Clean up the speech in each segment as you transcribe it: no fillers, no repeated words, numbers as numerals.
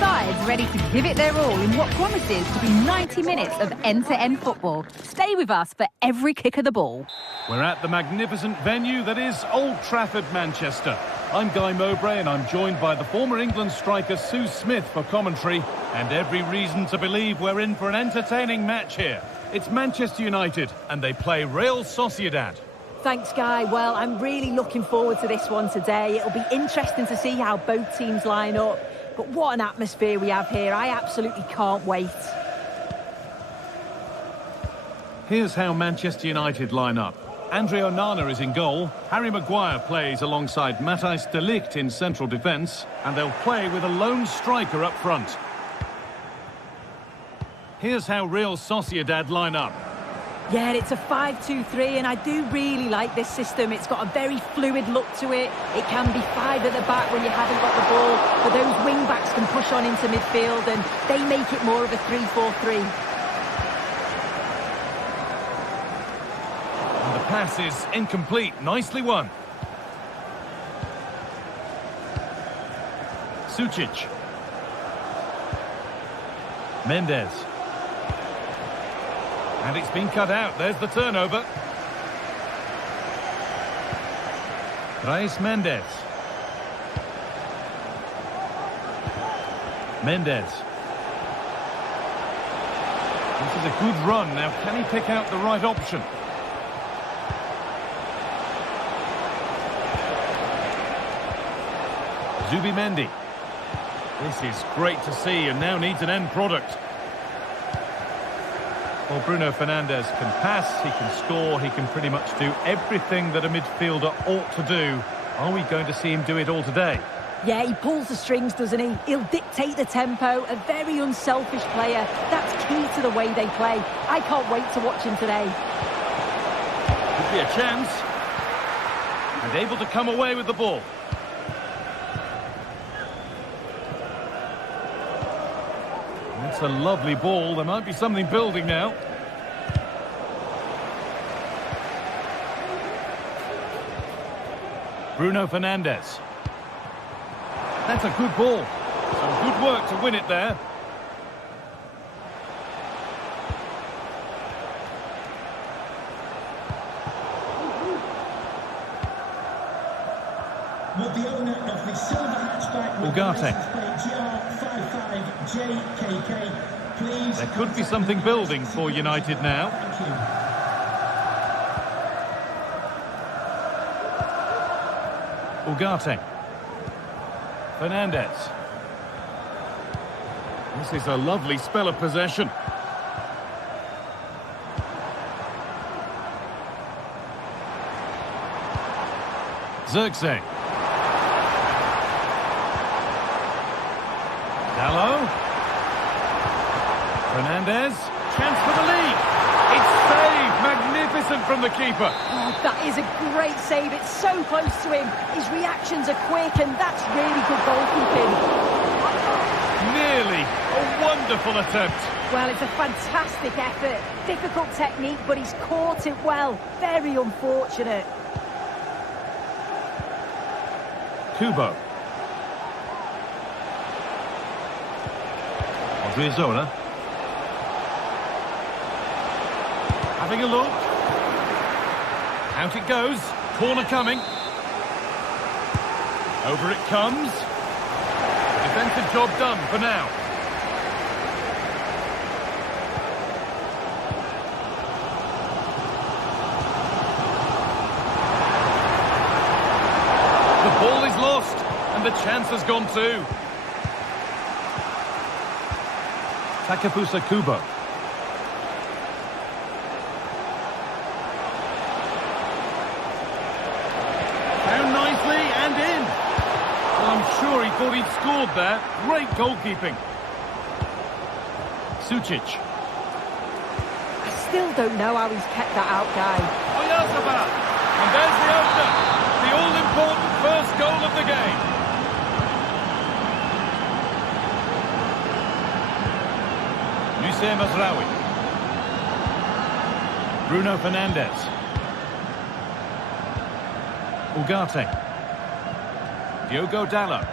sides ready to give it their all in what promises to be 90 minutes of end-to-end football. Stay with us for every kick of the ball. We're at the magnificent venue that is Old Trafford, Manchester. I'm Guy Mowbray and I'm joined by the former England striker Sue Smith for commentary, and every reason to believe we're in for an entertaining match here. It's Manchester United and they play Real Sociedad. Thanks, Guy. Well, I'm really looking forward to this one today. It'll be interesting to see how both teams line up. But what an atmosphere we have here. I absolutely can't wait. Here's how Manchester United line up. Andre Onana is in goal. Harry Maguire plays alongside Matthijs de Ligt in central defence. And they'll play with a lone striker up front. Here's how Real Sociedad line up. Yeah, it's a 5-2-3, and I do really like this system. It's got a very fluid look to it. It can be five at the back when you haven't got the ball, but those wing-backs can push on into midfield, and they make it more of a 3-4-3. And the pass is incomplete. Nicely won. Sučić. Mendes. And it's been cut out. There's the turnover. Brais Mendes. Mendes. This is a good run. Now, can he pick out the right option? Zubimendi. This is great to see and now needs an end product. Well, Bruno Fernandes can pass, he can score, he can pretty much do everything that a midfielder ought to do. Are we going to see him do it all today? Yeah, he pulls the strings, doesn't he? He'll dictate the tempo, a very unselfish player. That's key to the way they play. I can't wait to watch him today. Could be a chance. And able to come away with the ball. That's a lovely ball. There might be something building now. Bruno Fernandes. That's a good ball. Some good work to win it there. With the owner of the silver hatchback Ugarte. There could be something building for United now. Ugarte. Fernandes. This is a lovely spell of possession. Zirkzee. Dalot. Fernandes. Chance for the lead. It's saved. Magnificent from the keeper. Oh, that is a great save. It's so close to him. His reactions are quick, and that's really good goalkeeping. Nearly. A wonderful attempt. Well, it's a fantastic effort. Difficult technique, but he's caught it well. Very unfortunate. Kubo. Odriozola. Having a look. Out it goes. Corner coming. Over it comes. Defensive job done for now. The ball is lost, and the chance has gone too. Takefusa Kubo. Found nicely and in. Well, I'm sure he thought he'd scored there. Great goalkeeping. Sučić. I still don't know how he's kept that out, Guy. Oyarzabal. And there's the opener. The all-important first goal of the game. Youssef Mazraoui. Bruno Fernandes. Ugarte. Diogo Dalot.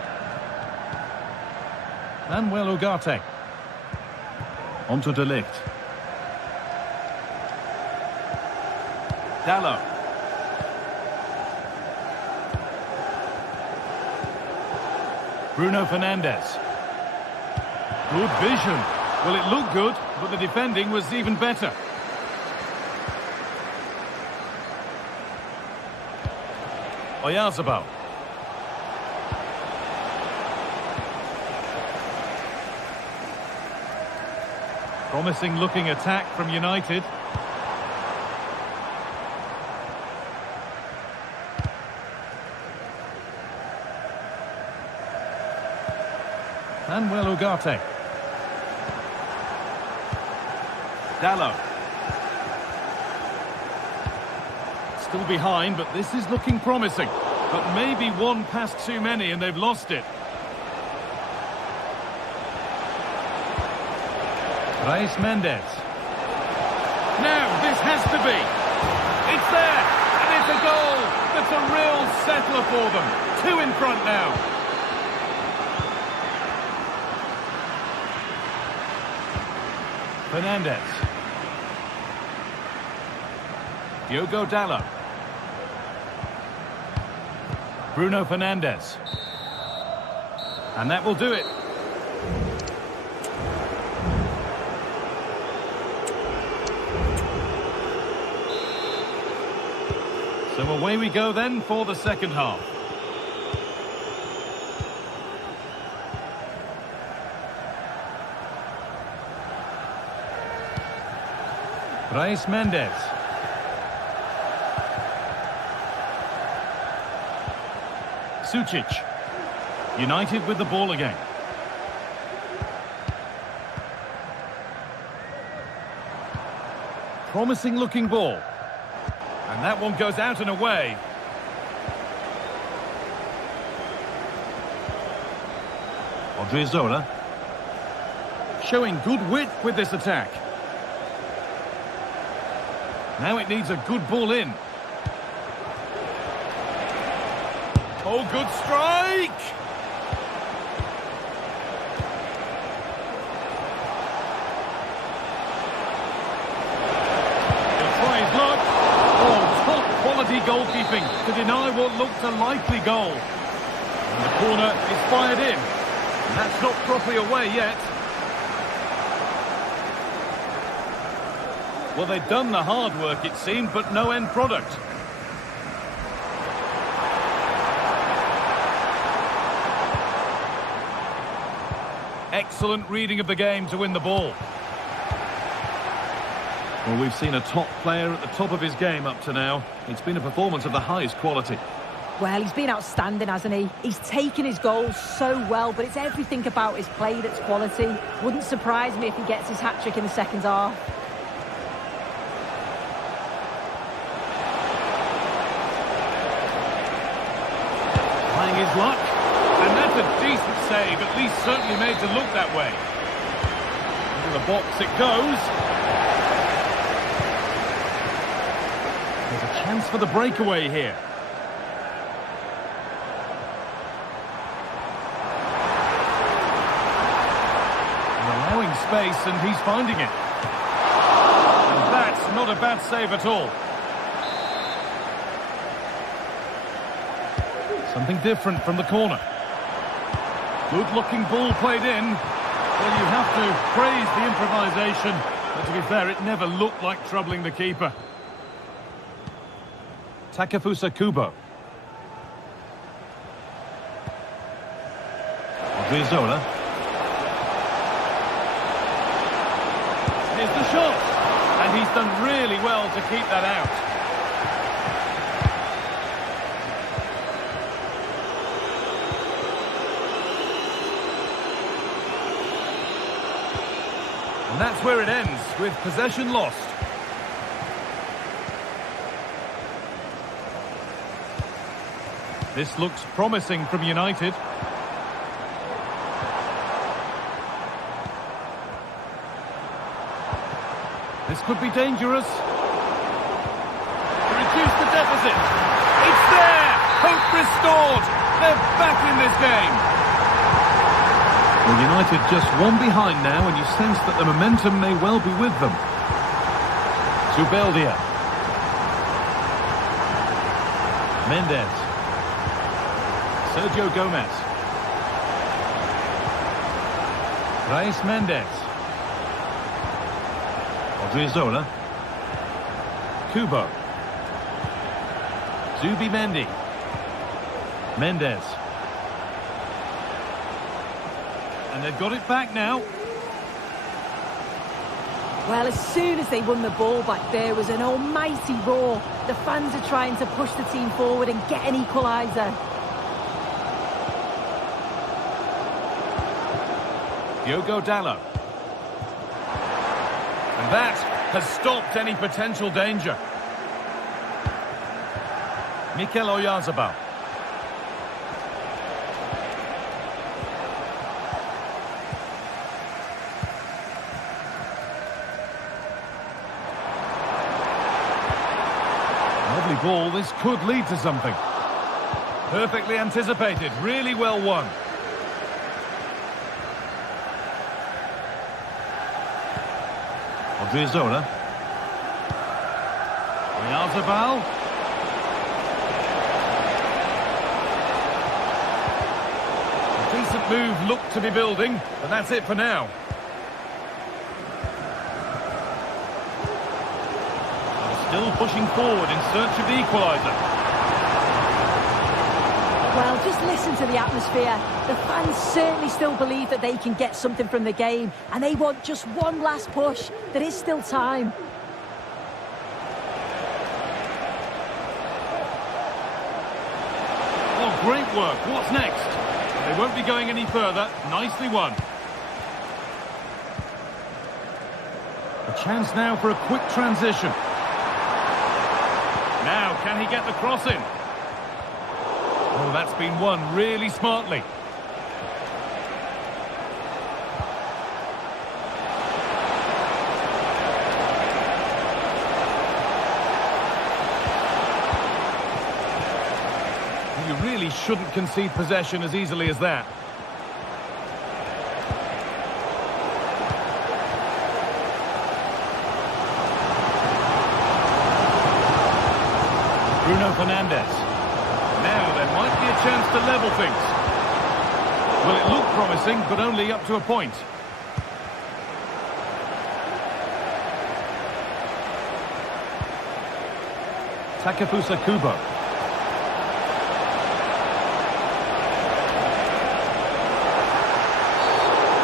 Manuel Ugarte. Onto De Ligt. Dallo. Bruno Fernandes. Good vision. Well, it looked good, but the defending was even better. Oyarzabal. Promising looking attack from United. Manuel Ugarte. Dallo. Still behind, but this is looking promising. But maybe one pass too many and they've lost it. Reis Mendes. Now, this has to be. It's there, and it's a goal. That's a real settler for them. 2 in front now. Fernandes. Diogo Dallo. Bruno Fernandes. And that will do it. So away we go then for the second half. Reis Mendes. Sucic. United with the ball again. Promising looking ball. And that one goes out and away. Odriozola. Showing good width with this attack. Now it needs a good ball in. Oh, good strike! He'll try his luck. Oh, top quality goalkeeping to deny what looked a likely goal. And the corner is fired in. And that's not properly away yet. Well, they'd done the hard work, it seemed, but no end product. Excellent reading of the game to win the ball. Well, we've seen a top player at the top of his game up to now. It's been a performance of the highest quality. Well, he's been outstanding, hasn't he? He's taken his goals so well, but it's everything about his play that's quality. Wouldn't surprise me if he gets his hat-trick in the second half. His luck, and that's a decent save, at least certainly made to look that way. Into the box it goes. There's a chance for the breakaway here. And allowing space, and he's finding it. And that's not a bad save at all. Something different from the corner. Good-looking ball played in. Well, you have to praise the improvisation, but to be fair, it never looked like troubling the keeper. Takefusa Kubo. Odriozola. Here's the shot, and he's done really well to keep that out. And that's where it ends, with possession lost. This looks promising from United. This could be dangerous. To reduce the deficit. It's there! Hope restored! They're back in this game. Well, United just one behind now, and you sense that the momentum may well be with them. Zubeldia. Mendes. Sergio Gomez. Reis Mendes. Odriozola. Kubo. Zubimendi. Mendes. And they've got it back now. Well, as soon as they won the ball back, there was an almighty roar. The fans are trying to push the team forward and get an equaliser. Diogo Dalot. And that has stopped any potential danger. Mikel Oyarzabal. Lovely ball, this could lead to something. Perfectly anticipated, really well won. Odriozola. Oyarzabal. A decent move looked to be building, but that's it for now. Still pushing forward in search of the equaliser. Well, just listen to the atmosphere. The fans certainly still believe that they can get something from the game, and they want just one last push. There is still time. Oh, great work. What's next? They won't be going any further. Nicely won. A chance now for a quick transition. Now, can he get the cross in? Oh, that's been won really smartly. You really shouldn't concede possession as easily as that. Bruno Fernandes. Now there might be a chance to level things. Well, it looked promising, but only up to a point. Takefusa Kubo.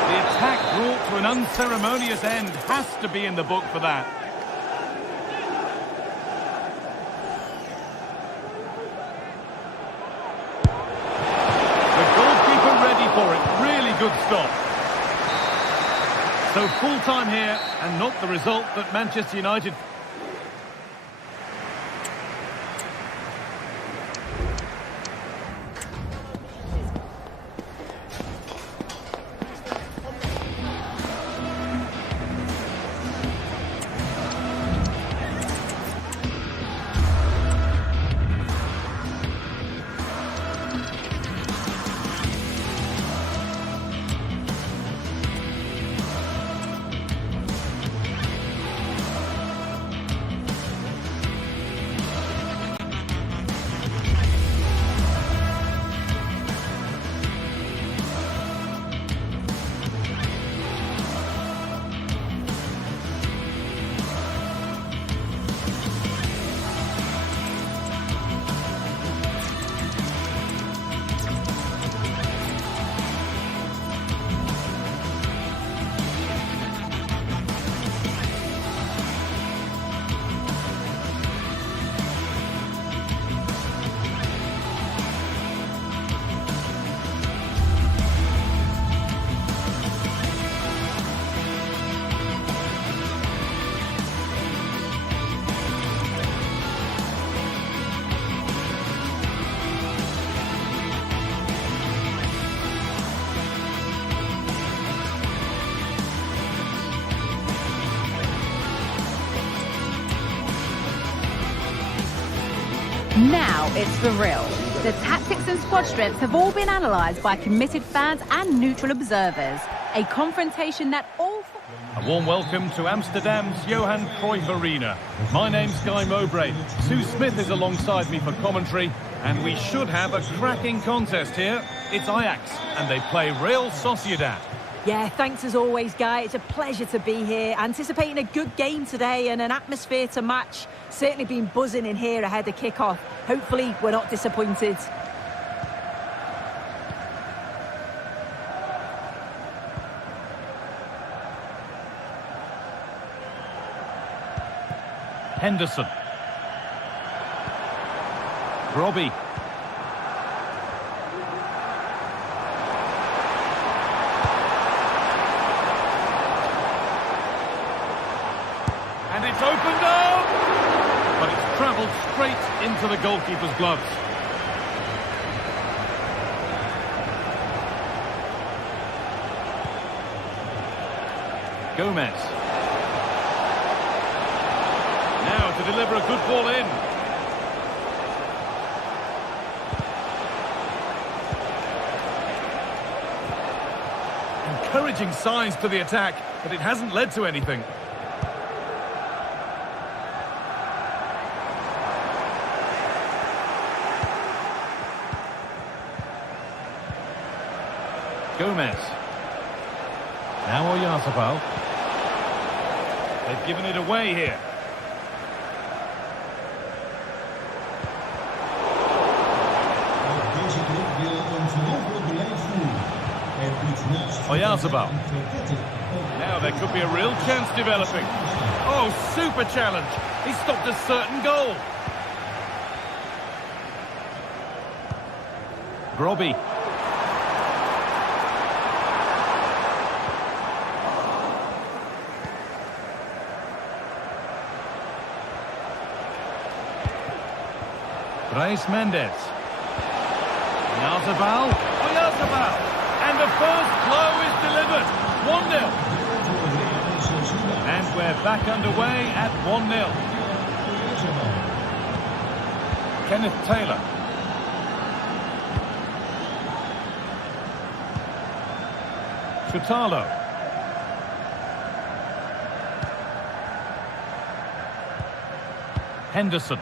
The attack brought to an unceremonious end has to be in the book for that. Good stop. So full time here, and not the result that Manchester United. Now it's for real. The tactics and squad strengths have all been analysed by committed fans and neutral observers. A confrontation that all... A warm welcome to Amsterdam's Johan Cruyff Arena. My name's Guy Mowbray. Sue Smith is alongside me for commentary, and we should have a cracking contest here. It's Ajax, and they play Real Sociedad. Yeah, thanks as always, Guy. It's a pleasure to be here. Anticipating a good game today and an atmosphere to match. Certainly been buzzing in here ahead of kick-off. Hopefully, we're not disappointed. Henderson. Robbie. And it's opened up! But it's travelled straight into the goalkeeper's gloves. Gomez. Now to deliver a good ball in. Encouraging signs to the attack, but it hasn't led to anything. Gomez. Now Oyarzabal. They've given it away here. Oyarzabal. Now there could be a real chance developing. Oh, super challenge. He stopped a certain goal. Robbie. Brais Mendes. Oyarzabal. And the first blow is delivered. 1-0. And we're back underway at 1-0. Kenneth Taylor. Chutalo. Henderson.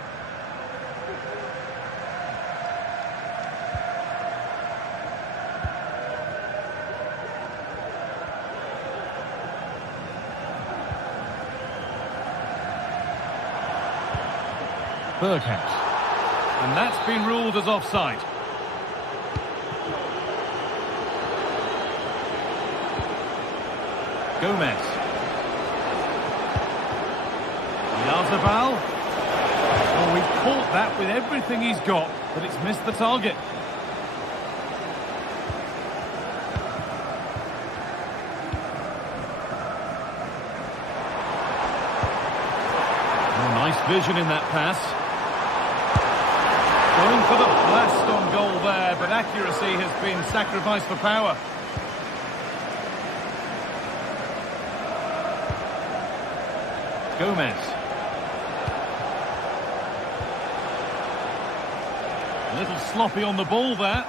Bergkamp. And that's been ruled as offside. Gomez. Oyarzabal. Oh, he caught that with everything he's got, but it's missed the target. Oh, nice vision in that pass. Going for the blast on goal there, but accuracy has been sacrificed for power. Gomez. A little sloppy on the ball there.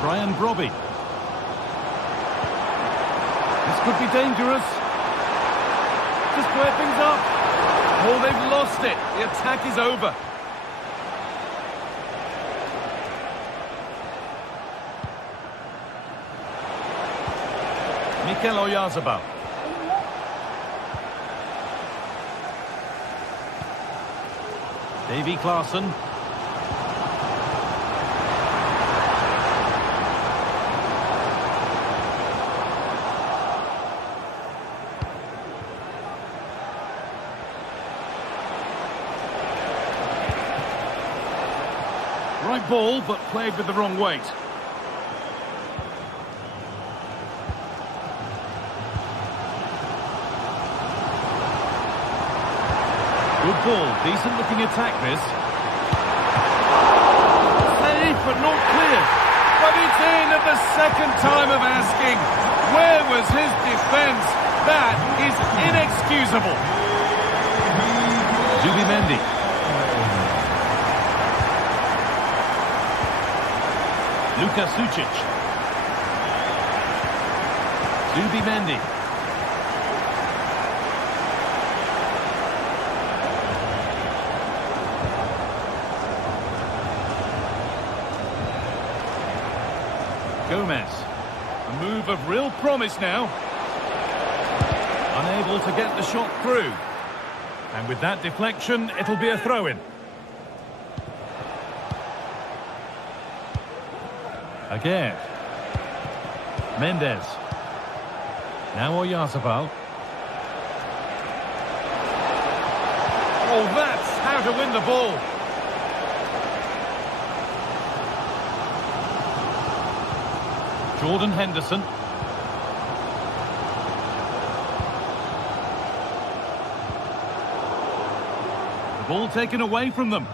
Brian Brobby. This could be dangerous. To square things up. Oh, they've lost it. The attack is over. Mikel Oyarzabal. Davy Klaassen. Right ball, but played with the wrong weight. Good ball, decent looking attack this. Safe but not clear. But it's in at the second time of asking. Where was his defence? That is inexcusable. Zubimendi. Luka Sucic. Zubimendi. Gomez. A move of real promise now. Unable to get the shot through. And with that deflection, it'll be a throw-in. Again. Mendes. Now Oyarzabal. Oh, that's how to win the ball. Jordan Henderson. The ball taken away from them.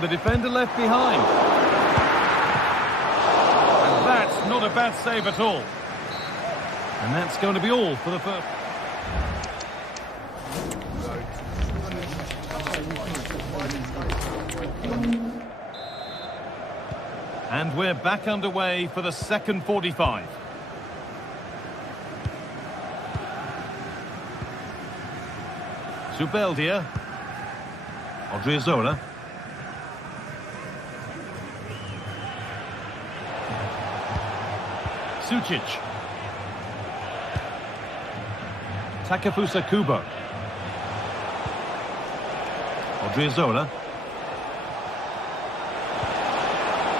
The defender left behind. And that's not a bad save at all. And that's going to be all for the first. And we're back underway for the second 45. Zubeldia. Odriozola. Sucic. Takefusa Kubo. Odriozola.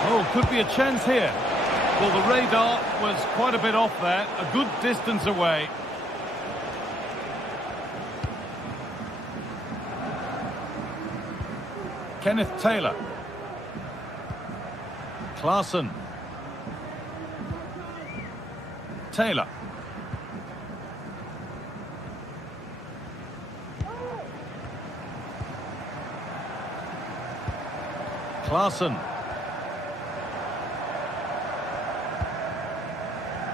Oh, could be a chance here. Well, the radar was quite a bit off there, a good distance away. Kenneth Taylor. Klaassen. Taylor. Klaassen.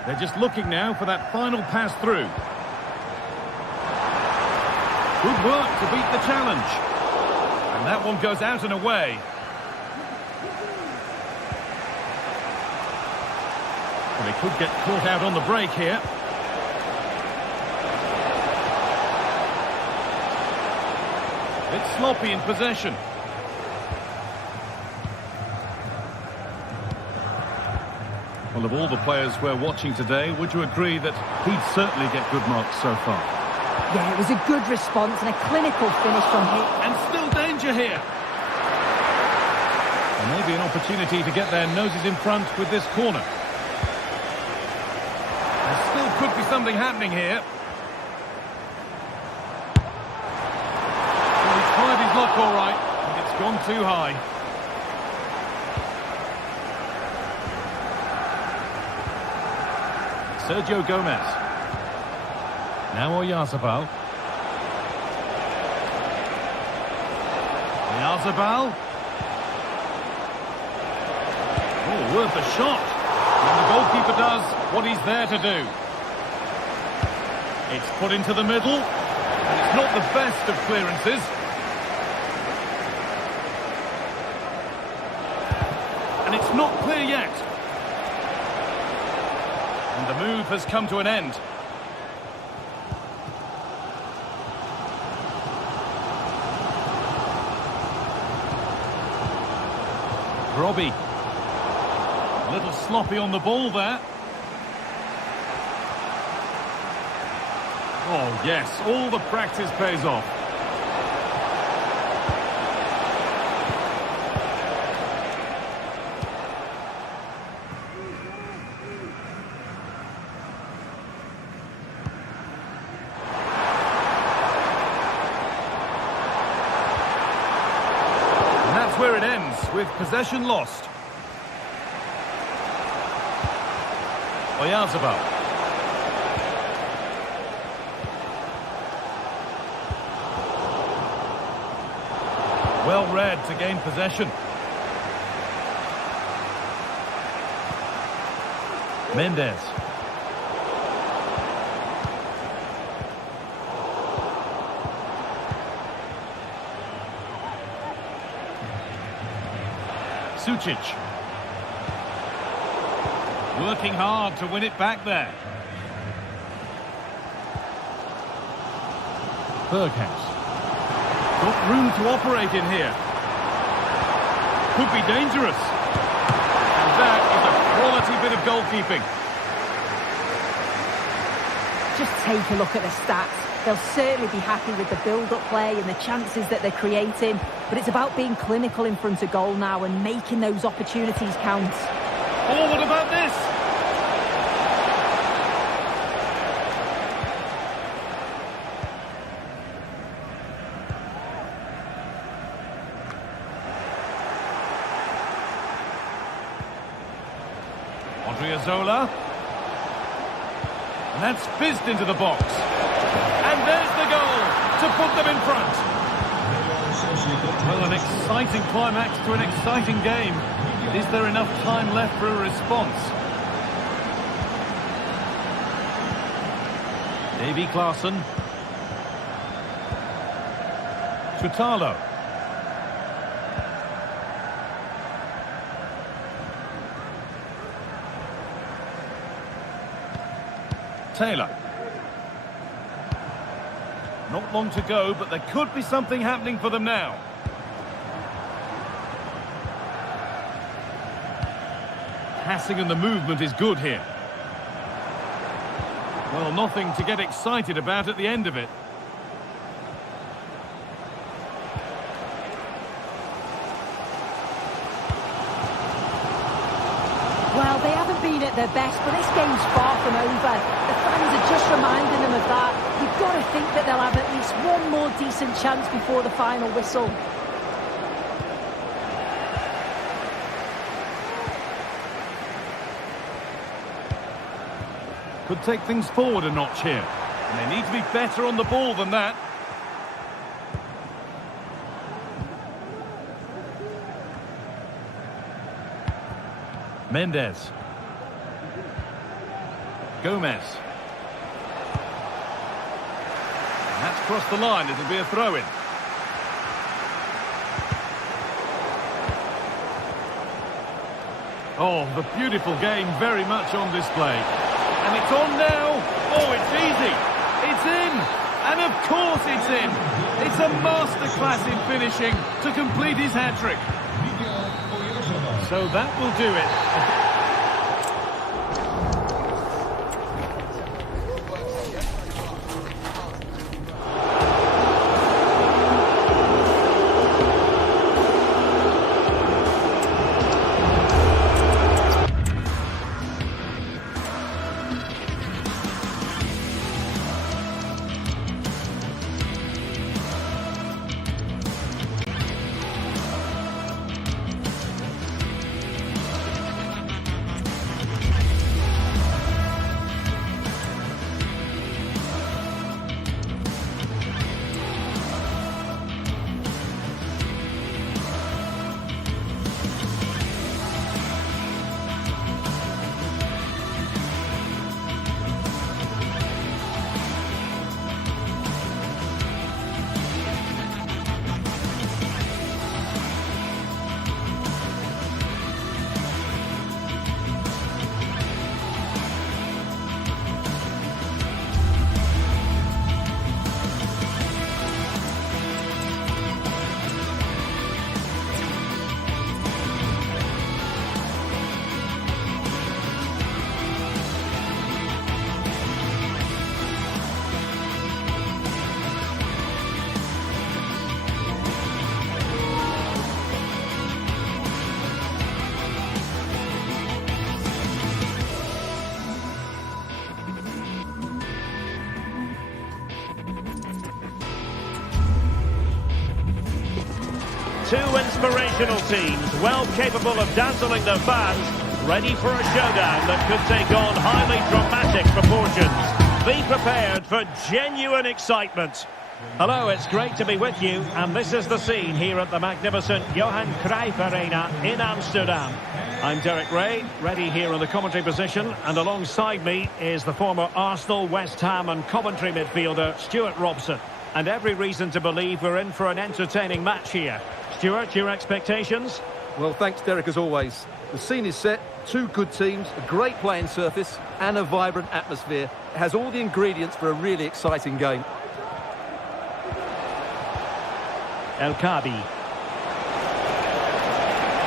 They're just looking now for that final pass through. Good work to beat the challenge. And that one goes out and away. Well, he could get caught out on the break here. It's sloppy in possession. Well, of all the players we're watching today, would you agree that he'd certainly get good marks so far? Yeah, it was a good response and a clinical finish from him. And still danger here. And maybe an opportunity to get their noses in front with this corner. There still could be something happening here. Well, he's tried his luck all right, but it's gone too high. Sergio Gomez. Now Oyarzabal. Oyarzabal. Oh, worth a shot. And the goalkeeper does what he's there to do. It's put into the middle. And it's not the best of clearances. And it's not clear yet. And the move has come to an end. Robbie. A little sloppy on the ball there. Oh, yes, all the practice pays off. And that's where it ends, with possession lost. Oyarzabal. Well read to gain possession. Mendes. Sucic. Working hard to win it back there. Berghaus. Got room to operate in here. Could be dangerous. And that is a quality bit of goalkeeping. Just take a look at the stats. They'll certainly be happy with the build-up play and the chances that they're creating. But it's about being clinical in front of goal now and making those opportunities count. Oh, what about this? Zola. And that's fizzed into the box. And there's the goal to put them in front. Well, an exciting climax to an exciting game. Is there enough time left for a response? Davy Klaassen. Tutalo. Taylor. Not long to go, but there could be something happening for them now. Passing and the movement is good here. Well, nothing to get excited about at the end of it. Well, they haven't been at their best, but this game's far from over. The fans are just reminding them of that. You've got to think that they'll have at least one more decent chance before the final whistle. Could take things forward a notch here. And they need to be better on the ball than that. Mendes. Gomez. And that's crossed the line. It'll be a throw-in. Oh, the beautiful game very much on display. And it's on now. Oh, it's easy. It's in. And of course it's in. It's a masterclass in finishing to complete his hat-trick. So that will do it. Two inspirational teams, well capable of dazzling their fans, ready for a showdown that could take on highly dramatic proportions. Be prepared for genuine excitement. Hello, it's great to be with you, and this is the scene here at the magnificent Johan Cruyff Arena in Amsterdam. I'm Derek Ray, ready here in the commentary position, and alongside me is the former Arsenal, West Ham and Coventry midfielder Stuart Robson. And every reason to believe we're in for an entertaining match here. Stuart, your expectations? Well, thanks, Derek, as always. The scene is set, two good teams, a great playing surface and a vibrant atmosphere. It has all the ingredients for a really exciting game. El Khabi.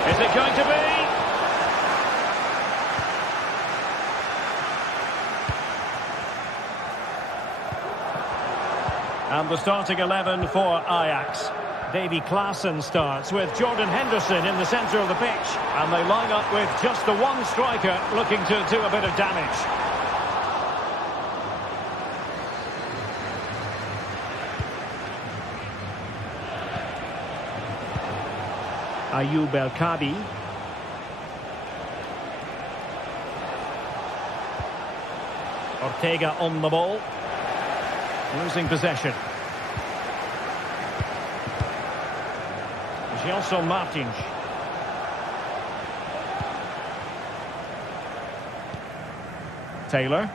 Is it going to be? And the starting 11 for Ajax. Davy Klaassen starts with Jordan Henderson in the centre of the pitch. And they line up with just the one striker looking to do a bit of damage. Ayoub El Khabi. Ortega on the ball. Losing possession. Gelson Martins. Taylor.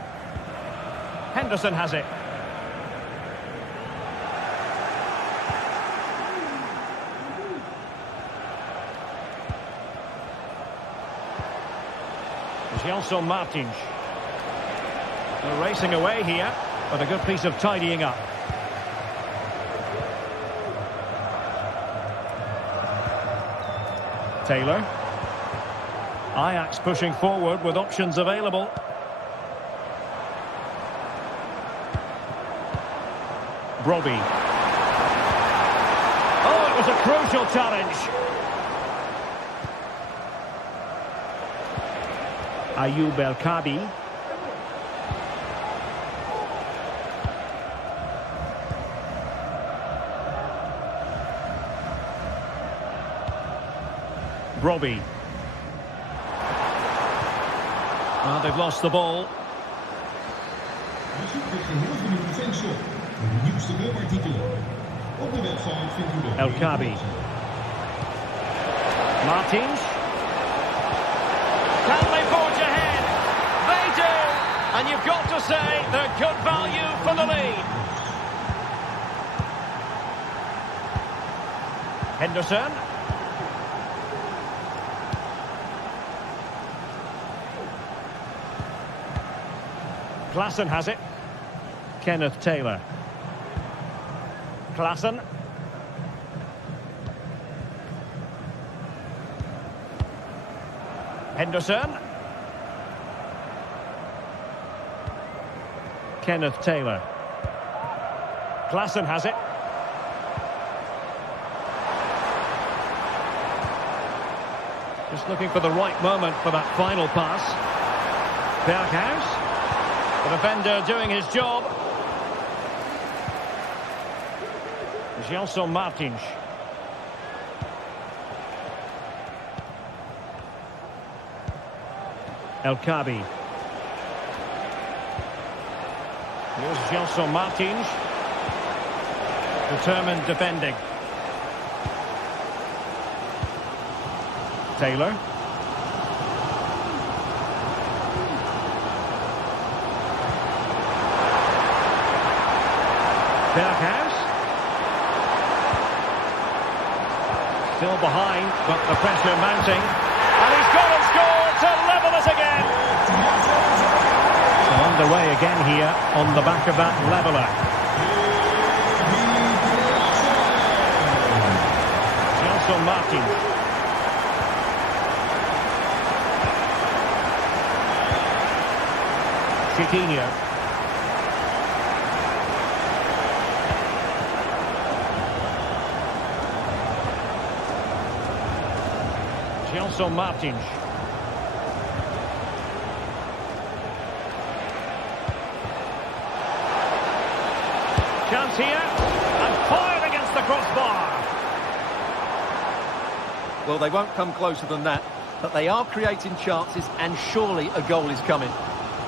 Henderson has it. Gelson Martins. They're racing away here, but a good piece of tidying up. Taylor. Ajax pushing forward with options available. Brobbey. Oh, it was a crucial challenge. Ayoub El Khabi. Brobbey. Well, they've lost the ball. El Khabi. Martins. Can they forge ahead? They do! And you've got to say they're good value for the lead. Henderson. Klaassen has it. Kenneth Taylor. Klaassen. Henderson. Kenneth Taylor. Klaassen has it. Just looking for the right moment for that final pass. Berghuis. The defender doing his job. Gelson Martins. El Khabi. Here's Gelson Martins. Determined defending. Taylor. Berghuis. Still behind, but the pressure mounting. And he's got to score to level us again. So underway again here on the back of that leveller. Gelson Martins. Chiquinho. Gelson Martins. Chance here, and fired against the crossbar. Well, they won't come closer than that. but they are creating chances and surely a goal is coming.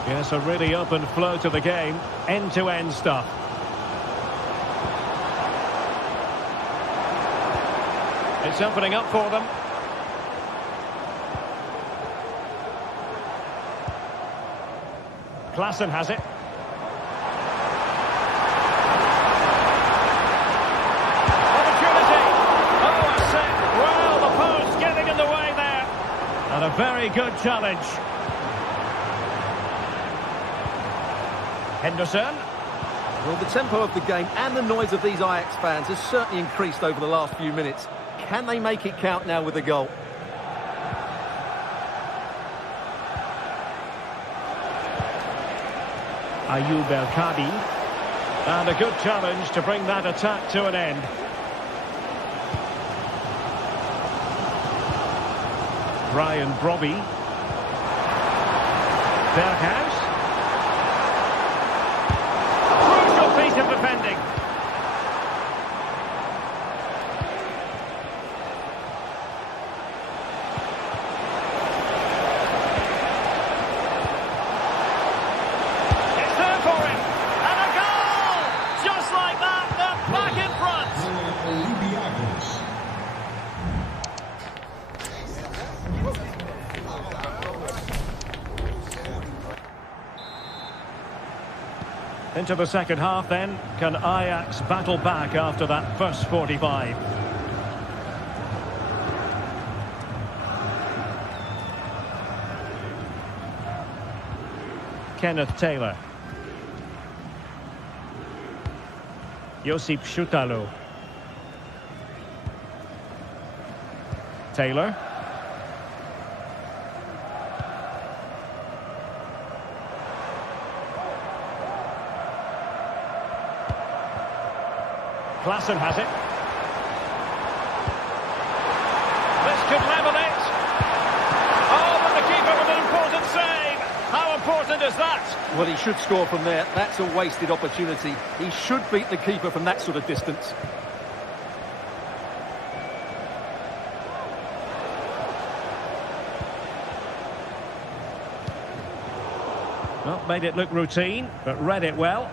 Yes, a really open flow to the game. End-to-end stuff. It's opening up for them. Klaassen has it. Opportunity. Oh, a set. Well, the post getting in the way there. And a very good challenge. Henderson. Well, the tempo of the game and the noise of these Ajax fans has certainly increased over the last few minutes. Can they make it count now with a goal? Ayoub El-Kadi. And a good challenge to bring that attack to an end. Brian Brobby. Berghuis. Crucial piece of defending. It's there for him. And a goal! Just like that, they're back in front. Into the second half then. Can Ajax battle back after that first 45? Kenneth Taylor. Josip Schutalo. Taylor. Klaassen has it. This could level it. Oh, but the keeper with an important save. How important is that? Well, he should score from there. That's a wasted opportunity. He should beat the keeper from that sort of distance. Well, made it look routine, but read it well.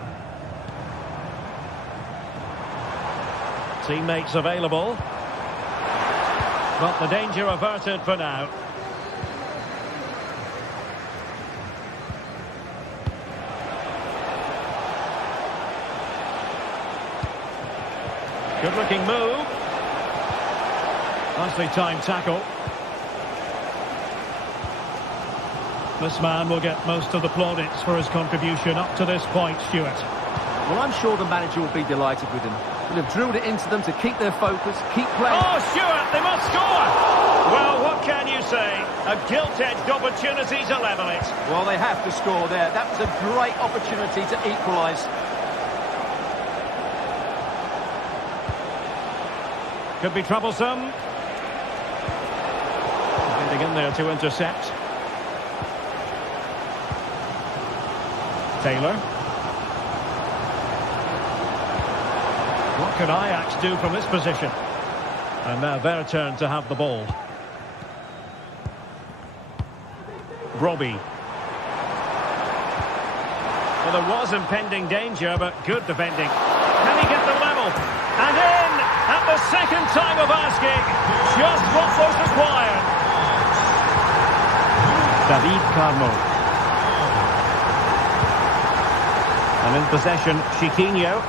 Teammates available. But the danger averted for now. Good looking move. Nicely timed tackle. This man will get most of the plaudits for his contribution up to this point, Stuart. Well, I'm sure the manager will be delighted with him. He'll have drilled it into them to keep their focus, keep playing. Oh, Stuart, they must score! Well, what can you say? A gilt-edged opportunity to level it. Well, they have to score there. That was a great opportunity to equalise. Could be troublesome. Getting in there to intercept. Taylor. What can Ajax do from this position? And now their turn to have the ball. Brobby. Well, there was impending danger, but good defending. Can he get the level? And in! At the second time of asking, just what was required. David Carmo. And in possession, Chiquinho.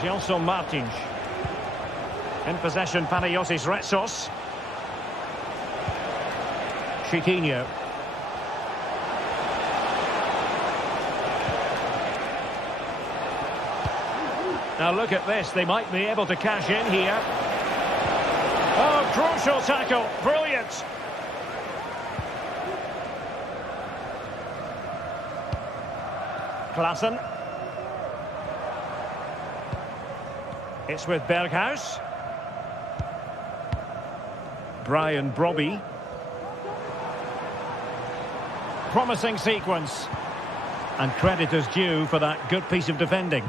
Gelson Martins. In possession, Panayotis Retsos. Chiquinho. Now look at this, they might be able to cash in here. Oh, crucial tackle, brilliant. Klaassen. It's with Berghuis. Brian Brobby. Promising sequence. And credit is due for that good piece of defending.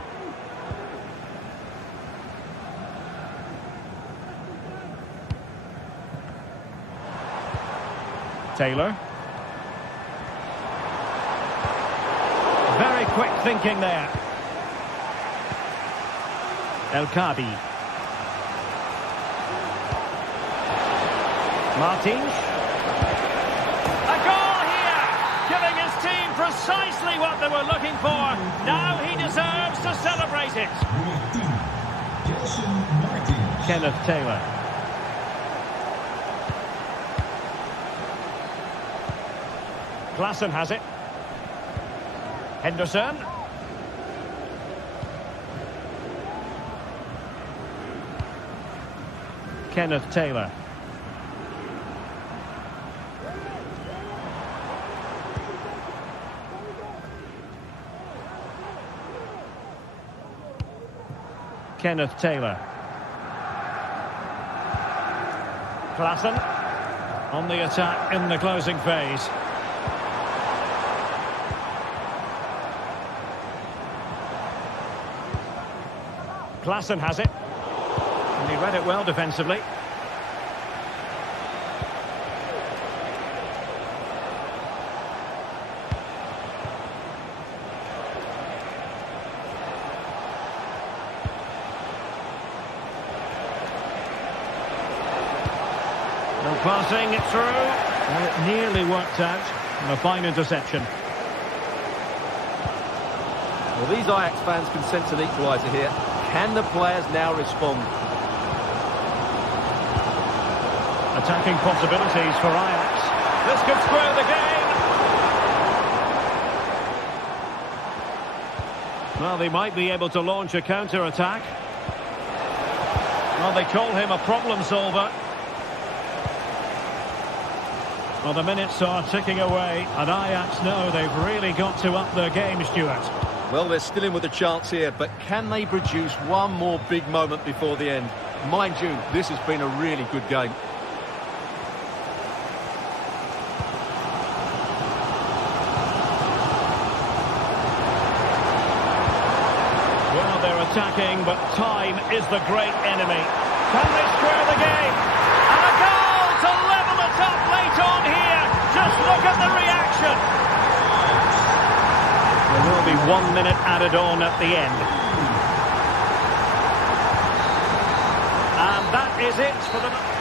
Taylor. Very quick thinking there. El Kadi. Martins. A goal here! Giving his team precisely what they were looking for. Now he deserves to celebrate it. Kenneth Taylor. Klaassen has it. Henderson. Kenneth Taylor. Kenneth Taylor. Klaassen on the attack in the closing phase. Klaassen has it. And he read it well defensively. No passing it through. Well, it nearly worked out. And a fine interception. Well, these Ajax fans can sense an equaliser here. Can the players now respond? Attacking possibilities for Ajax. This could square the game. Well, they might be able to launch a counter-attack. Well, they call him a problem solver. Well, the minutes are ticking away, and Ajax know they've really got to up their game, Stuart. Well, they're still in with a chance here, but can they produce one more big moment before the end? Mind you, this has been a really good game. Well, they're attacking, but time is the great enemy. Can they square the game? And a goal to level it up late on here. Just look at the reaction. There will be 1 minute added on at the end. And that is it for the...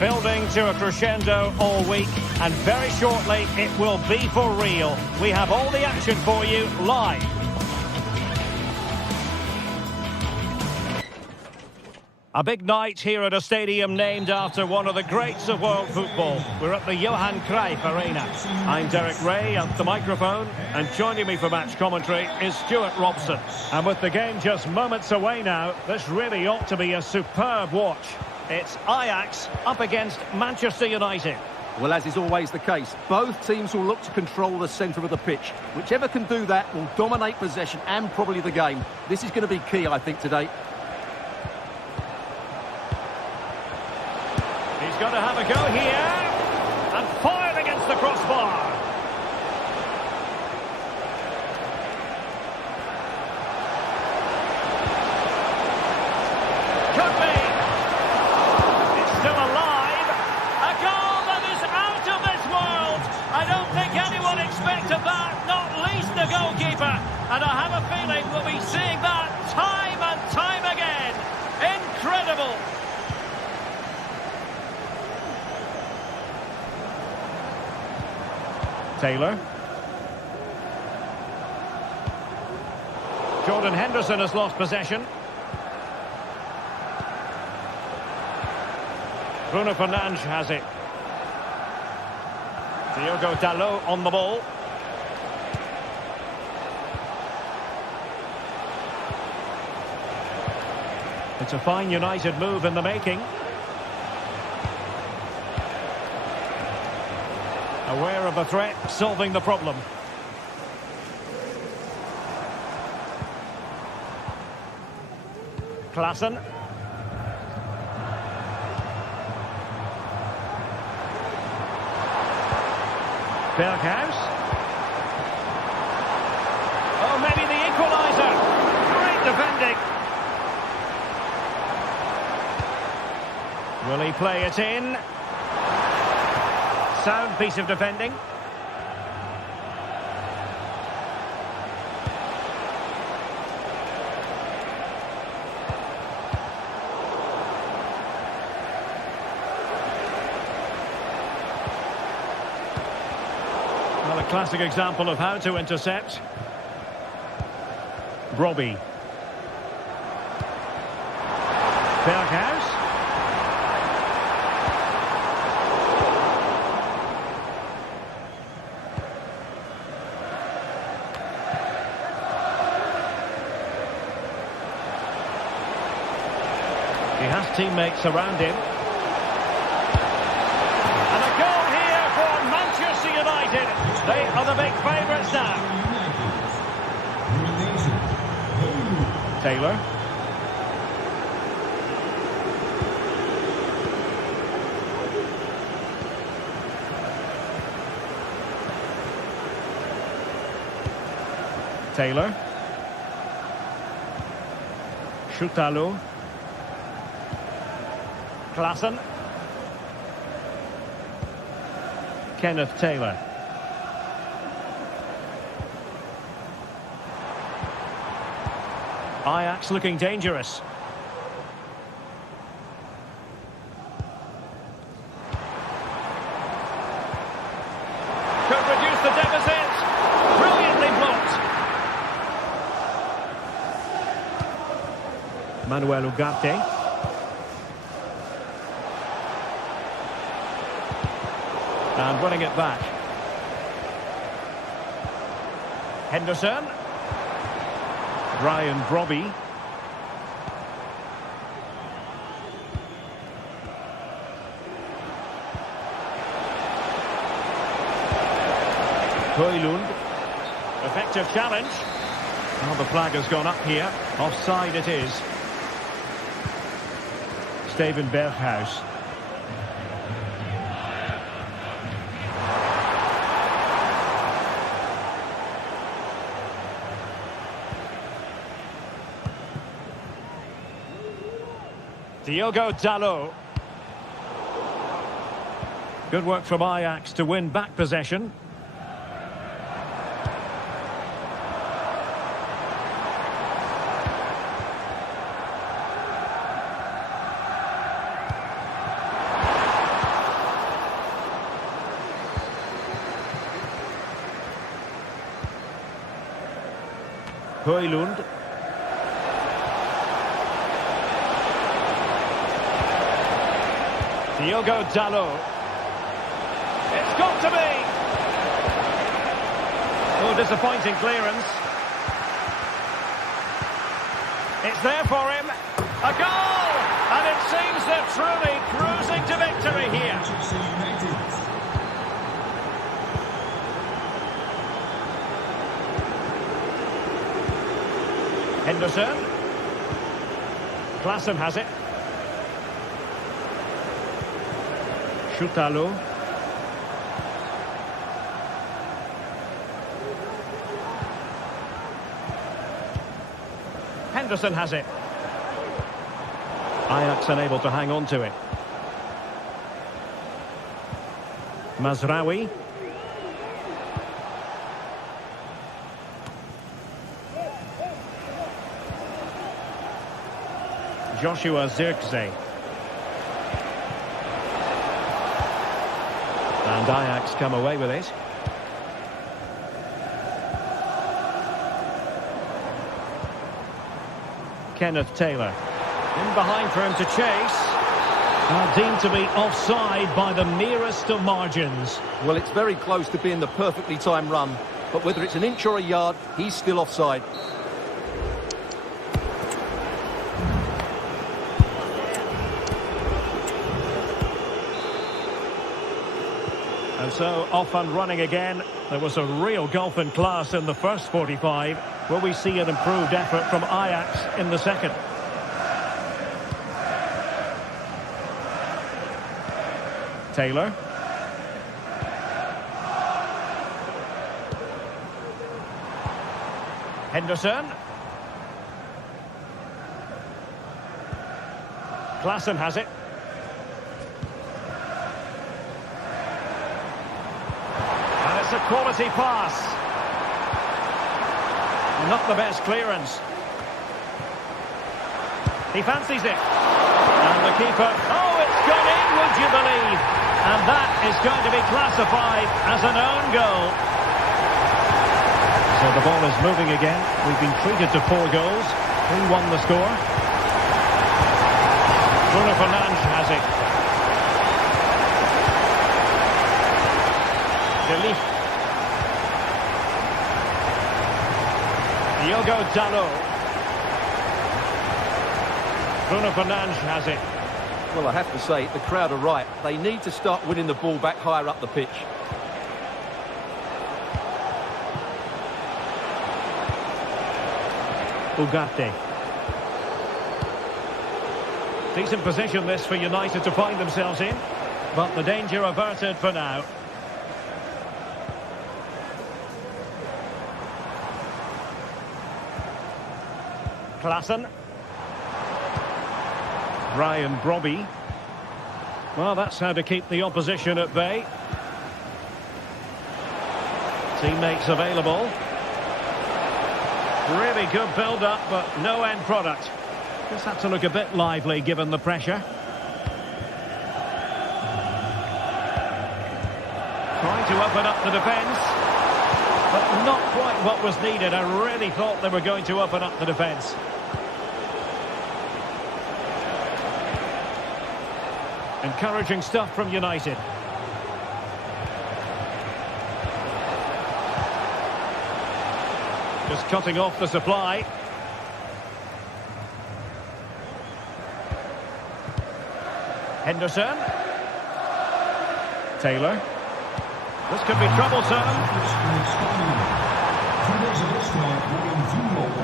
Building to a crescendo all week, and very shortly it will be for real. We have all the action for you live. A big night here at a stadium named after one of the greats of world football. We're at the Johan Cruyff Arena. I'm Derek Ray at the microphone, and joining me for match commentary is Stuart Robson. And with the game just moments away now, this really ought to be a superb watch. It's Ajax up against Manchester United. Well, as is always the case, both teams will look to control the centre of the pitch. Whichever can do that will dominate possession and probably the game. This is going to be key, I think, today. He's going to have a go here, and fired against the crossbar. Could be. It's still alive. A goal that is out of this world. I don't think anyone expected that, not least the goalkeeper. And I have a feeling we'll be seeing that time and time again. Incredible. Taylor. Jordan Henderson has lost possession. Bruno Fernandes has it. Diogo Dalot on the ball. It's a fine United move in the making. Aware of the threat, solving the problem. Klaassen. Berghuis. Oh, maybe the equaliser. Great defending. Will he play it in? Sound piece of defending. Well, a classic example of how to intercept. Robbie. Berghuis. He has teammates around him. And a goal here for Manchester United. They are the big favourites now. Taylor. Taylor. Schutalo. Klaassen. Kenneth Taylor. Ajax looking dangerous. Could reduce the deficit. Brilliantly blocked. Manuel Ugarte. And winning it back. Henderson. Ryan Brobby. Højlund. Effective challenge. Well, the flag has gone up here. Offside it is. Steven Berghuis. Diogo Dalot. Good work from Ajax to win back possession. Højlund. Diogo Dalot. It's got to be! Oh, disappointing clearance. It's there for him. A goal! And it seems they're truly cruising to victory here. Henderson. Klaassen has it. Schutalo. Henderson has it. Ajax unable to hang on to it. Mazraoui. Joshua Zirkzee. And Ajax come away with it. Kenneth Taylor. In behind for him to chase. Now deemed to be offside by the merest of margins. Well, it's very close to being the perfectly timed run, but whether it's an inch or a yard, he's still offside. And so off and running again. There was a real gulf in class in the first 45. Will we see an improved effort from Ajax in the second? Taylor. Henderson. Klaassen has it. And it's a quality pass. Not the best clearance. He fancies it. And the keeper... Oh, it's gone in, would you believe? And that is going to be classified as an own goal. So the ball is moving again. We've been treated to 4 goals. 3-1 the score. Bruno Fernandes has it. Delif. Diogo Dalot. Bruno Fernandes has it. Well, I have to say, the crowd are right. They need to start winning the ball back higher up the pitch. Ugarte. Decent position this for United to find themselves in, but the danger averted for now. Klaassen. Brian Brobby. Well, that's how to keep the opposition at bay. Teammates available. Really good build-up, but no end product. Just had to look a bit lively given the pressure. Trying to open up the defence, but not quite what was needed. I really thought they were going to open up the defence. Encouraging stuff from United. Just cutting off the supply. Henderson. Taylor. This could be troublesome.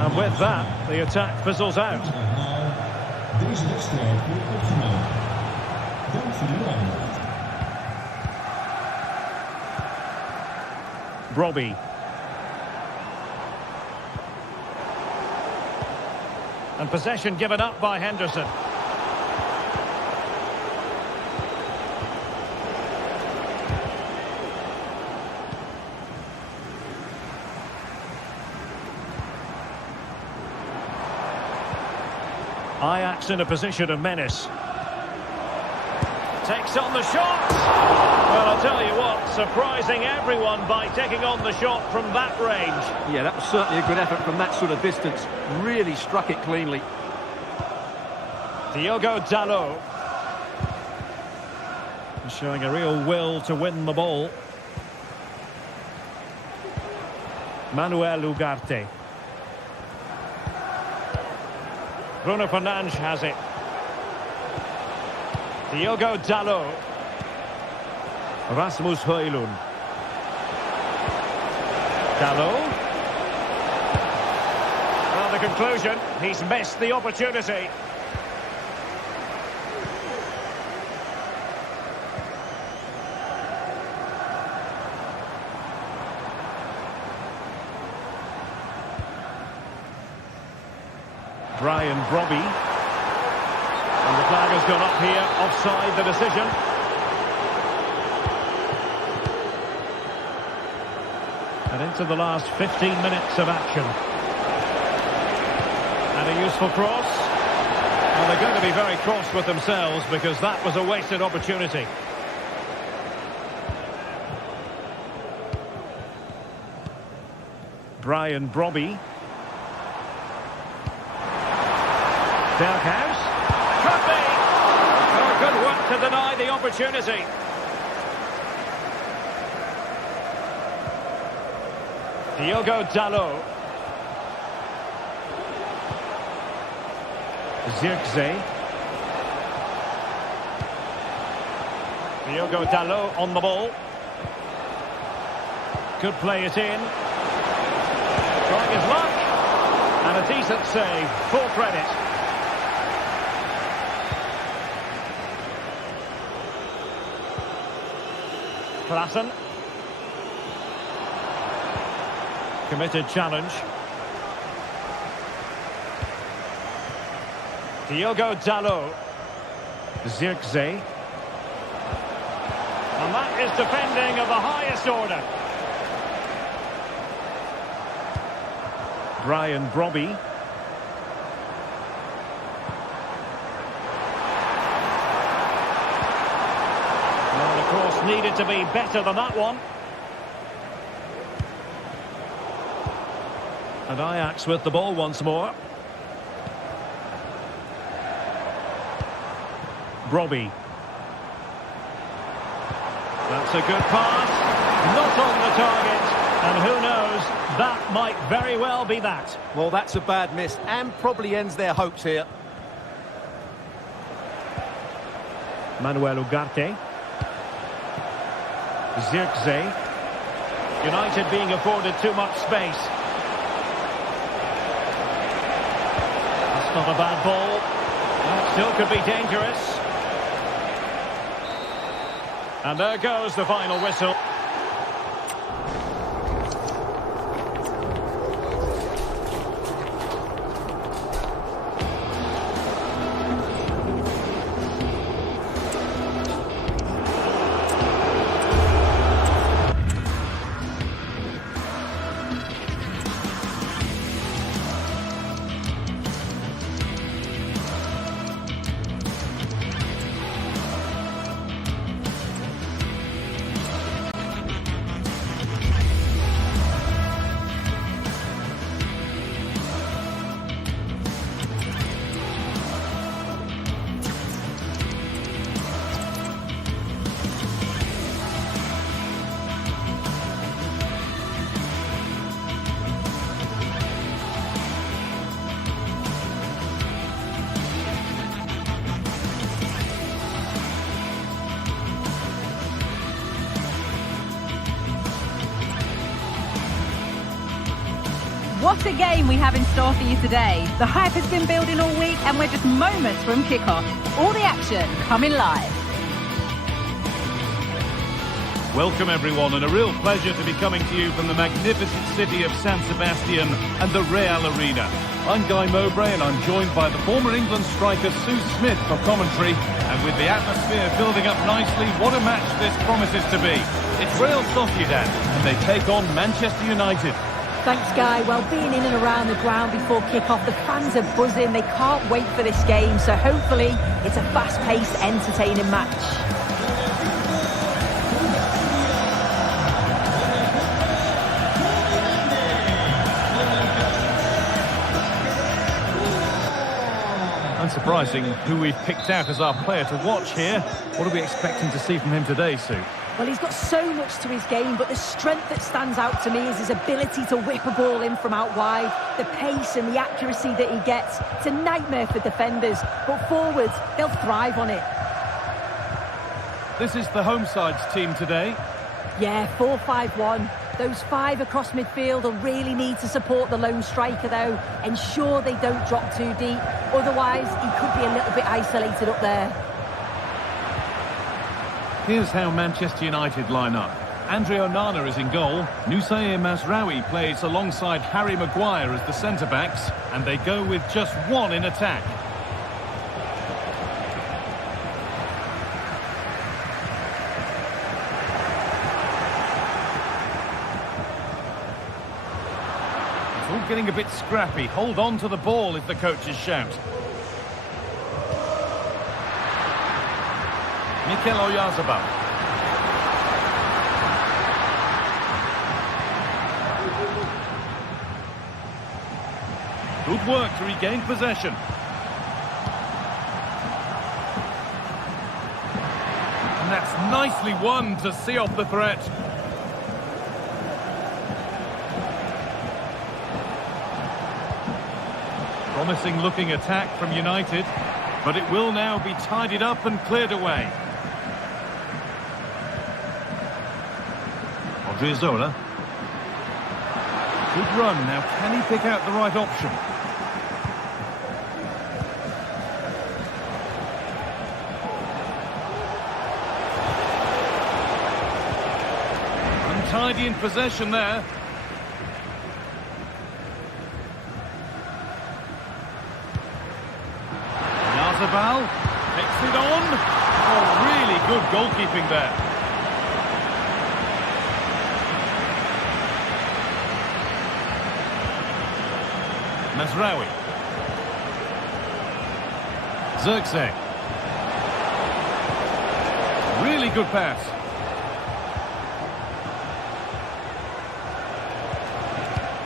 And with that, the attack fizzles out. Brobby. And possession given up by Henderson. Ajax in a position of menace. Takes on the shot. Well, I'll tell you what, surprising everyone by taking on the shot from that range. Yeah, that was certainly a good effort from that sort of distance. Really struck it cleanly. Diogo Dalot. Showing a real will to win the ball. Manuel Ugarte. Bruno Fernandes has it. Diogo Dalot. Rasmus Højlund. Dalot. Well, the conclusion, he's missed the opportunity. Brian Brobby. And the flag has gone up here, offside the decision. And into the last 15 minutes of action. And a useful cross. Well, they're going to be very cross with themselves because that was a wasted opportunity. Brian Brobby. Berghuis. Could be. Oh, good work to deny the opportunity. Diogo Dalot. Zirkzee. Diogo Dalot on the ball. Could play it in. Trying his luck. And a decent save. Full credit. Klassen. Committed challenge. Diogo Dalot. Zirkzee. And that is defending of the highest order. Brian Brobby. Well, of course, needed to be better than that one. And Ajax with the ball once more. Brobby. That's a good pass. Not on the target. And who knows, that might very well be that. Well, that's a bad miss and probably ends their hopes here. Manuel Ugarte. Zirkzee. United being afforded too much space. That's not a bad ball. That still could be dangerous. And there goes the final whistle. What a game we have in store for you today. The hype has been building all week and we're just moments from kickoff. All the action coming live. Welcome everyone, and a real pleasure to be coming to you from the magnificent city of San Sebastian and the Real Arena. I'm Guy Mowbray and I'm joined by the former England striker Sue Smith for commentary. And with the atmosphere building up nicely, what a match this promises to be. It's Real Sociedad and they take on Manchester United. Thanks, Guy. Well, being in and around the ground before kick-off, the fans are buzzing. They can't wait for this game, so hopefully it's a fast-paced, entertaining match. surprising who we've picked out as our player to watch here. What are we expecting to see from him today, Sue? Well, he's got so much to his game, but the strength that stands out to me is his ability to whip a ball in from out wide, the pace and the accuracy that he gets. It's a nightmare for defenders, but forwards, they'll thrive on it. This is the home side's team today. Yeah, 4-5-1. Those 5 across midfield will really need to support the lone striker, though. Ensure they don't drop too deep. Otherwise, he could be a little bit isolated up there. Here's how Manchester United line up. Andre Onana is in goal. Nusayr Mazraoui plays alongside Harry Maguire as the centre-backs. And they go with just one in attack. It's all getting a bit scrappy. Hold on to the ball is the coach's shout. Mikel Oyarzabal. Good work to regain possession. And that's nicely won to see off the threat. Promising looking attack from United, but it will now be tidied up and cleared away. Odriozola. Good run. Now, can he pick out the right option? Untidy in possession there. Oyarzabal takes it on. Oh, really good goalkeeping there. Mazraoui. Zirkzee. Really good pass.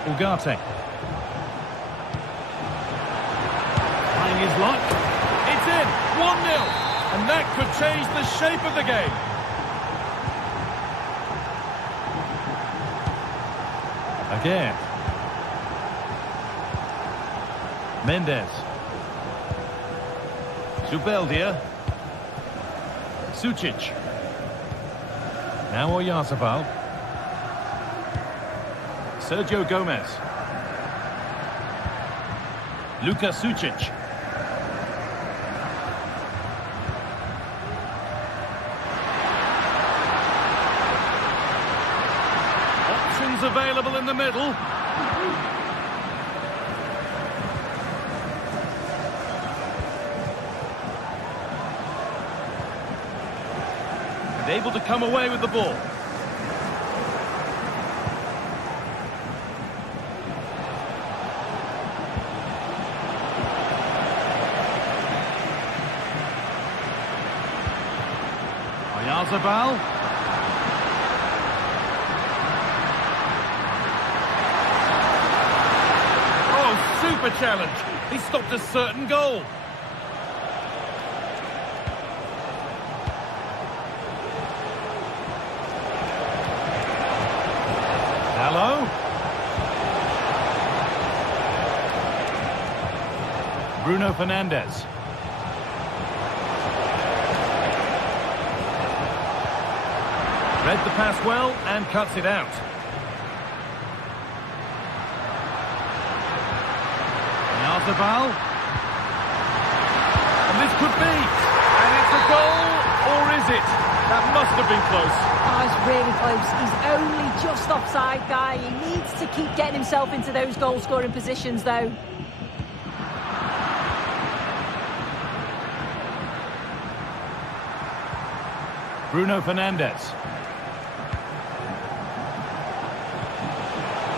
Ugarte. Trying his luck. It's in. 1-0. And that could change the shape of the game. Again. Mendes. Zubeldia. Sucic. Now Oyarzabal. Sergio Gomez. Luka Sucic. Options available in the middle. Able to come away with the ball. Oyarzabal. Oh, super challenge. He stopped a certain goal. Hello. Bruno Fernandes. Read the pass well and cuts it out. Oyarzabal. And this could be. And it's a goal, or is it? That must have been close. Oh, it's really close. He's only just offside, guy. He needs to keep getting himself into those goal-scoring positions, though. Bruno Fernandes.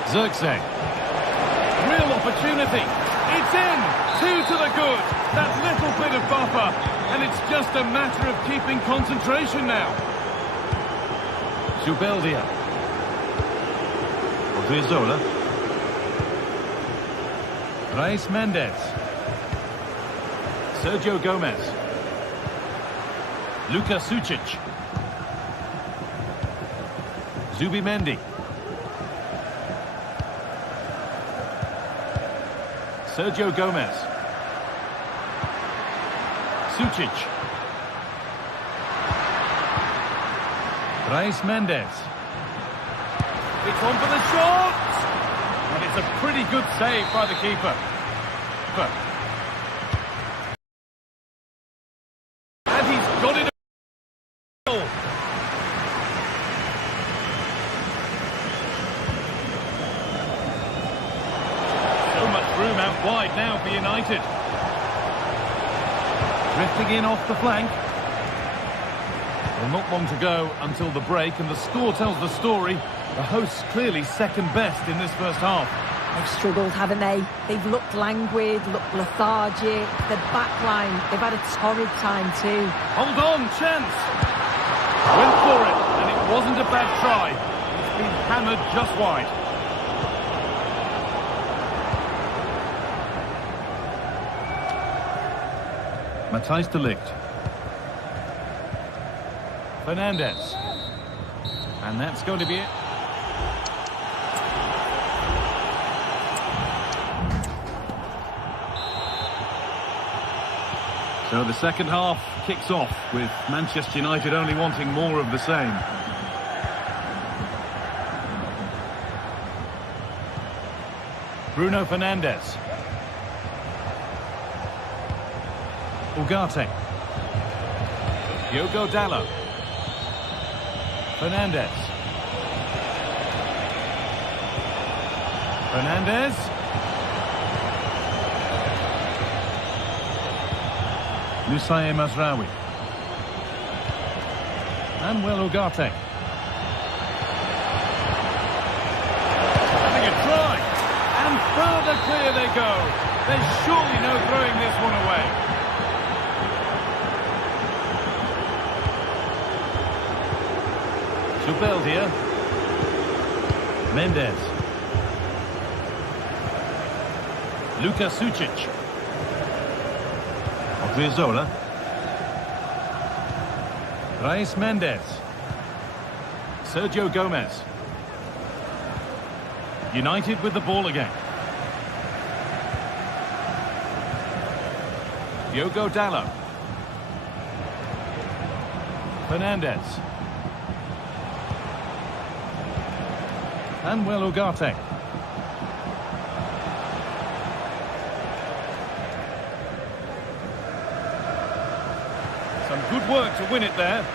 Zirkzee. Real opportunity. It's in. 2 to the good. That little bit of buffer. And it's just a matter of keeping concentration now. Zubeldia. Odriozola. Reis Mendes. Sergio Gomez. Luka Sucic. Zubimendi. Sergio Gomez. Sucic. Reis Mendes. It's on for the shot! And it's a pretty good save by the keeper. And he's got it. So much room out wide now for United. Drifting in off the flank. Well, not long to go until the break, and the score tells the story. The hosts clearly second best in this first half. They've struggled, haven't they? They've looked languid, looked lethargic. The back line, they've had a torrid time too. Hold on, chance! Went for it, and it wasn't a bad try. It's been hammered just wide. Matthijs de Ligt. Fernandez. And that's going to be it. So the second half kicks off with Manchester United only wanting more of the same. Bruno Fernandes. Ugarte. Diogo Dalot. Fernandez. Fernandez. Nusaye Mazraoui. And well, Ugarte. Having a try. And further clear they go. There's surely no throwing this one away. Zubeldia. Mendes. Luka Sucic. Odriozola. Reis Mendes. Sergio Gomez. United with the ball again. Diogo Dalot. Fernandez. And well, Ugarte. Some good work to win it there.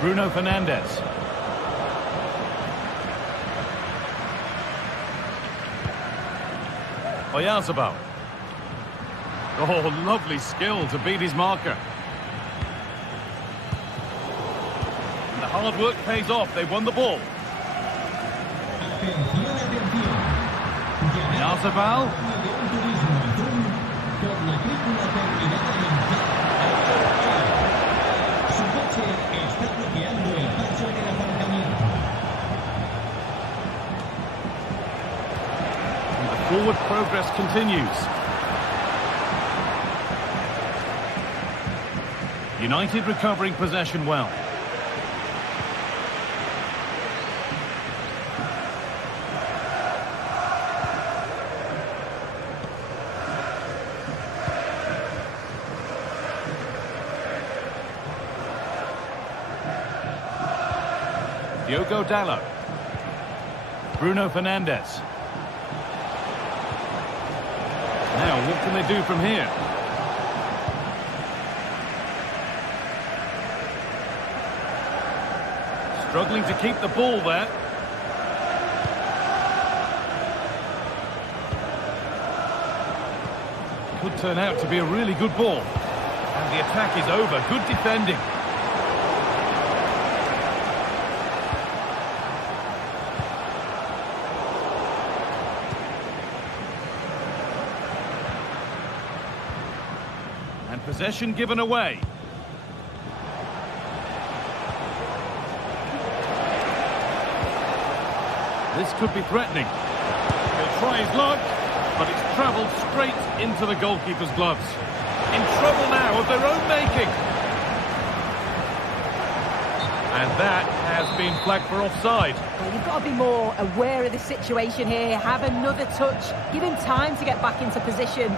Bruno Fernandes. Oyarzabal. Oh, lovely skill to beat his marker. And the hard work pays off. They won the ball. Oyarzabal. Forward progress continues. United recovering possession well. Diogo Dalot. Bruno Fernandes. Now, what can they do from here? Struggling to keep the ball there. Could turn out to be a really good ball. And the attack is over. Good defending. Possession given away. This could be threatening. He'll try his luck, but it's travelled straight into the goalkeeper's gloves. In trouble now of their own making. And that has been flagged for offside. Well, you've got to be more aware of the situation here. Have another touch. Give him time to get back into position.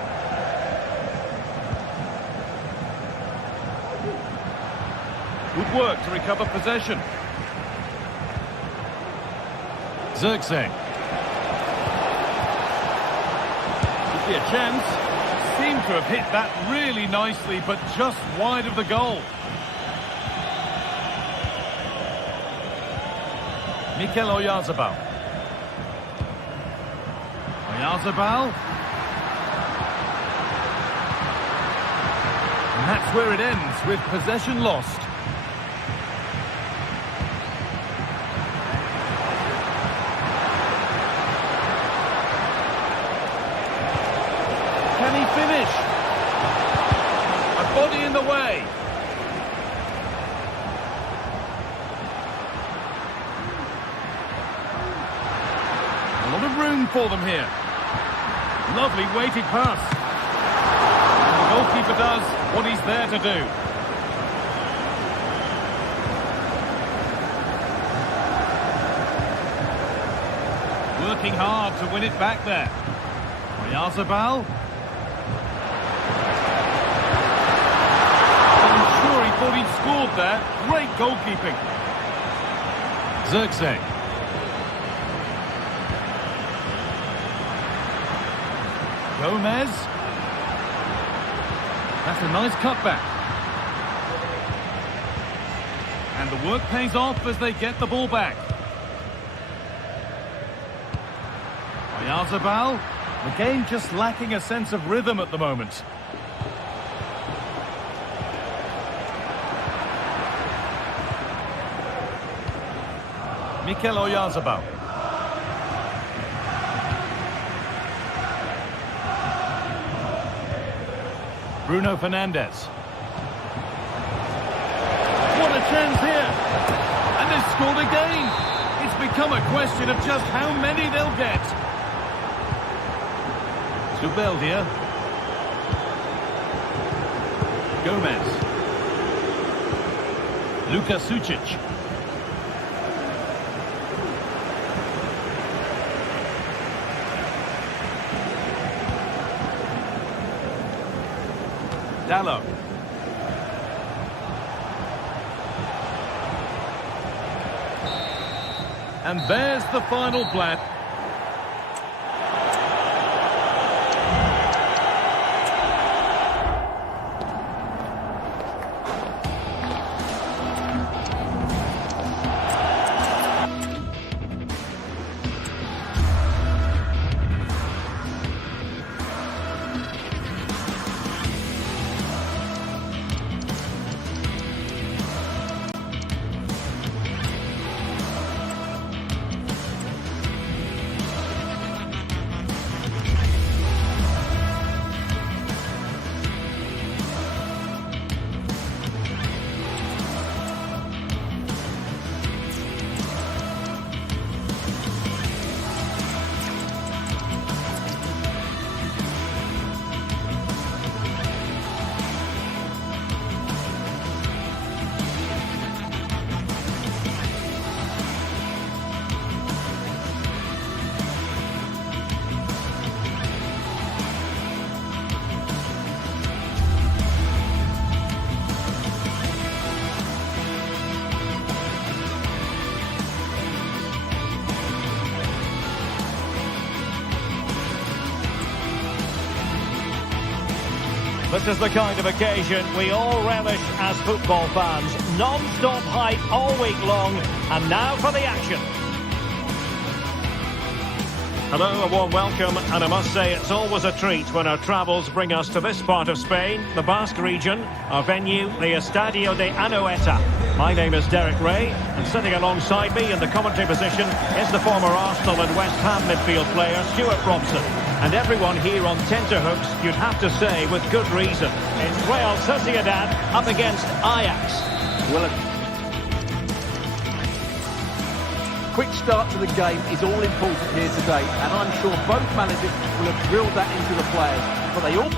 Good work to recover possession. Zirkzee. Could be a chance. Seemed to have hit that really nicely, but just wide of the goal. Mikel Oyarzabal. Oyarzabal. And that's where it ends, with possession lost. Can he finish? A body in the way. A lot of room for them here. Lovely weighted pass. And the goalkeeper does what he's there to do. Working hard to win it back there. Oyarzabal. I'm sure he thought he'd scored there. Great goalkeeping. Zirkzee. Gomez. That's a nice cutback. And the work pays off as they get the ball back. Oyarzabal. The game just lacking a sense of rhythm at the moment. Mikel Oyarzabal. Bruno Fernandes. What a chance here! And they've scored again! It's become a question of just how many they'll get. Zubeldia. Gomez. Luka Sucic. Dallo. And there's the final plan. This is the kind of occasion we all relish as football fans. Non-stop hype all week long, and now for the action. Hello, a warm welcome, and I must say it's always a treat when our travels bring us to this part of Spain, the Basque region, our venue, the Estadio de Anoeta. My name is Derek Ray, and sitting alongside me in the commentary position is the former Arsenal and West Ham midfield player, Stuart Robson. And everyone here on tenterhooks, you'd have to say, with good reason. It's Real Sociedad up against Ajax. quick start to the game is all important here today, and I'm sure both managers will have drilled that into the players. But they all...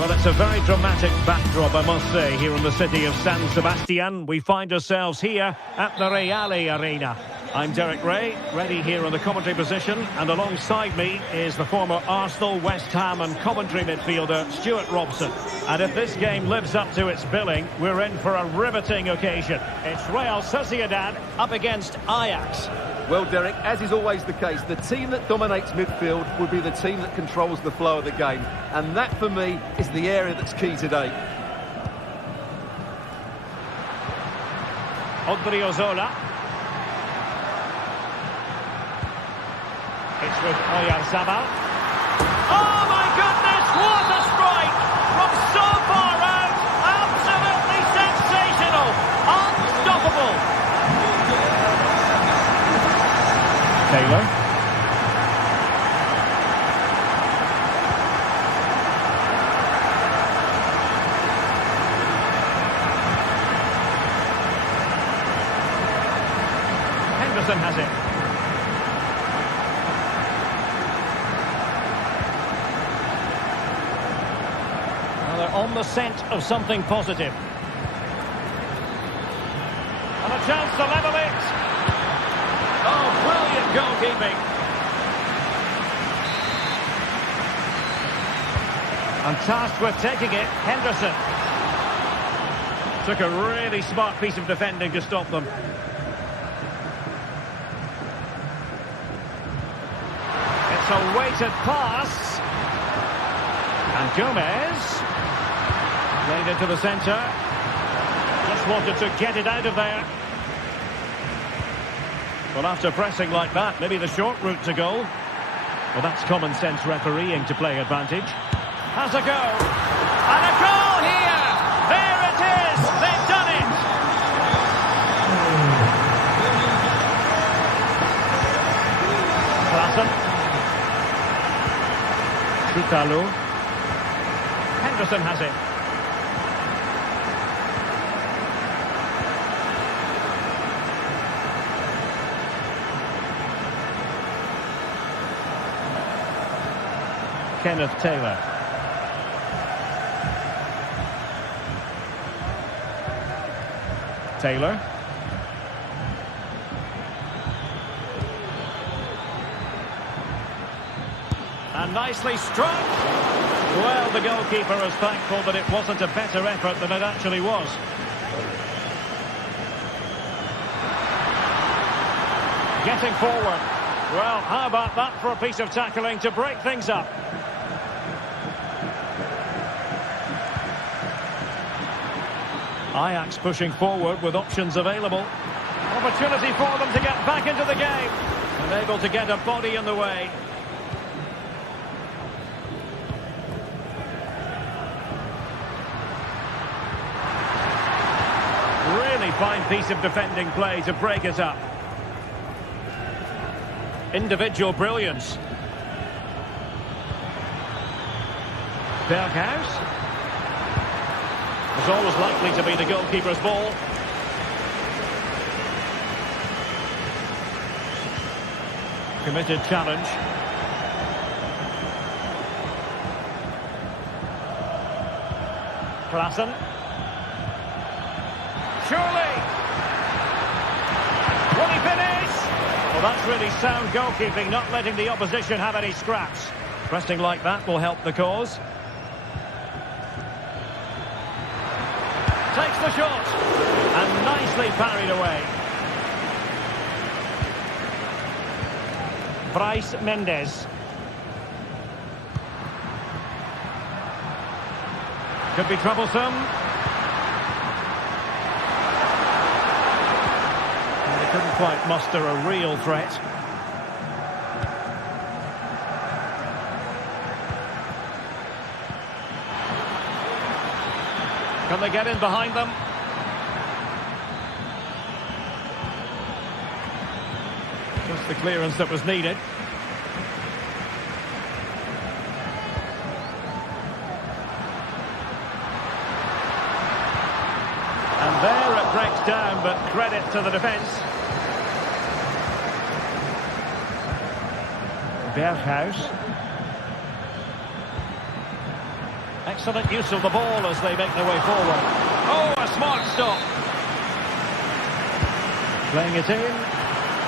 Well, it's a very dramatic backdrop, I must say, here in the city of San Sebastian. We find ourselves here at the Reale Arena. I'm Derek Ray, ready here in the commentary position, and alongside me is the former Arsenal, West Ham and Coventry midfielder Stuart Robson. And if this game lives up to its billing, we're in for a riveting occasion. It's Real Sociedad up against Ajax. Well, Derek, as is always the case, the team that dominates midfield will be the team that controls the flow of the game. And that, for me, is the area that's key today. Odriozola. It's with Oyarzabal. Oh, my goodness, what a strike! From so far out, absolutely sensational! Unstoppable! Taylor. Henderson has it. Well, they're on the scent of something positive. And a chance to level it. Oh, brilliant goalkeeping. And tasked with taking it, Henderson. Took a really smart piece of defending to stop them. It's a weighted pass. And Gomez. Played into the centre. Just wanted to get it out of there. Well, after pressing like that, maybe the short route to goal. Well, that's common sense refereeing to play advantage. Has a go. And a goal here! There it is! They've done it! Klassen. Chutalu. Henderson has it. Kenneth Taylor. Taylor. And nicely struck. Well, the goalkeeper is thankful that it wasn't a better effort than it actually was. Getting forward. Well, how about that for a piece of tackling to break things up? Ajax pushing forward with options available. Opportunity for them to get back into the game. And able to get a body in the way. Really fine piece of defending play to break it up. Individual brilliance. Berghuis. It's always likely to be the goalkeeper's ball. Committed challenge. Klassen. Surely! Will he finish? Well, that's really sound goalkeeping, not letting the opposition have any scraps. Pressing like that will help the cause. Takes the shot. And nicely parried away. Bryce Mendes. Could be troublesome. And they couldn't quite muster a real threat. Can they get in behind them? Just the clearance that was needed. breaks down, but credit to the defence. Berghuis. Excellent use of the ball as they make their way forward. Oh, a smart stop. Playing it in.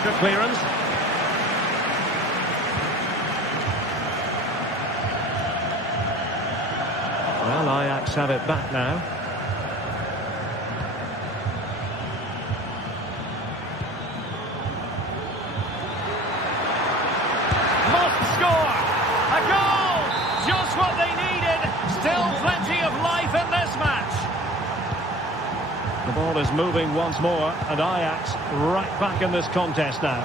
Good clearance. Well, Ajax have it back now. Must score! A goal! Just what they needed! Still plenty of life in this match. The ball is moving once more, and Ajax right back in this contest now.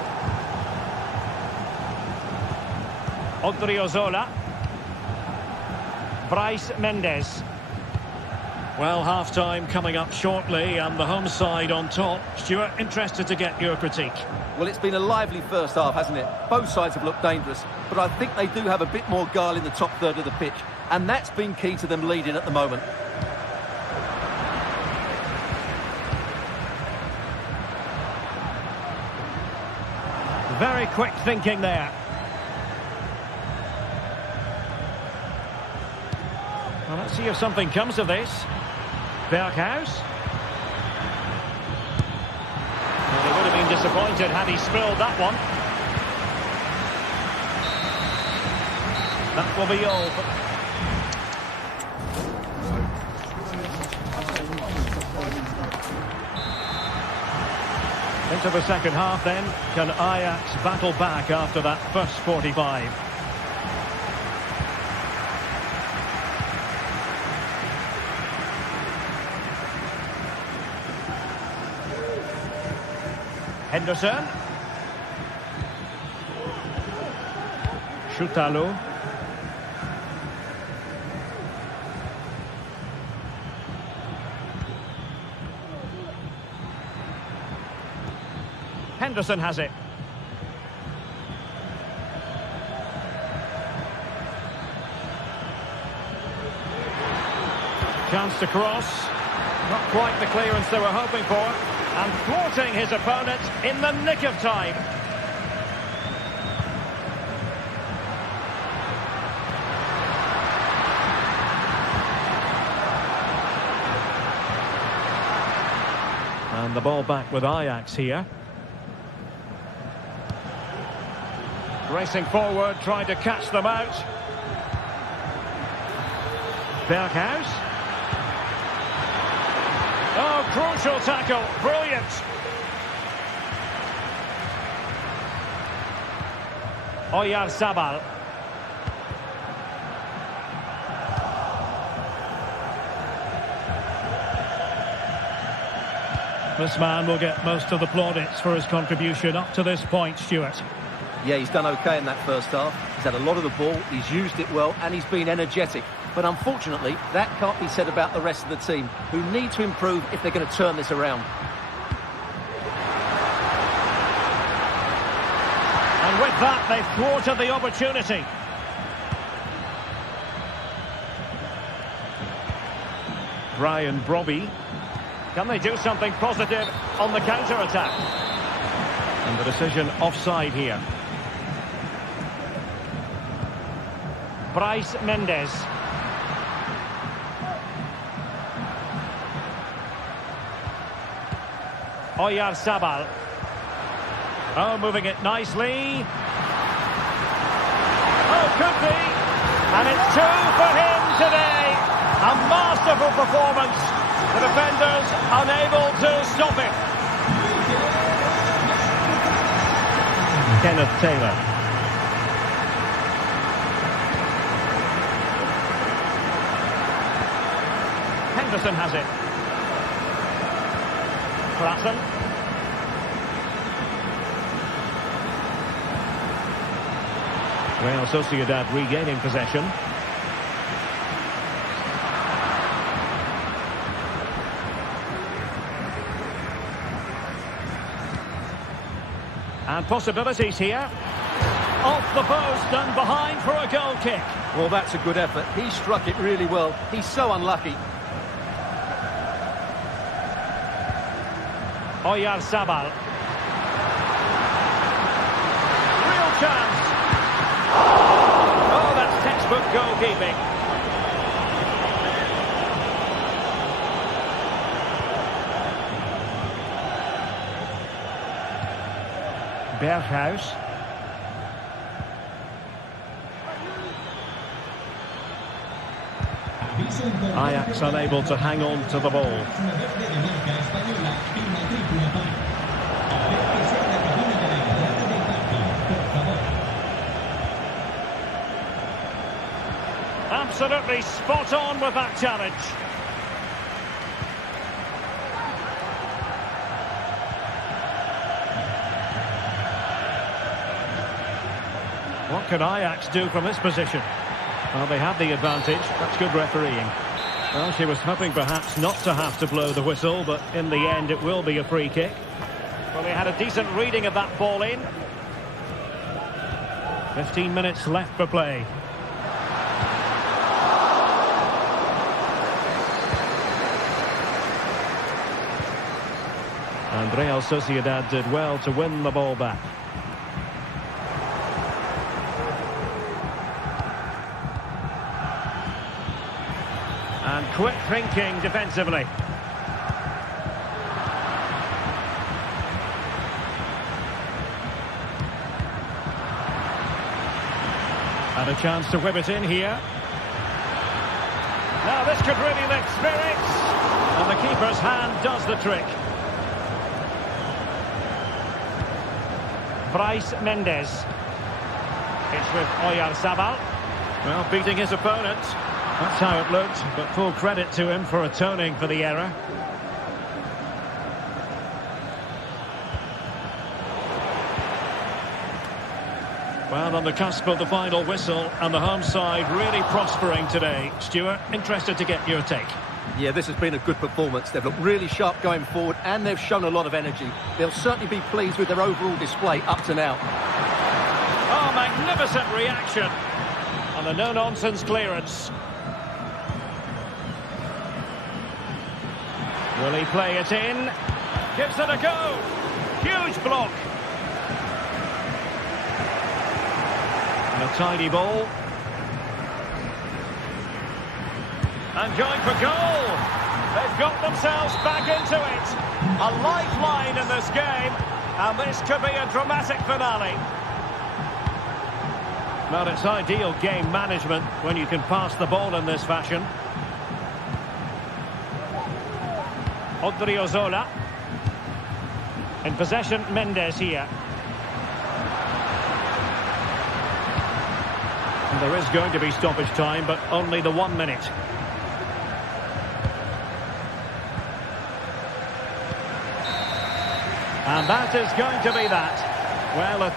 Odriozola. Bryce Mendes. Well, half-time coming up shortly, and the home side on top. Stuart, interested to get your critique. Well, it's been a lively first half, hasn't it? Both sides have looked dangerous, but I think they do have a bit more guile in the top third of the pitch, and that's been key to them leading at the moment. Very quick thinking there. Well, let's see if something comes of this. Berghuis. Well, he would have been disappointed had he spilled that one. That will be all. Into the second half then. Can Ajax battle back after that first 45? Henderson. Schutalo. Henderson has it. Chance to cross. Not quite the clearance they were hoping for. And thwarting his opponent in the nick of time. And the ball back with Ajax here. Racing forward, trying to catch them out. Berghuis. Oh, crucial tackle. Brilliant. Oyarzabal. This man will get most of the plaudits for his contribution up to this point, Stuart. Yeah, he's done okay in that first half. He's had a lot of the ball, he's used it well, and he's been energetic. But unfortunately, that can't be said about the rest of the team, who need to improve if they're going to turn this around. And with that, they've thwarted the opportunity. Brian Brobby. Can they do something positive on the counter-attack? And the decision offside here. Bryce Mendes. Oyarzabal. Oh, moving it nicely. Oh, could be. And it's 2 for him today. A masterful performance. The defenders unable to stop it. Kenneth Taylor. Henderson has it. Klassen. Real Sociedad regaining possession. And possibilities here. Off the post and behind for a goal kick. Well, that's a good effort. He struck it really well. He's so unlucky. Oyarzabal. Real chance. Oh, that's textbook goalkeeping. Berghuis. Ajax unable to hang on to the ball. Absolutely spot on with that challenge. What can Ajax do from this position? Well, they have the advantage. That's good refereeing. Well, she was hoping perhaps not to have to blow the whistle, but in the end it will be a free kick. Well, they had a decent reading of that ball in. 15 minutes left for play. And Real Sociedad did well to win the ball back. And quick thinking defensively. And a chance to whip it in here. Now this could really lift spirits. And the keeper's hand does the trick. Bryce Mendes. It's with Oyarzabal. Well, beating his opponent. That's how it looked, but full credit to him for atoning for the error. Well, on the cusp of the final whistle, and the home side really prospering today. Stuart, interested to get your take. Yeah, this has been a good performance. They've looked really sharp going forward, and they've shown a lot of energy. They'll certainly be pleased with their overall display up to now. Oh, magnificent reaction. And a no-nonsense clearance. Will he play it in? Gives it a go. Huge block. And a tidy ball. And going for goal. They've got themselves back into it. A lifeline in this game. And this could be a dramatic finale. Well, it's ideal game management when you can pass the ball in this fashion. Odriozola. In possession, Mendes here. And there is going to be stoppage time, but only the 1 minute. And that is going to be that. Well,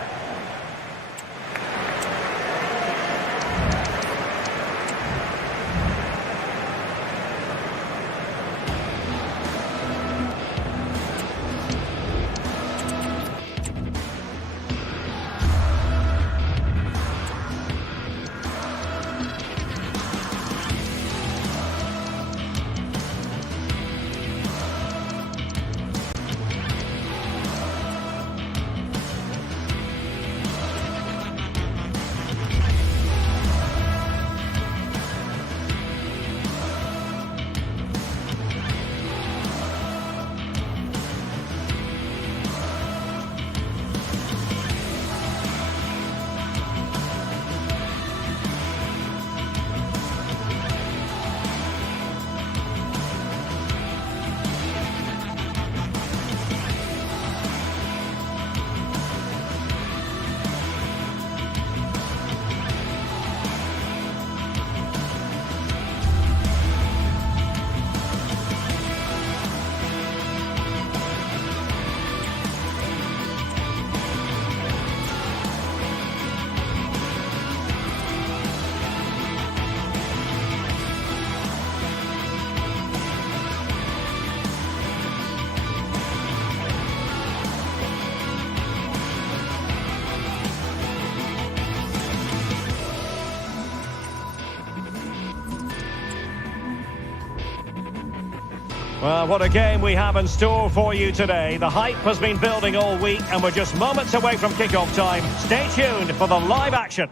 Well, what a game we have in store for you today. The hype has been building all week and we're just moments away from kick-off time. Stay tuned for the live action.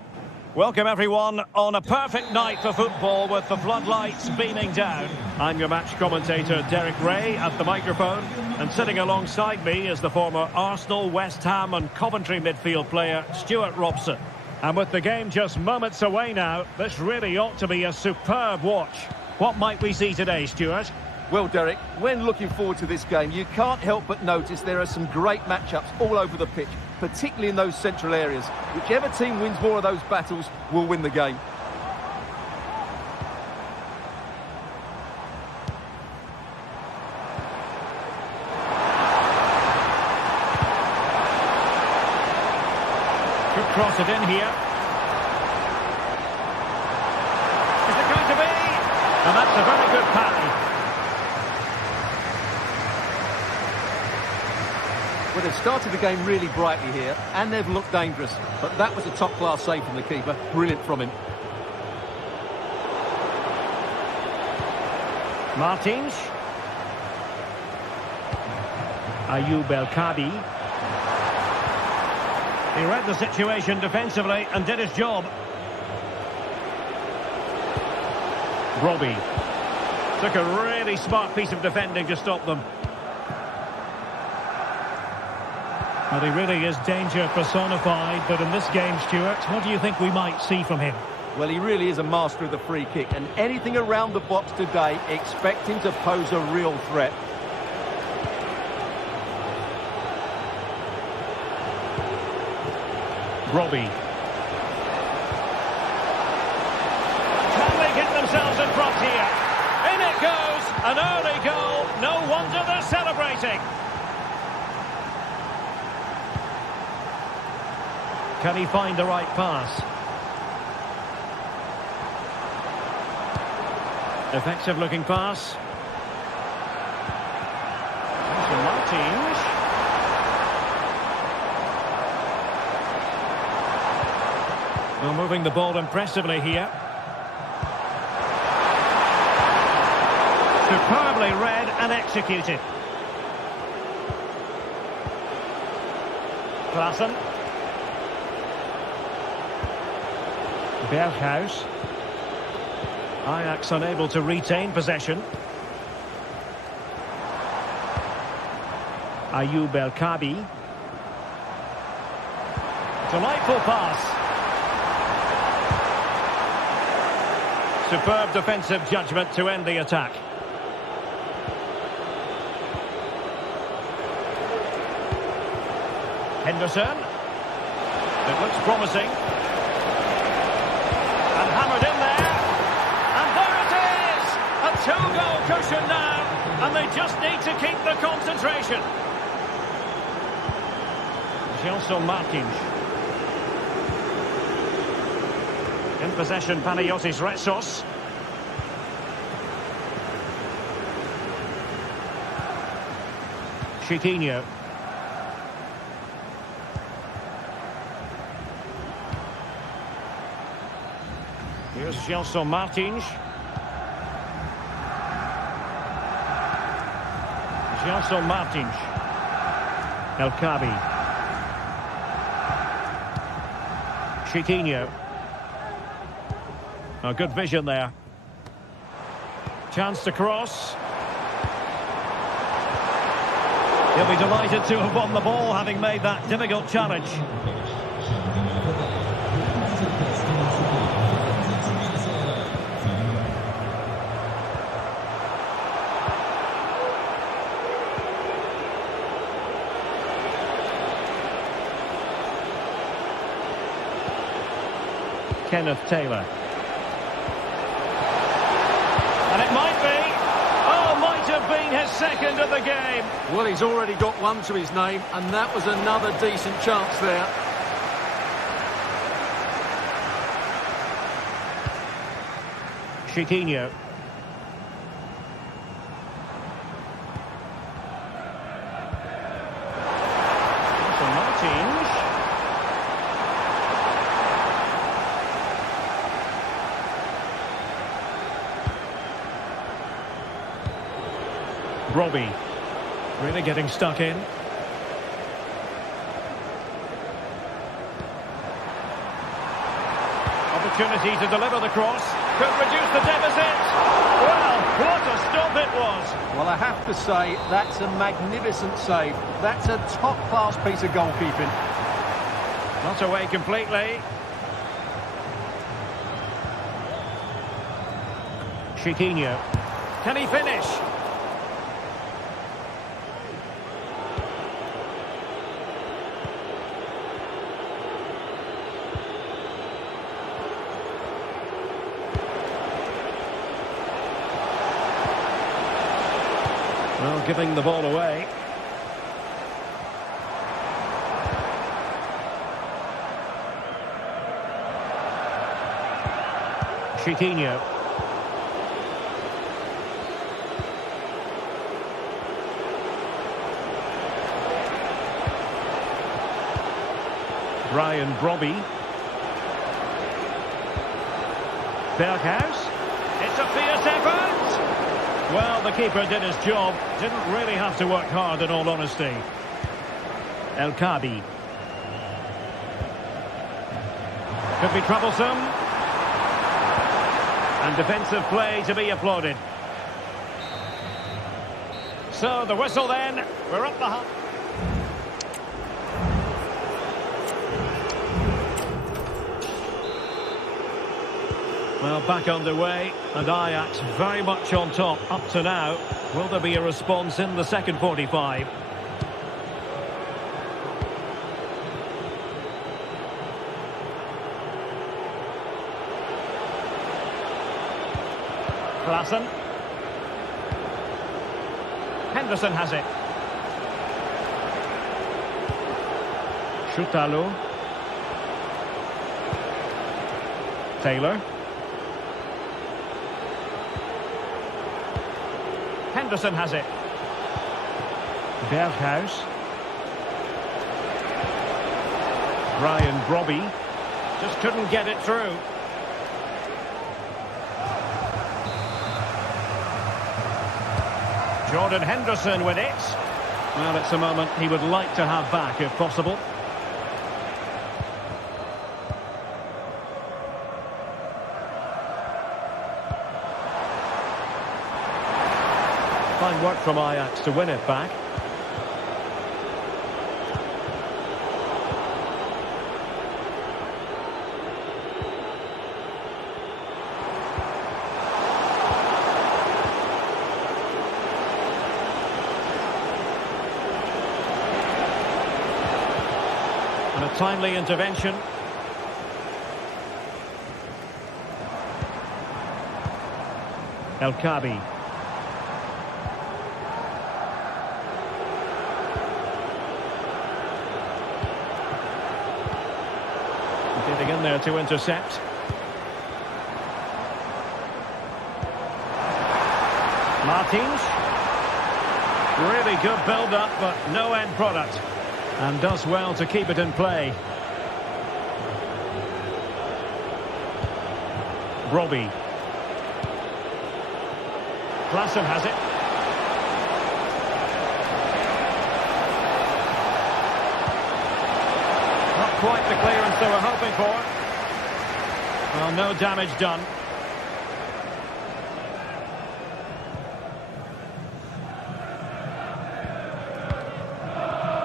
Welcome everyone on a perfect night for football with the floodlights beaming down. I'm your match commentator Derek Ray at the microphone, and sitting alongside me is the former Arsenal, West Ham and Coventry midfield player Stuart Robson. And with the game just moments away now, this really ought to be a superb watch. What might we see today, Stuart? Well, Derek, when looking forward to this game, you can't help but notice there are some great matchups all over the pitch, particularly in those central areas. Whichever team wins more of those battles will win the game. Could cross it in here. Is it going to be? And that's a very good parry. Well, they've started the game really brightly here, and they've looked dangerous. But that was a top-class save from the keeper. Brilliant from him. Martins. Ayoub El-Kadi. He read the situation defensively and did his job. Robbie. Took a really smart piece of defending to stop them. Well, he really is danger personified, but in this game, Stuart, what do you think we might see from him? Well, he really is a master of the free kick, and anything around the box today, expect him to pose a real threat. Robbie. Can they get themselves in front here? In it goes! An early goal. No wonder they're celebrating. Can he find the right pass? Effective looking pass. Martins. Well, moving the ball impressively here. Superbly read and executed. Klaassen. Berghuis. Ajax unable to retain possession. Ayoub El-Kadi. Delightful pass. Superb defensive judgment to end the attack. Henderson. It looks promising. And hammered in there. And there it is! A two-goal cushion now. And they just need to keep the concentration. Gelson Martins. In possession, Panagiotis Retsos. Chiquinho. Here's Gelson Martins. Gelson Martins. El-Kadi. Chiquinho. Oh, good vision there. Chance to cross. He'll be delighted to have won the ball, having made that difficult challenge. Kenneth Taylor. And it might be. Oh, might have been his second of the game. Well, he's already got one to his name, and that was another decent chance there. Chiquinho. Martins. Brobby. Really getting stuck in. Opportunity to deliver the cross. Could reduce the deficit. Well, what a stop it was. Well, I have to say, that's a magnificent save. That's a top-class piece of goalkeeping. Not away completely. Chiquinho. Can he finish? Well, giving the ball away. Chiquinho. Brian Brobby. Berghuis. It's a fierce effort. Well, the keeper did his job. Didn't really have to work hard, in all honesty. El Khabi. Could be troublesome. And defensive play to be applauded. So, the whistle then. We're up the hunt. Well, back underway, and Ajax very much on top up to now. Will there be a response in the second 45? Klaassen. Henderson has it. Schutalo. Taylor. Henderson has it. Berghuis. Brian Brobby. Just couldn't get it through. Jordan Henderson with it. Well, it's a moment he would like to have back if possible. Fine work from Ajax to win it back. And a timely intervention. El Khabi. Getting in there to intercept. Martins. Really good build-up, but no end product. And does well to keep it in play. Brobby. Klaassen has it. Not quite the clearance they were hoping for. Well, no damage done.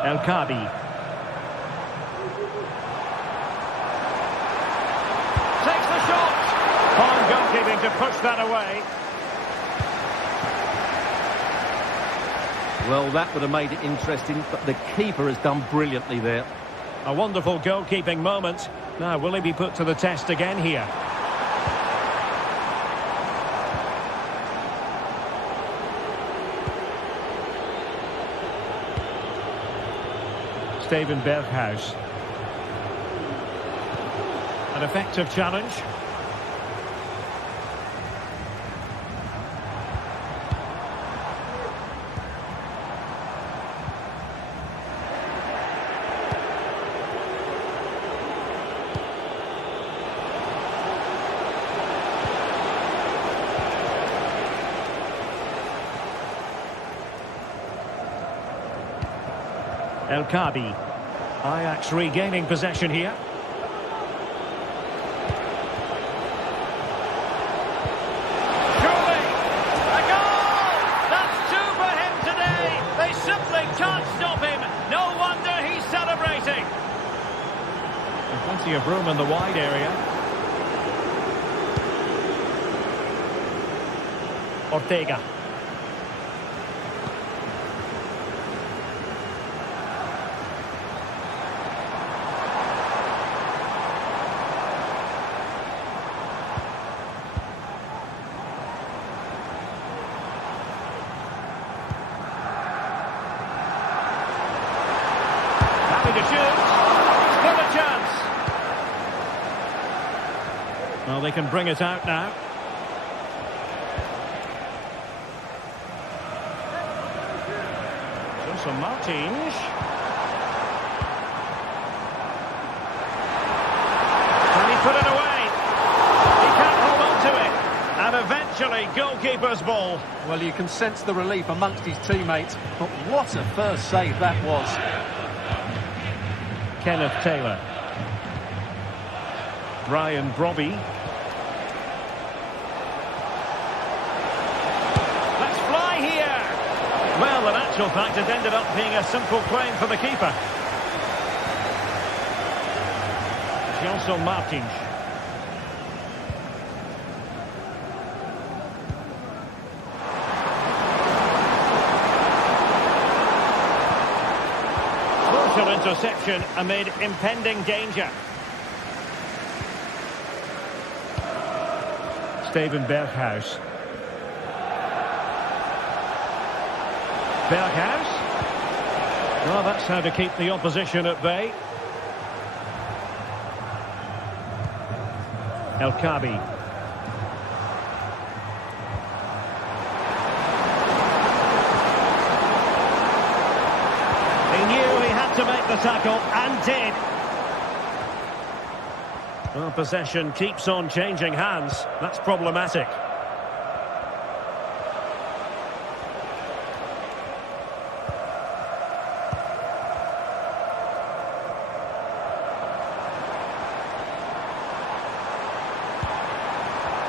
El Khabi. Takes the shot. Fine goalkeeping to push that away. Well, that would have made it interesting, but the keeper has done brilliantly there. A wonderful goalkeeping moment. Now, will he be put to the test again here? Steven Berghuis. An effective challenge. El Kabi. Ajax regaining possession here. Surely! A goal! That's two for him today! They simply can't stop him! No wonder he's celebrating! And plenty of room in the wide area. Ortega. Happy to shoot. Still a chance. Well, they can bring it out now. Martins. Can he put it away? He can't hold on to it. And eventually, goalkeeper's ball. Well, you can sense the relief amongst his teammates. But what a first save that was. Kenneth Taylor. Ryan Brobby. Let's fly here. Well, in actual fact, it ended up being a simple claim for the keeper. Gelson Martins. Crucial interception amid impending danger. Steven Berghuis. Berghuis. Well, that's how to keep the opposition at bay. El Kabi. He knew he had to make the tackle and did. Well, possession keeps on changing hands. That's problematic.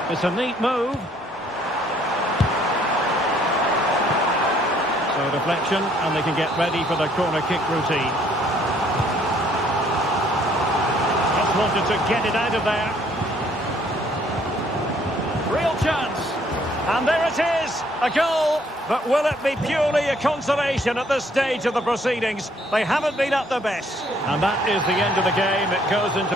It's a neat move. So deflection, and they can get ready for the corner kick routine. Just wanted to get it out of there. Real chance. And there it is, a goal. But will it be purely a consolation at this stage of the proceedings? They haven't been at their best. And that is the end of the game. It goes into...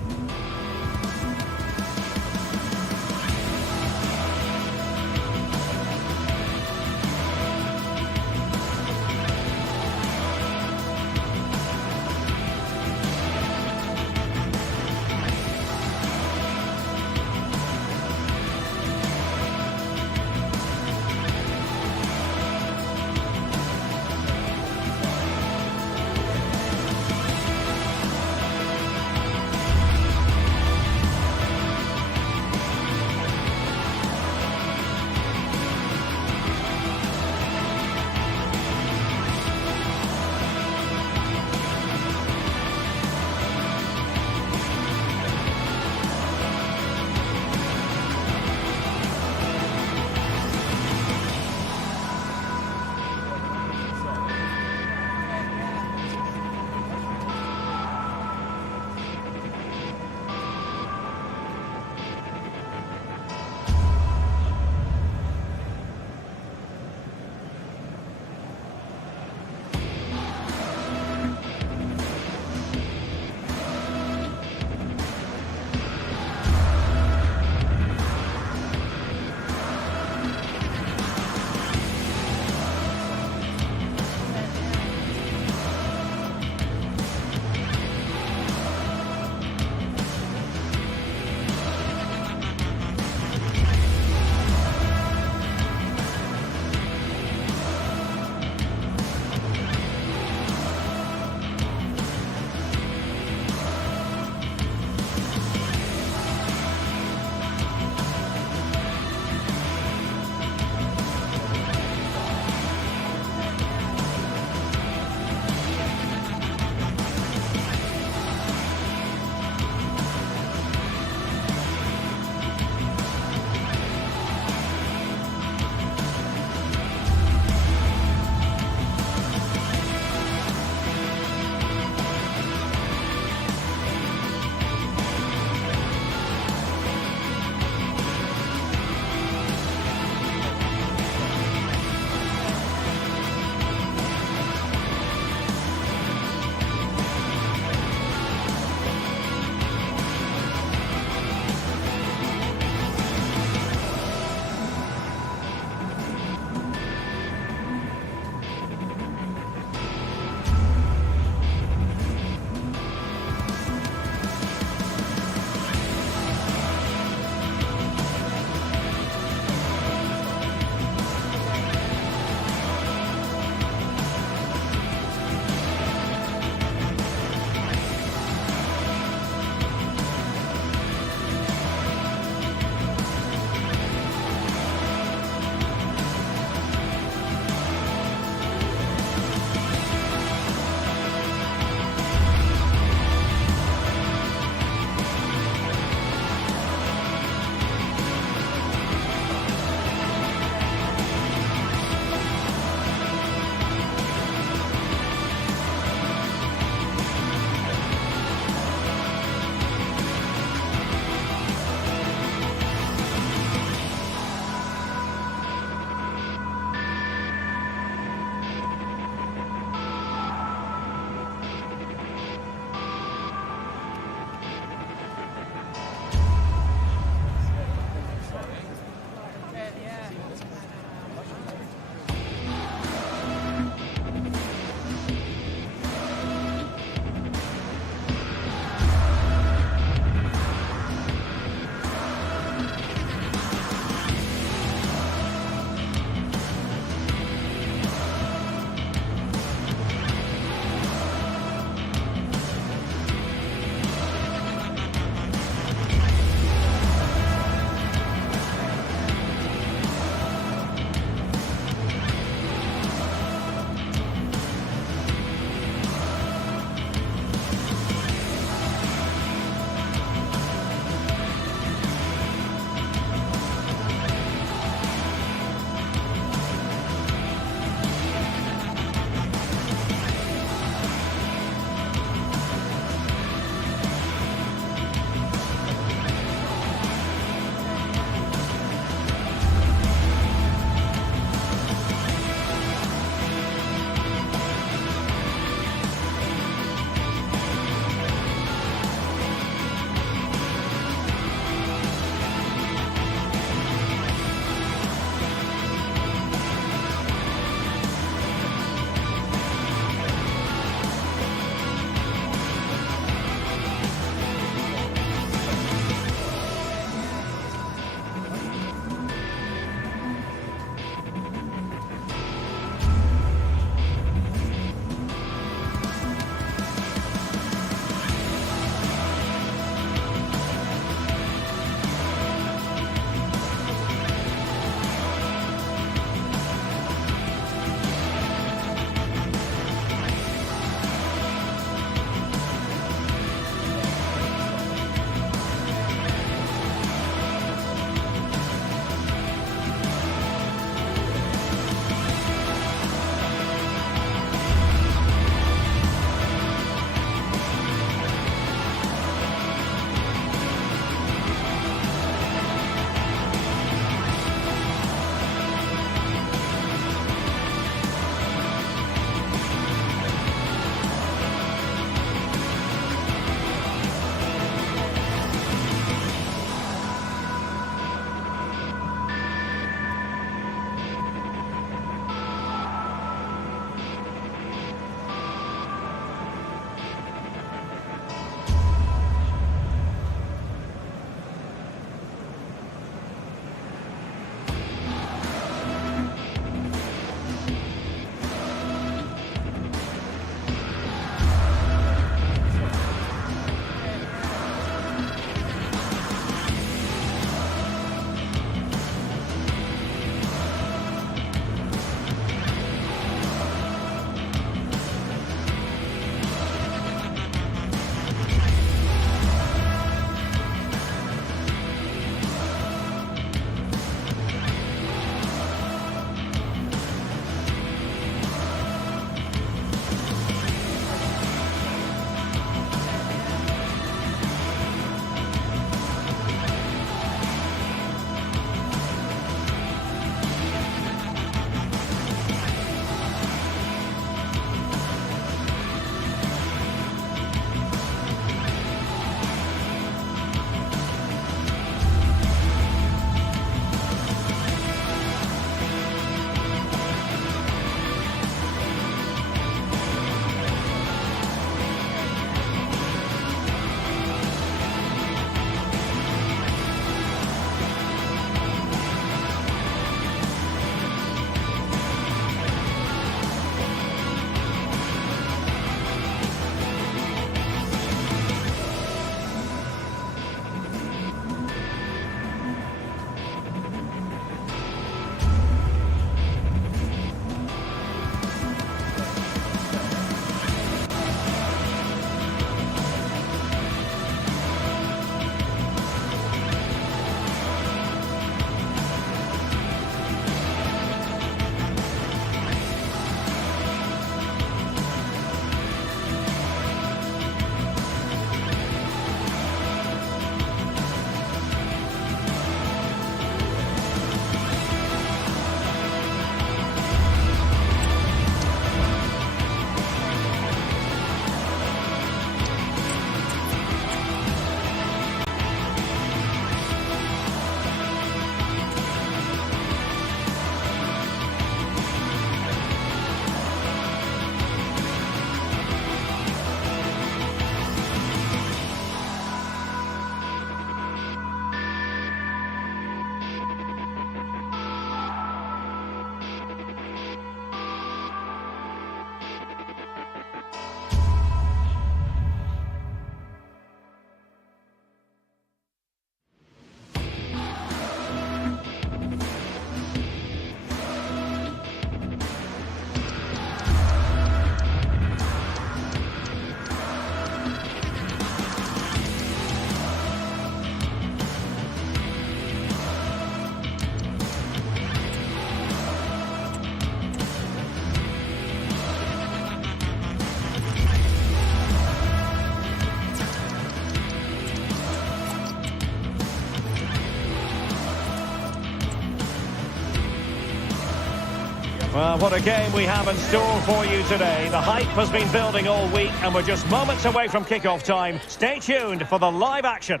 Well, what a game we have in store for you today. The hype has been building all week and we're just moments away from kick-off time. Stay tuned for the live action.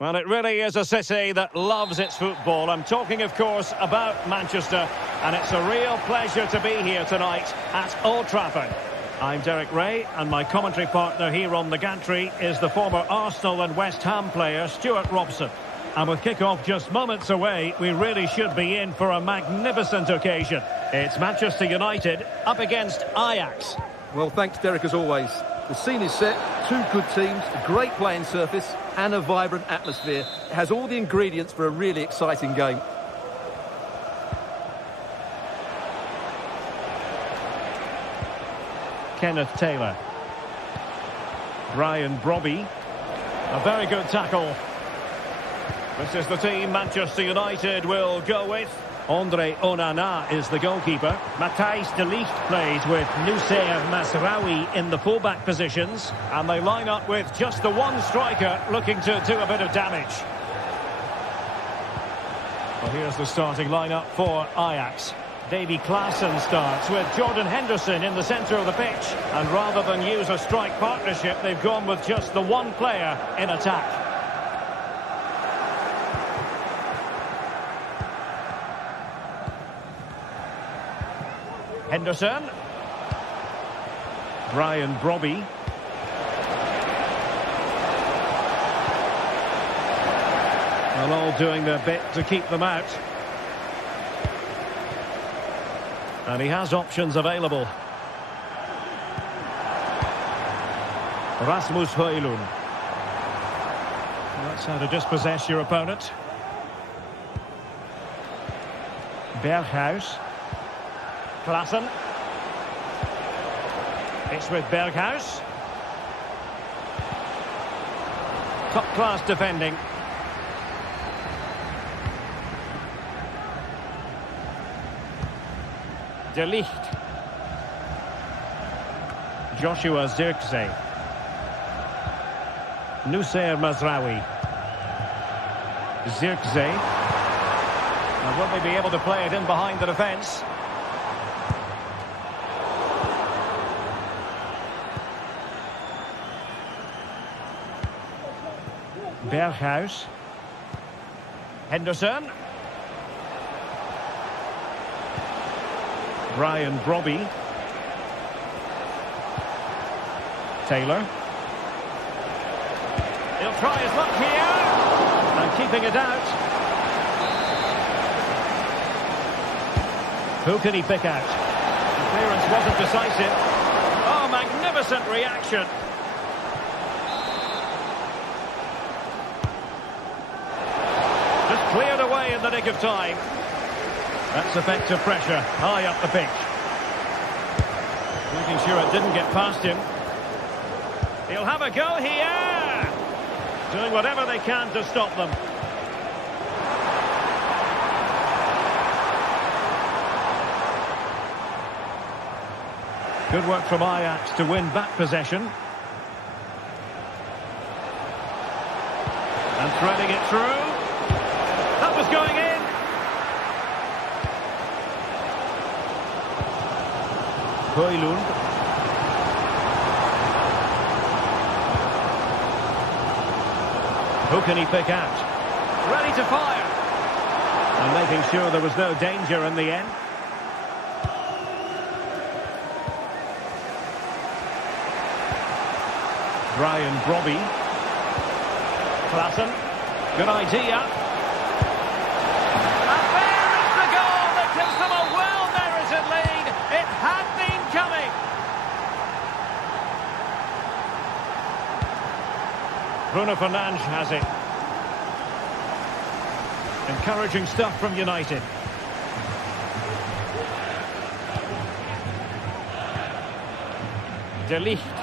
Well, it really is a city that loves its football. I'm talking, of course, about Manchester, and it's a real pleasure to be here tonight at Old Trafford. I'm Derek Ray, and my commentary partner here on the gantry is the former Arsenal and West Ham player, Stuart Robson. And with kick-off just moments away, we really should be in for a magnificent occasion. It's Manchester United up against Ajax. Well, thanks, Derek, as always. The scene is set, two good teams, a great playing surface and a vibrant atmosphere. It has all the ingredients for a really exciting game. Kenneth Taylor. Brian Brobby. A very good tackle. This is the team Manchester United will go with. Andre Onana is the goalkeeper. Matthijs de Ligt plays with Noussair Mazraoui in the fullback positions. And they line up with just the one striker looking to do a bit of damage. Well, here's the starting lineup for Ajax. Davy Klaassen starts with Jordan Henderson in the centre of the pitch. And rather than use a strike partnership, they've gone with just the one player in attack. Henderson. Brian Brobby. Well, all doing their bit to keep them out. And he has options available. Rasmus Højlund. That's how to dispossess your opponent. Berghuis. Klaassen. It's with Berghuis. Top-class defending. De Ligt. Joshua Zirkzee. Noussair Mazraoui. Zirkzee. Now, will they be able to play it in behind the defence? Berghuis. Henderson. Brian Brobby. Taylor. He'll try his luck here. And keeping it out. Who can he pick out? The clearance wasn't decisive. Oh, magnificent reaction. Just cleared away in the nick of time. That's effective pressure, high up the pitch. Making sure it didn't get past him. He'll have a go here! Doing whatever they can to stop them. Good work from Ajax to win back possession. And threading it through. That was going in. Højlund. Who can he pick out? Ready to fire. And making sure there was no danger in the end. Brian Brobby. Klaassen. Good idea. And there is the goal that gives them a well-merited lead. It had been coming. Bruno Fernandes has it. Encouraging stuff from United. De Ligt.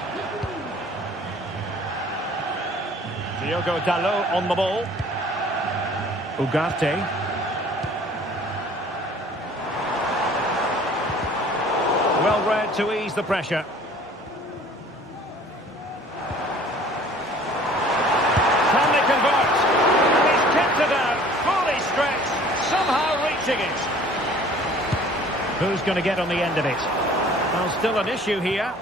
Diogo Dalot on the ball. Ugarte. Well read to ease the pressure. Can they convert? And he's kept it out, fully stretched, somehow reaching it. Who's going to get on the end of it? Well, still an issue here.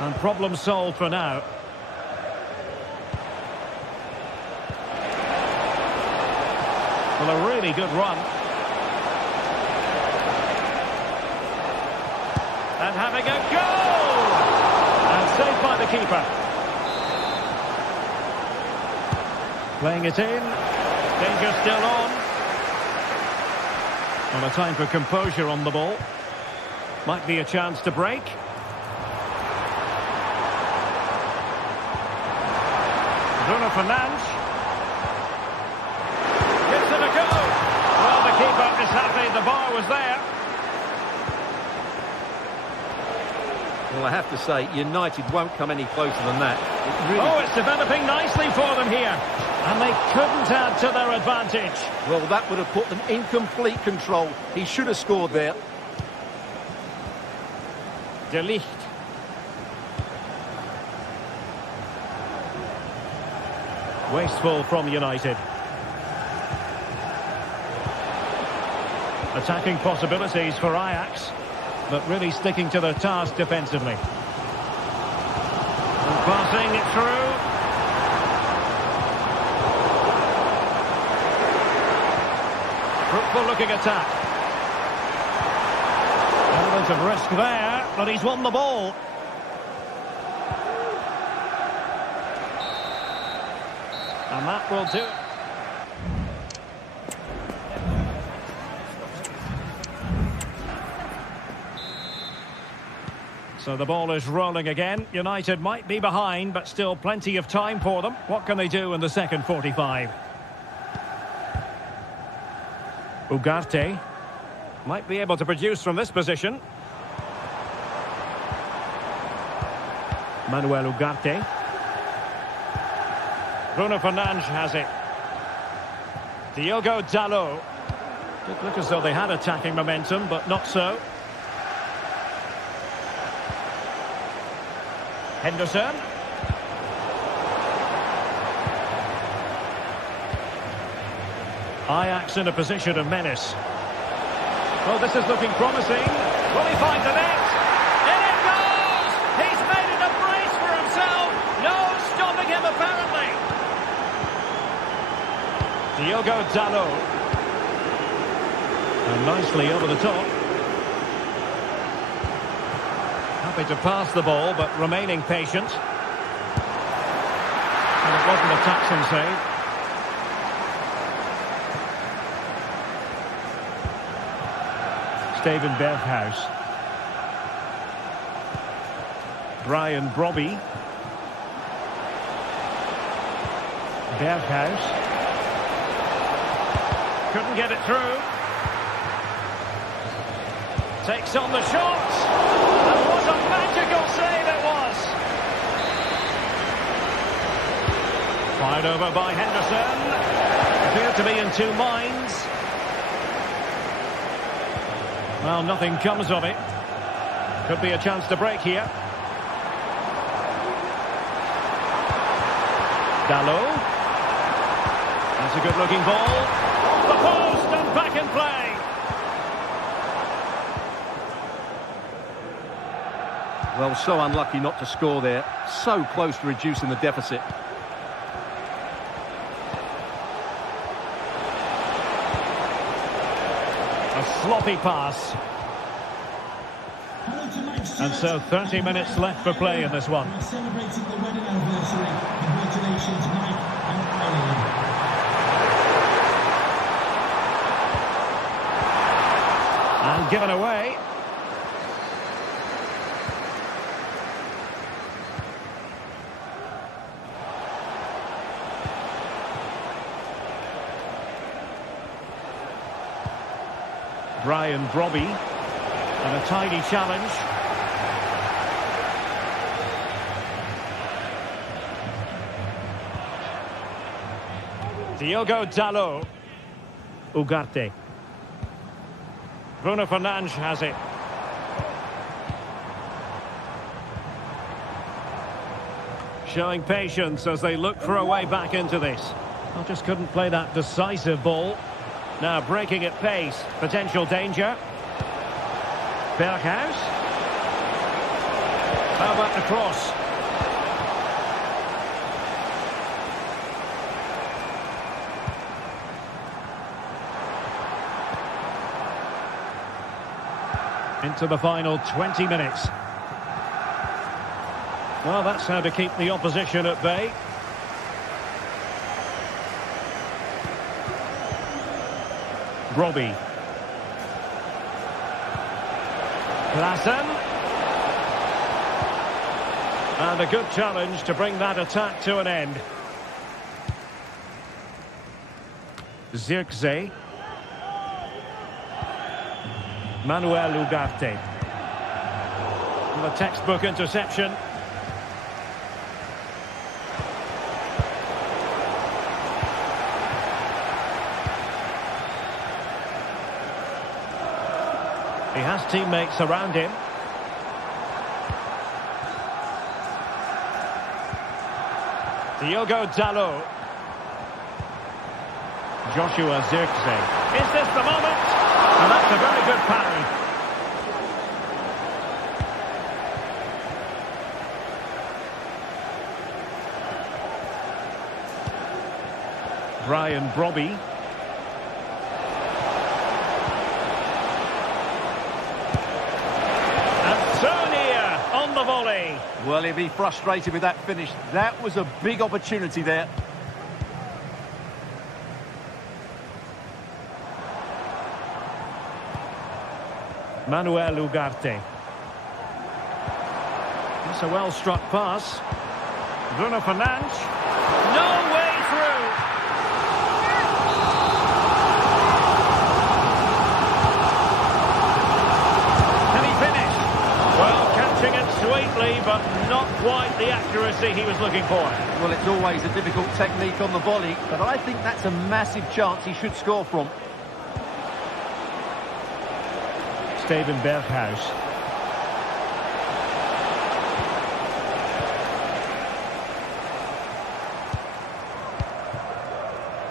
And problem solved for now. Well, a really good run. And having a goal! And saved by the keeper. Playing it in. Danger still on. Well, a time for composure on the ball. Might be a chance to break. Bruno Fernandes. Gives it a go. Well, the keeper is happy the bar was there. Well, I have to say, United won't come any closer than that. It's developing nicely for them here. And they couldn't add to their advantage. Well, that would have put them in complete control. He should have scored there. De Ligt. Wasteful from United. Attacking possibilities for Ajax, but really sticking to their task defensively. And passing it through. Fruitful looking attack. Element of risk there, but he's won the ball. And that will do it. So the ball is rolling again. United might be behind, but still plenty of time for them. What can they do in the second 45? Ugarte might be able to produce from this position. Manuel Ugarte. Bruno Fernandes has it. Diogo Dalot. Did look as though they had attacking momentum, but not so. Henderson. Ajax in a position of menace. Well, this is looking promising. Will he find the net? In it goes! He's made it a brace for himself. No stopping him, apparently. Diogo Dalot. And nicely over the top. Happy to pass the ball, but remaining patient. And it wasn't a taxing save. Steven Berghuis. Brian Brobby. Berghuis. Couldn't get it through. Takes on the shot. And what a magical save it was. Fired over by Henderson. Appeared to be in two minds. Well, nothing comes of it. Could be a chance to break here. Dalot. That's a good-looking ball. Off the post and back in play. Well, so unlucky not to score there. So close to reducing the deficit. A sloppy pass. And so 30 minutes left for play in this one. We're celebrating the wedding anniversary. Congratulations, Mike and Eileen. And given away. Brian Brobby. And a tidy challenge. Diogo Dalot. Ugarte. Bruno Fernandes has it. Showing patience as they look for a way back into this. Well, just couldn't play that decisive ball. Now breaking at pace. Potential danger. Berghuis. How about the cross? Into the final 20 minutes. Well, that's how to keep the opposition at bay. Robbie. Klaassen. And a good challenge to bring that attack to an end. Zirkzee. Manuel Ugarte. And a textbook interception. He has teammates around him. Diogo Dalot. Joshua Zirkzee. Is this the moment? And that's a very good parry. Brian Brobby. On the volley. Well, he'll be frustrated with that finish. That was a big opportunity there. Manuel Ugarte. It's a well-struck pass. Bruno Fernandes. No way through. Can he finish? Well, catching it sweetly, but not quite the accuracy he was looking for. Well, it's always a difficult technique on the volley, but I think that's a massive chance he should score from. Steven Berghuis.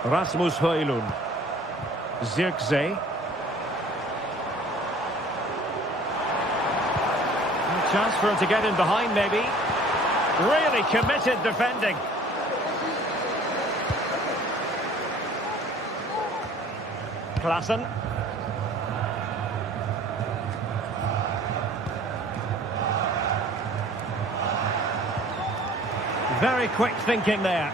Rasmus Højlund. Zirkzee. Chance for him to get in behind, maybe. Really committed defending. Klaassen. Very quick thinking there.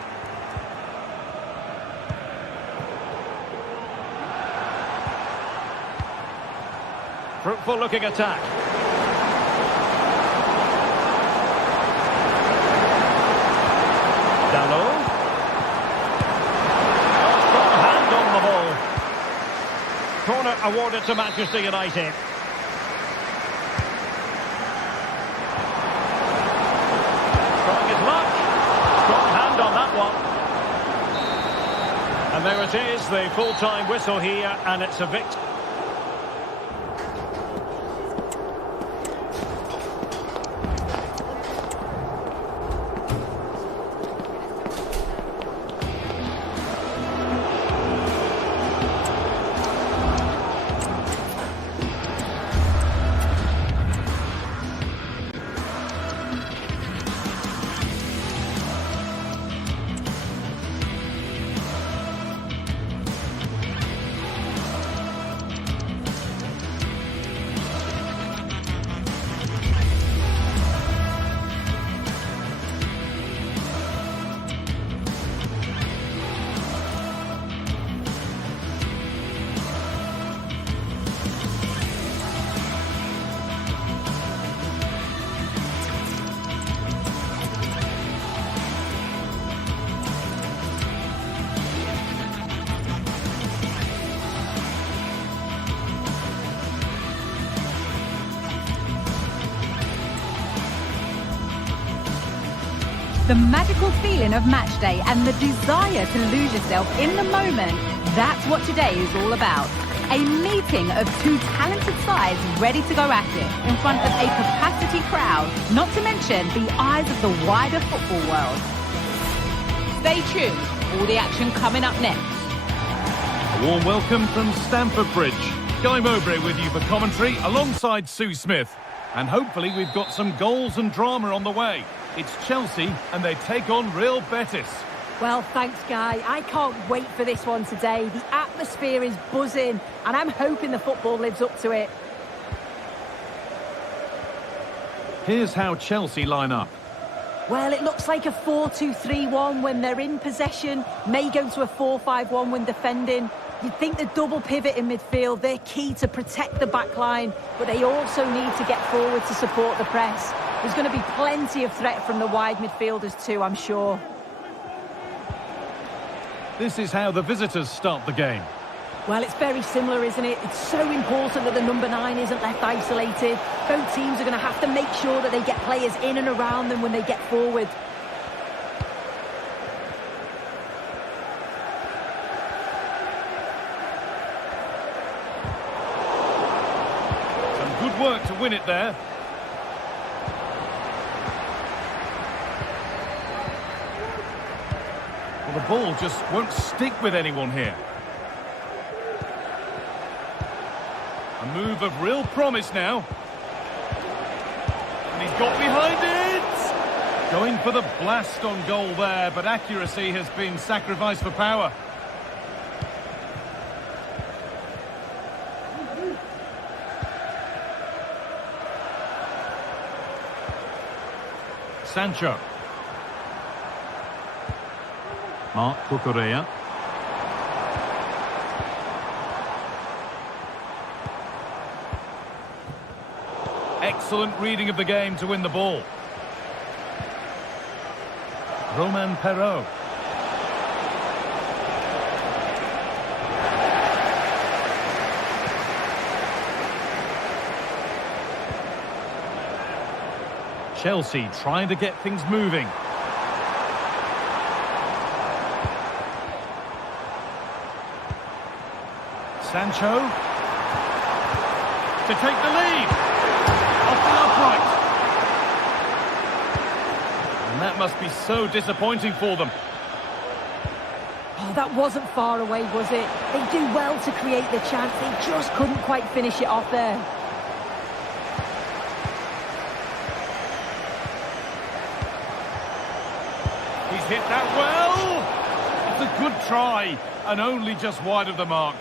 Fruitful looking attack. Dalot. Strong hand on the ball. Corner awarded to Manchester United. Trying his luck. Strong hand on that one. And there it is, the full-time whistle here, and it's a victory. The magical feeling of match day and the desire to lose yourself in the moment, that's what today is all about. A meeting of two talented sides ready to go at it in front of a capacity crowd, not to mention the eyes of the wider football world. Stay tuned. All the action coming up next. A warm welcome from Stamford Bridge. Guy Mowbray with you for commentary alongside Sue Smith. And hopefully we've got some goals and drama on the way. It's Chelsea and they take on Real Betis. Well, thanks, Guy. I can't wait for this one today. The atmosphere is buzzing, and I'm hoping the football lives up to it. Here's how Chelsea line up. Well, it looks like a 4-2-3-1 when they're in possession. May go to a 4-5-1 when defending. You'd think the double pivot in midfield, they're key to protect the back line, but they also need to get forward to support the press. There's going to be plenty of threat from the wide midfielders too, I'm sure. This is how the visitors start the game. Well, it's very similar, isn't it? It's so important that the number 9 isn't left isolated. Both teams are going to have to make sure that they get players in and around them when they get forward. Some good work to win it there. Well, the ball just won't stick with anyone here. A move of real promise now. And he's got behind it! Going for the blast on goal there, but accuracy has been sacrificed for power. Sancho. Marc Cucurella. Excellent reading of the game to win the ball. Romain Perraud. Chelsea trying to get things moving. Sancho to take the lead off the upright, and that must be so disappointing for them. Oh, that wasn't far away, was it? They do well to create the chance. They just couldn't quite finish it off there. He's hit that well. It's a good try, and only just wide of the mark.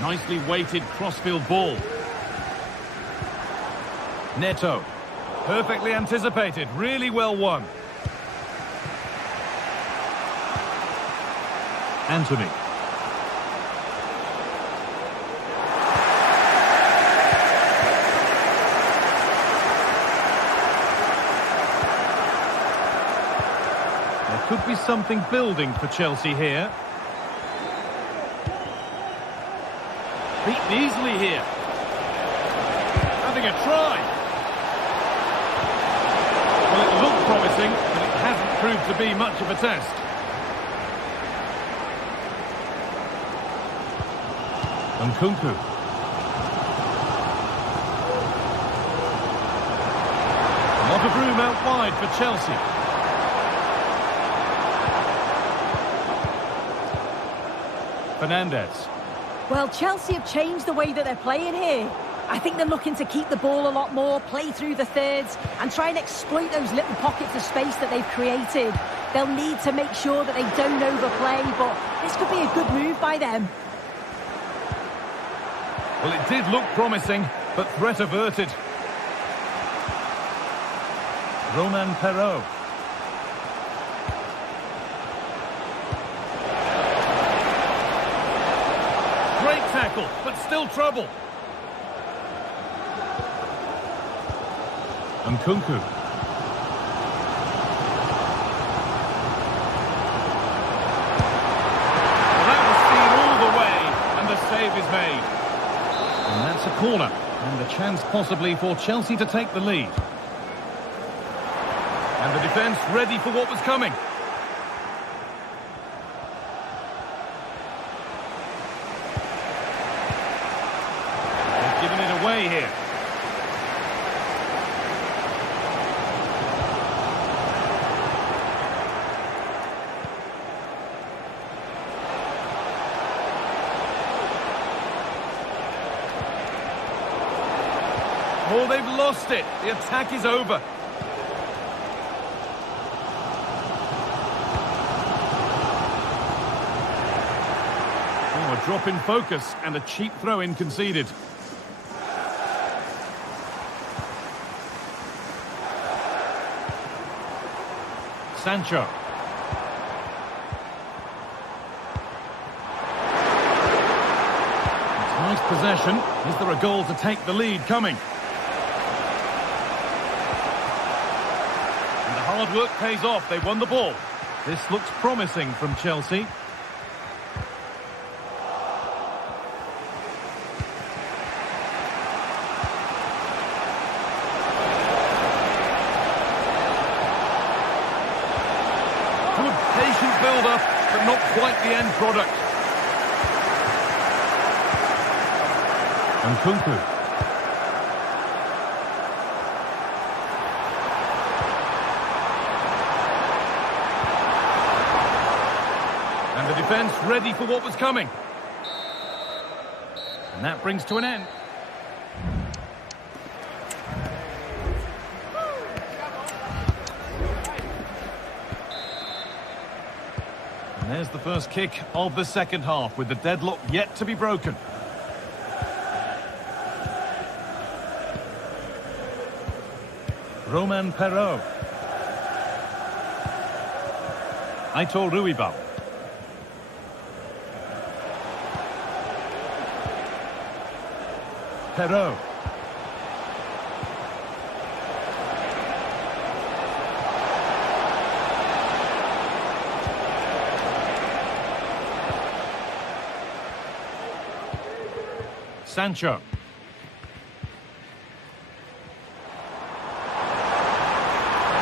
Nicely weighted crossfield ball. Neto. Perfectly anticipated. Really well won. Anthony. There could be something building for Chelsea here. Beaten easily here. Having a try. Well, it looked promising, but it hasn't proved to be much of a test. Nkunku. A lot of room out wide for Chelsea. Fernandes. Well, Chelsea have changed the way that they're playing here. I think they're looking to keep the ball a lot more, play through the thirds, and try and exploit those little pockets of space that they've created. They'll need to make sure that they don't overplay, but this could be a good move by them. Well, it did look promising, but threat averted. Romain Perraud. Great tackle, but still trouble. Nkunku. Well, that was seen all the way, and the save is made. And that's a corner, and a chance possibly for Chelsea to take the lead. And the defence ready for what was coming. They've given it away here. Oh, they've lost it. The attack is over. Oh, a drop in focus and a cheap throw-in conceded. Sancho. It's nice possession. Is there a goal to take the lead coming? And the hard work pays off. They won the ball. This looks promising from Chelsea. Good patient build-up, but not quite the end product. And Nkunku. And the defence ready for what was coming. And that brings to an end. And there's the first kick of the second half, with the deadlock yet to be broken. Roman Perraud. Aitor Ruibal. Perraud. Sancho.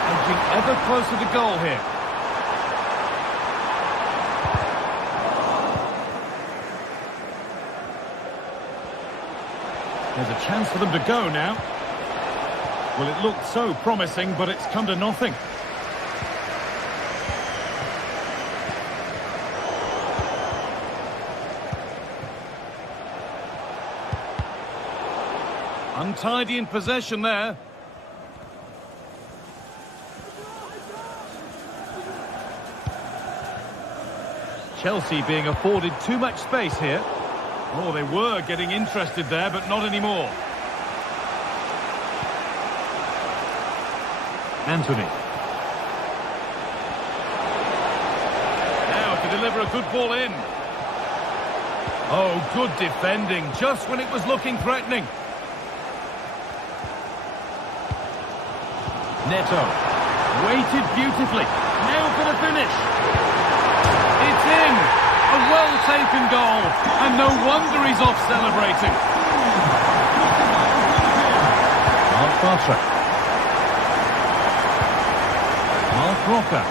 Edging ever closer to goal here. There's a chance for them to go now. Well, it looked so promising, but it's come to nothing. Untidy in possession there. Chelsea being afforded too much space here. Oh, they were getting interested there, but not anymore. Anthony. Now to deliver a good ball in. Oh, good defending, just when it was looking threatening. Neto. Waited beautifully. Now for the finish. It's in. A well-taken goal. And no wonder he's off celebrating. Mark Bartra. Mark Roca.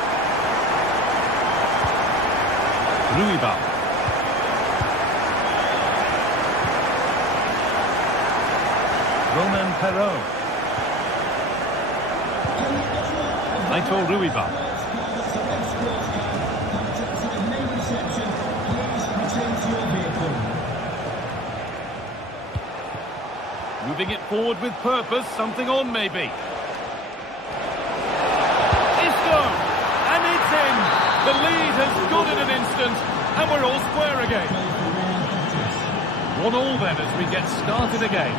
Ruibal. Roman Perraud. Aitor Ruibal. Moving it forward with purpose, something on maybe. Isco! And it's in! The lead has gone in an instant, and we're all square again. 1-1 then as we get started again.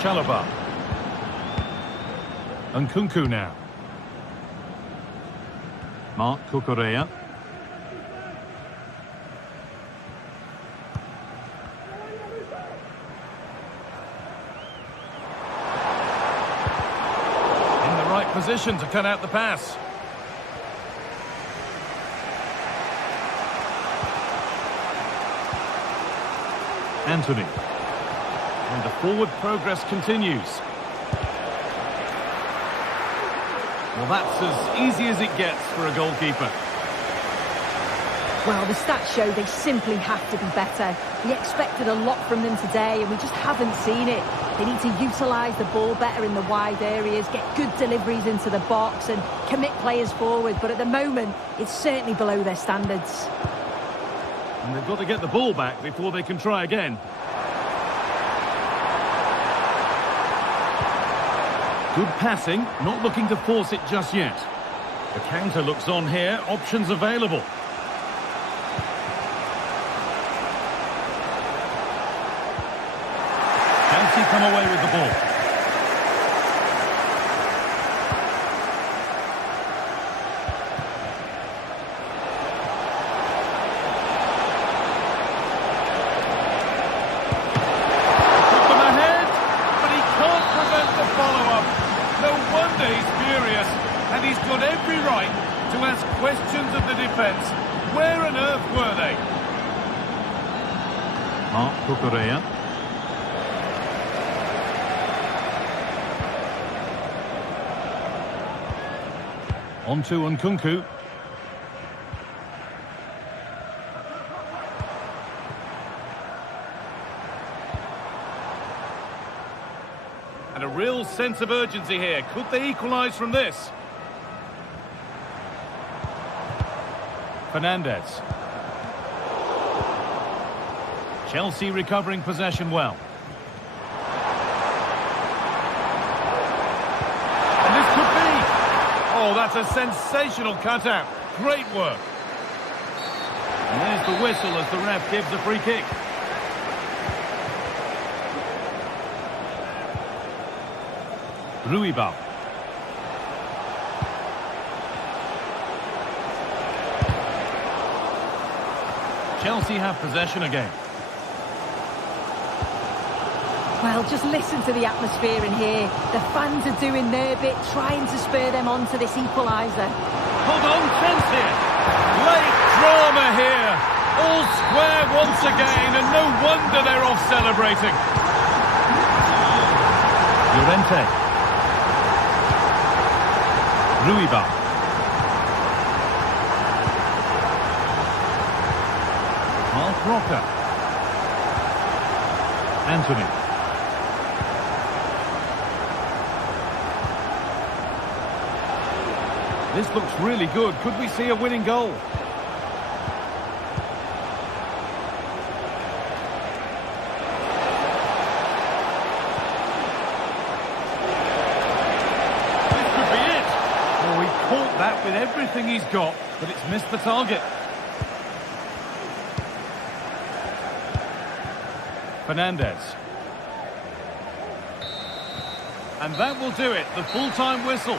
Chalobah. Nkunku now. Marc Cucurella. In the right position to cut out the pass. Anthony. And the forward progress continues. Well, that's as easy as it gets for a goalkeeper. Well, the stats show they simply have to be better. We expected a lot from them today, and we just haven't seen it. They need to utilise the ball better in the wide areas, get good deliveries into the box, and commit players forward. But at the moment, it's certainly below their standards. And they've got to get the ball back before they can try again. Good passing, not looking to force it just yet. The counter looks on here, options available. Chelsea come away with the ball. Took them ahead, but he can't prevent the follow-up. No wonder he's furious, and he's got every right to ask questions of the defence. Where on earth were they? Mark Cucurella. On to Nkunku. And a real sense of urgency here. Could they equalise from this? Fernandez. Chelsea recovering possession well. And this could be. Oh, that's a sensational cutout. Great work. And there's the whistle as the ref gives a free kick. Ruibal. Chelsea have possession again. Well, just listen to the atmosphere in here. The fans are doing their bit, trying to spur them on to this equaliser. Hold on, chance here. Late drama here. All square once again, and no wonder they're off celebrating. Llorente. Ruibal. Mark Rocker. Anthony. This looks really good. Could we see a winning goal? This could be it. Oh, he caught that with everything he's got, but it's missed the target. Fernandez. And that will do it. The full-time whistle.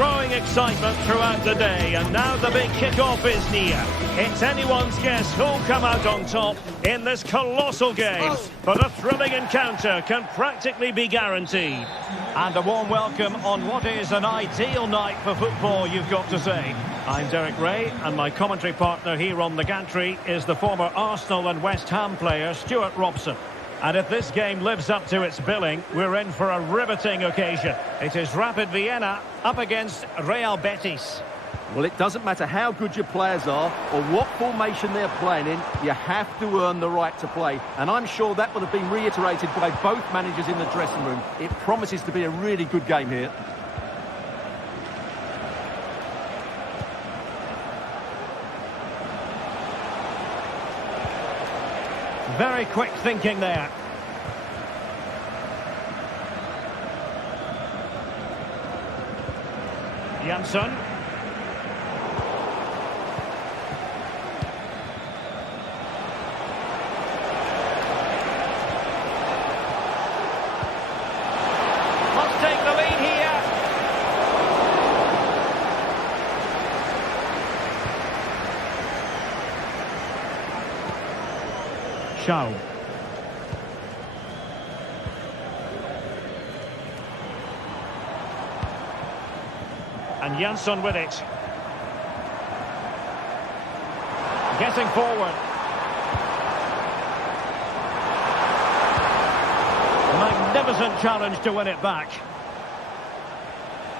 growing excitement throughout the day, and now the big kick-off is near. It's anyone's guess who'll come out on top in this colossal game, but a thrilling encounter can practically be guaranteed. And a warm welcome on what is an ideal night for football, you've got to say. I'm Derek Ray, and my commentary partner here on the gantry is the former Arsenal and West Ham player Stuart Robson. And if this game lives up to its billing, we're in for a riveting occasion. It is Rapid Vienna up against Real Betis. Well, it doesn't matter how good your players are or what formation they're playing in, you have to earn the right to play. And I'm sure that would have been reiterated by both managers in the dressing room. It promises to be a really good game here. Very quick thinking there. Jansson. Must take the lead here. Shaw. And Jansson with it. Getting forward. Magnificent challenge to win it back.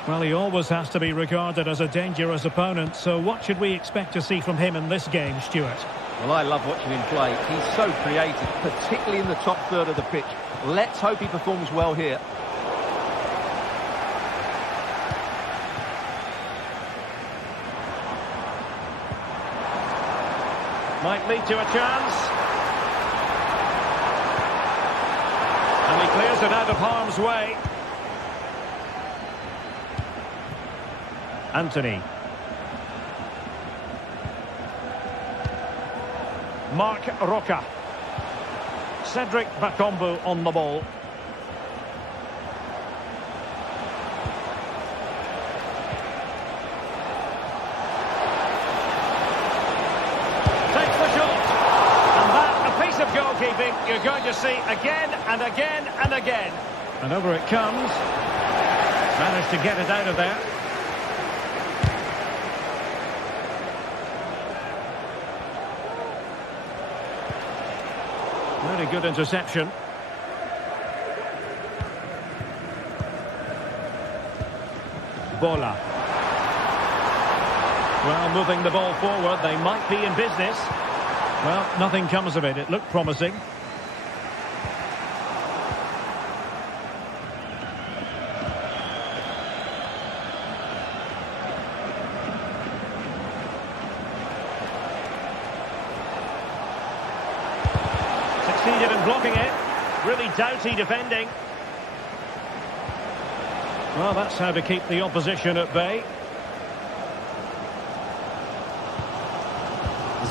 Well, he always has to be regarded as a dangerous opponent, so what should we expect to see from him in this game, Stuart? Well, I love watching him play. He's so creative, particularly in the top third of the pitch. Let's hope he performs well here. Might lead to a chance. And he clears it out of harm's way. Anthony. Mark Roca. Cedric Bakambu on the ball. Takes the shot. And that, a piece of goalkeeping you're going to see again and again and again. And over it comes. Managed to get it out of there. Very good interception. Bola. Well, moving the ball forward, they might be in business. Well, nothing comes of it. It looked promising. Succeeded in blocking it. Really doughty defending. Well, that's how to keep the opposition at bay.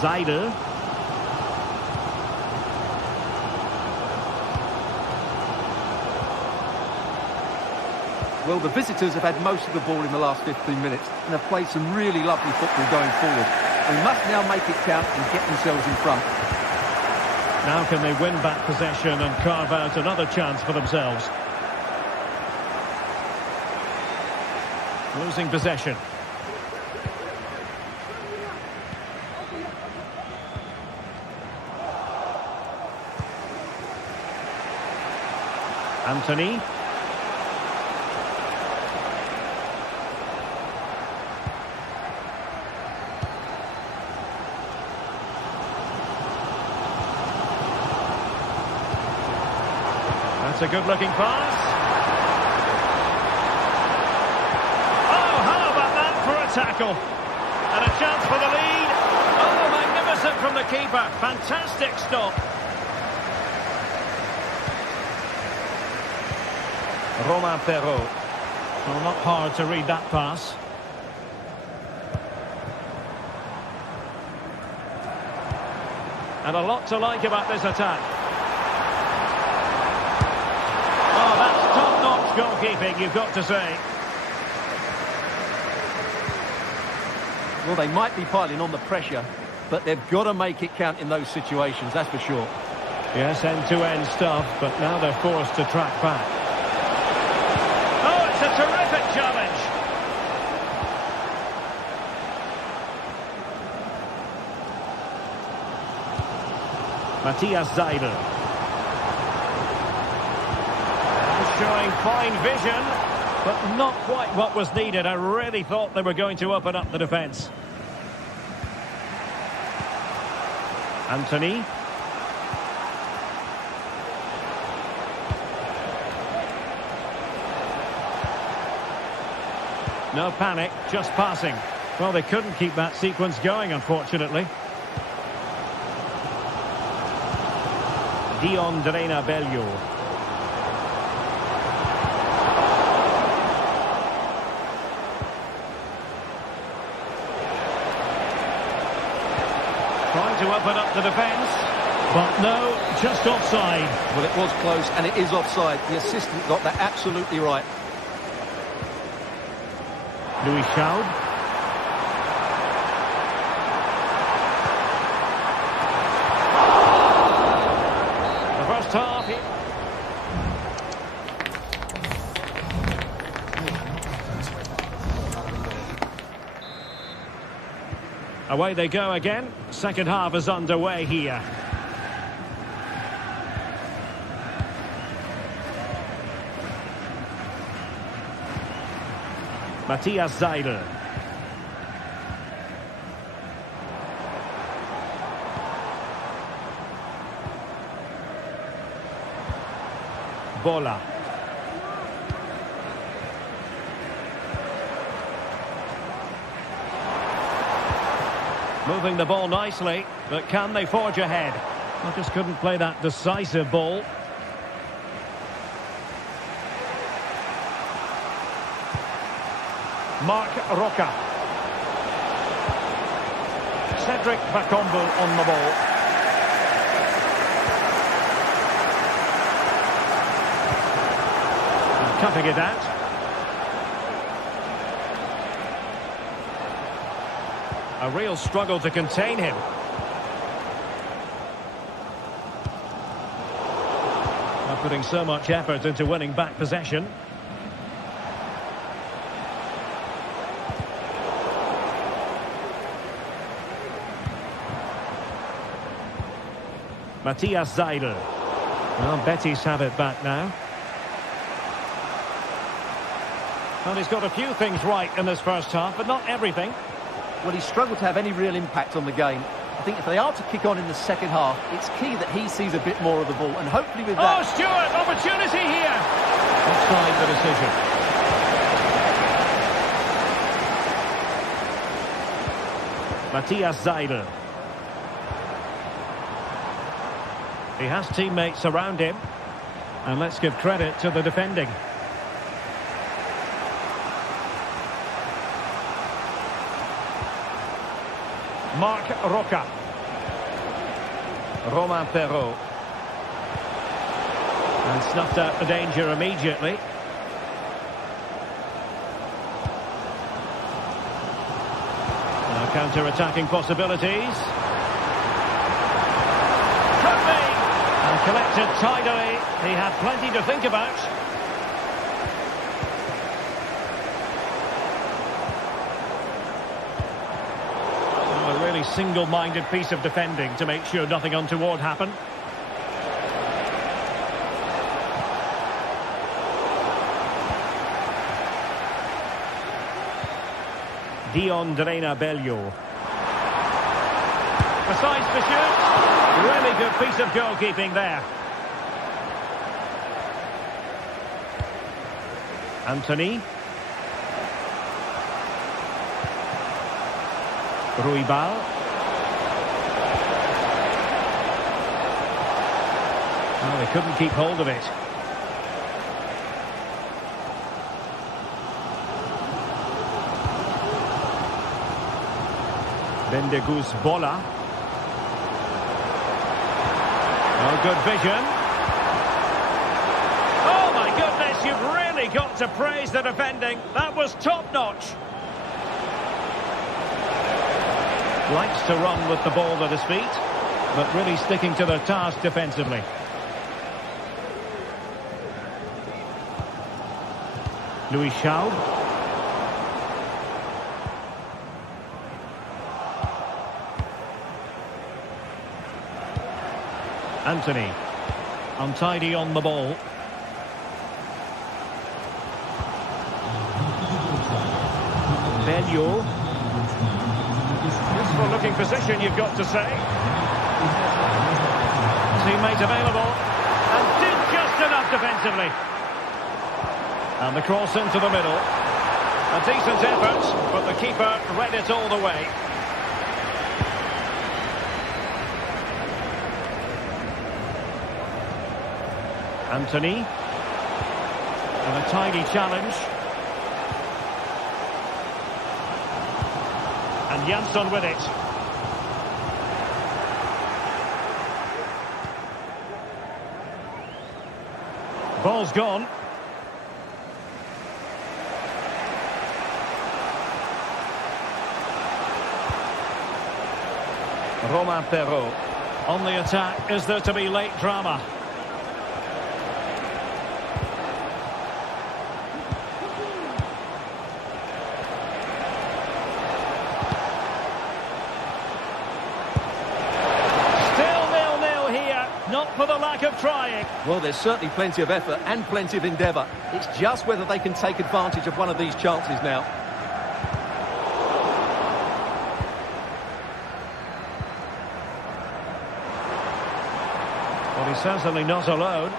Zaidel. Well, the visitors have had most of the ball in the last 15 minutes and have played some really lovely football going forward. They must now make it count and get themselves in front. Now can they win back possession and carve out another chance for themselves? Losing possession. Anthony. That's a good-looking pass. Oh, how about that for a tackle? And a chance for the lead. Oh, magnificent from the keeper. Fantastic stop. Romain Perrault. Well, not hard to read that pass. And a lot to like about this attack. Oh, that's top-notch goalkeeping, you've got to say. Well, they might be piling on the pressure, but they've got to make it count in those situations, that's for sure. Yes, end-to-end stuff, but now they're forced to track back. Oh, it's a terrific challenge. Matthias Seidel. Showing fine vision, but not quite what was needed. I really thought they were going to open up the defence. Anthony. No panic, just passing. Well, they couldn't keep that sequence going, unfortunately. Dion Drena Bello. Trying to open up the defence, but no, just offside. Well, it was close, and it is offside. The assistant got that absolutely right. Louis Schaub. The first half. Away they go again. Second half is underway here. Matthias Seidel. Bola. Moving the ball nicely, but can they forge ahead? I just couldn't play that decisive ball. Mark Roca. Cedric Bakombu on the ball. And cutting it out. A real struggle to contain him. Not putting so much effort into winning back possession. Matthias Seidel. Well, Betis have it back now. Well, he's got a few things right in this first half, but not everything. Well, he struggled to have any real impact on the game. I think if they are to kick on in the second half, it's key that he sees a bit more of the ball, and hopefully with that... Oh, Stewart, opportunity here! Offside the decision. Matthias Seidel. He has teammates around him. And let's give credit to the defending. Marc Roca. Romain Perrault. And snuffed out the danger immediately. Now counter-attacking possibilities. Could be! And collected tidily. He had plenty to think about. A really single-minded piece of defending to make sure nothing untoward happened. Dion Drena Bello. Precise to shoot. Really good piece of goalkeeping there. Anthony. Ruibal. Oh, they couldn't keep hold of it. Bendegus Bola. Oh, good vision. Oh, my goodness, you've really got to praise the defending. That was top-notch. Likes to run with the ball at his feet, but really sticking to their task defensively. Louis Schaub. Anthony. Untidy on the ball. Belleau. Useful looking position, you've got to say. Teammate available. And did just enough defensively. And the cross into the middle. A decent effort, but the keeper read it all the way. Anthony. And a tidy challenge. And Jansson with it. Ball's gone. Romain Perrault. On the attack, is there to be late drama? Not for the lack of trying. Well, there's certainly plenty of effort and plenty of endeavour. It's just whether they can take advantage of one of these chances now. Well, he's certainly not alone.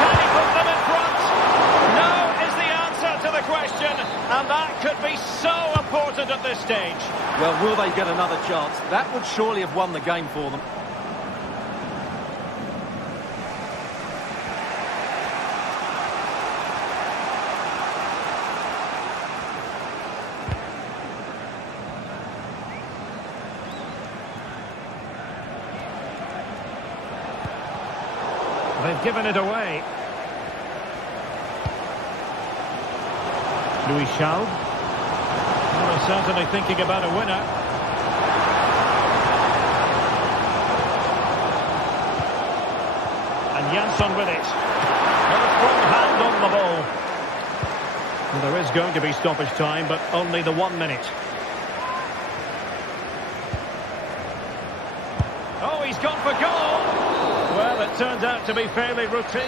Can he put them in front? No is the answer to the question, and that could be so important at this stage. Well, will they get another chance? That would surely have won the game for them. They've given it away. Louis Schaub. Well, they're certainly thinking about a winner. And Jansson with it. Well, a strong hand on the ball. Well, there is going to be stoppage time, but only the 1 minute. Oh, he's gone for goal. Well, it turns out to be fairly routine.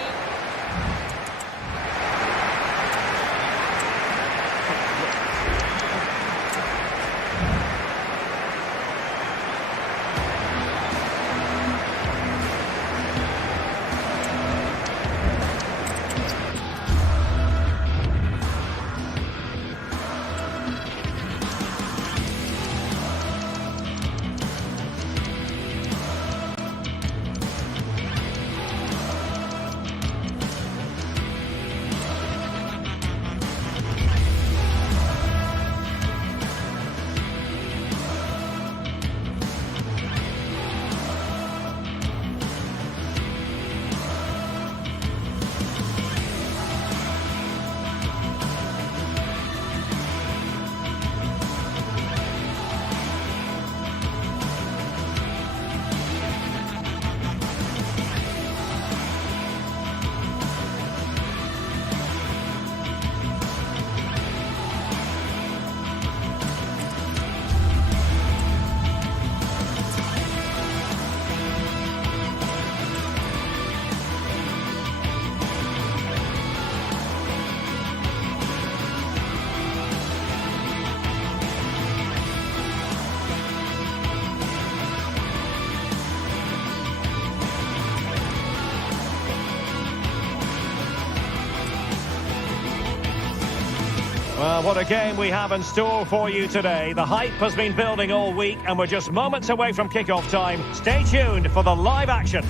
Well, what a game we have in store for you today. The hype has been building all week and we're just moments away from kick-off time. Stay tuned for the live action.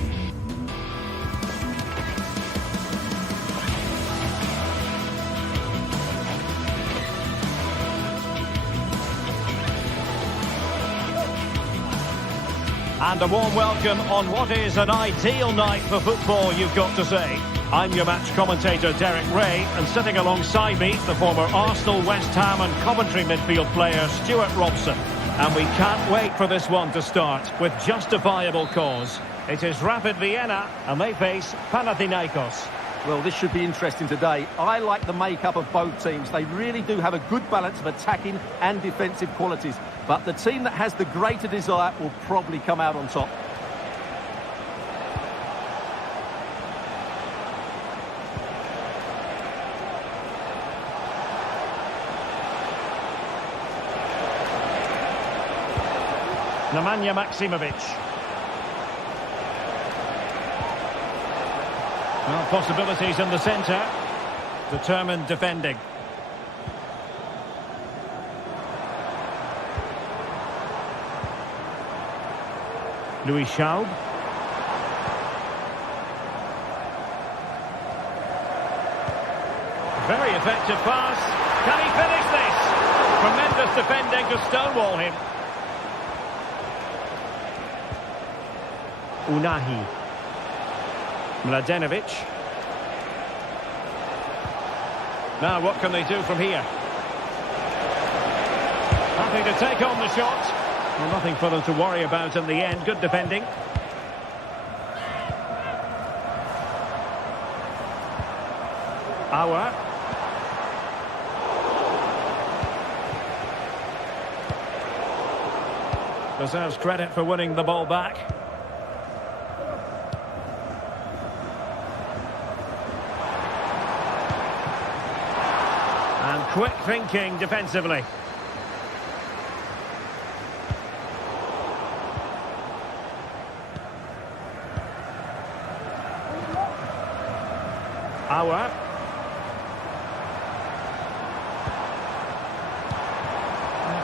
And a warm welcome on what is an ideal night for football, you've got to say. I'm your match commentator, Derek Ray, and sitting alongside me, the former Arsenal, West Ham and Coventry midfield player, Stuart Robson. And we can't wait for this one to start, with justifiable cause. It is Rapid Vienna, and they face Panathinaikos. Well, this should be interesting today. I like the makeup of both teams. They really do have a good balance of attacking and defensive qualities. But the team that has the greater desire will probably come out on top. Nemanja Maksimovic. Well, possibilities in the centre. Determined defending. Louis Schaub. Very effective pass. Can he finish this? Tremendous defending to stonewall him. Unahi. Mladenovic. Now what can they do from here? Happy to take on the shot. Well, nothing for them to worry about in the end. Good defending. Auer. Deserves credit for winning the ball back. And quick thinking defensively. Auer.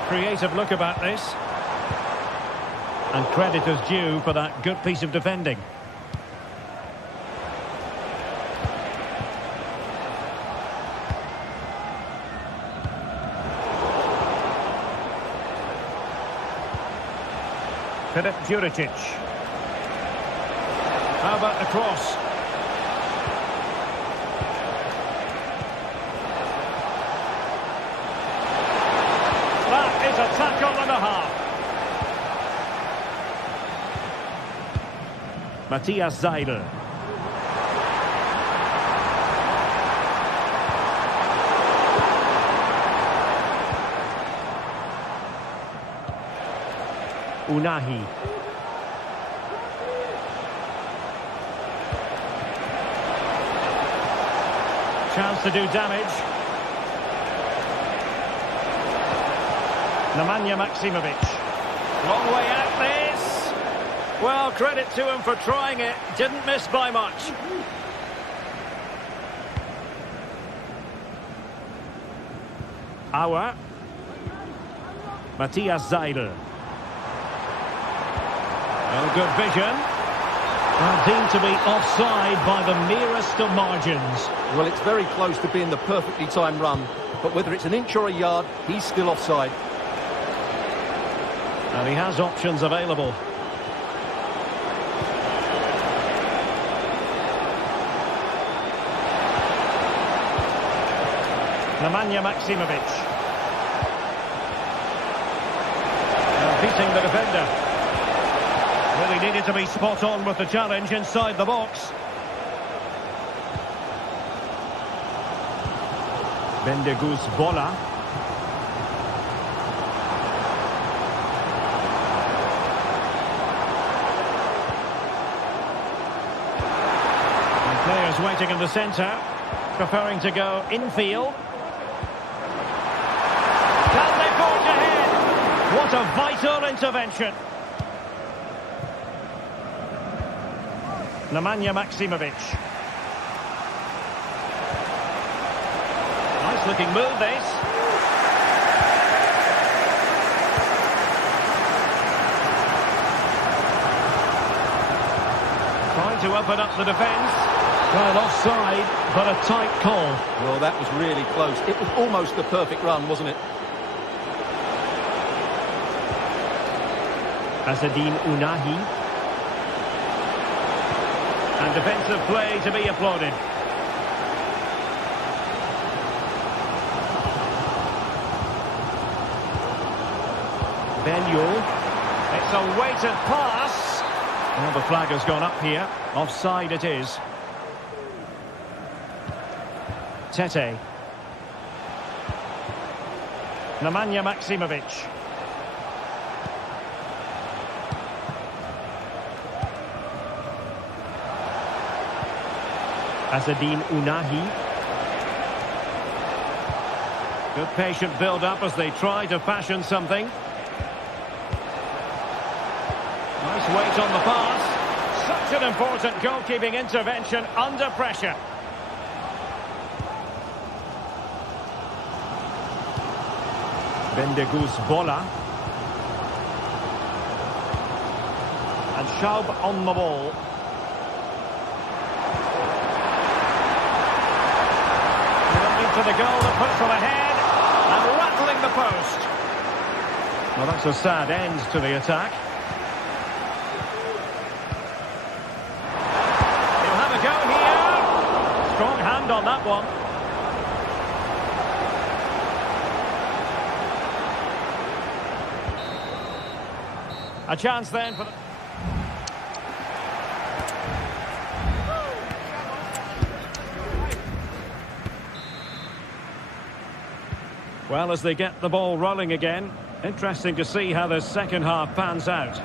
Creative look about this. And credit is due for that good piece of defending. Filip Juricic. How about the cross? That is a tackle and a half. Matthias Seidel. Unahi. Chance to do damage. Nemanja Maksimovic. Long way out this. Well, credit to him for trying it. Didn't miss by much. Auer. Matthias Seidel. Oh, good vision. Well, deemed to be offside by the merest of margins. Well, it's very close to being the perfectly timed run. But whether it's an inch or a yard, he's still offside. And he has options available. Nemanja Maksimovic. Beating the defender. Really needed to be spot on with the challenge inside the box. Bendegus Bola. And players waiting in the centre, preferring to go infield. Can they forge ahead? What a vital intervention. Nemanja Maksimovic. Nice looking move this. Trying to open up the defence. Well, offside, but a tight call. Well, that was really close. It was almost the perfect run, wasn't it? Azzedine Unahi. And And defensive play to be applauded. Bellew. It's a weighted pass. Well, the flag has gone up here. Offside it is. Tete. Nemanja Maksimovic. Azzedine Ounahi. Good patient build-up as they try to fashion something. Nice weight on the pass. Such an important goalkeeping intervention under pressure. Bendegus Bola. And Schaub on the ball. To the goal that puts them ahead and rattling the post. Well, that's a sad end to the attack. He'll have a go here. Strong hand on that one. A chance then for the... Well, as they get the ball rolling again, interesting to see how the second half pans out.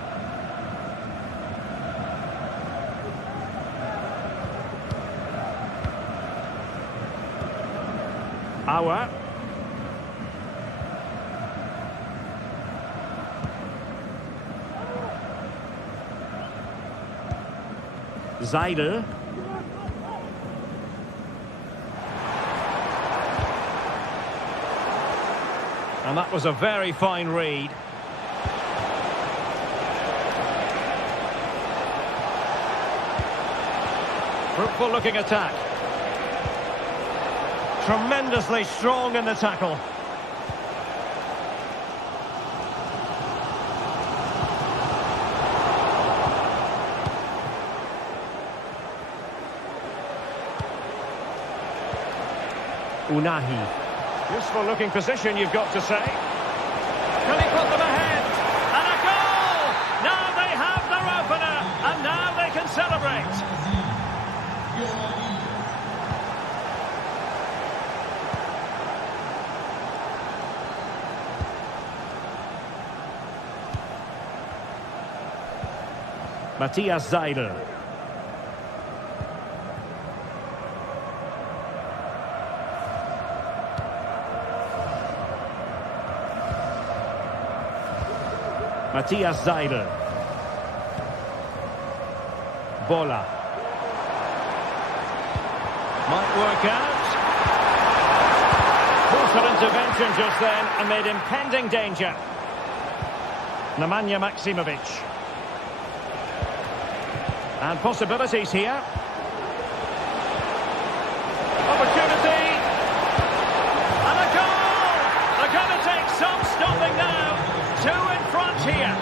Auer. Seidel. And that was a very fine read. Fruitful looking attack. Tremendously strong in the tackle. Ounahi. Useful looking position, you've got to say. Can he put them ahead? And a goal! Now they have their opener, and now they can celebrate. Matthias Seidel. Matthias Seidel. Bola. Might work out. Forceful intervention just then amid impending danger. Nemanja Maksimovic. And possibilities here. Opportunity. And a goal! They're going to take some stopping now. Two in front here.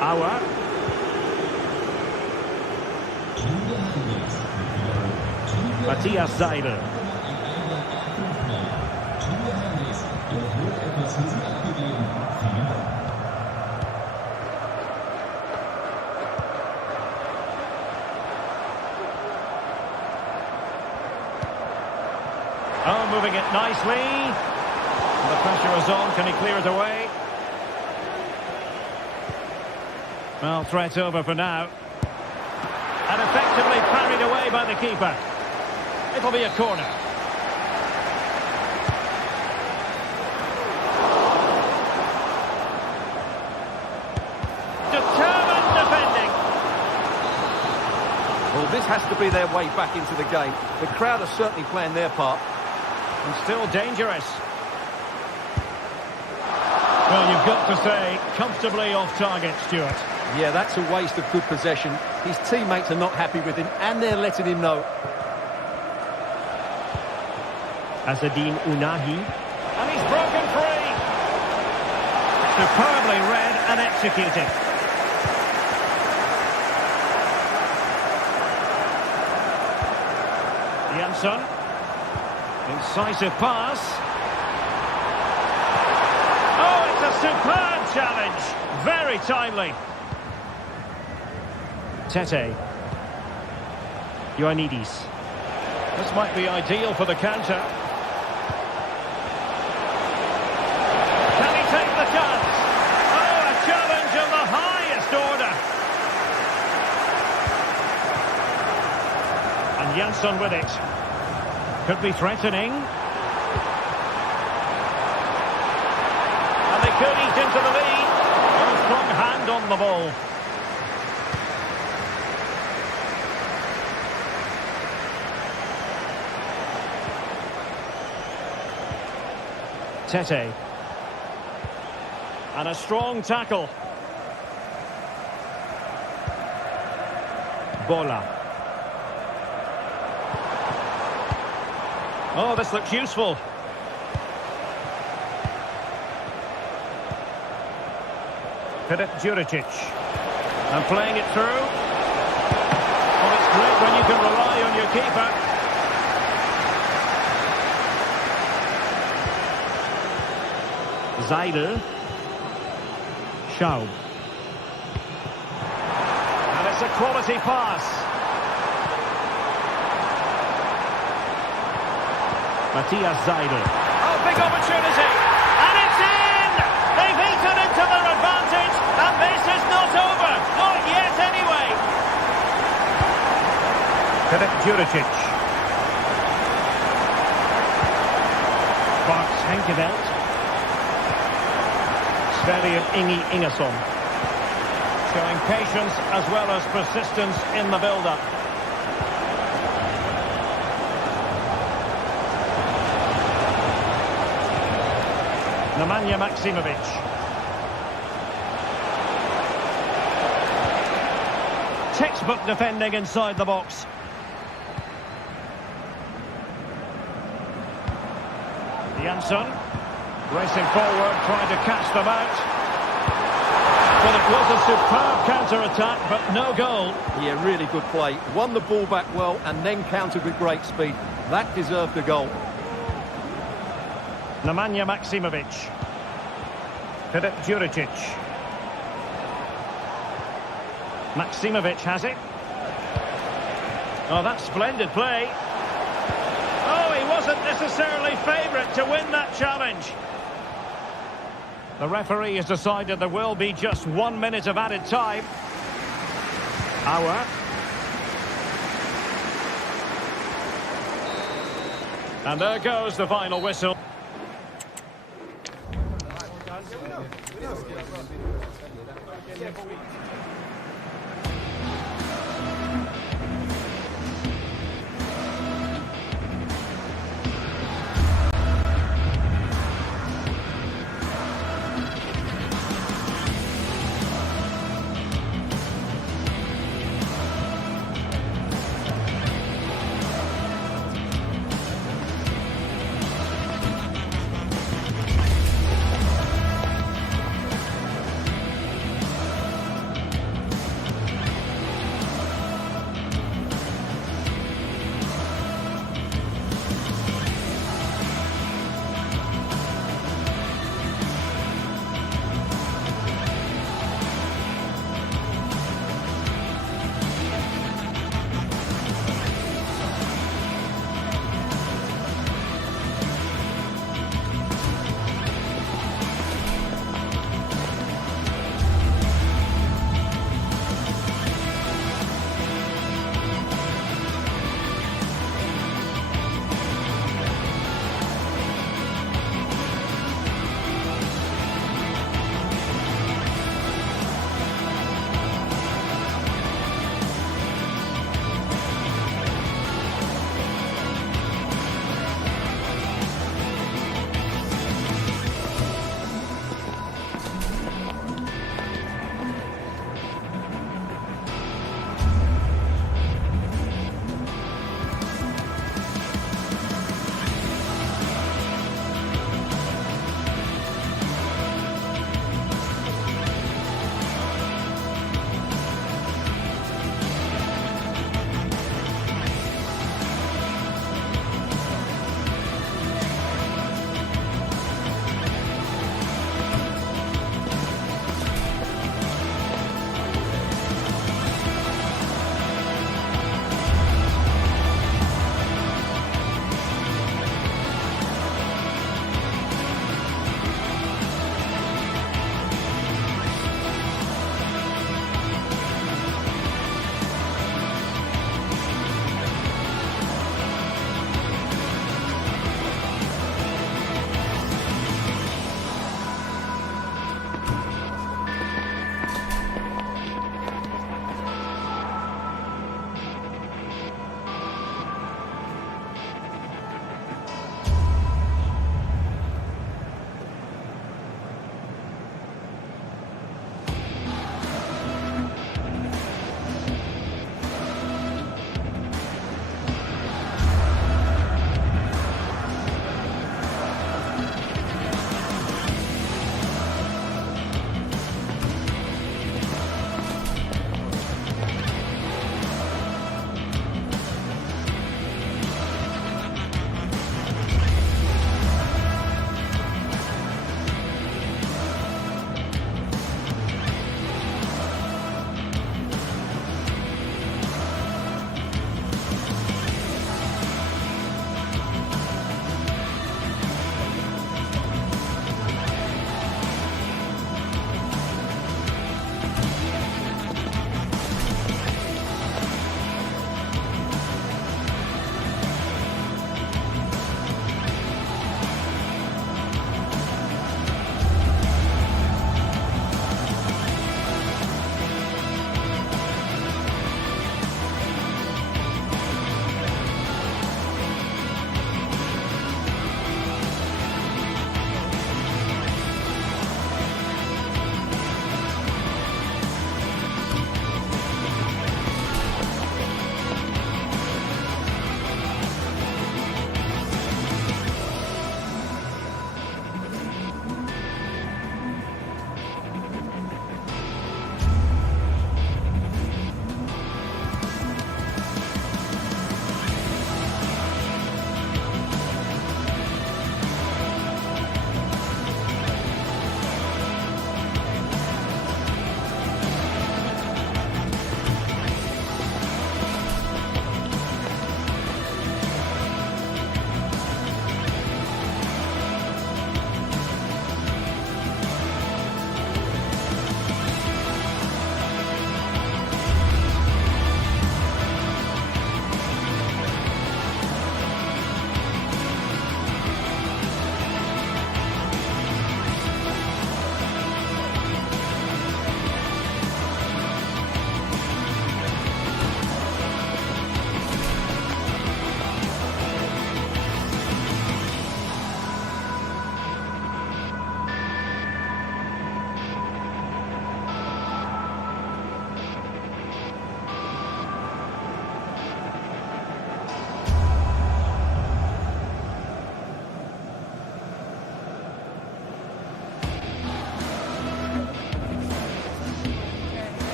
Auer. Matthias Seidel. Oh, moving it nicely. The pressure is on. Can he clear it away? Well, threat over for now. And effectively parried away by the keeper. It'll be a corner. Determined defending. Well, this has to be their way back into the game. The crowd are certainly playing their part. And still dangerous. Well, you've got to say, comfortably off target, Stuart. Yeah, that's a waste of good possession. His teammates are not happy with him, and they're letting him know. Azzedine Ounahi. And he's broken free. Superbly read, and it executed. Jansson. Incisive pass. Oh, it's a superb challenge. Very timely. Tete. Ioannidis. This might be ideal for the counter. Can he take the chance? Oh, a challenge of the highest order. And Jansson with it. Could be threatening. And they could eat into the lead. A strong hand on the ball. Tete. And a strong tackle. Bola. Oh, this looks useful. Filip Juricic. And playing it through. Well, it's great when you can rely on your keeper. Seidel. Schaub. And it's a quality pass. Matthias Seidel. Oh, big opportunity. And it's in! They've eaten into their advantage, and this is not over. Not yet, anyway. Filip Juricic. Bart Henkeveld. Sverre Ingi Ingersson. Showing patience as well as persistence in the build-up. Nemanja Maksimovic. Textbook defending inside the box. Jansson racing forward, trying to catch them out. Well, it was a superb counter-attack, but no goal. Yeah, really good play. Won the ball back well and then countered with great speed. That deserved a goal. Nemanja Maksimovic. Filip Juricic. Maksimovic has it. Oh, that's splendid play. Oh, he wasn't necessarily favourite to win that challenge. The referee has decided there will be just 1 minute of added time. Auer. And there goes the final whistle.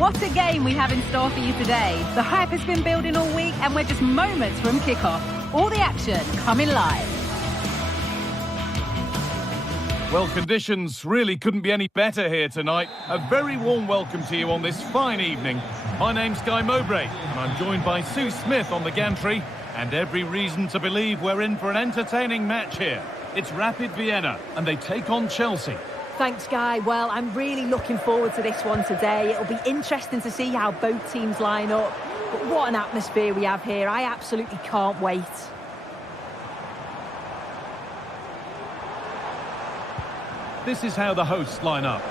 What a game we have in store for you today. The hype has been building all week and we're just moments from kickoff. All the action coming live. Well, conditions really couldn't be any better here tonight. A very warm welcome to you on this fine evening. My name's Guy Mowbray, and I'm joined by Sue Smith on the gantry, and every reason to believe we're in for an entertaining match here. It's Rapid Vienna, and they take on Chelsea. Thanks, Guy. Well, I'm really looking forward to this one today. It'll be interesting to see how both teams line up. But what an atmosphere we have here. I absolutely can't wait. This is how the hosts line up.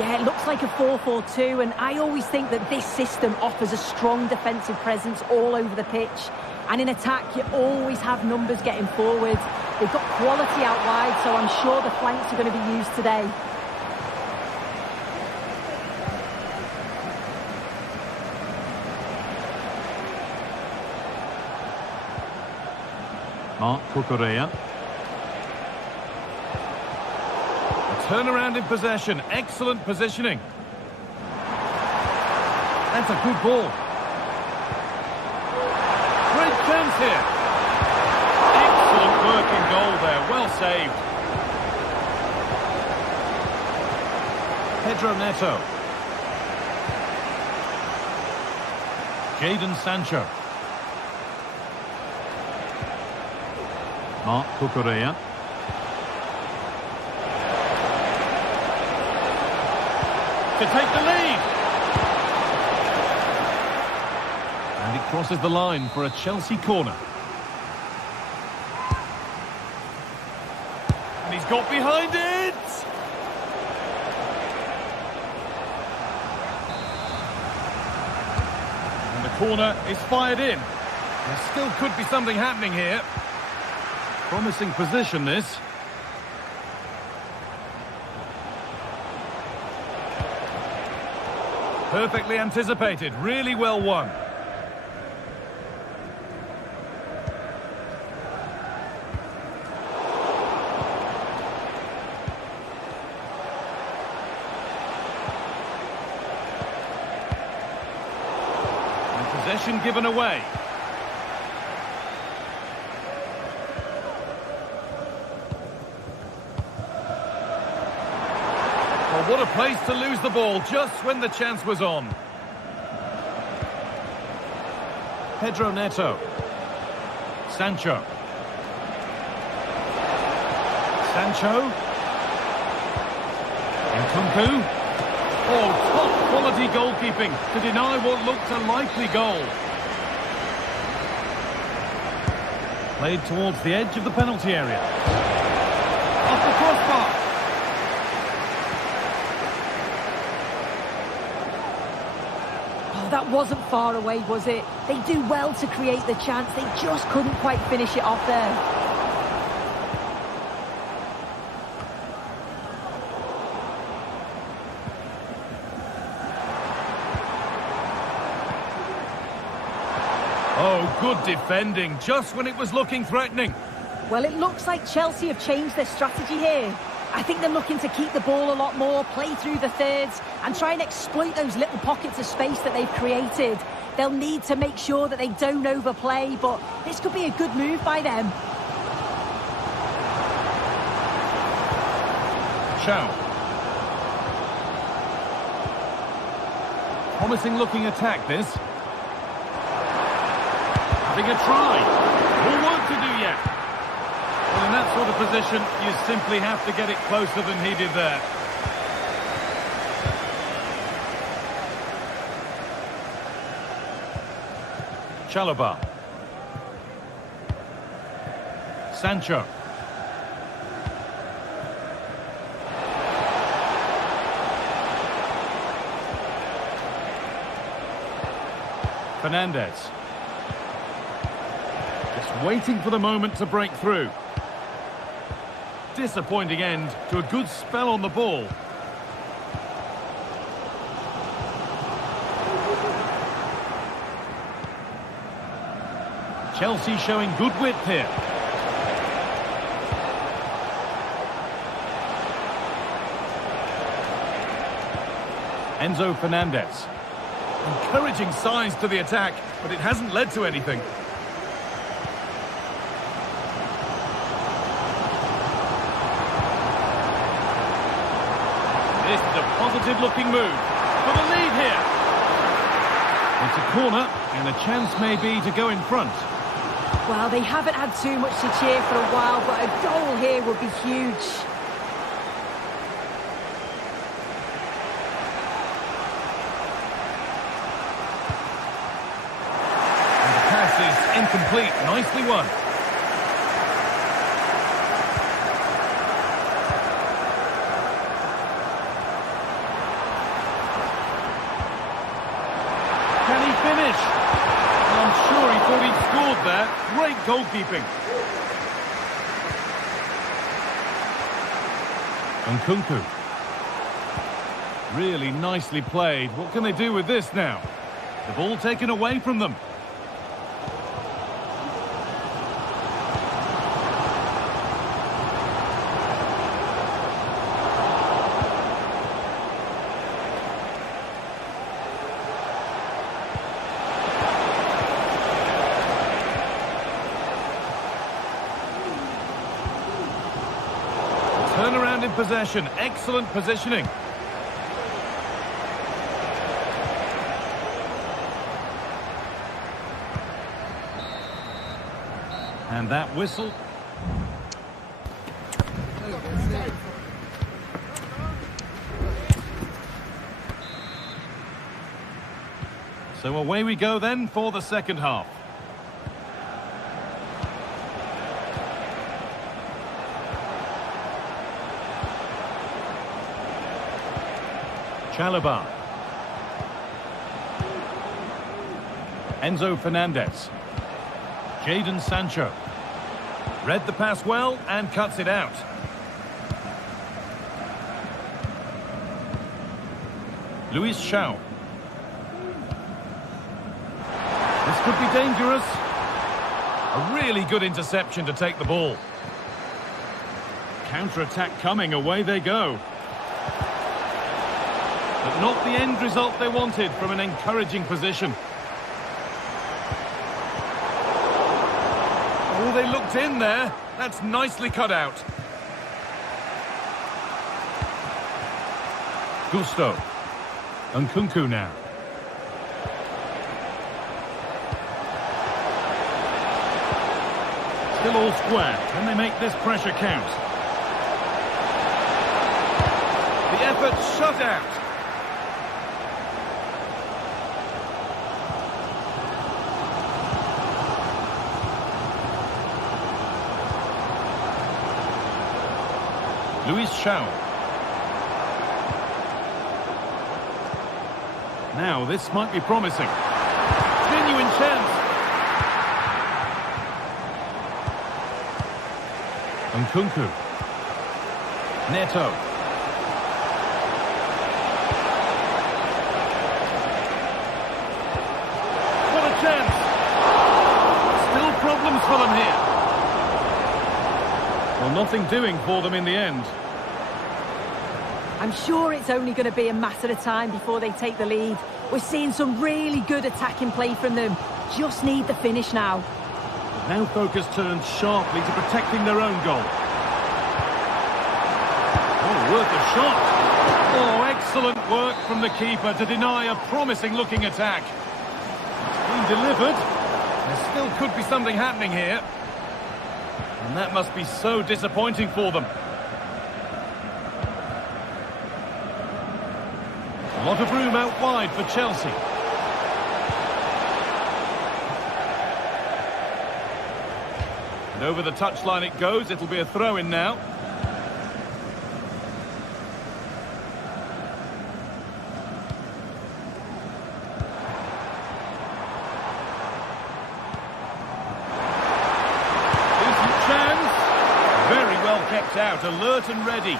Yeah, it looks like a 4-4-2, and I always think that this system offers a strong defensive presence all over the pitch. And in attack, you always have numbers getting forward. They've got quality out wide, so I'm sure the flanks are going to be used today. Mark Cucurella. Turnaround in possession. Excellent positioning. That's a good ball. Great chance here. Excellent working goal there. Well saved. Pedro Neto. Jadon Sancho. Mark Cucurella. To take the lead. And it crosses the line for a Chelsea corner. And he's got behind it. And the corner is fired in. There still could be something happening here. Promising position, this. Perfectly anticipated, really well won. And possession given away. What a place to lose the ball just when the chance was on. Pedro Neto. Sancho. Sancho. Nkunku. Oh, top quality goalkeeping to deny what looked a likely goal. Played towards the edge of the penalty area. Off the crossbar. That wasn't far away, was it? They do well to create the chance. They just couldn't quite finish it off there. Oh, good defending, just when it was looking threatening. Well, it looks like Chelsea have changed their strategy here. I think they're looking to keep the ball a lot more, play through the thirds, and try and exploit those little pockets of space that they've created. They'll need to make sure that they don't overplay, but this could be a good move by them. Chow. Promising looking attack, this. Having a try. More work to do yet. Well, in that sort of position, you simply have to get it closer than he did there. Chalobah. Sancho. Fernandez. Just waiting for the moment to break through. Disappointing end to a good spell on the ball. Chelsea showing good width here. Enzo Fernandez. Encouraging signs to the attack, but it hasn't led to anything. This is a positive-looking move for the lead here. It's a corner, and a chance may be to go in front. Well, they haven't had too much to cheer for a while, but a goal here would be huge. And the pass is incomplete. Nicely won. Can he finish? I'm sure he thought he'd scored there. Great goalkeeping. Nkunku. Really nicely played. What can they do with this now? The ball taken away from them. Turnaround in possession. Excellent positioning. And that whistle. So away we go then for the second half. Chalobah. Enzo Fernandez. Jadon Sancho. Read the pass well and cuts it out. Luis Shaw. This could be dangerous. A really good interception to take the ball. Counter-attack coming, away they go. But not the end result they wanted from an encouraging position. Oh, they looked in there. That's nicely cut out. Gusto. Nkunku now. Still all square. Can they make this pressure count? The effort shut out. Luis Shaw. Now this might be promising. Genuine chance. Nkunku. Neto. What a chance. Still problems for them here. Well, nothing doing for them in the end. I'm sure it's only going to be a matter of time before they take the lead. We're seeing some really good attacking play from them. Just need the finish now. Now focus turns sharply to protecting their own goal. Oh, worth a shot. Oh, excellent work from the keeper to deny a promising-looking attack. It's been delivered. There still could be something happening here. And that must be so disappointing for them. A lot of room out wide for Chelsea. And over the touchline it goes. It'll be a throw-in now. Decent chance. Very well kept out, alert and ready.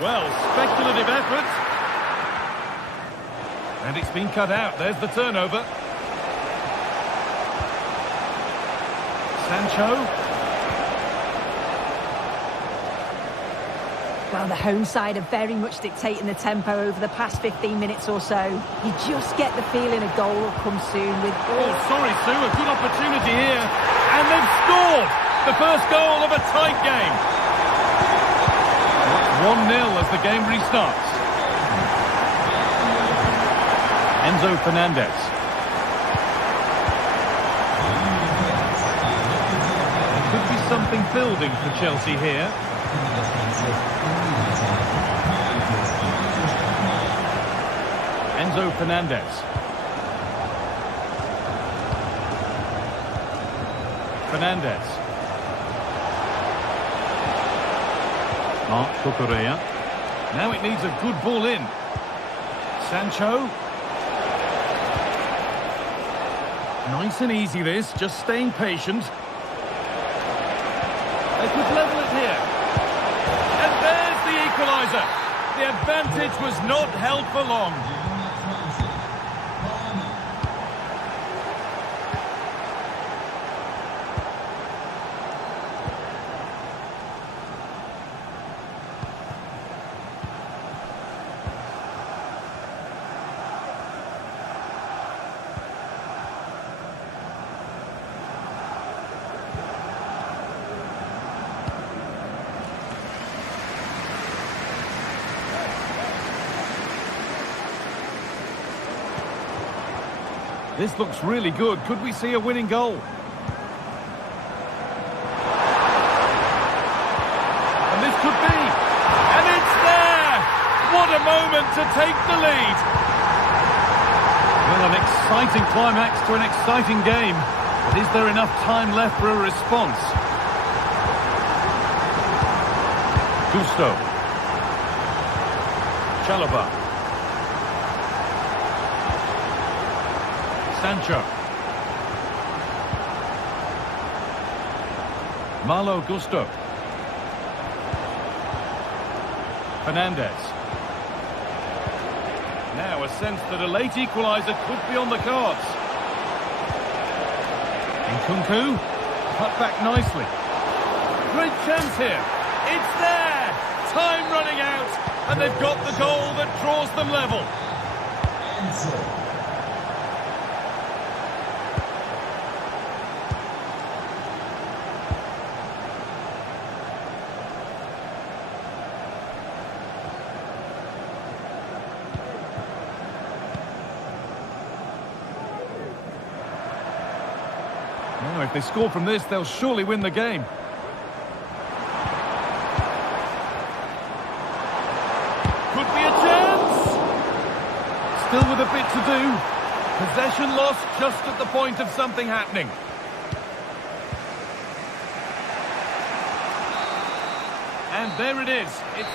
Well, speculative effort. And it's been cut out. There's the turnover. Sancho. Well, the home side are very much dictating the tempo over the past 15 minutes or so. You just get the feeling a goal will come soon with... Oh, sorry, Sue, a good opportunity here. And they've scored! The first goal of a tight game. 1-0 as the game restarts. Enzo Fernandez. Could be something building for Chelsea here. Enzo Fernandez. Fernandez. Mark Cucurella. Now it needs a good ball in. Sancho. Nice and easy this, just staying patient. They could level it here. And there's the equaliser. The advantage was not held for long. This looks really good. Could we see a winning goal? And this could be. And it's there! What a moment to take the lead. Well, an exciting climax to an exciting game. But is there enough time left for a response? Gusto. Chalobah. Sancho. Malo Gusto. Fernandez. Now a sense that a late equaliser could be on the cards. Nkunku. Cut back nicely. Great chance here. It's there! Time running out. And they've got the goal that draws them level. Now, if they score from this, they'll surely win the game. Could be a chance! Still with a bit to do. Possession lost just at the point of something happening. And there it is. It's...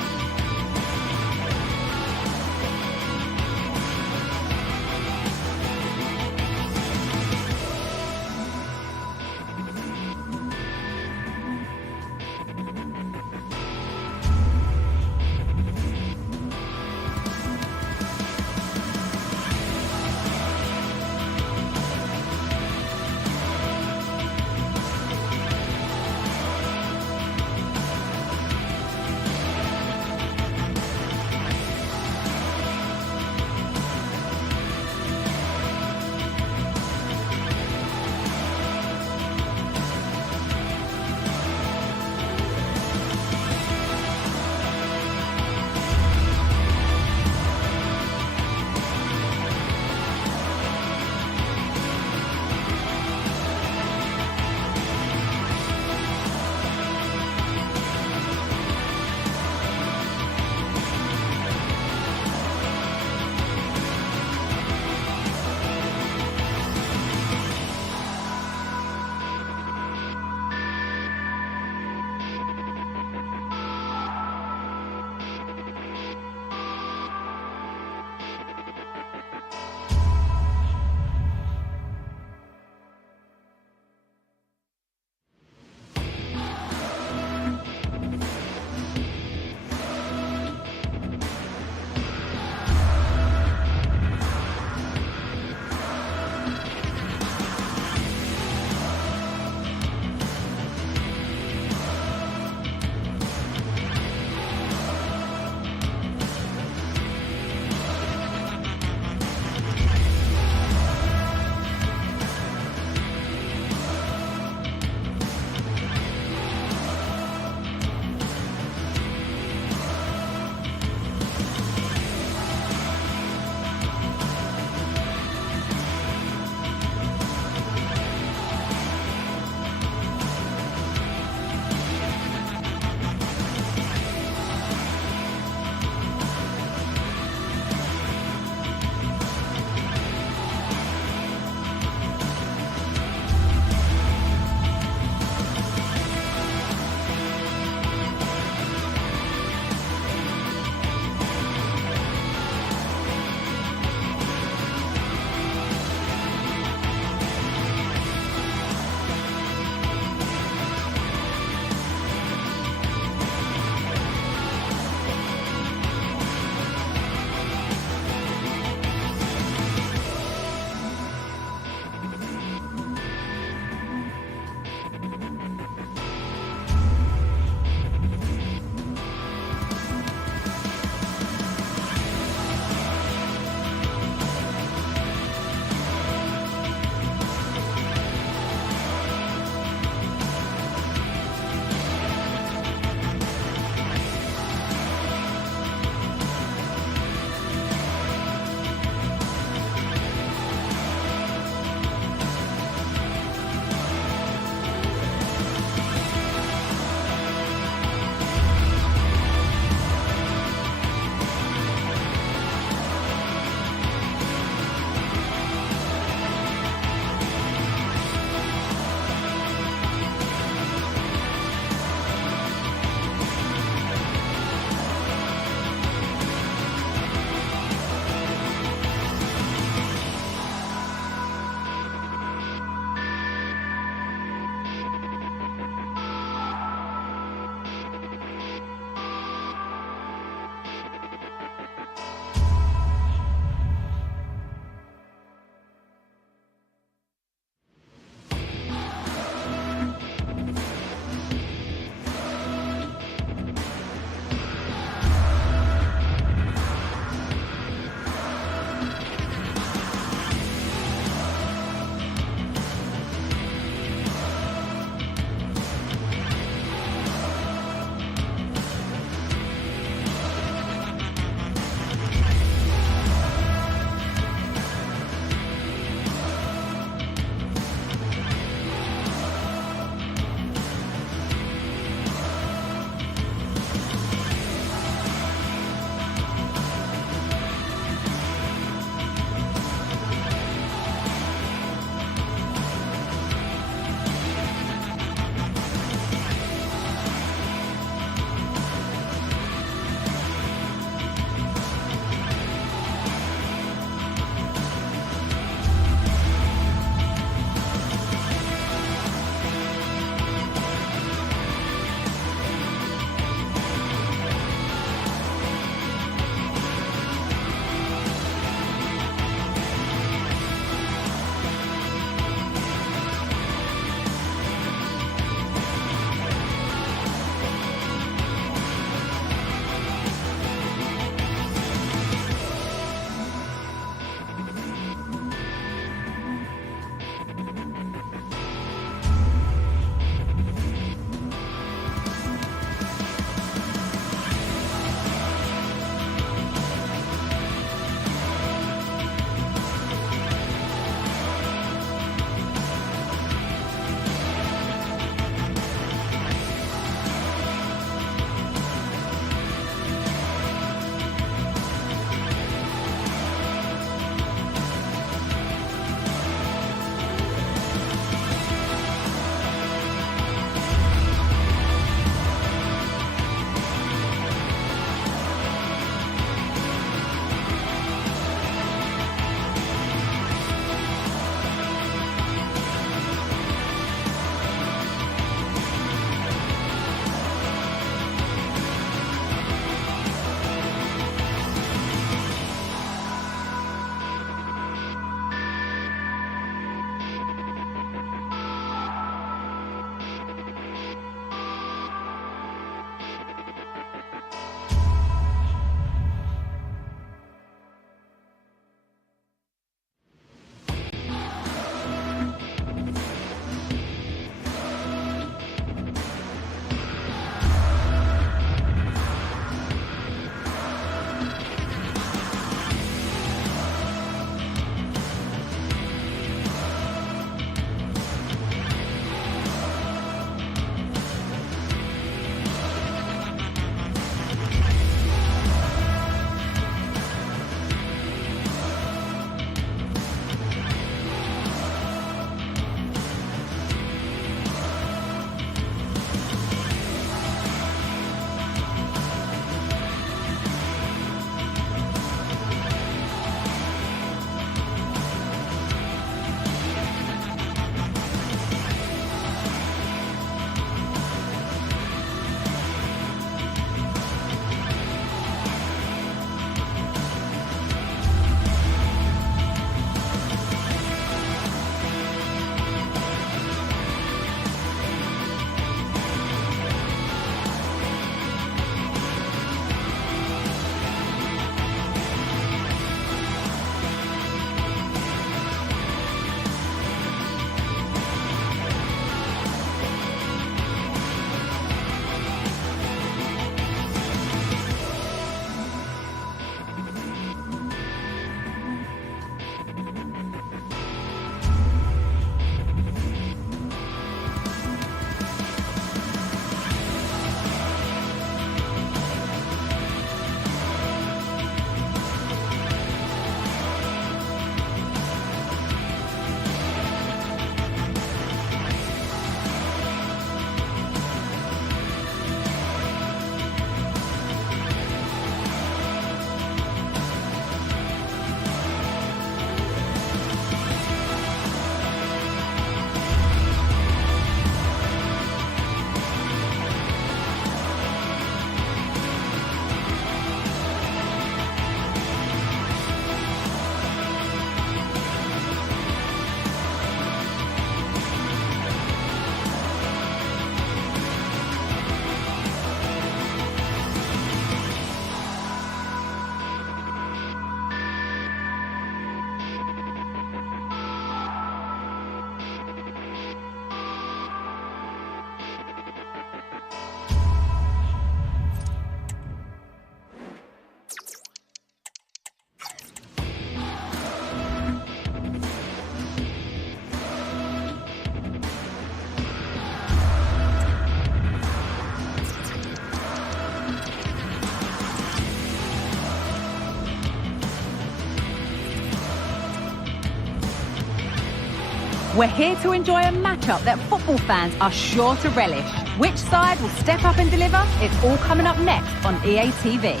We're here to enjoy a matchup that football fans are sure to relish. Which side will step up and deliver? It's all coming up next on EA TV.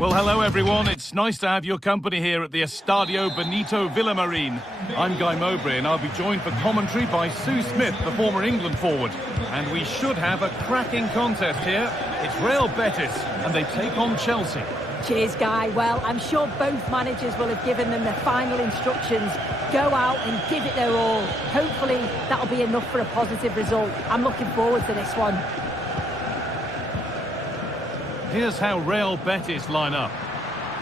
Well, hello everyone. It's nice to have your company here at the Estadio Benito Villamarín. I'm Guy Mowbray and I'll be joined for commentary by Sue Smith, the former England forward. And we should have a cracking contest here. It's Real Betis and they take on Chelsea. Cheers, Guy. Well, I'm sure both managers will have given them their final instructions. Go out and give it their all. Hopefully, that'll be enough for a positive result. I'm looking forward to this one. Here's how Real Betis line up.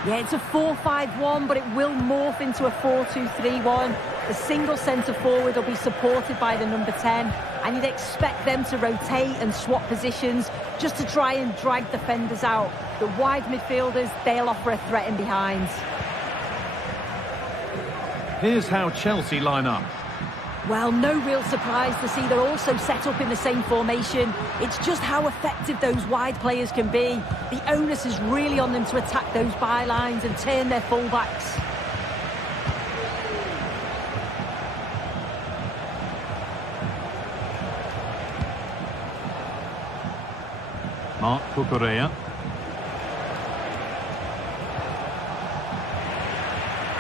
Yeah, it's a 4-5-1, but it will morph into a 4-2-3-1. The single centre-forward will be supported by the number 10, and you'd expect them to rotate and swap positions just to try and drag defenders out. The wide midfielders, they'll offer a threat in behind. Here's how Chelsea line up. Well, no real surprise to see they're also set up in the same formation. It's just how effective those wide players can be. The onus is really on them to attack those bylines and turn their fullbacks. Marc Cucurella.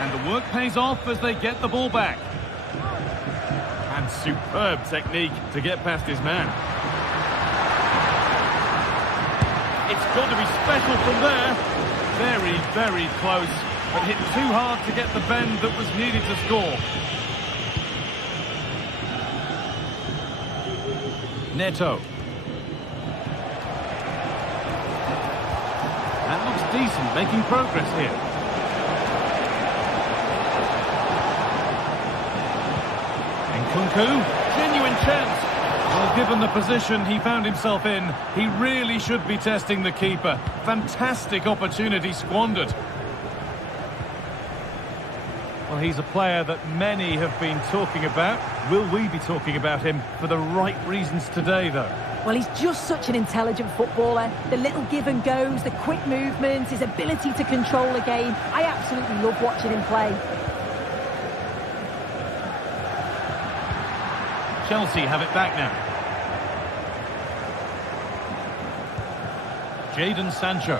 And the work pays off as they get the ball back. And superb technique to get past his man. It's got to be special from there. Very, very close, but hit too hard to get the bend that was needed to score. Neto. That looks decent, making progress here. Nkunku, genuine chance. Well, given the position he found himself in, he really should be testing the keeper. Fantastic opportunity squandered. Well, he's a player that many have been talking about. Will we be talking about him for the right reasons today, though? Well, he's just such an intelligent footballer. The little give and goes, the quick movements, his ability to control a game. I absolutely love watching him play. Chelsea have it back now. Jadon Sancho.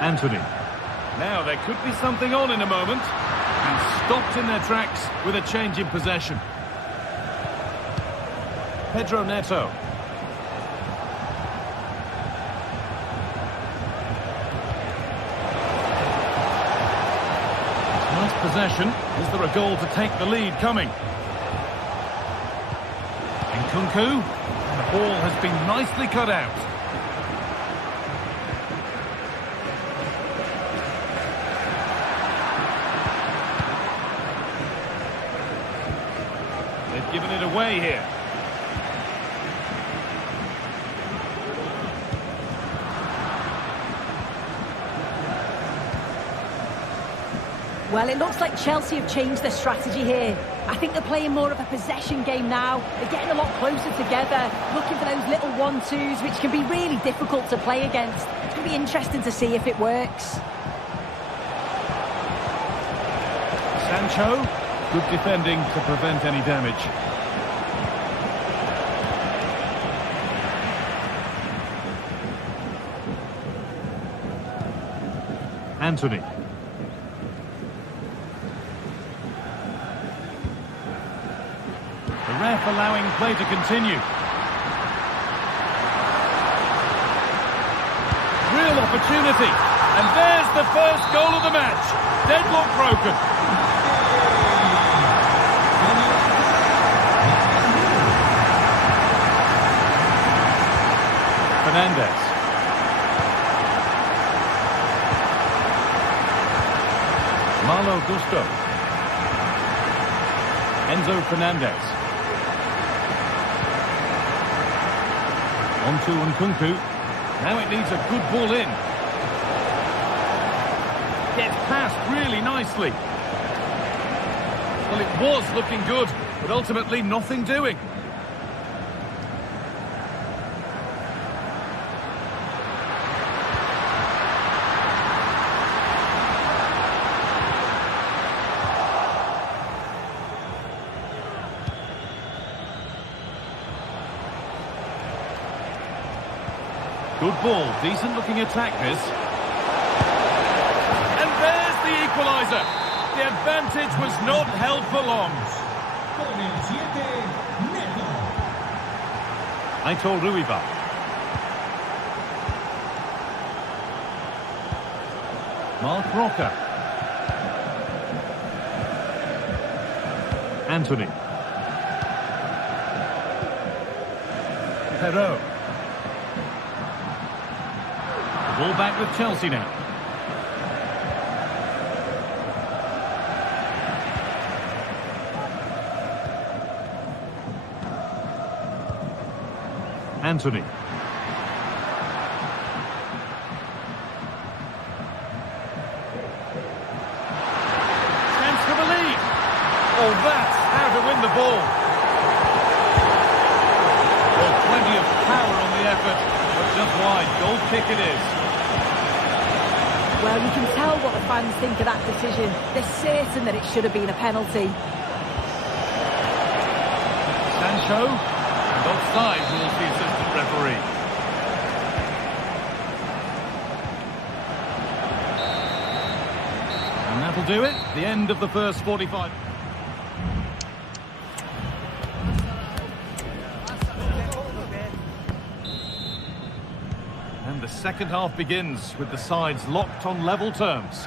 Anthony. Now there could be something on in a moment. And stopped in their tracks with a change in possession. Pedro Neto. Nice possession. Is there a goal to take the lead coming? Nkunku. And the ball has been nicely cut out. They've given it away here. Well, it looks like Chelsea have changed their strategy here. I think they're playing more of a possession game now. They're getting a lot closer together, looking for those little 1-2s, which can be really difficult to play against. It's going to be interesting to see if it works. Sancho, good defending to prevent any damage. Anthony. The ref allowing play to continue. Real opportunity. And there's the first goal of the match. Deadlock broken. Fernandes. Malo Gusto. Enzo Fernandez. On to Nkunku. Now it needs a good ball in. Gets past really nicely. Well, it was looking good, but ultimately nothing doing. Good ball, decent looking attack this. And there's the equaliser. The advantage was not held for long. Con el 7, Neto. Aitor Ruiba. Mark Rocker. Anthony. Perot. Ball back with Chelsea now. Anthony. Chance for the lead. Oh, that's how to win the ball. Well, plenty of power on the effort, but just wide. Goal kick it is. Well, you can tell what the fans think of that decision. They're certain that it should have been a penalty. Sancho. And offside, rules the assistant referee. And that'll do it. The end of the first 45. And the second half begins with the sides locked on level terms.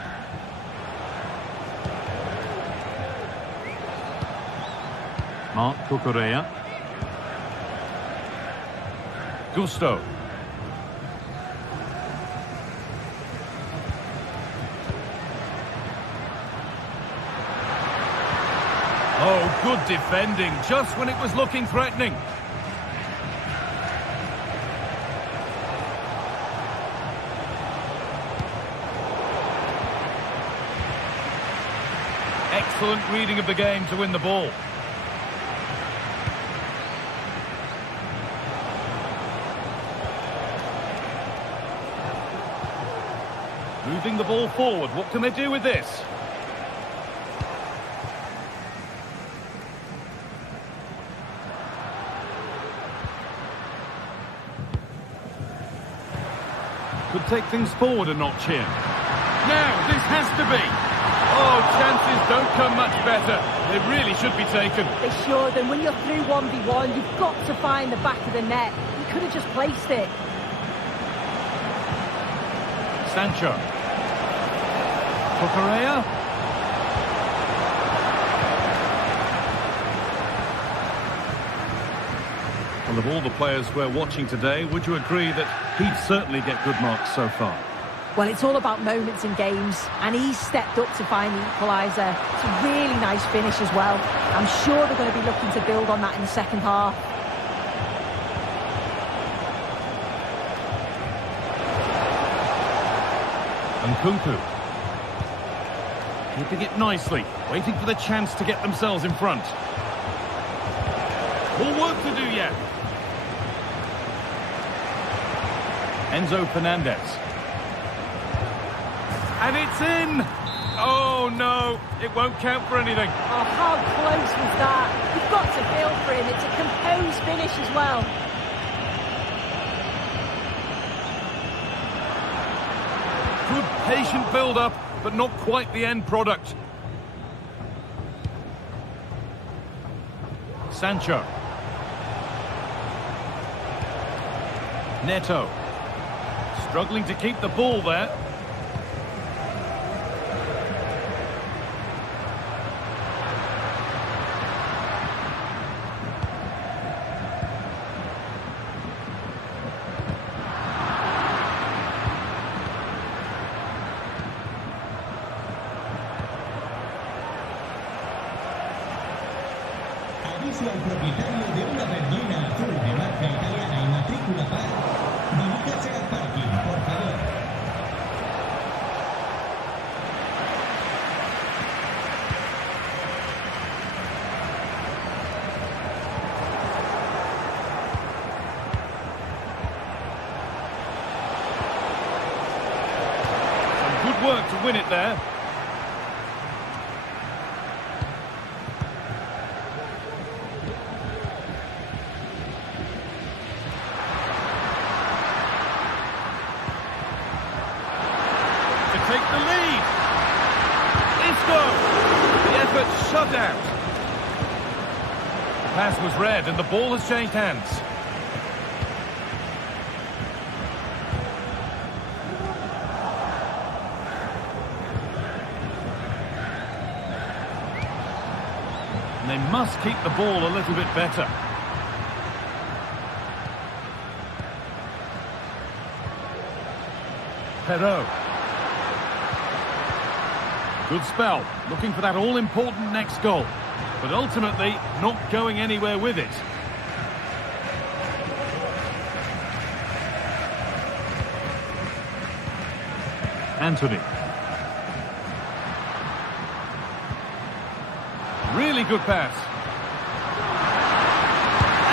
Marc Cucurella. Gusto. Oh, good defending, just when it was looking threatening. Excellent reading of the game to win the ball. Moving the ball forward, what can they do with this? Could take things forward a notch here. Now, this has to be. Oh, chances don't come much better. They really should be taken. They should, and when you're through 1v1, you've got to find the back of the net. You could have just placed it. Sancho. Cucurella. Well, of all the players we're watching today, would you agree that he'd certainly get good marks so far? Well, it's all about moments in games, and he's stepped up to find the equaliser. It's a really nice finish as well. I'm sure they're going to be looking to build on that in the second half. And Nkunku. Keeping it nicely, waiting for the chance to get themselves in front. More work to do yet. Enzo Fernandez. And it's in! Oh no, it won't count for anything. Oh, how close was that? You've got to feel for him. It's a composed finish as well. Good patient build-up, but not quite the end product. Sancho. Neto. Struggling to keep the ball there. Aviso al propietario de una berlina azul de marca italiana y matrícula par. Diríjase al parking, por favor. Some good work to win it there. shutout. The pass was read and the ball has changed hands. And they must keep the ball a little bit better. Perot. Good spell, looking for that all-important next goal. But ultimately, not going anywhere with it. Anthony. Really good pass.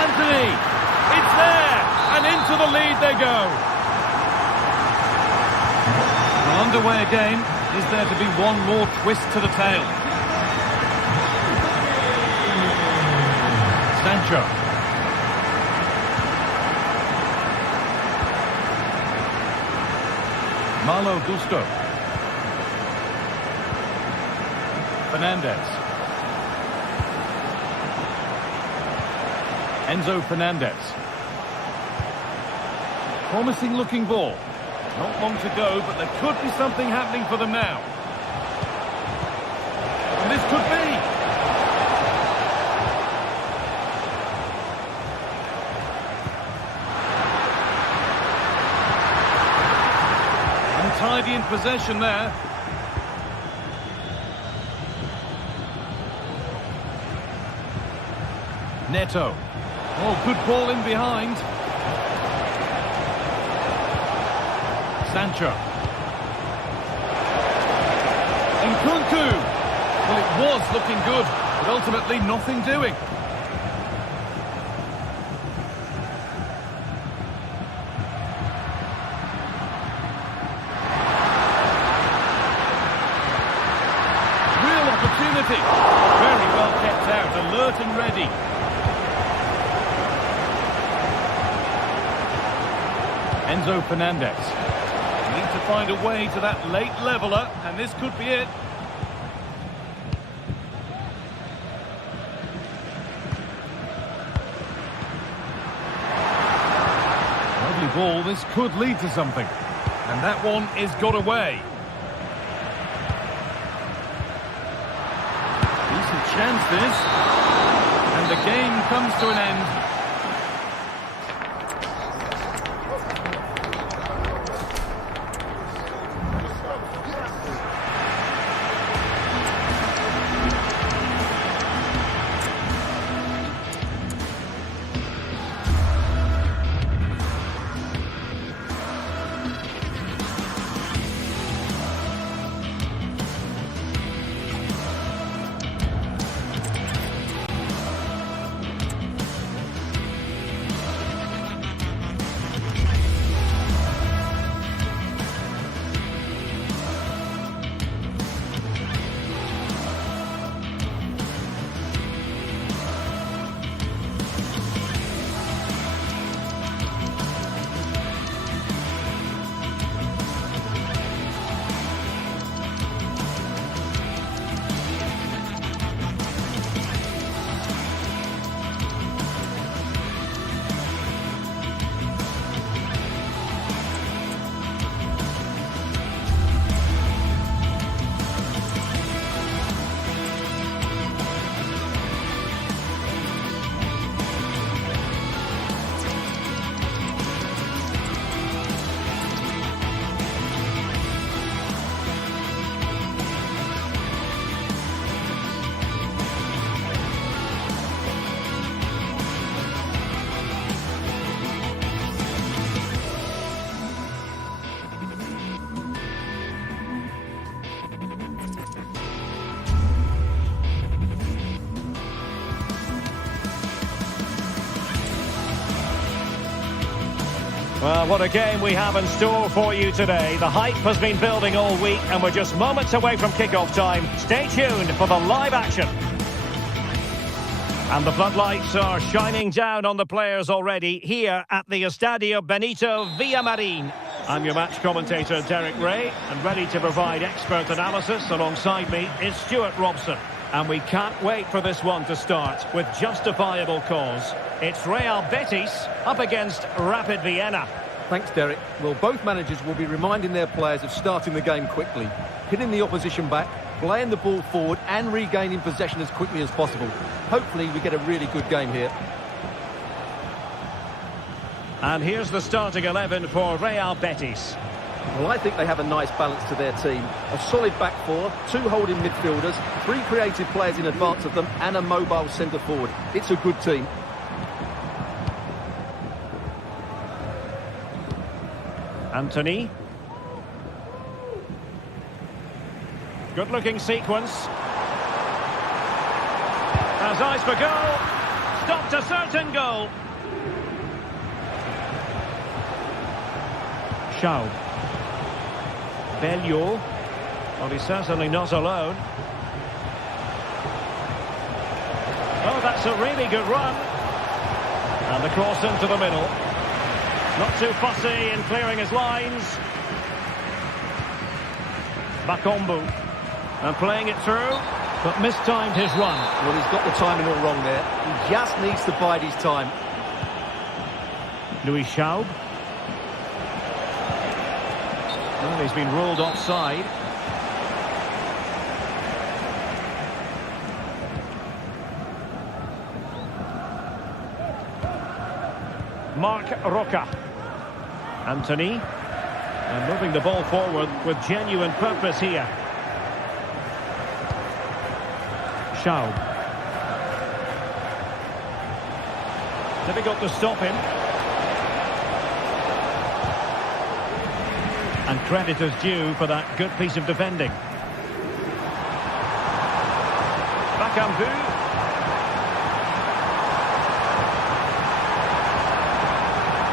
Anthony! It's there! And into the lead they go. Well, underway again. Is there to be one more twist to the tale? Sancho. Malo Gusto. Fernandez. Enzo Fernandez. Promising looking ball. Not long to go, but there could be something happening for them now. And this could be. Untidy in possession there. Neto. Oh, good ball in behind. Sancho. Nkunku. Well, it was looking good, but ultimately nothing doing. Real opportunity. Very well kept out, alert and ready. Enzo Fernandez. Need to find a way to that late leveller, and this could be it. Lovely ball, this could lead to something. And that one is got away. Decent chance this. And the game comes to an end. Well, what a game we have in store for you today. The hype has been building all week and we're just moments away from kickoff time. Stay tuned for the live action. And the floodlights are shining down on the players already here at the Estadio Benito Villamarin. I'm your match commentator, Derek Ray, and ready to provide expert analysis alongside me is Stuart Robson. And we can't wait for this one to start with justifiable cause. It's Real Betis up against Rapid Vienna. Thanks, Derek. Well, both managers will be reminding their players of starting the game quickly, hitting the opposition back, playing the ball forward and regaining possession as quickly as possible. Hopefully we get a really good game here. And here's the starting 11 for Real Betis. Well, I think they have a nice balance to their team. A solid back four, 2 holding midfielders, 3 creative players in advance of them and a mobile centre forward. It's a good team. Anthony. Good looking sequence. Has eyes for goal. Stopped a certain goal. Schaub. Bellio. Well, he's certainly not alone. Oh, that's a really good run. And the cross into the middle. Not too fussy in clearing his lines. Bakambu. And playing it through, but mistimed his run. Well, he's got the timing all wrong there. He just needs to bide his time. Louis Schaub. Well, he's been ruled offside. Marc Roca. Anthony. And moving the ball forward with genuine purpose here. Schaub. Difficult to stop him. And credit is due for that good piece of defending. Bakambu.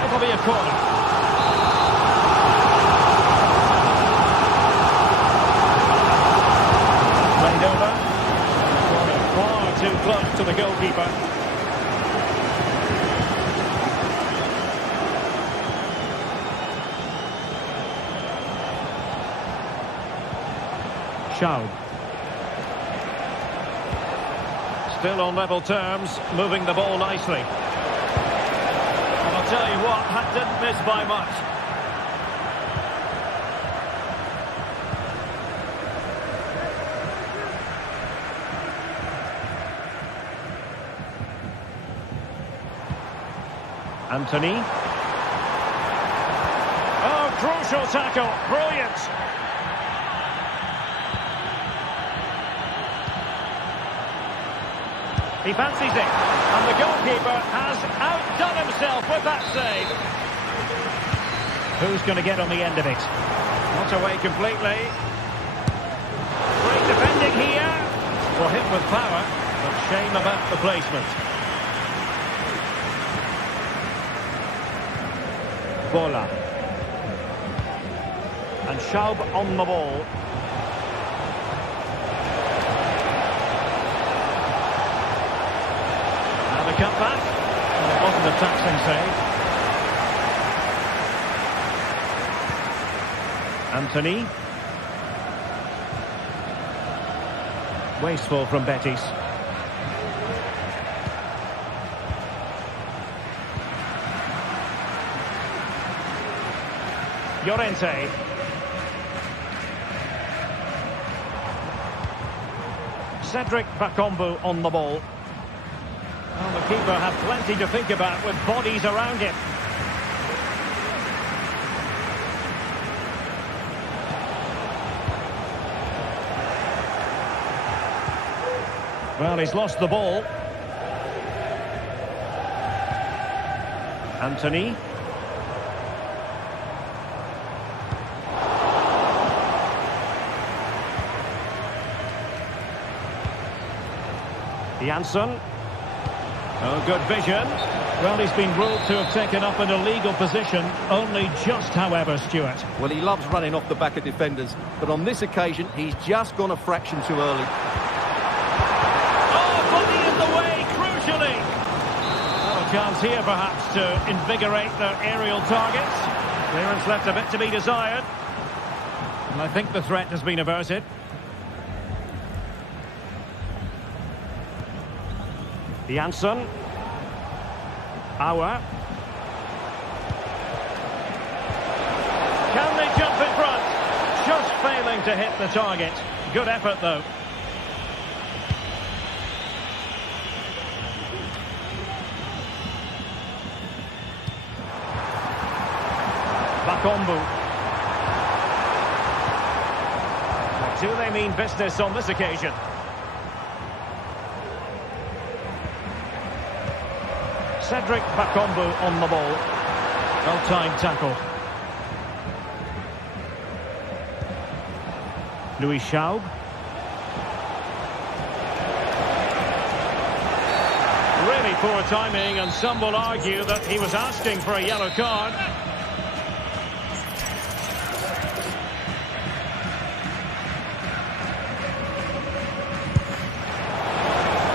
It'll be a corner. Played over. Far too close to the goalkeeper. Schaub. Still on level terms, moving the ball nicely. And I'll tell you what, that didn't miss by much. Anthony. Oh, crucial tackle. Brilliant. He fancies it. And the goalkeeper has outdone himself with that save. Who's going to get on the end of it? Not away completely. Great defending here. Well, hit with power, but shame about the placement. Bola. And Schaub on the ball. And a cutback. And it wasn't a taxing save. Anthony. Wasteful from Betis. Llorente. Cedric Bakambu on the ball. Well, the keeper had plenty to think about with bodies around him. Well, he's lost the ball. Anthony. Janssen. Oh, good vision. Well, he's been ruled to have taken up an illegal position. Only just, however, Stuart. Well, he loves running off the back of defenders, but on this occasion, he's just gone a fraction too early. Oh, body in the way, crucially. Well, a chance here, perhaps, to invigorate their aerial targets. Clearance left a bit to be desired. And I think the threat has been averted. Janssen. Auer. Can they jump in front? Just failing to hit the target. Good effort, though. Bakombu. Do they mean business on this occasion? Cedric Bakombu on the ball. Well-timed tackle. Louis Schaub. Really poor timing, and some will argue that he was asking for a yellow card.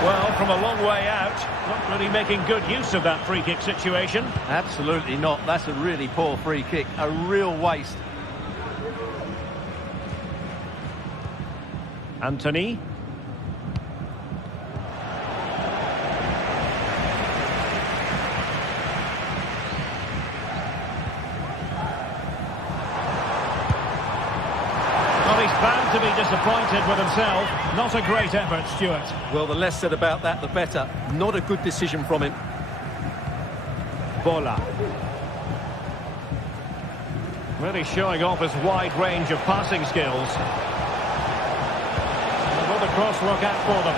Well, from a long way out, not really making good use of that free kick situation. Absolutely not. That's a really poor free kick. A real waste. Anthony. Well, he's bound to be disappointed with himself. Not a great effort, Stuart. Well, the less said about that, the better. Not a good decision from him. Bola. Really showing off his wide range of passing skills. Will the cross work out for them?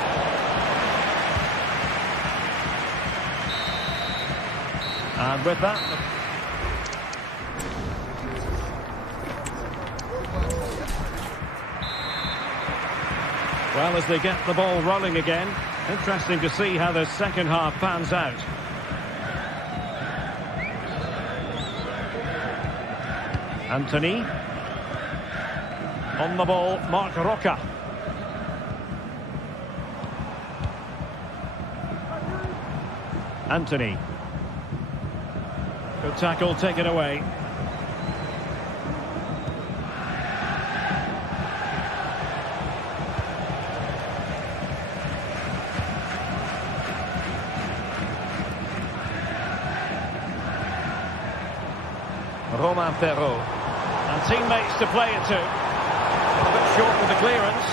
And with that... Well, as they get the ball rolling again, interesting to see how the second half pans out. Anthony. On the ball, Marc Roca. Anthony. Good tackle, taken away. Romain Perrault. And teammates to play it to. A bit short with the clearance.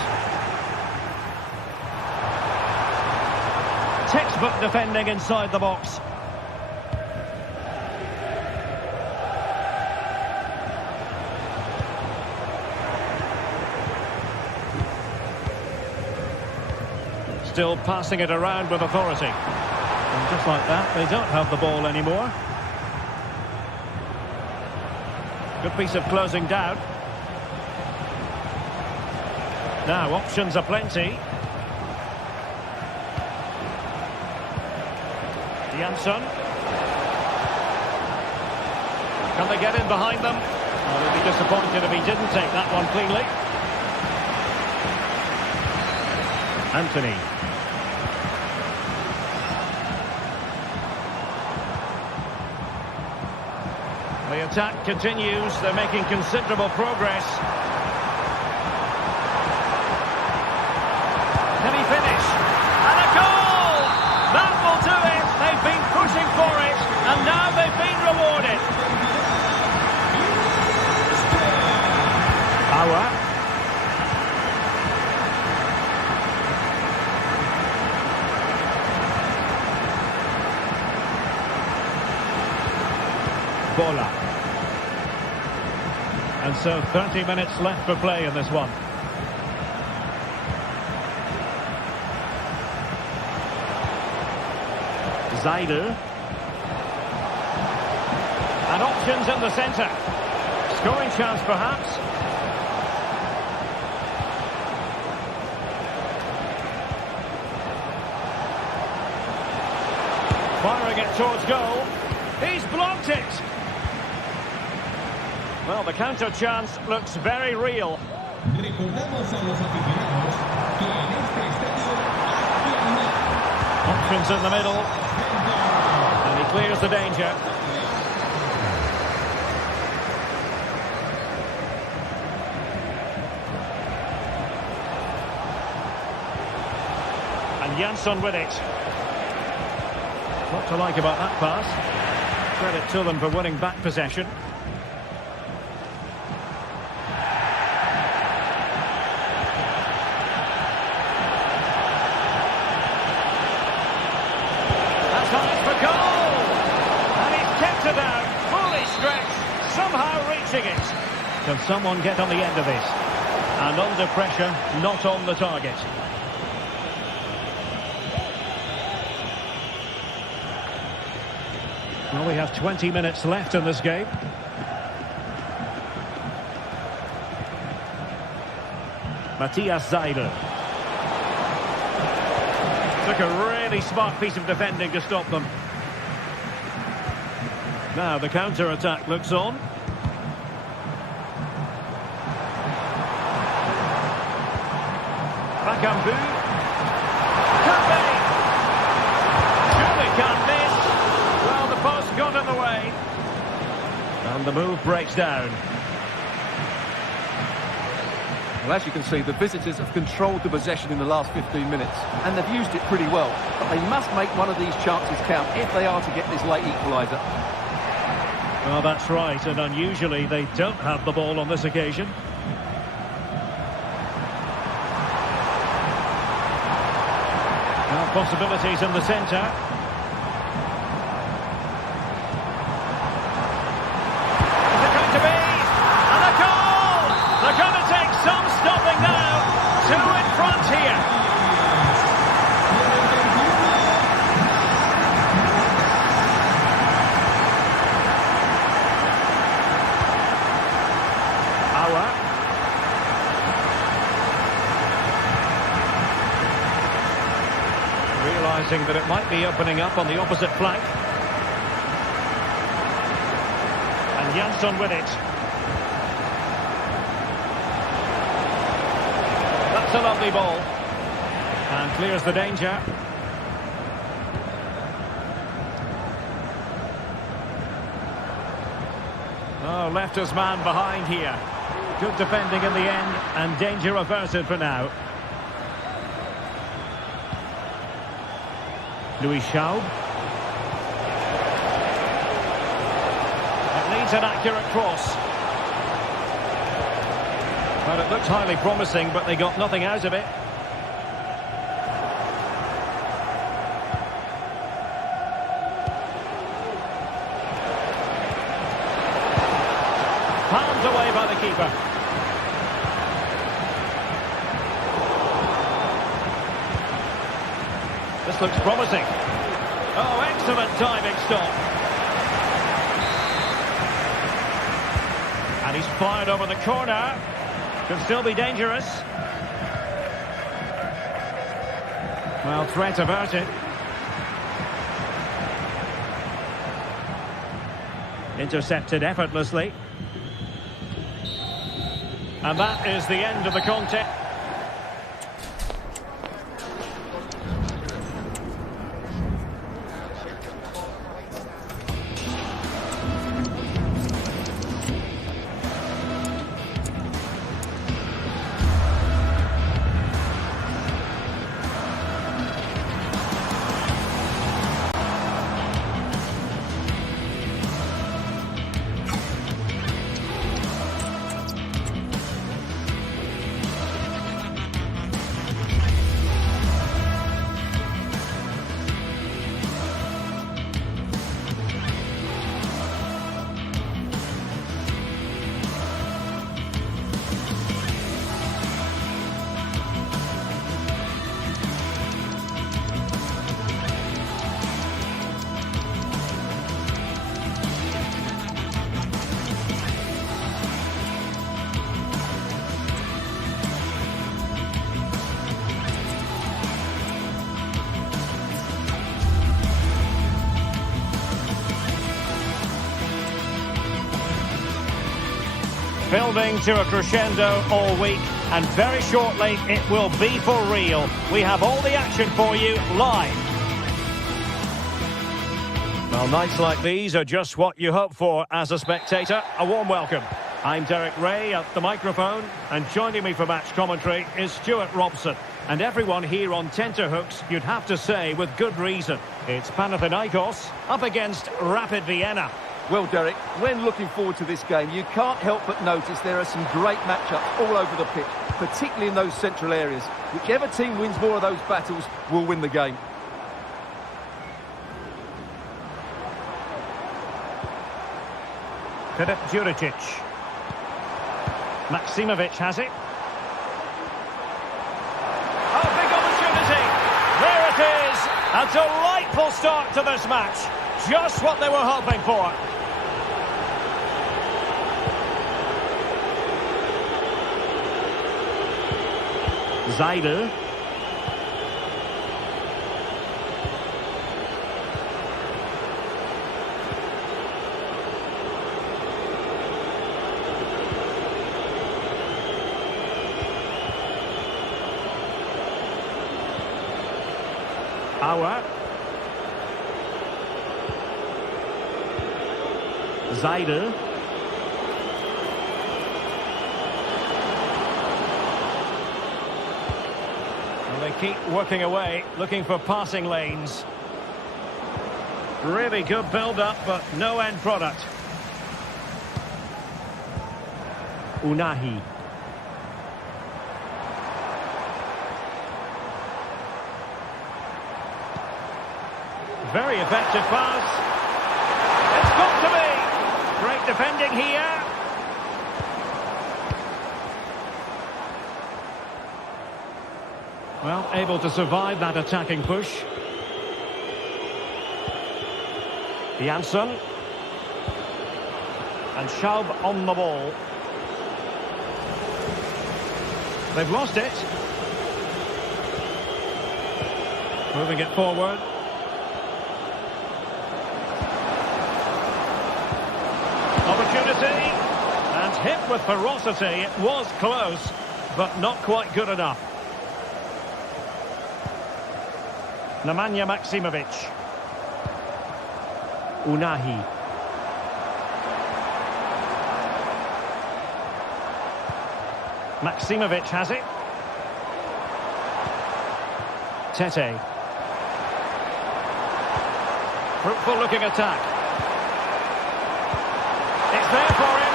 Textbook defending inside the box. Still passing it around with authority. And just like that, they don't have the ball anymore. Good piece of closing down. Now, options are plenty. Janssen. Can they get in behind them? Well, they'd be disappointed if he didn't take that one cleanly. Anthony. The attack continues. They're making considerable progress. Can he finish? And a goal! That will do it. They've been pushing for it, and now they've been rewarded. Auer. Bola. And so 30 minutes left for play in this one. Zaidel. And options in the centre. Scoring chance perhaps. Firing it towards goal. He's blocked it. Well, the counter chance looks very real. Recordamos a los aficionados que en este estadio Options in the middle. And he clears the danger. And Janssen with it. What to like about that pass? Credit to them for winning back possession. That's nice for goal! And he's kept it out, fully stretched, somehow reaching it. Can someone get on the end of this? And under pressure, not on the target. Well, we have 20 minutes left in this game. Matthias Seidel. Took a really smart piece of defending to stop them. Now the counter-attack looks on. Bakambu. Could be. Surely can't miss. Well, the post got in the way. And the move breaks down. Well, as you can see, the visitors have controlled the possession in the last 15 minutes, and they've used it pretty well. But they must make one of these chances count if they are to get this late equaliser. Well, that's right, and unusually they don't have the ball on this occasion. Now possibilities in the centre. Is it going to be? And a goal! They're going to take some stopping now. Two in front here. Realising that it might be opening up on the opposite flank. And Jansson with it. That's a lovely ball. And clears the danger. Oh, left his man behind here. Good defending in the end, and danger averted for now. Louis Schaub. It needs an accurate cross. Well, it looked highly promising, but they got nothing out of it. Palmed away by the keeper. This looks promising. Oh, excellent diving stop. And he's fired over the corner. Could still be dangerous. Well, threat averted. Intercepted effortlessly. And that is the end of the contest. Building to a crescendo all week, and very shortly it will be for real. We have all the action for you live. Well, nights like these are just what you hope for as a spectator. A warm welcome. I'm Derek Ray at the microphone, and joining me for match commentary is Stuart Robson. And everyone here on tenterhooks, you'd have to say, with good reason. It's Panathinaikos up against Rapid Vienna. Well, Derek, when looking forward to this game, you can't help but notice there are some great matchups all over the pitch, particularly in those central areas. Whichever team wins more of those battles will win the game. Filip Juricic. Maksimovic has it. Oh, big opportunity. There it is. A delightful start to this match. Just what they were hoping for. Zaidel. Auer. Zaidel. Well, they keep working away, looking for passing lanes. Really good build-up, but no end product. Unahi. Very effective pass. It's got to be. Great defending here. Well, able to survive that attacking push. Jansson. And Schaub on the ball. They've lost it. Moving it forward. Opportunity, and hit with ferocity. It was close, but not quite good enough. Nemanja Maksimovic. Unahi. Maksimovic has it. Tete. Fruitful looking attack. It's there for him.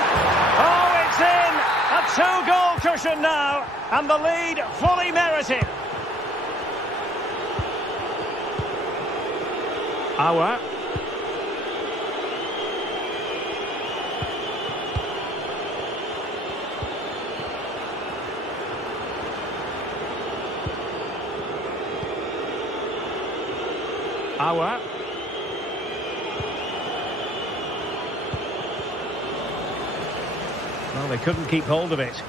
Oh, it's in! A two-goal cushion now, and the lead fully merited. Auer. Auer. Well, they couldn't keep hold of it.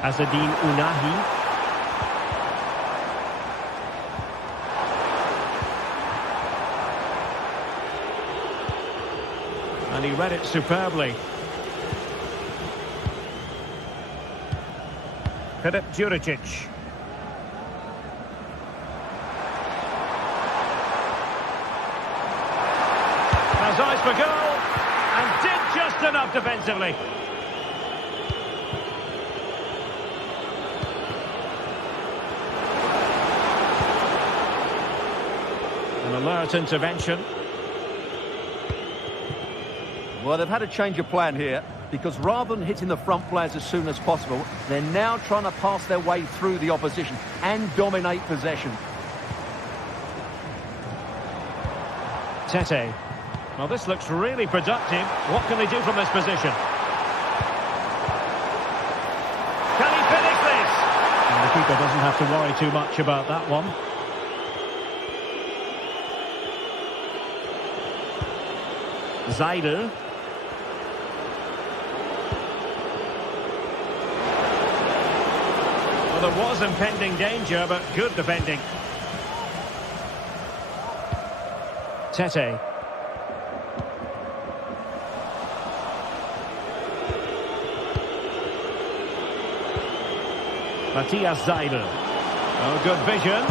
Azzedine Unahi. And he read it superbly. Filip Juricic. Has eyes for goal, and did just enough defensively. An alert intervention. Well, they've had a change of plan here, because rather than hitting the front players as soon as possible, they're now trying to pass their way through the opposition and dominate possession. Tete. Well, this looks really productive. What can they do from this position? Can he finish this? And the keeper doesn't have to worry too much about that one. Zaidel. Well, there was impending danger, but good defending. Tete. Matthias Zaidel. Oh, good vision.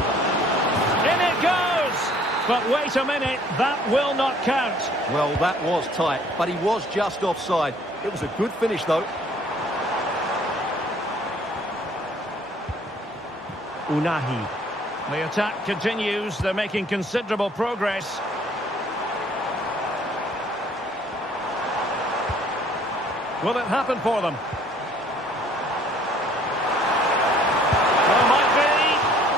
In it goes! but wait a minute, that will not count. Well, that was tight, but he was just offside. It was a good finish, though. Unahi. The attack continues. They're making considerable progress. Will it happen for them? Well, might be.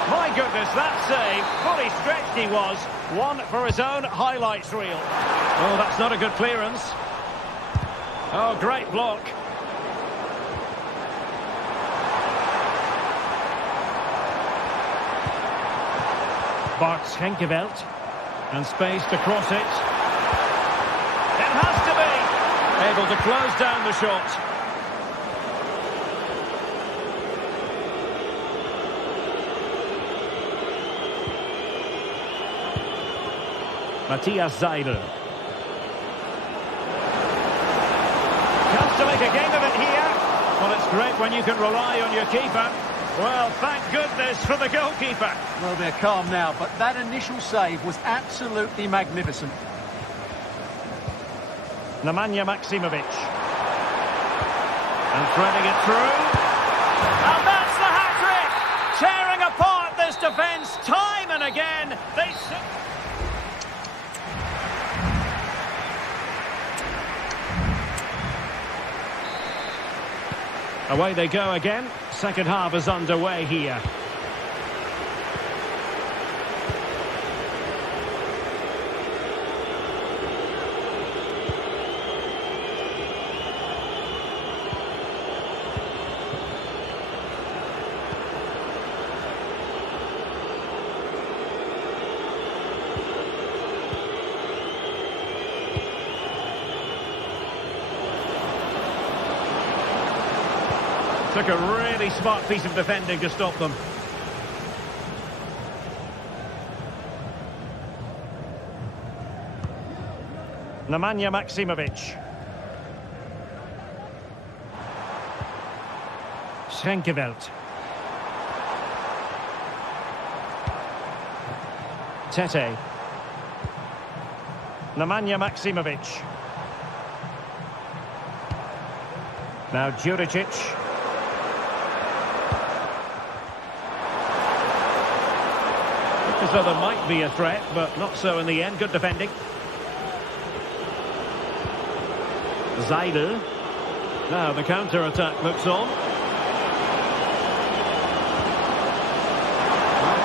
My goodness, that save. Fully stretched he was. One for his own highlights reel. Oh, that's not a good clearance. Oh, great block. Bart Schenkeveld. And space to cross it. It has to be. Able to close down the shot. Matthias Seidel. Chance to make a game of it here. Well, it's great when you can rely on your keeper. Well, thank goodness for the goalkeeper. Well, they're calm now, but that initial save was absolutely magnificent. Nemanja Maksimovic. And threading it through. And that's the hat-trick! Tearing apart this defence time and again. Away they go again. Second half is underway here. Took a really smart piece of defending to stop them. Nemanja Maksimovic. Schenkeveld. Tete. Nemanja Maksimovic. Now Juricic. So there might be a threat, but not so in the end. Good defending. Seidel. Now the counter-attack looks on.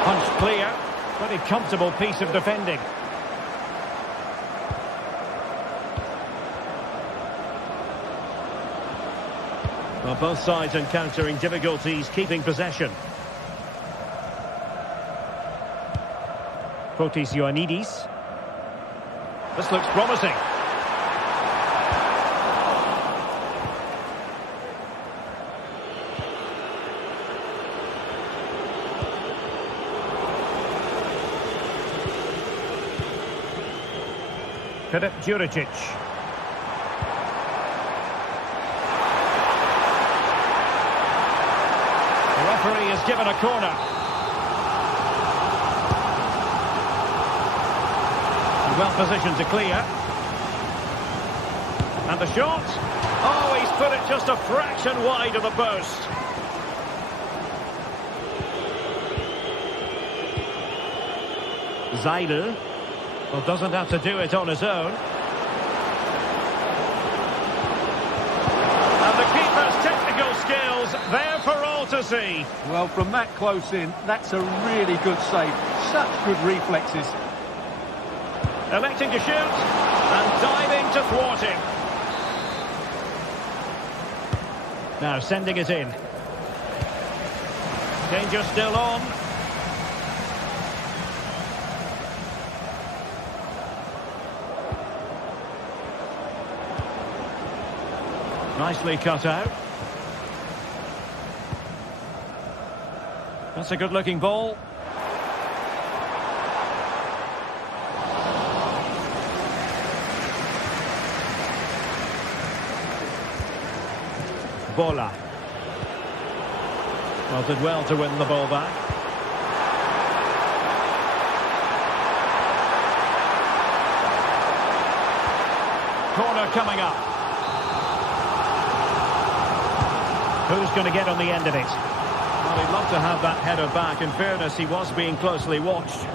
Punch clear. Pretty comfortable piece of defending. Well, both sides encountering difficulties keeping possession. Fotis Ioannidis. This looks promising. Filip Juricic. The referee has given a corner. Well positioned to clear. And the shot. Oh, he's put it just a fraction wide of the post. Seidel. Well, doesn't have to do it on his own. And the keeper's technical skills there for all to see. Well, from that close in, that's a really good save. Such good reflexes. Electing to shoot and diving to thwart him. Now sending it in. Danger still on. Nicely cut out. That's a good-looking ball. Bola. Well, did well to win the ball back. Corner coming up. Who's going to get on the end of it? Well, he'd love to have that header back. In fairness, he was being closely watched.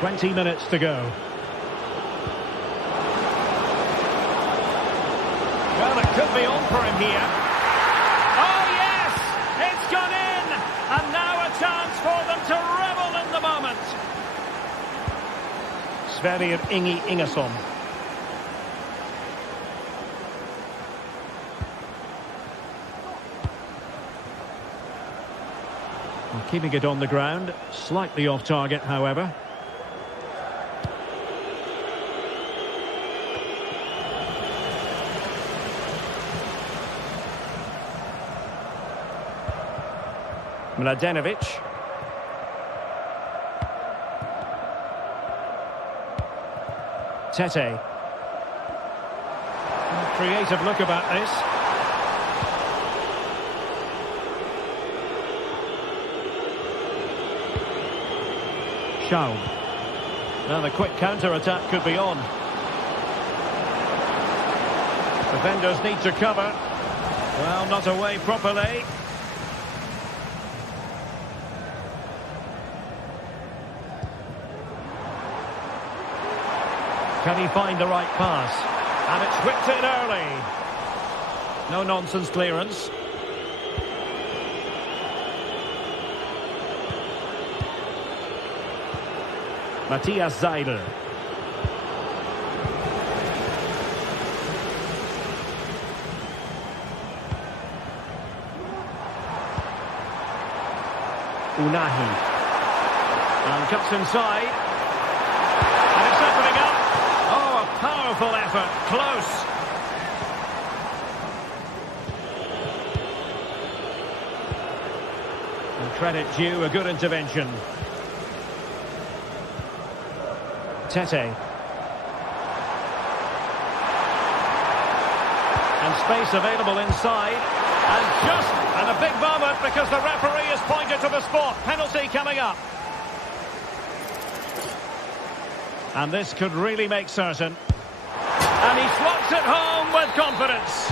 "20 minutes to go. Well, it could be on for him here. Oh, yes! It's gone in! And now a chance for them to revel in the moment. Sverrir Ingi Ingesson. Keeping it on the ground. Slightly off target, however. Mladenovic. Tete. Creative look about this. Schaub. Now the quick counter-attack could be on. Defenders need to cover. Well, not away properly. Can he find the right pass? And it's whipped in early. No nonsense clearance. Matthias Seidel. Unahi. And cuts inside. And it's opening up. Oh, a powerful effort. Close. And credit due, a good intervention. Tete. And space available inside. And a big moment because the referee has pointed to the spot. Penalty coming up. And this could really make certain. And he slots it home with confidence.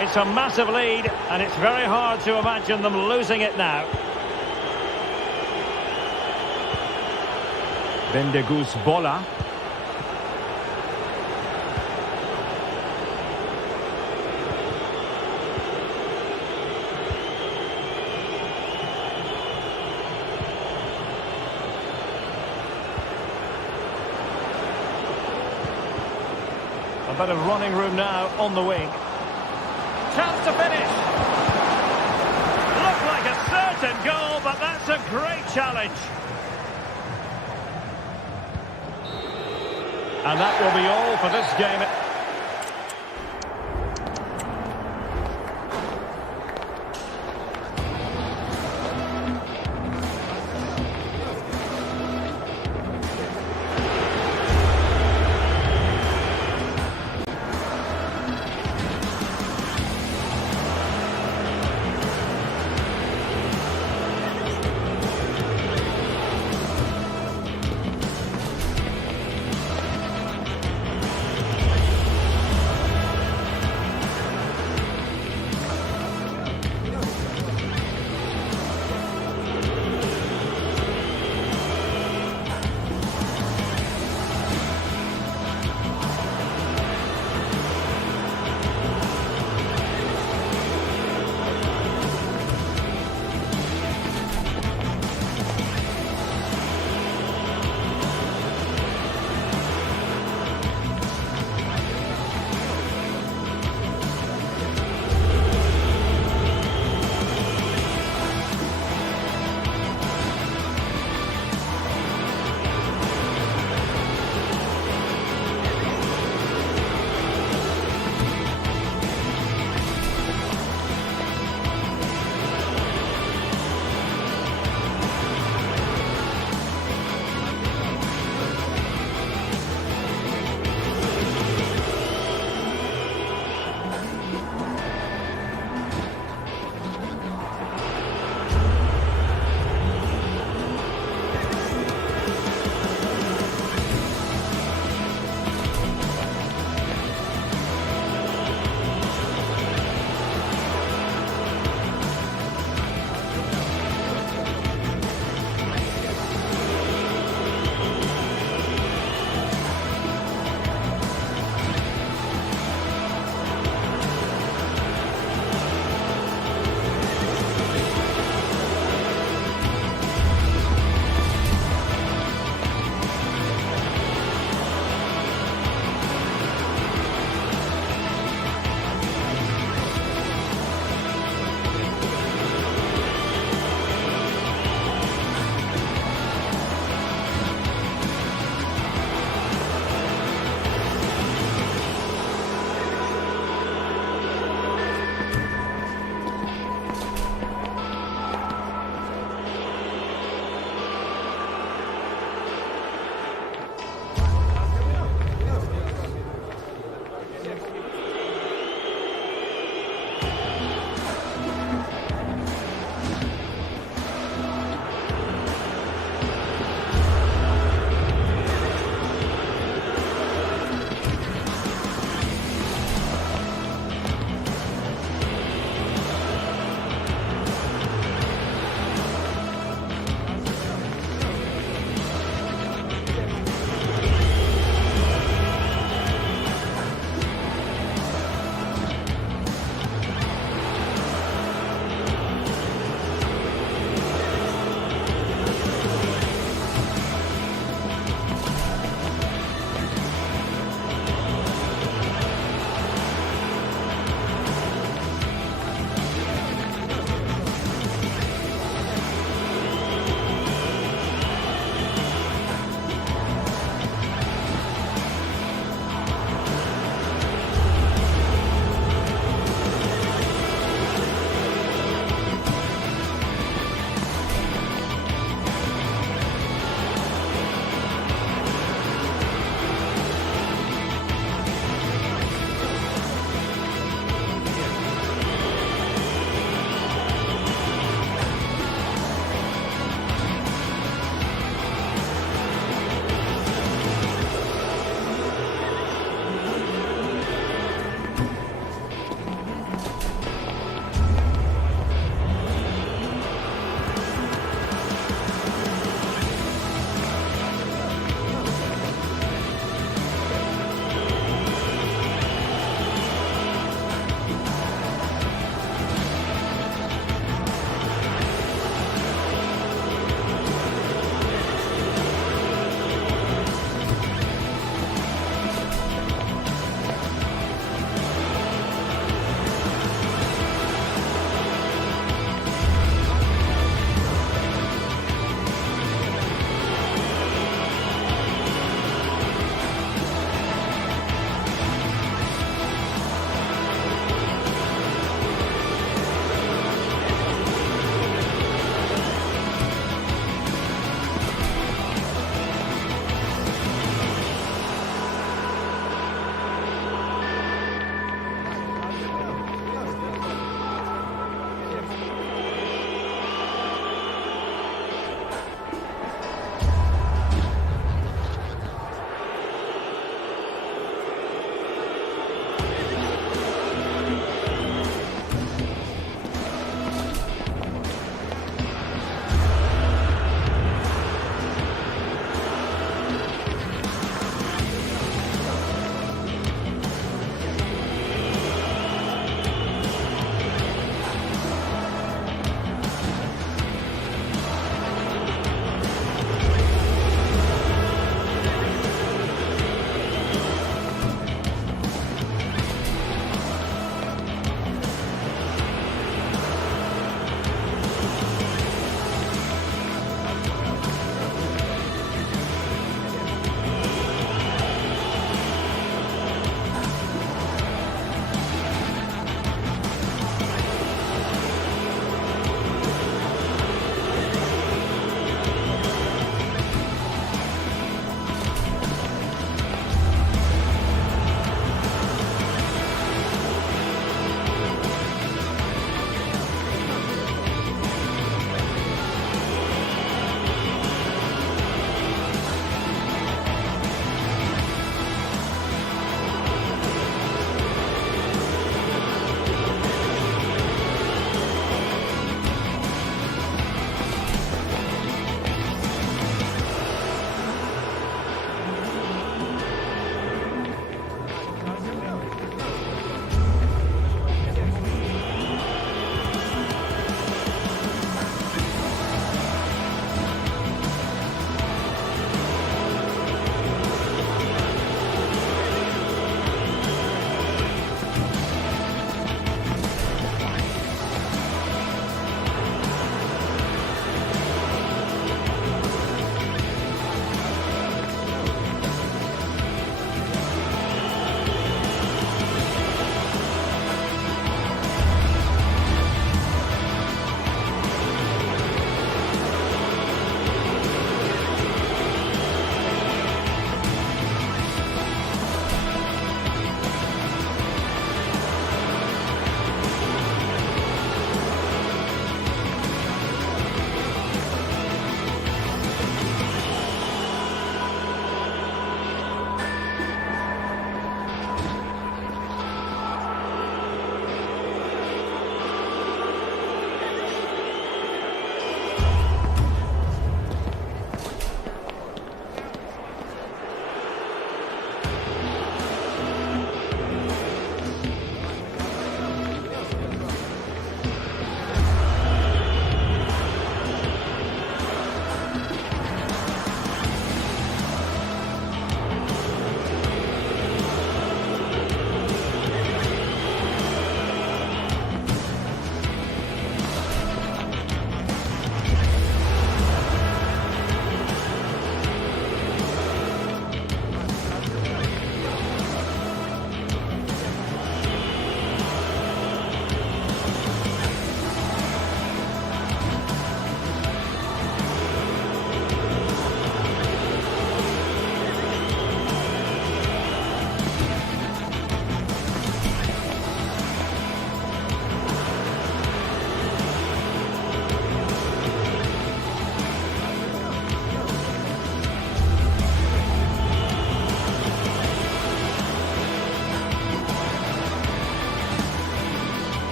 It's a massive lead, and it's very hard to imagine them losing it now. Bendegus Bola. A bit of running room now on the wing. Chance to finish. Looked like a certain goal, but that's a great challenge. And that will be all for this game.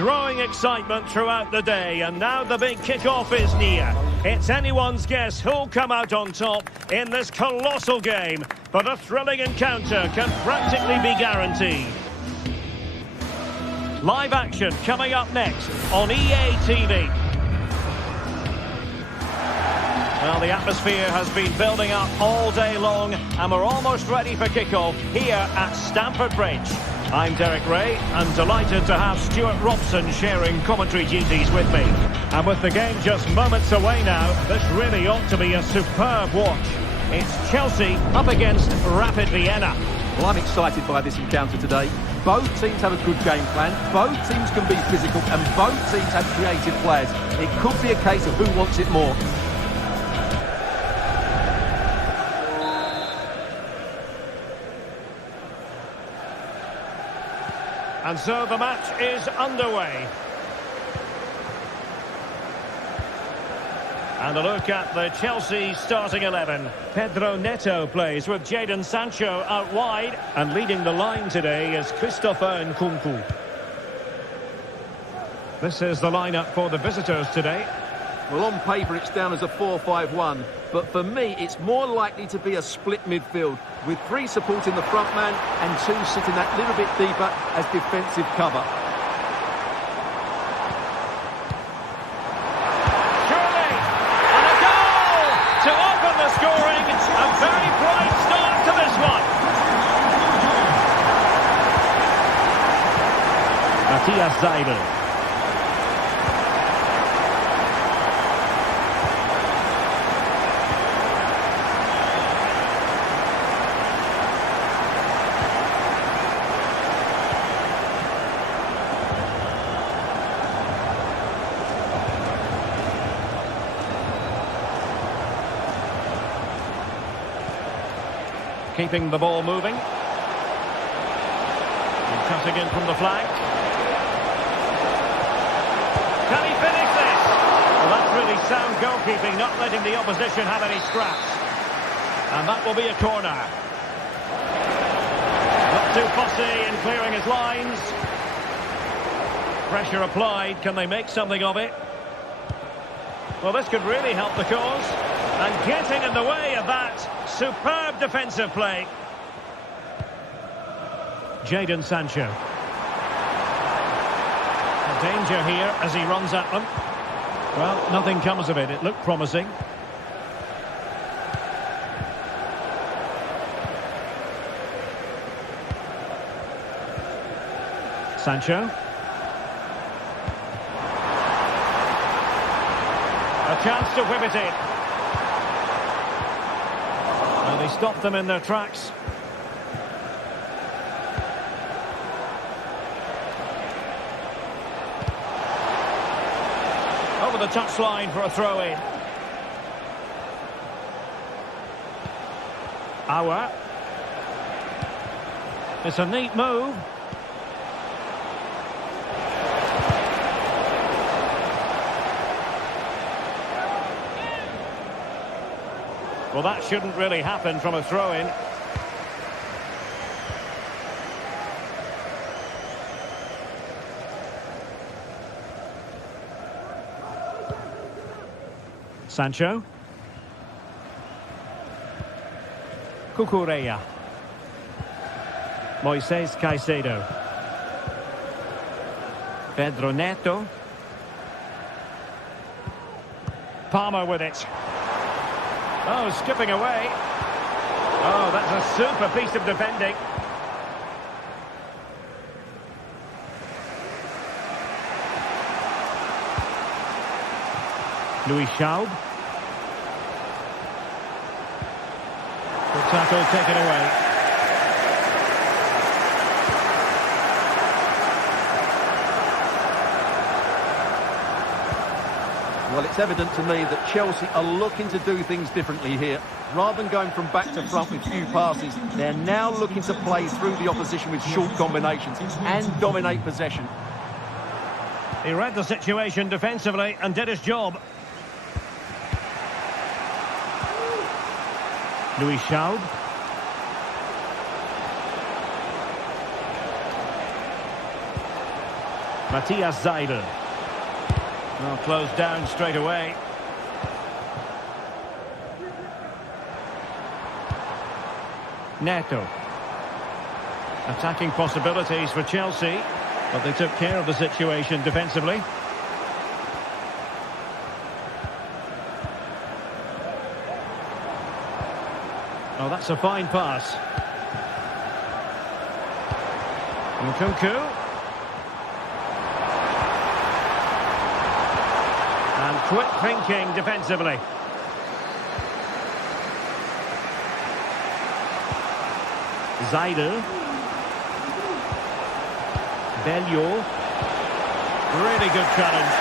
growing excitement throughout the day, and now the big kick-off is near. It's anyone's guess who'll come out on top in this colossal game, but a thrilling encounter can practically be guaranteed. Live action coming up next on EA TV. Well, the atmosphere has been building up all day long, and we're almost ready for kick-off here at Stamford Bridge. I'm Derek Ray, and delighted to have Stuart Robson sharing commentary duties with me. And with the game just moments away now, this really ought to be a superb watch. It's Chelsea up against Rapid Vienna. Well, I'm excited by this encounter today. Both teams have a good game plan, both teams can be physical, and both teams have creative players. It could be a case of who wants it more. And so the match is underway. And a look at the Chelsea starting 11. Pedro Neto plays with Jadon Sancho out wide. And leading the line today is Christopher Nkunku. This is the lineup for the visitors today. Well, on paper it's down as a 4-5-1, but for me it's more likely to be a split midfield, with 3 supporting the front man and 2 sitting that little bit deeper as defensive cover. Surely! And a goal to open the scoring. A very bright start to this one. Matthias Seidel. Keeping the ball moving. And cutting in from the flank. Can he finish this? Well, that's really sound goalkeeping, not letting the opposition have any scraps. And that will be a corner. Not too fussy in clearing his lines. Pressure applied. Can they make something of it? Well, this could really help the cause. And getting in the way of that, superb defensive play. Jadon Sancho. A danger here as he runs at them. Well, nothing comes of it. It looked promising. Sancho. A chance to whip it in. And they stopped them in their tracks. Over the touchline for a throw-in. Auer. It's a neat move. Well, that shouldn't really happen from a throw-in. Sancho. Cucurella. Moises Caicedo. Pedro Neto. Palmer with it. Oh, skipping away. Oh, that's a super piece of defending. Louis Schaub. Good tackle taken away. Well, it's evident to me that Chelsea are looking to do things differently here. Rather than going from back to front with few passes, they're now looking to play through the opposition with short combinations and dominate possession. He read the situation defensively and did his job. Louis Schaub. Matthias Seidel. Well, closed down straight away. Neto. Attacking possibilities for Chelsea, but they took care of the situation defensively. Oh, that's a fine pass. Nkunku. And quick thinking defensively. Seidel. Belleau. Really good challenge.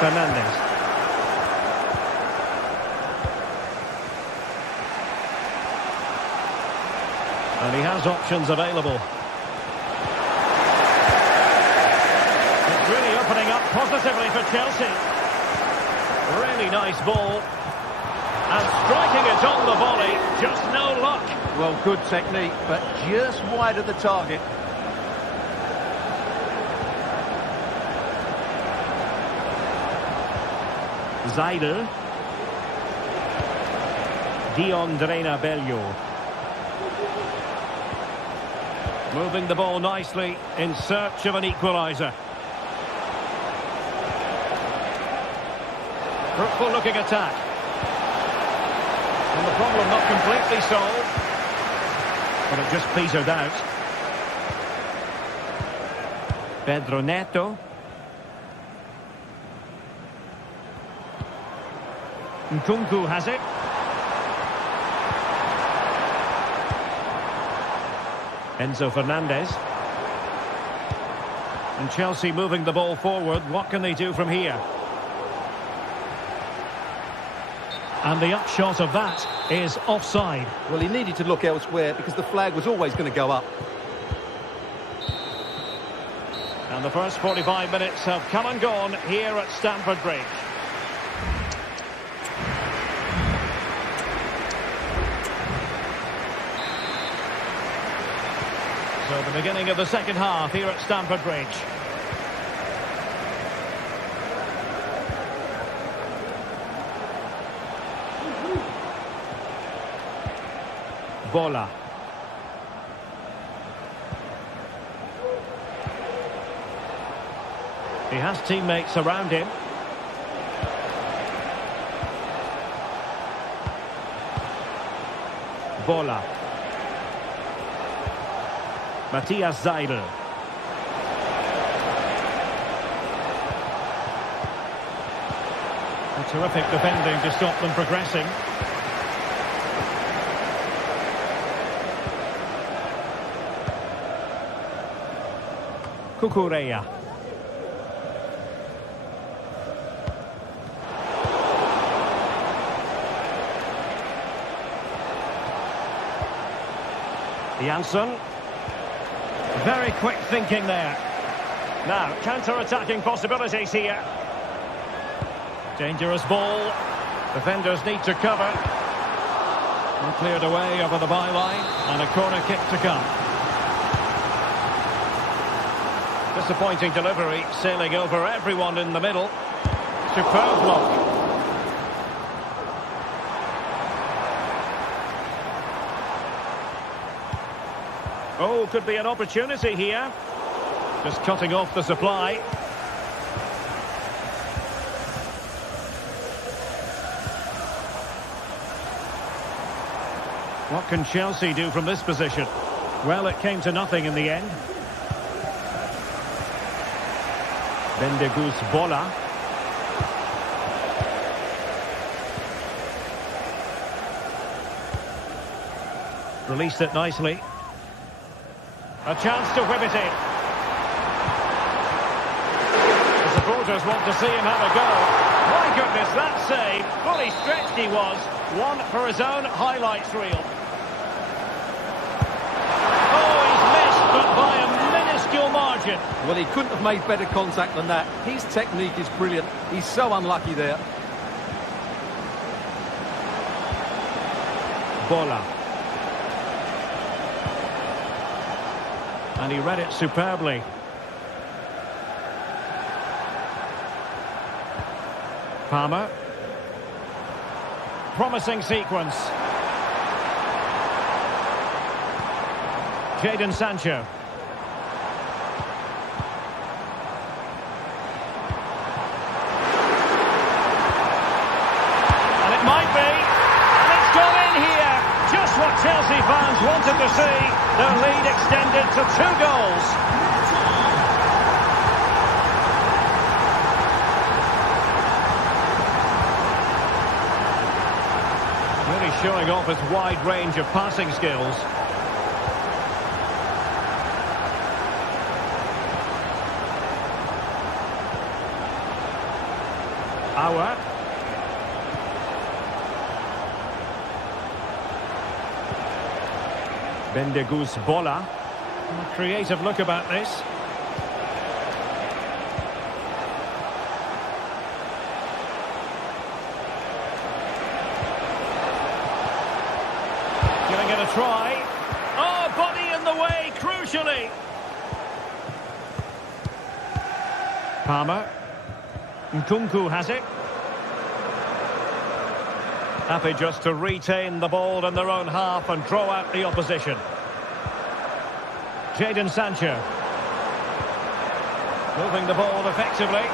Fernandes. And he has options available. It's really opening up positively for Chelsea. Really nice ball. And striking it on the volley, just no luck. Well, good technique, but just wide of the target. Seidel. Diondrena Belleau. Moving the ball nicely in search of an equaliser. Fruitful looking attack. And the problem not completely solved, but it just petered out. Pedro Neto. Nkunku has it. Enzo Fernandez. And Chelsea moving the ball forward. What can they do from here? And the upshot of that is offside. Well, he needed to look elsewhere because the flag was always going to go up. And the first 45 minutes have come and gone here at Stamford Bridge. So the beginning of the second half here at Stamford Bridge. Bola. He has teammates around him. Bola. Matthias Seidel. A terrific defending to stop them progressing. Cucurella. Janssen. Very quick thinking there. Now, counter-attacking possibilities here. Dangerous ball. Defenders need to cover. And cleared away over the byline. And a corner kick to come. Disappointing delivery, sailing over everyone in the middle. Superb block. Oh, could be an opportunity here. Just cutting off the supply. What can Chelsea do from this position? Well, it came to nothing in the end. Bendegus Bola. Released it nicely. A chance to whip it in. The supporters want to see him have a go. My goodness, that save. Fully stretched he was. One for his own highlights reel. Oh, he's missed, but by a minuscule margin. Well, he couldn't have made better contact than that. His technique is brilliant. He's so unlucky there. And he read it superbly. Palmer. Promising sequence. Jadon Sancho. And it might be. And it's gone in here. Just what Chelsea fans wanted to see. Their lead extended to 2 goals. Really showing off his wide range of passing skills. Auer. Bendegus Bola. A creative look about this. Giving it a try. Oh, body in the way, crucially. Palmer. Nkunku has it. Happy just to retain the ball in their own half and draw out the opposition. Jadon Sancho. Moving the ball effectively.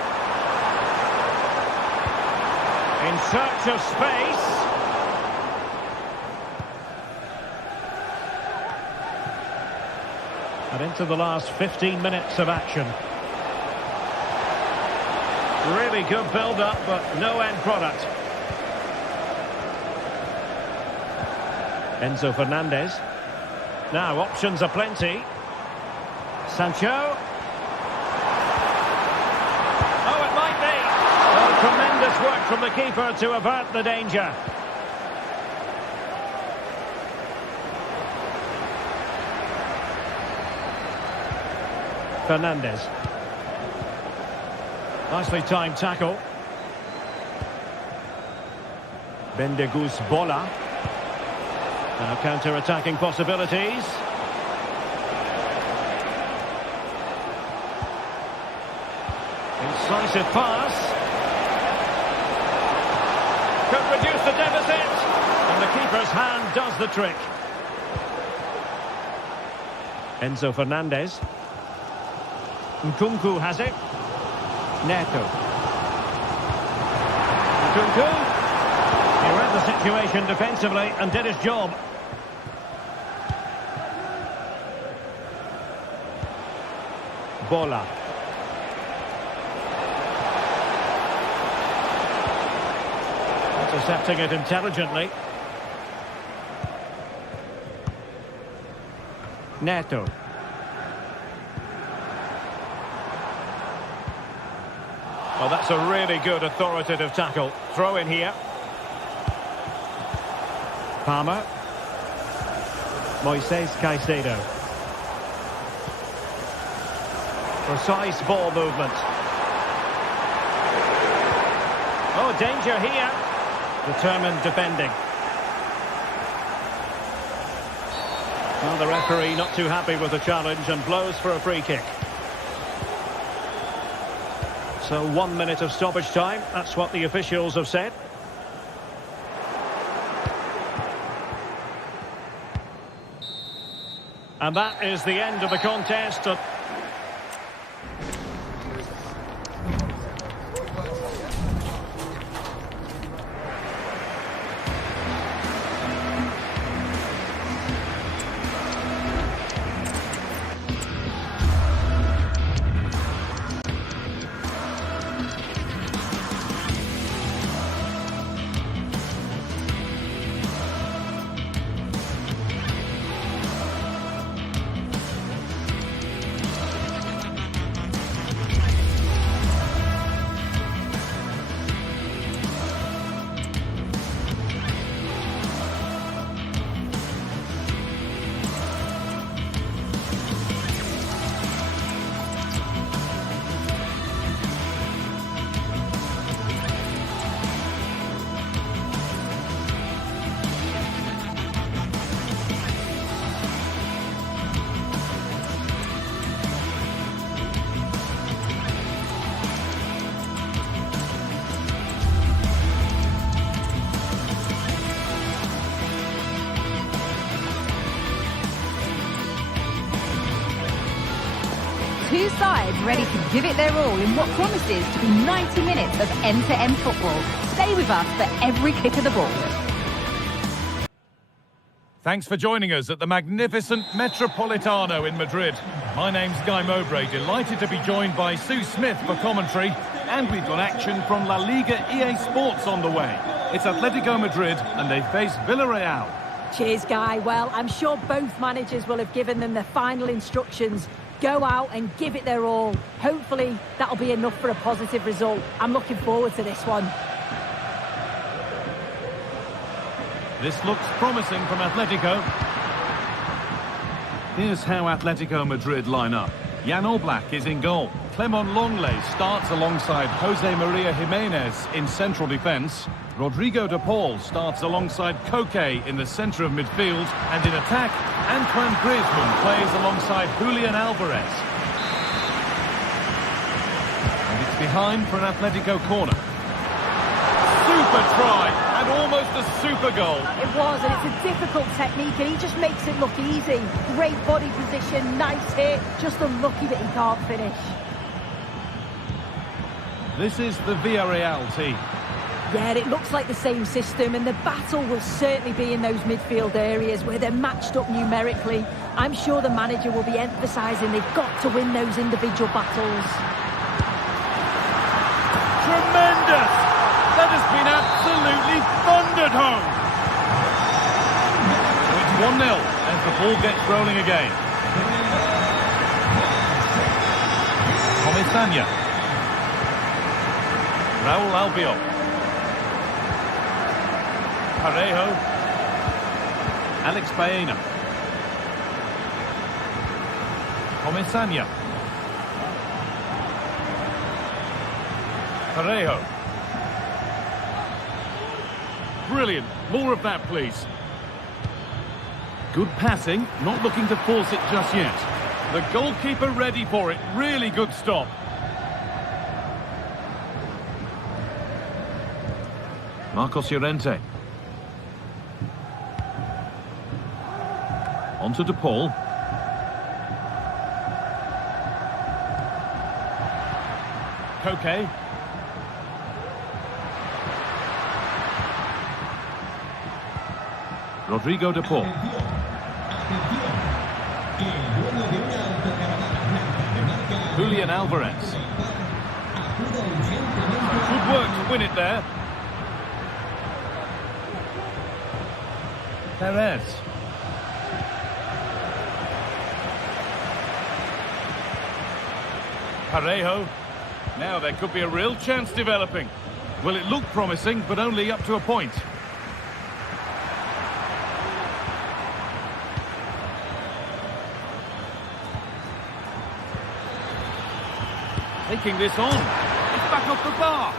In search of space. And into the last 15 minutes of action. Really good build-up, but no end product. Enzo Fernandez. Now, options are plenty. Sancho. Oh, it might be. Oh, tremendous work from the keeper to avert the danger. Fernandez. Nicely timed tackle. Bendegus Bola. Now counter-attacking possibilities. Incisive pass. Could reduce the deficit. And the keeper's hand does the trick. Enzo Fernandez. Nkunku has it. Neto. Nkunku. He read the situation defensively and did his job. Bola. Intercepting it intelligently. Neto. Well, that's a really good authoritative tackle. Throw in here. Palmer. Moises Caicedo. Precise ball movement. Oh, danger here. Determined defending. Well, the referee not too happy with the challenge and blows for a free kick. So 1 minute of stoppage time. That's what the officials have said. And that is the end of the contest. Two sides ready to give it their all in what promises to be 90 minutes of end-to-end football. Stay with us for every kick of the ball. Thanks for joining us at the magnificent Metropolitano in Madrid. My name's Guy Mowbray, delighted to be joined by Sue Smith for commentary. And we've got action from La Liga GTSports on the way. It's Atletico Madrid and they face Villarreal. Cheers, Guy. Well, I'm sure both managers will have given them their final instructions. Go out and give it their all. Hopefully, that'll be enough for a positive result. I'm looking forward to this one. This looks promising from Atletico. Here's how Atletico Madrid line up. Jan Oblak is in goal. Clement Longley starts alongside Jose Maria Jimenez in central defence. Rodrigo de Paul starts alongside Koke in the centre of midfield. And in attack, Antoine Griezmann plays alongside Julian Alvarez. And it's behind for an Atletico corner. Super try, and almost a super goal. It was, and it's a difficult technique, and he just makes it look easy. Great body position, nice hit, just unlucky that he can't finish. This is the Villarreal team. Yeah, it looks like the same system, and the battle will certainly be in those midfield areas where they're matched up numerically. I'm sure the manager will be emphasising they've got to win those individual battles. Tremendous! That has been absolutely thundered home. So it's 1-0 as the ball gets rolling again. Comisania. Raúl Albiol. Parejo. Alex Baena. Comisania. Parejo. Brilliant. More of that, please. Good passing. Not looking to force it just yet. The goalkeeper ready for it. Really good stop. Marcos Llorente. On to De Paul. Koke. Rodrigo de Paul. Julian Alvarez. Good work to win it there. Perez. Parejo. Now there could be a real chance developing. Well, it looked promising, but only up to a point. Taking this on. It's back off the bar.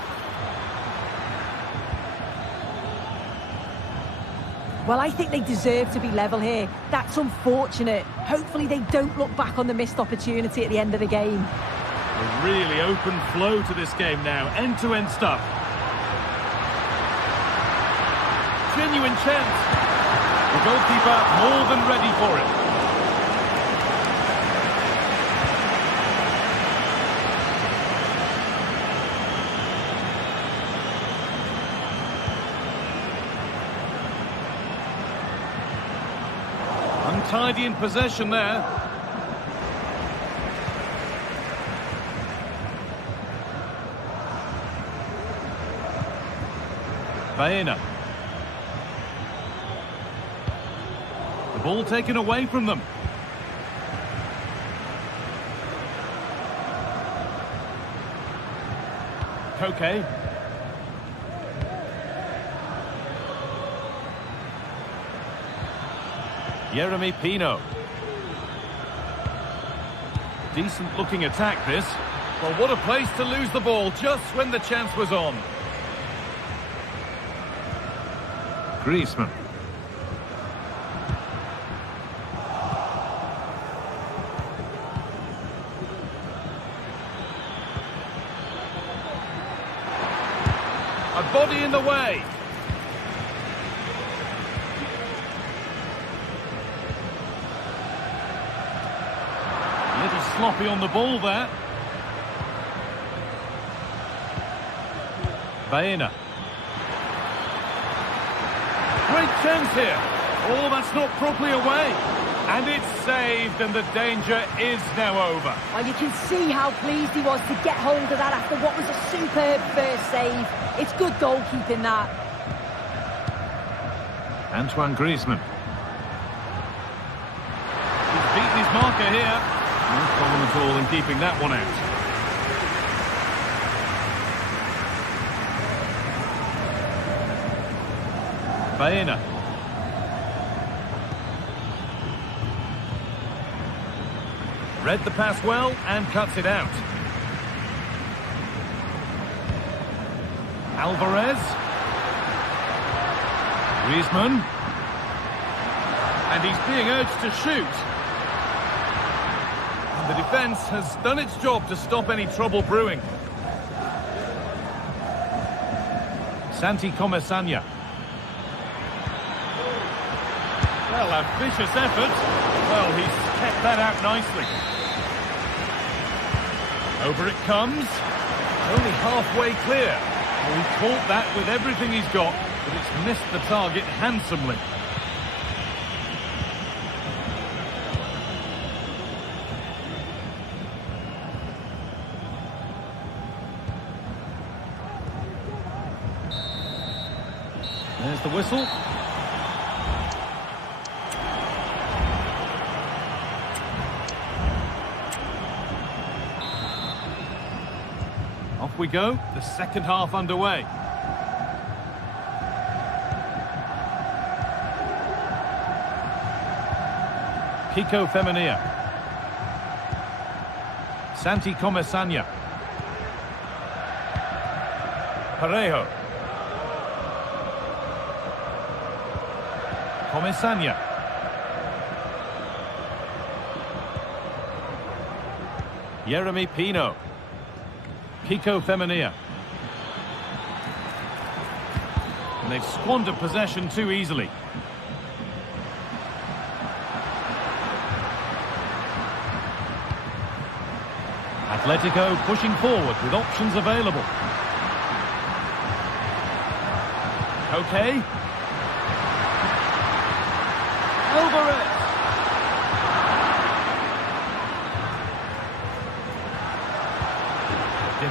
Well, I think they deserve to be level here. That's unfortunate. Hopefully they don't look back on the missed opportunity at the end of the game. A really open flow to this game now. End-to-end stuff. Genuine chance. The goalkeeper more than ready for it. Untidy in possession there. Baena. The ball taken away from them. Koke. Jeremy Pino. Decent looking attack this. Well, what a place to lose the ball just when the chance was on. Griezmann. A body in the way. Little sloppy on the ball there. Baena. Great chance here. Oh, that's not properly away. And it's saved, and the danger is now over. Well, you can see how pleased he was to get hold of that after what was a superb first save. It's good goalkeeping, that. Antoine Griezmann. He's beaten his marker here. No problem at all in keeping that one out. Baena. Read the pass well and cuts it out. Alvarez. Griezmann. And he's being urged to shoot. And the defence has done its job to stop any trouble brewing. Santi Comesaña. Well, a vicious effort. Well, he's kept that out nicely. Over it comes. Only halfway clear. Well, he caught that with everything he's got, but it's missed the target handsomely. There's the whistle. Off we go, the second half underway. Kiko Femenia. Santi Comesaña. Parejo. Comesaña. Yeremy Pino. Kiko Femenia. And they've squandered possession too easily. Atletico pushing forward with options available. Okay. Alvarez.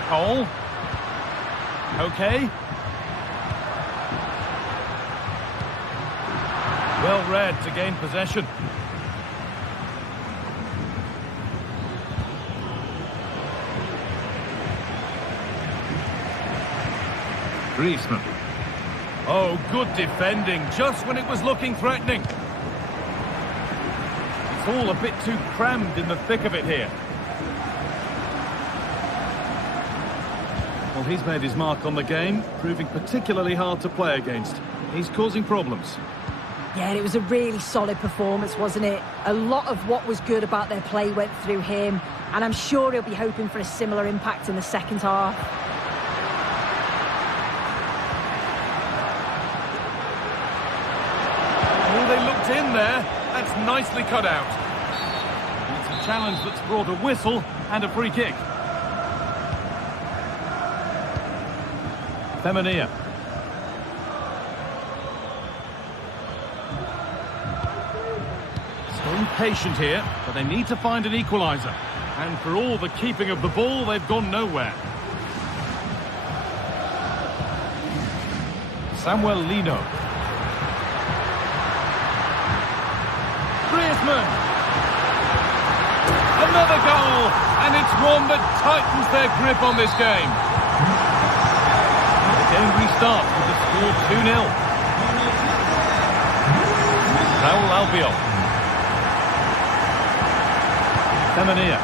Hole. Okay. Well read to gain possession. Griezmann. Oh, good defending, just when it was looking threatening. It's all a bit too crammed in the thick of it here. Well, he's made his mark on the game, proving particularly hard to play against. He's causing problems. Yeah, it was a really solid performance, wasn't it? A lot of what was good about their play went through him, and I'm sure he'll be hoping for a similar impact in the second half. Oh, they looked in there. That's nicely cut out. It's a challenge that's brought a whistle and a free kick. Femenia. Staying patient here, but they need to find an equaliser. And for all the keeping of the ball, they've gone nowhere. Samuel Lino. Griezmann. Another goal, and it's one that tightens their grip on this game. The game restarts with the score 2-0. Raul Albiol. Femenia.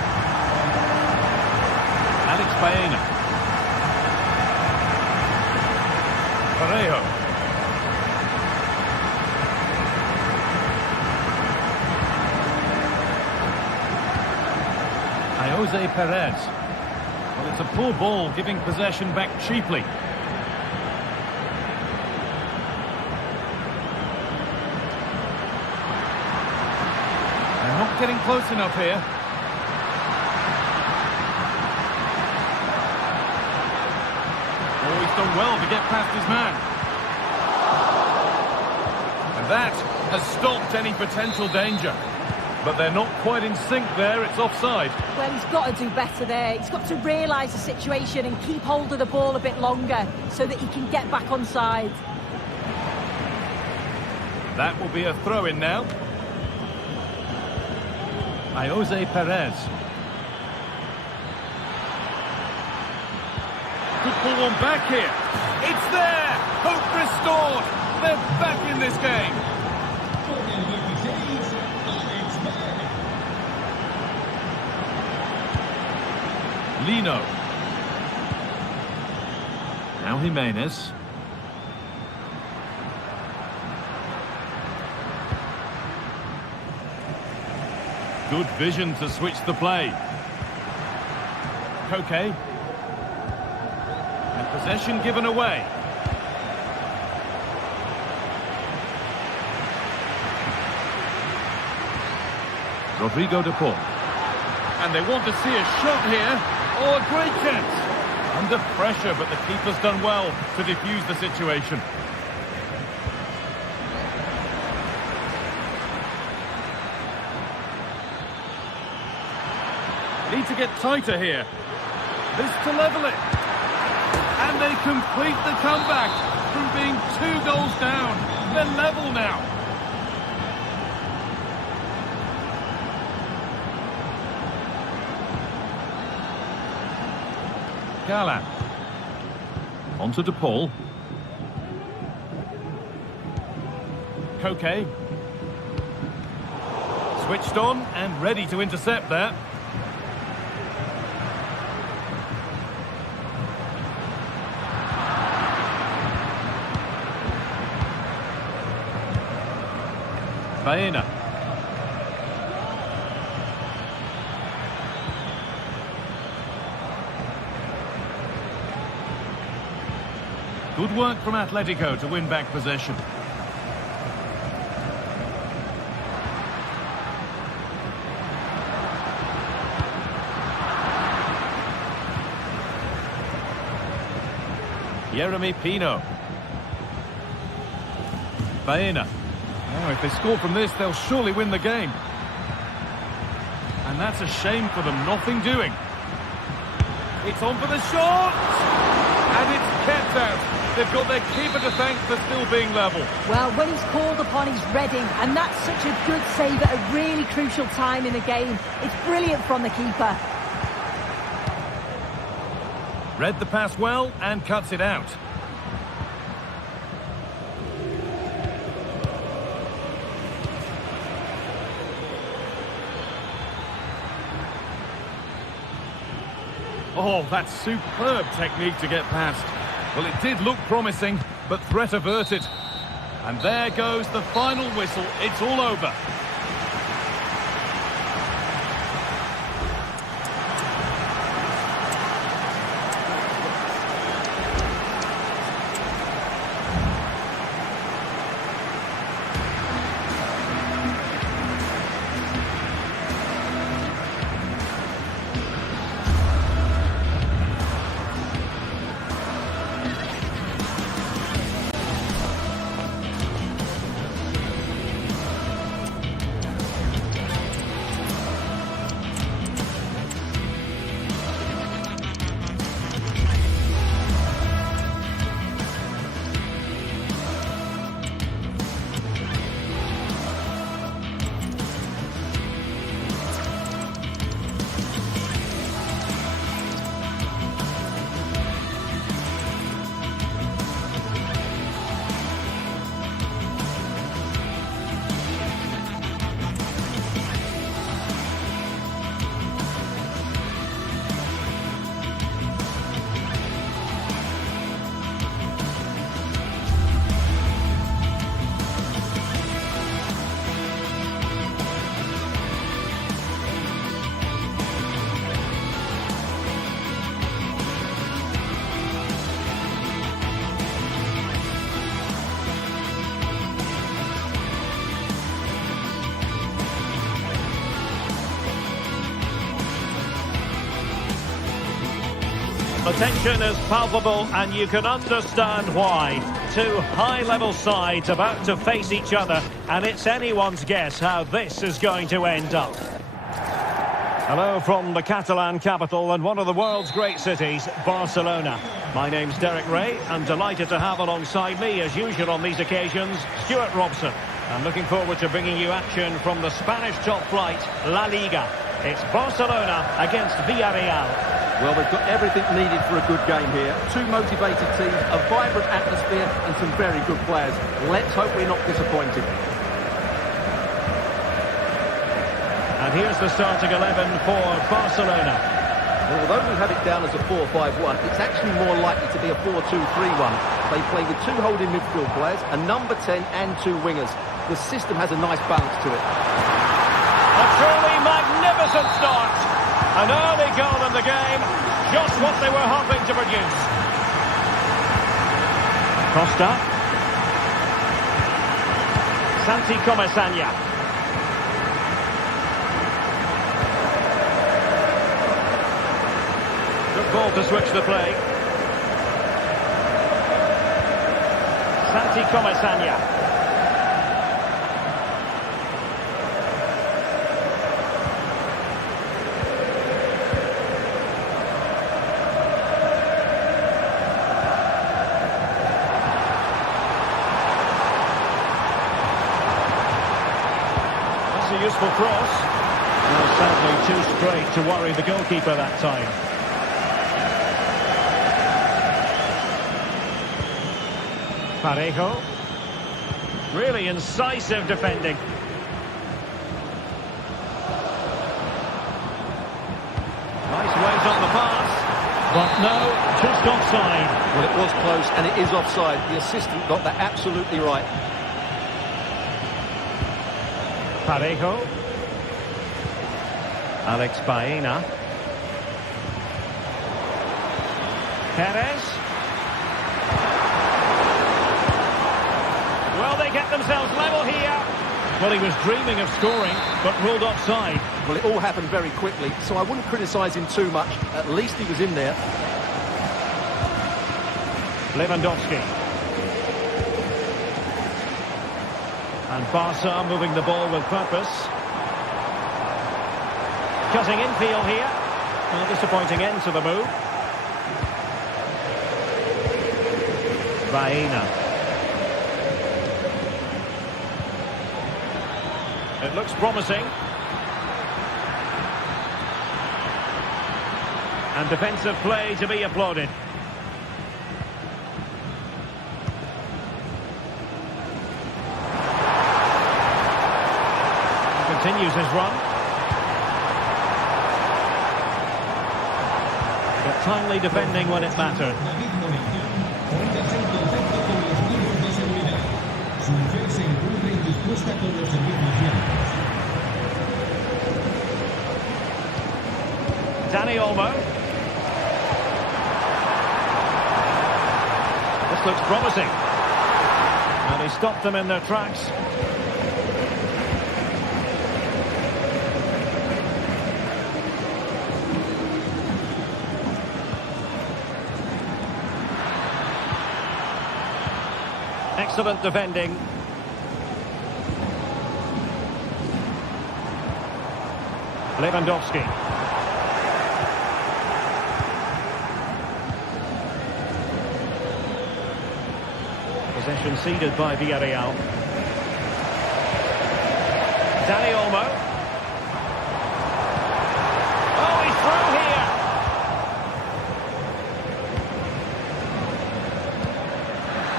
Alex Baena. Parejo. Jose Perez. Well, it's a poor ball, giving possession back cheaply. They're not getting close enough here. done well to get past his man. And that has stopped any potential danger. But they're not quite in sync there, it's offside. Well, he's got to do better there. He's got to realise the situation and keep hold of the ball a bit longer so that he can get back on side. That will be a throw-in now. Jose Perez. Could pull one back here. It's there! Hope restored! They're back in this game. Con el 16, Alex Berg. Lino. Now Jimenez. Good vision to switch the play. Koke. And possession given away. Rodrigo de Paul. And they want to see a shot here. Oh, a great chance. Under pressure, but the keeper's done well to defuse the situation. Need to get tighter here. This to level it. And they complete the comeback from being 2 goals down. They're level now. Gallant. On to De Paul. Koke. Switched on and ready to intercept that. Baena. Good work from Atletico to win back possession. Jeremy Pino. Baena. Oh, if they score from this, they'll surely win the game. And that's a shame for them, nothing doing. It's on for the shot! And it's kept out. They've got their keeper to thank for still being level. Well, when he's called upon, he's ready. And that's such a good save at a really crucial time in the game. It's brilliant from the keeper. Read the pass well and cuts it out. Oh, that's superb technique to get past. Well, it did look promising, but threat averted. And there goes the final whistle. It's all over. The tension is palpable and you can understand why. Two high-level sides about to face each other, and it's anyone's guess how this is going to end up. Hello from the Catalan capital and one of the world's great cities, Barcelona. My name's Derek Ray. I'm delighted to have alongside me, as usual on these occasions, Stuart Robson. I'm looking forward to bringing you action from the Spanish top flight, La Liga. It's Barcelona against Villarreal. Well, they've got everything needed for a good game here. Two motivated teams, a vibrant atmosphere and some very good players. Let's hope we're not disappointed. And here's the starting 11 for Barcelona. Well, although we have it down as a 4-5-1, it's actually more likely to be a 4-2-3-1. They play with two holding midfield players, a number 10 and two wingers. The system has a nice balance to it. A truly magnificent start. An early goal in the game, just what they were hoping to produce. Costa. Santi Comesaña. Good ball to switch the play. Santi Comesaña. A useful cross. Well, sadly too straight to worry the goalkeeper that time. Parejo. Really incisive defending. Nice weight on the pass. But no, just offside. Well, it was close and it is offside. The assistant got that absolutely right. Parejo. Alex Baena. Perez. Well, they get themselves level here. Well, he was dreaming of scoring, but ruled offside. Well, it all happened very quickly, so I wouldn't criticise him too much. At least he was in there. Lewandowski. And Barca moving the ball with purpose. Cutting infield here. A disappointing end to the move. Baena. It looks promising. And defensive play to be applauded. Continues his run. But timely defending when it mattered. Dani Olmo. This looks promising. And he stopped them in their tracks. Excellent defending. Lewandowski. Possession ceded by Villarreal. Dani Olmo. Oh, he's through here.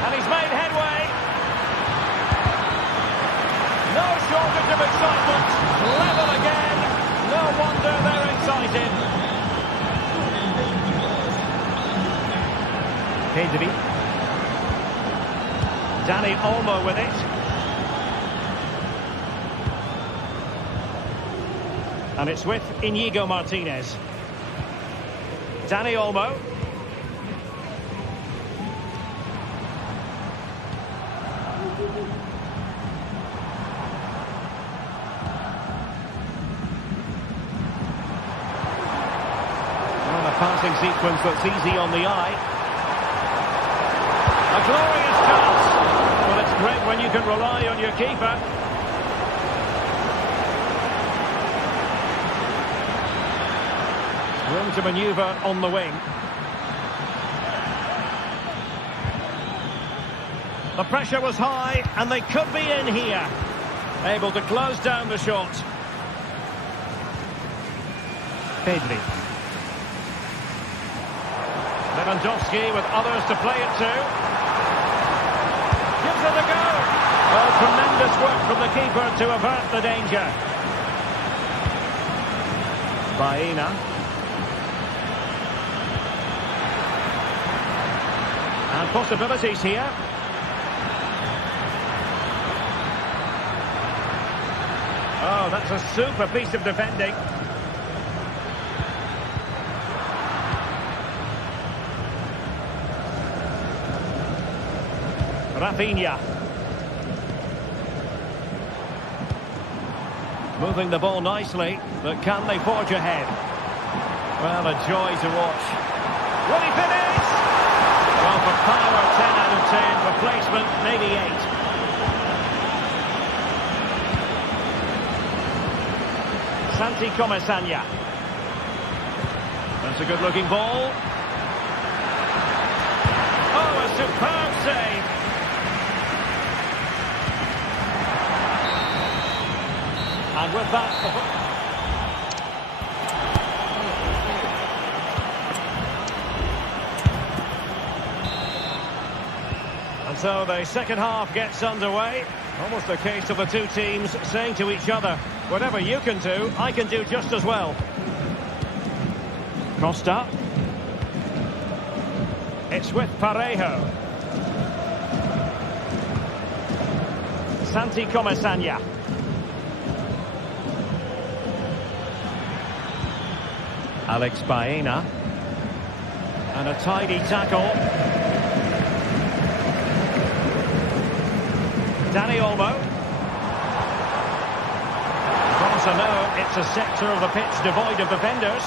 And he's made headway. No shortage of excitement. Level again. No wonder they're excited. Pedri. Dani Olmo with it. And it's with Íñigo Martínez. Dani Olmo. passing sequence that's easy on the eye. A glorious chance. Well, it's great when you can rely on your keeper. Room to manoeuvre on the wing. The pressure was high, and they could be in here. Able to close down the shot. Pedri. Lewandowski with others to play it to. Gives it a go. Oh, tremendous work from the keeper to avert the danger. Baena. And possibilities here. Oh, that's a super piece of defending. Rafinha. Moving the ball nicely, but can they forge ahead? Well, a joy to watch. Will he finish? Well, for power, 10 out of 10. For placement, maybe 8. Santi Comesaña. That's a good-looking ball. Oh, a superb save. And with that... And so the second half gets underway. Almost a case of the two teams saying to each other, whatever you can do, I can do just as well. Costa. It's with Parejo. Santi Comesaña. Alex Baena. And a tidy tackle. Dani Olmo. Barca know it's a sector of the pitch devoid of defenders.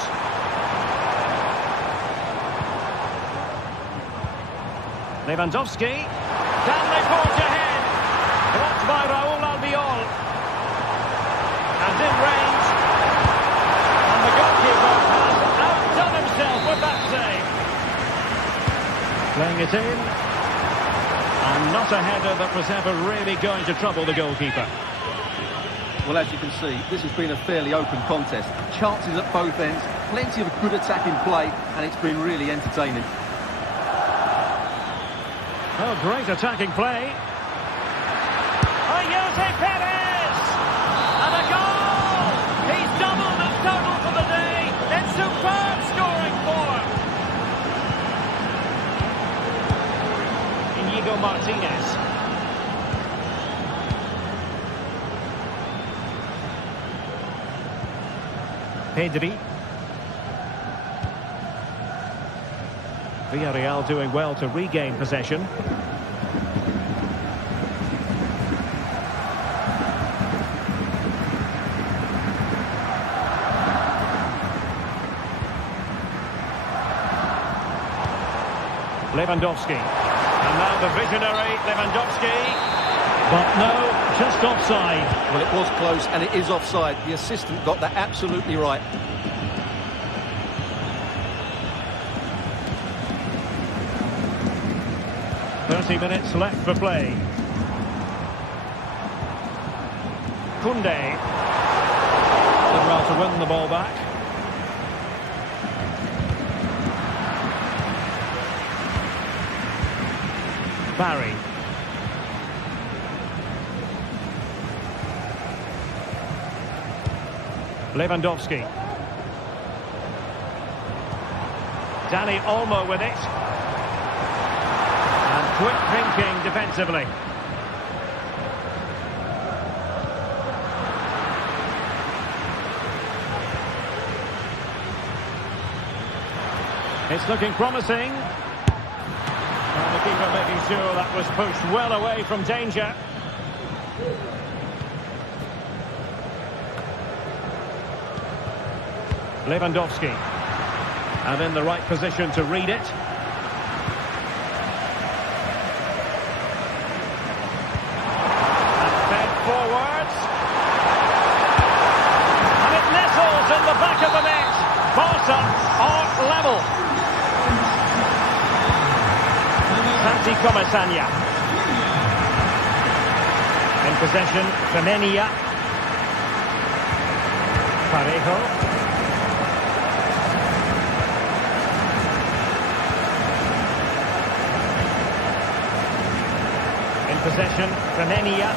Lewandowski. Can they forge ahead? Blocked by Raúl Albiol. And in range. And the goalkeeper has outdone himself with that save. Playing it in. And not a header that was ever really going to trouble the goalkeeper. Well, as you can see, this has been a fairly open contest. Chances at both ends, plenty of good attacking play, and it's been really entertaining. Oh, great attacking play. Oh, Jose Perez! And a goal! He's doubled his total for the day. It's superb scoring form. Inigo Martinez. Pedri. Villarreal doing well to regain possession. Lewandowski. And now the visionary Lewandowski. But no, just offside. Well, it was close and it is offside. The assistant got that absolutely right. Minutes left for play. Koundé. Did well to win the ball back. Barry. Lewandowski. Dani Olmo with it. Quick thinking defensively. It's looking promising. And the keeper making sure that was pushed well away from danger. Lewandowski. And in the right position to read it. And fed forwards. And it nestles in the back of the net. Barca are level. Santi Comasanya. In possession, Femenia. Parejo. In possession, Femenia.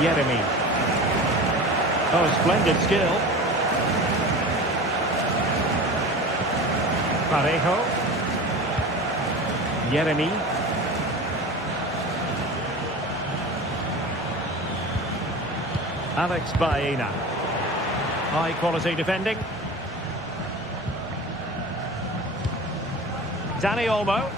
Yeremy. Oh, splendid skill. Parejo. Yeremy. Alex Baena. High quality defending. Dani Olmo.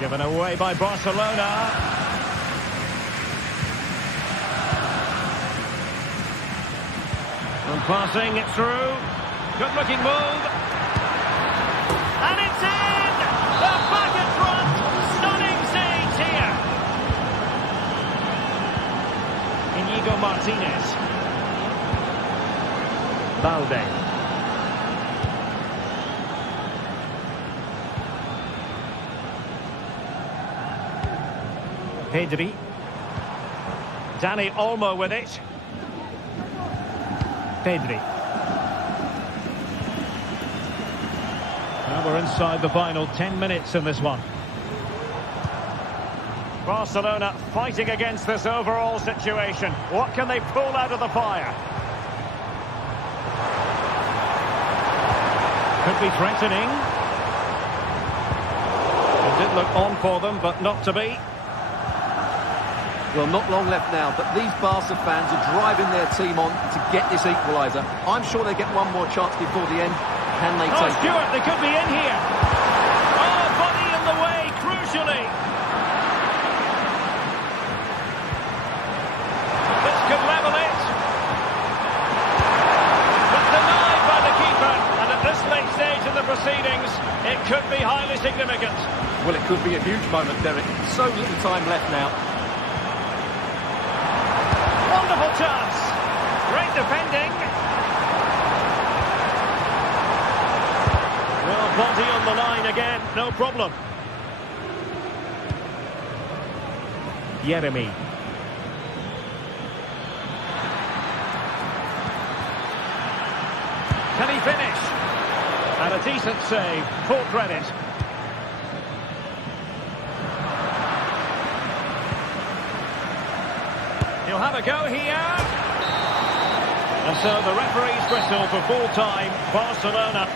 Given away by Barcelona. And passing it through. Good looking move. And it's in! The back in front. Stunning saves here. Inigo Martinez. Balde. Pedri. Dani Olmo with it. Pedri. Now we're inside the final 10 minutes in this one. Barcelona fighting against this overall situation. What can they pull out of the fire? Could be threatening. It did look on for them, but not to be. Well, not long left now, but these Barca fans are driving their team on to get this equaliser. I'm sure they get one more chance before the end. Can they take it? Stewart, they could be in here. Oh, body in the way, crucially. This could level it. But denied by the keeper. And at this late stage in the proceedings, it could be highly significant. Well, it could be a huge moment, Derek. So little time left now. Wonderful chance. Great defending. Well, body on the line again, no problem. Yeremy. Can he finish? And a decent save, full credit. He'll have a go here. And so the referee's whistle for full time, Barcelona.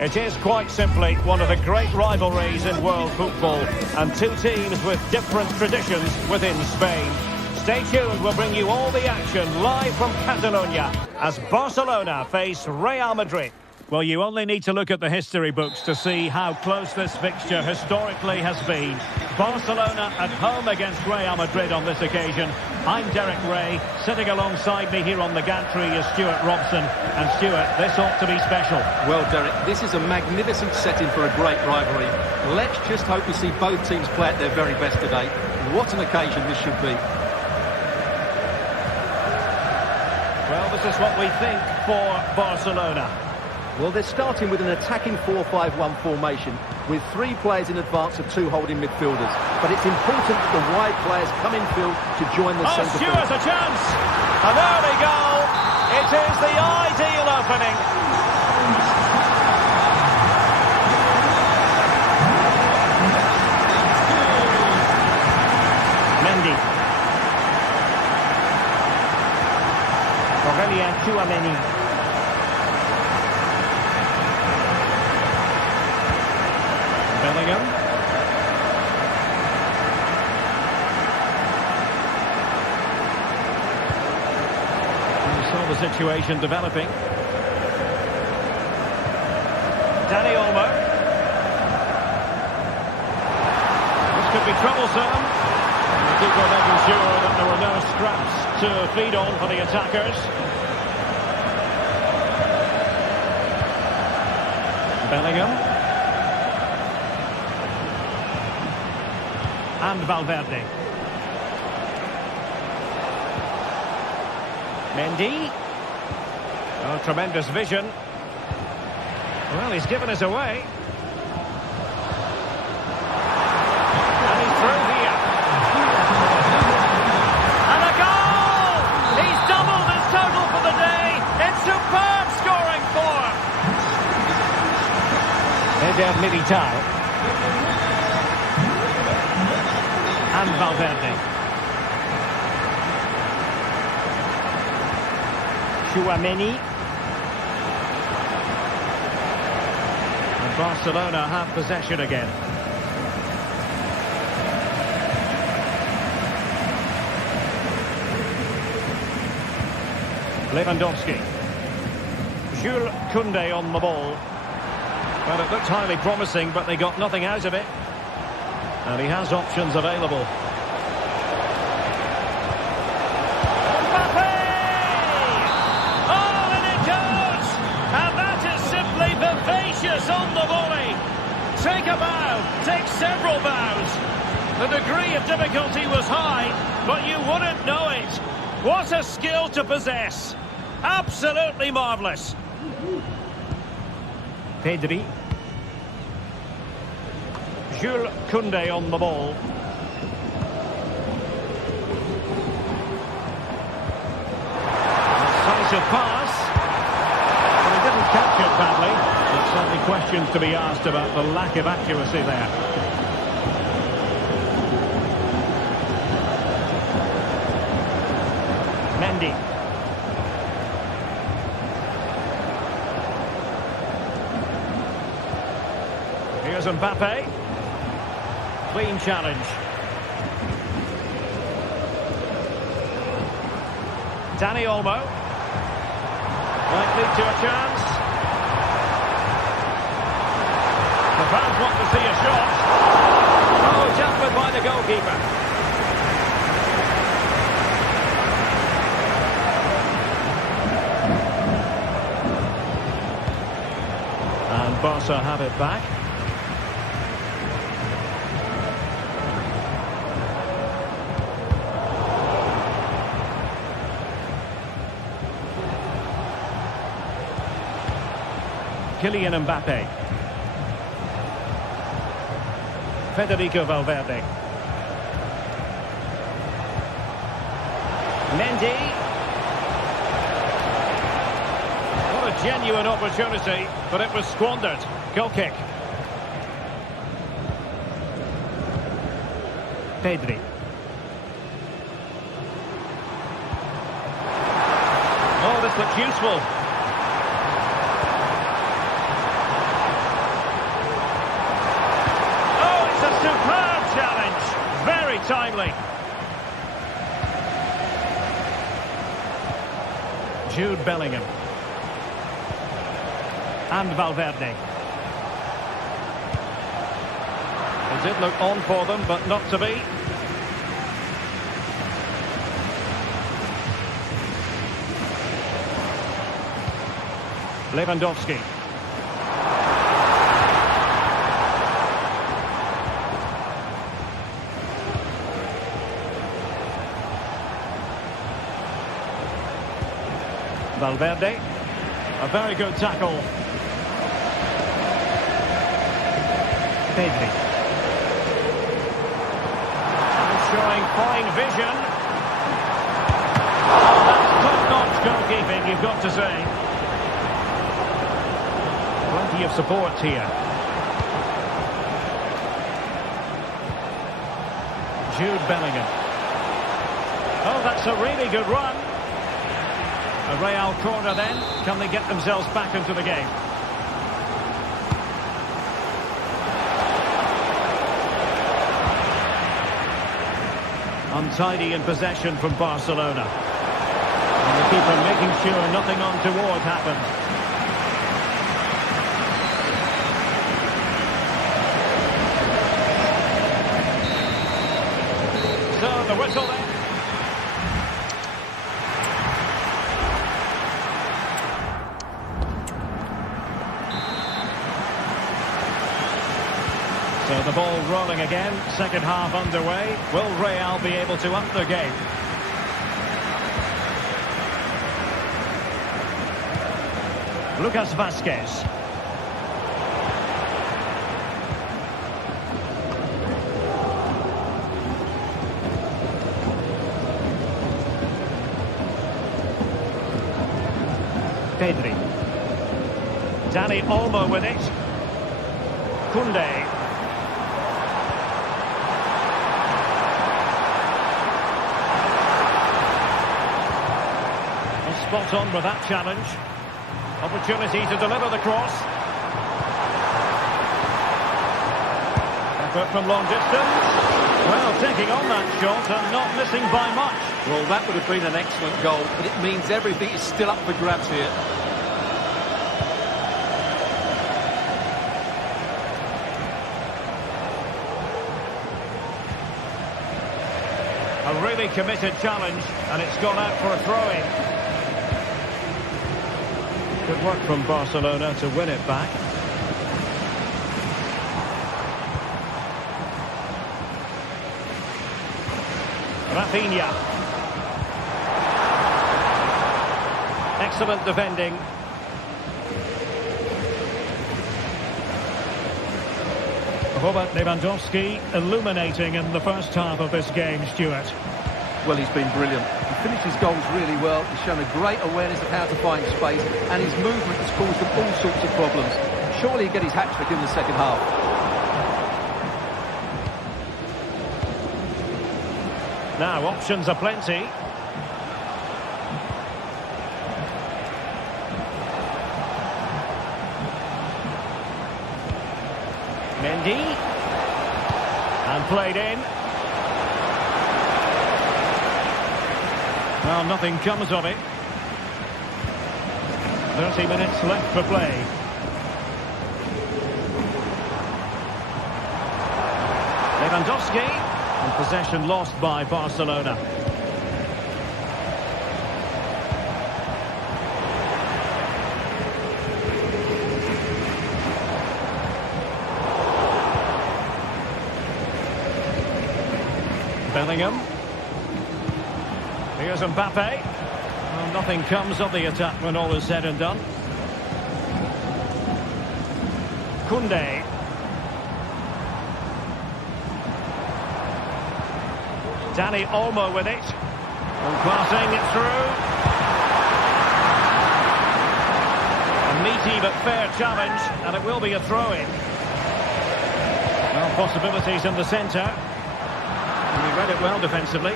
It is quite simply one of the great rivalries in world football, and two teams with different traditions within Spain. Stay tuned, we'll bring you all the action live from Catalonia as Barcelona face Real Madrid. Well, you only need to look at the history books to see how close this fixture historically has been. Barcelona at home against Real Madrid on this occasion. I'm Derek Ray. Sitting alongside me here on the gantry is Stuart Robson. And Stuart, this ought to be special. Well, Derek, this is a magnificent setting for a great rivalry. Let's just hope we see both teams play at their very best today. What an occasion this should be. Well, this is what we think for Barcelona. Well, they're starting with an attacking 4-5-1 formation with 3 players in advance of 2 holding midfielders. But it's important that the wide players come in field to join the centre forward. Stuart's a chance! And there we go! It is the ideal opening. Mendy. Aurelien Tchouameni. Bellingham. We saw the situation developing. Dani Olmo. This could be troublesome. The keeper making sure that there were no scraps to feed on for the attackers. Bellingham. And Valverde. Mendy. Oh, tremendous vision. Well, he's given us away. And he's through here. And a goal! He's doubled his total for the day. It's superb scoring form. Eder Militao. And Valverde. Tchouameni. And Barcelona have possession again. Lewandowski. Jules Koundé on the ball. Well, it looked highly promising, but they got nothing out of it. And he has options available. Mbappe! Oh, and it goes! And that is simply vivacious on the volley. Take a bow, take several bows. The degree of difficulty was high, but you wouldn't know it. What a skill to possess. Absolutely marvellous. Pedri. Jules Koundé on the ball. Decisive pass. But he didn't catch it badly. There's certainly questions to be asked about the lack of accuracy there. Mendy. Here's Mbappe. Clean challenge. Dani Olmo. Might lead to a chance. The fans want to see a shot. Oh, jumpered by the goalkeeper. And Barca have it back. Kylian Mbappe. Federico Valverde. Mendy. What a genuine opportunity, but it was squandered. Goal kick. Pedri. Oh, this looks useful. timely. Jude Bellingham. And Valverde. It did look on for them, but not to be. Lewandowski. Valverde. A very good tackle. Pedri. And showing fine vision. Oh, that's top-notch goalkeeping, you've got to say. Plenty of support here. Jude Bellingham. Oh, that's a really good run. A Real corner then. Can they get themselves back into the game? Untidy in possession from Barcelona. And the keeper making sure nothing untoward happens. So the whistle then. So the ball rolling again, second half underway. Will Real be able to up the game? Lucas Vazquez. Pedri. Dani Olmo with it. Koundé. Spot on with that challenge. Opportunity to deliver the cross. Effort from long distance. Well, taking on that shot and not missing by much. Well, that would have been an excellent goal, but it means everything is still up for grabs here. A really committed challenge, and it's gone out for a throw-in. Good work from Barcelona to win it back. Rafinha. Excellent defending. Robert Lewandowski illuminating in the first half of this game, Stuart. Well, he's been brilliant. He finished his goals really well. He's shown a great awareness of how to find space, and his movement has caused them all sorts of problems. Surely he'll get his hat-trick in the second half. Now, options are plenty. Mendy. And played in. Well, nothing comes of it. 30 minutes left for play. Lewandowski, and possession lost by Barcelona. Bellingham. Here's Mbappe. Well, nothing comes of the attack when all is said and done. Koundé. Dani Olmo with it. And passing it through. A meaty but fair challenge, and it will be a throw-in. Well, possibilities in the centre. And he read it well defensively.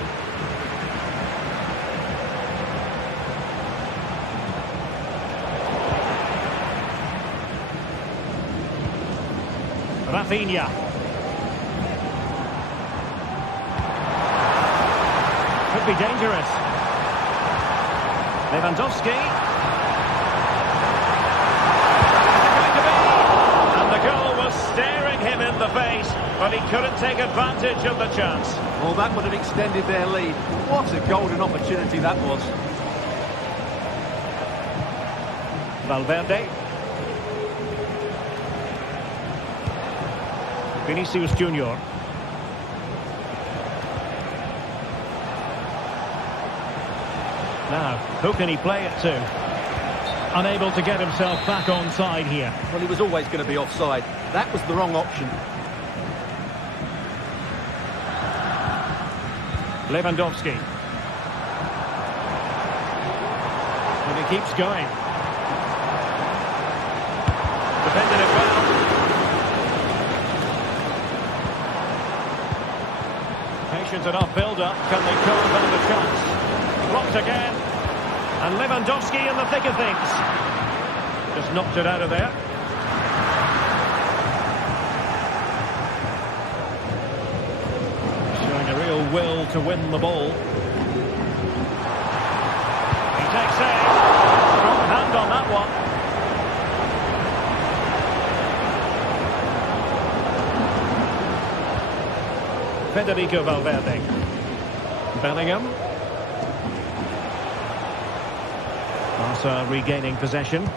Rafinha. be dangerous. Lewandowski. And the goal was staring him in the face, but he couldn't take advantage of the chance. Well, that would have extended their lead. What a golden opportunity that was. Valverde. Vinicius Junior. Now, who can he play it to? Unable to get himself back onside here. Well, he was always going to be offside. That was the wrong option. Lewandowski. And he keeps going. Defended it well. Patient enough build-up. Can they carve out the chance? Blocked again. And Lewandowski in the thick of things. Just knocked it out of there. Showing a real will to win the ball. He takes aim. Strong hand on that one. Federico Valverde. Bellingham. Barca regaining possession.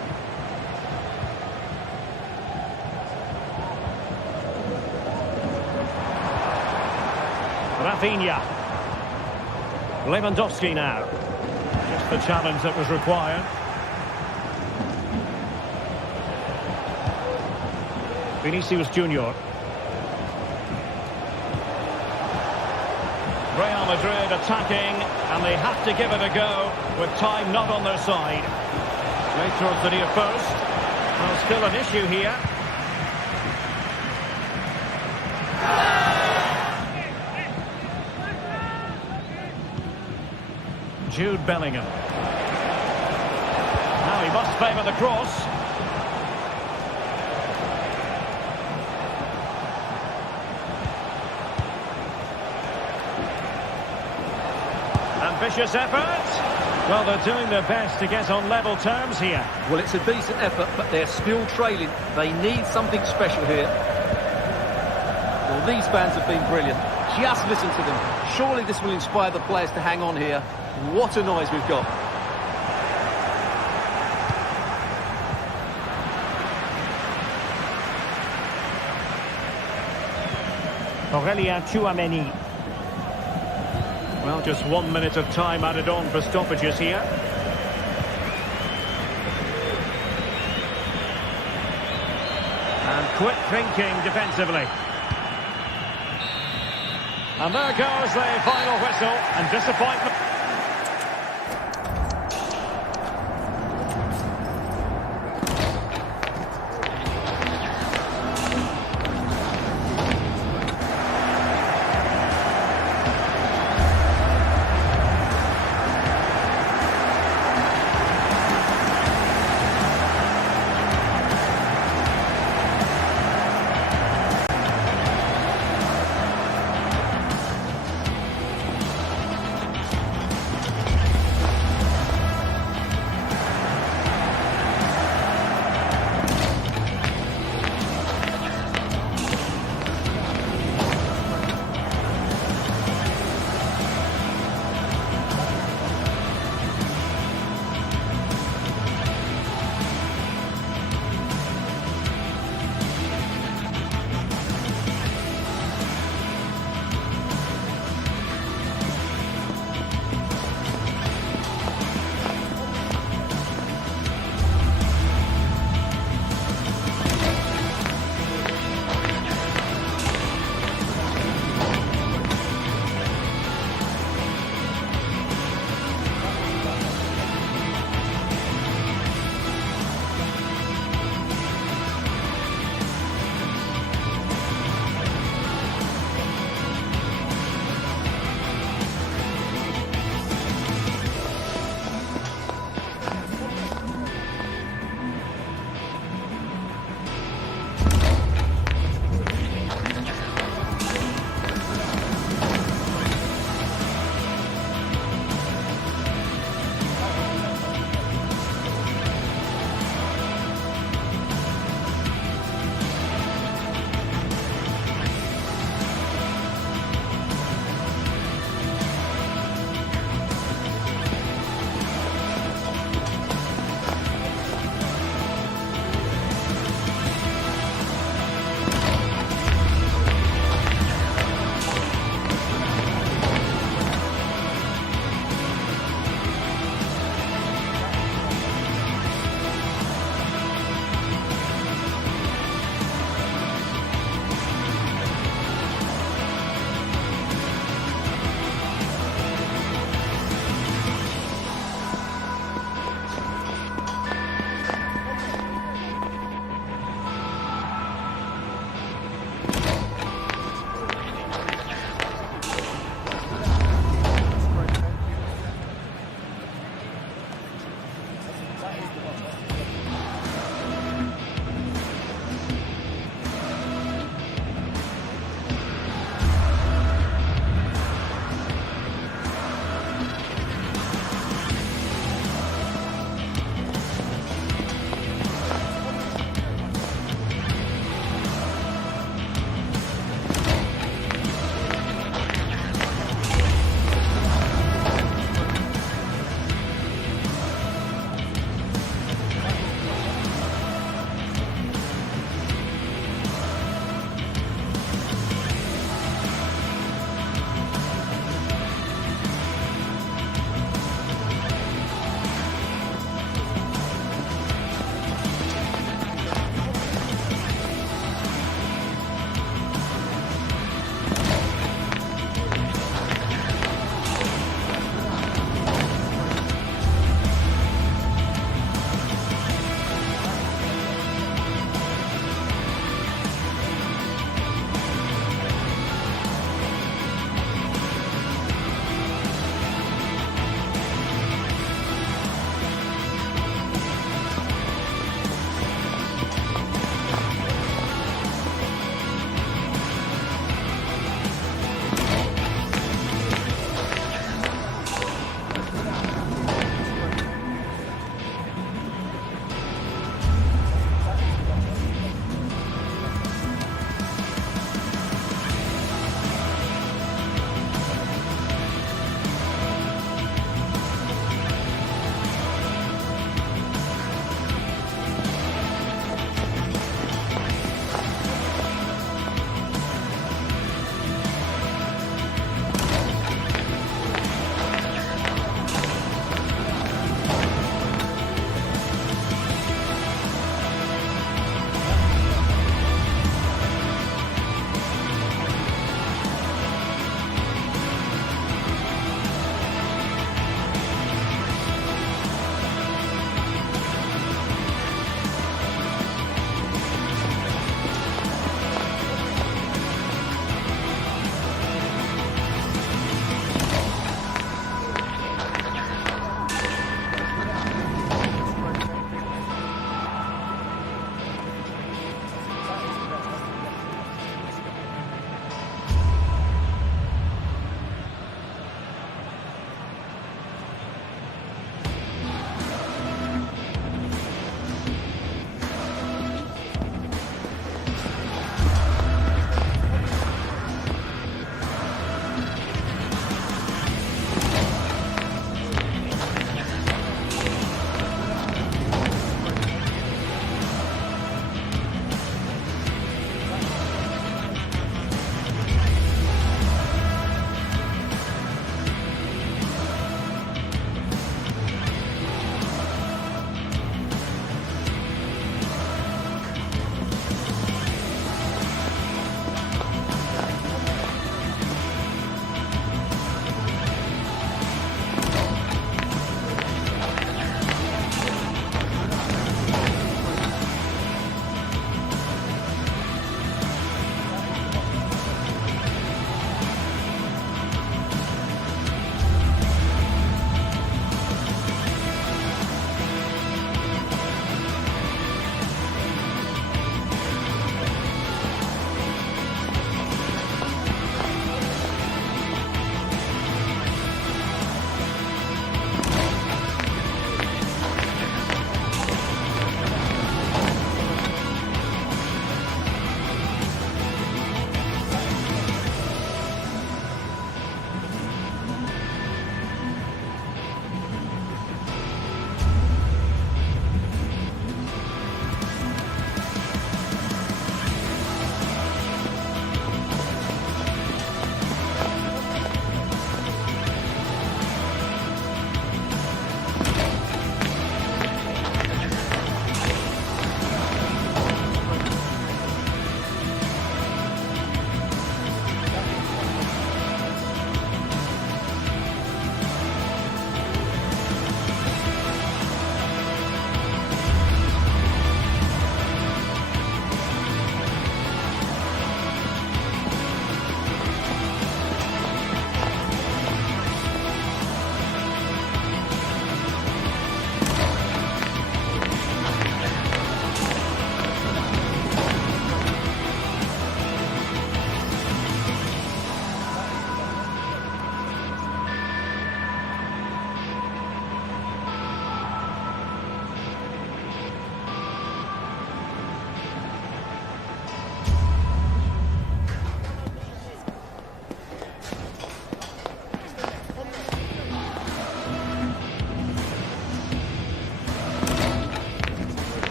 Rafinha. Lewandowski now. Just the challenge that was required. Vinicius Junior. Real Madrid attacking, and they have to give it a go with time not on their side. Straight towards the near post. Well, still an issue here. Jude Bellingham. Now he must favour the cross. Ambitious effort. Well, they're doing their best to get on level terms here. Well, it's a decent effort, but they're still trailing. They need something special here. Well, these fans have been brilliant. Just listen to them. Surely this will inspire the players to hang on here. What a noise we've got. Aurélien Tchouaméni. Well, just 1 minute of time added on for stoppages here. And quick thinking defensively. And there goes the final whistle, and disappointment.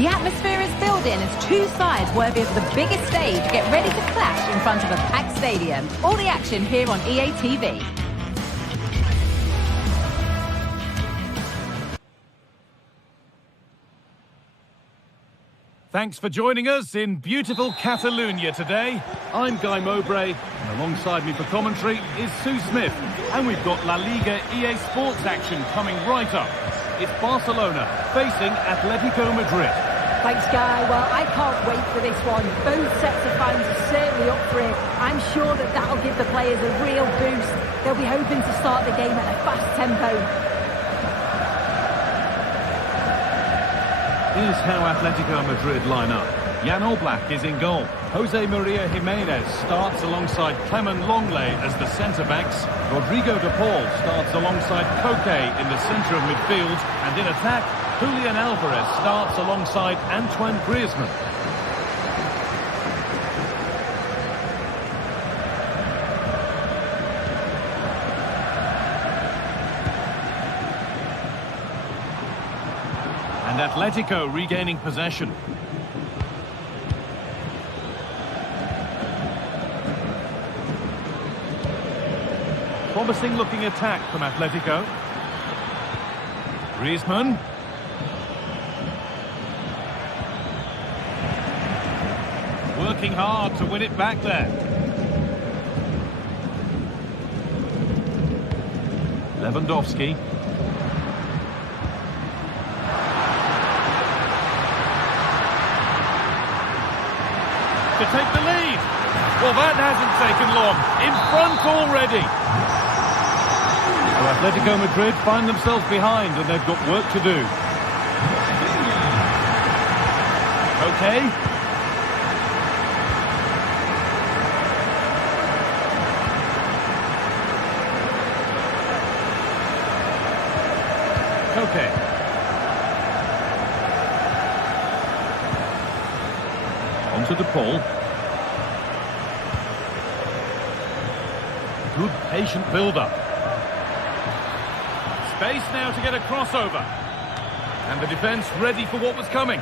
The atmosphere is building as two sides worthy of the biggest stage get ready to clash in front of a packed stadium. All the action here on EA TV. Thanks for joining us in beautiful Catalonia today. I'm Guy Mowbray, and alongside me for commentary is Sue Smith. And we've got La Liga EA Sports action coming right up. It's Barcelona facing Atletico Madrid. Thanks, Guy. Well, I can't wait for this one. Both sets of fans are certainly up for it. I'm sure that that'll give the players a real boost. They'll be hoping to start the game at a fast tempo. Here's how Atletico Madrid line up. Jan Oblak is in goal. Jose Maria Jimenez starts alongside Clement Longley as the centre-backs. Rodrigo de Paul starts alongside Koke in the centre of midfield. And in attack, Julian Alvarez starts alongside Antoine Griezmann. And Atletico regaining possession. Promising looking attack from Atletico. Griezmann. Working hard to win it back there. Lewandowski. To take the lead. Well, that hasn't taken long. In front already. So Atletico Madrid find themselves behind and they've got work to do. Okay. Okay. On to De Paul. Good patient build-up. Space now to get a crossover. And the defence ready for what was coming.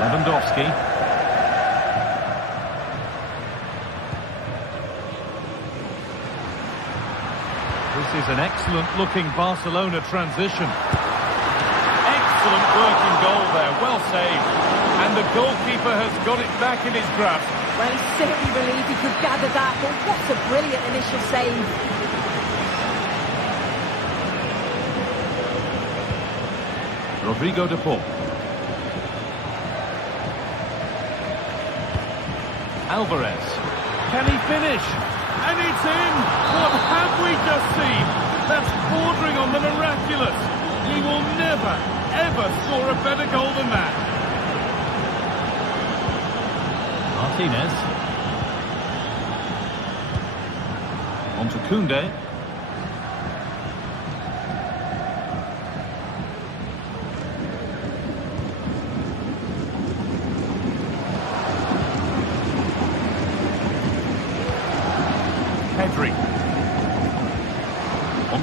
Lewandowski. This is an excellent-looking Barcelona transition. Excellent working goal there, well saved. And the goalkeeper has got it back in his grasp. Well, he certainly believed he could gather that, but what a brilliant initial save. Rodrigo de Paul. Alvarez. Can he finish? And it's in! What have we just seen? That's bordering on the miraculous. He will never, ever score a better goal than that. Martinez. On to Koundé.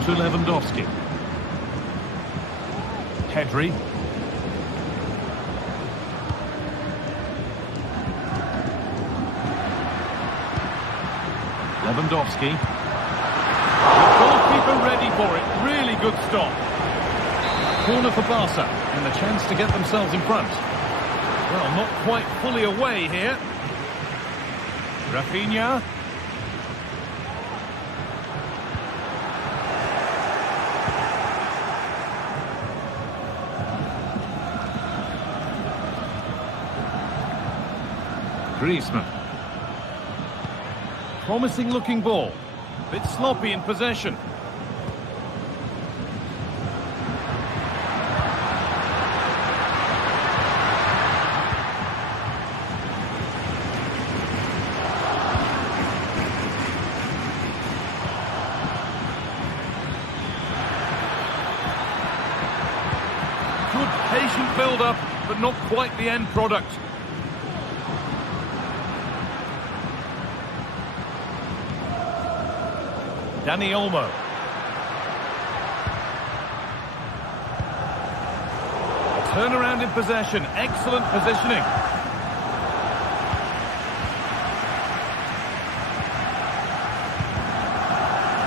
to Lewandowski. Pedri. Lewandowski. The goalkeeper ready for it. Really good stop. Corner for Barca, and the chance to get themselves in front. Well, not quite fully away here. Rafinha. Griezmann. Promising looking ball. Bit sloppy in possession. Good patient build-up, but not quite the end product. Dani Olmo. Turnaround in possession. Excellent positioning.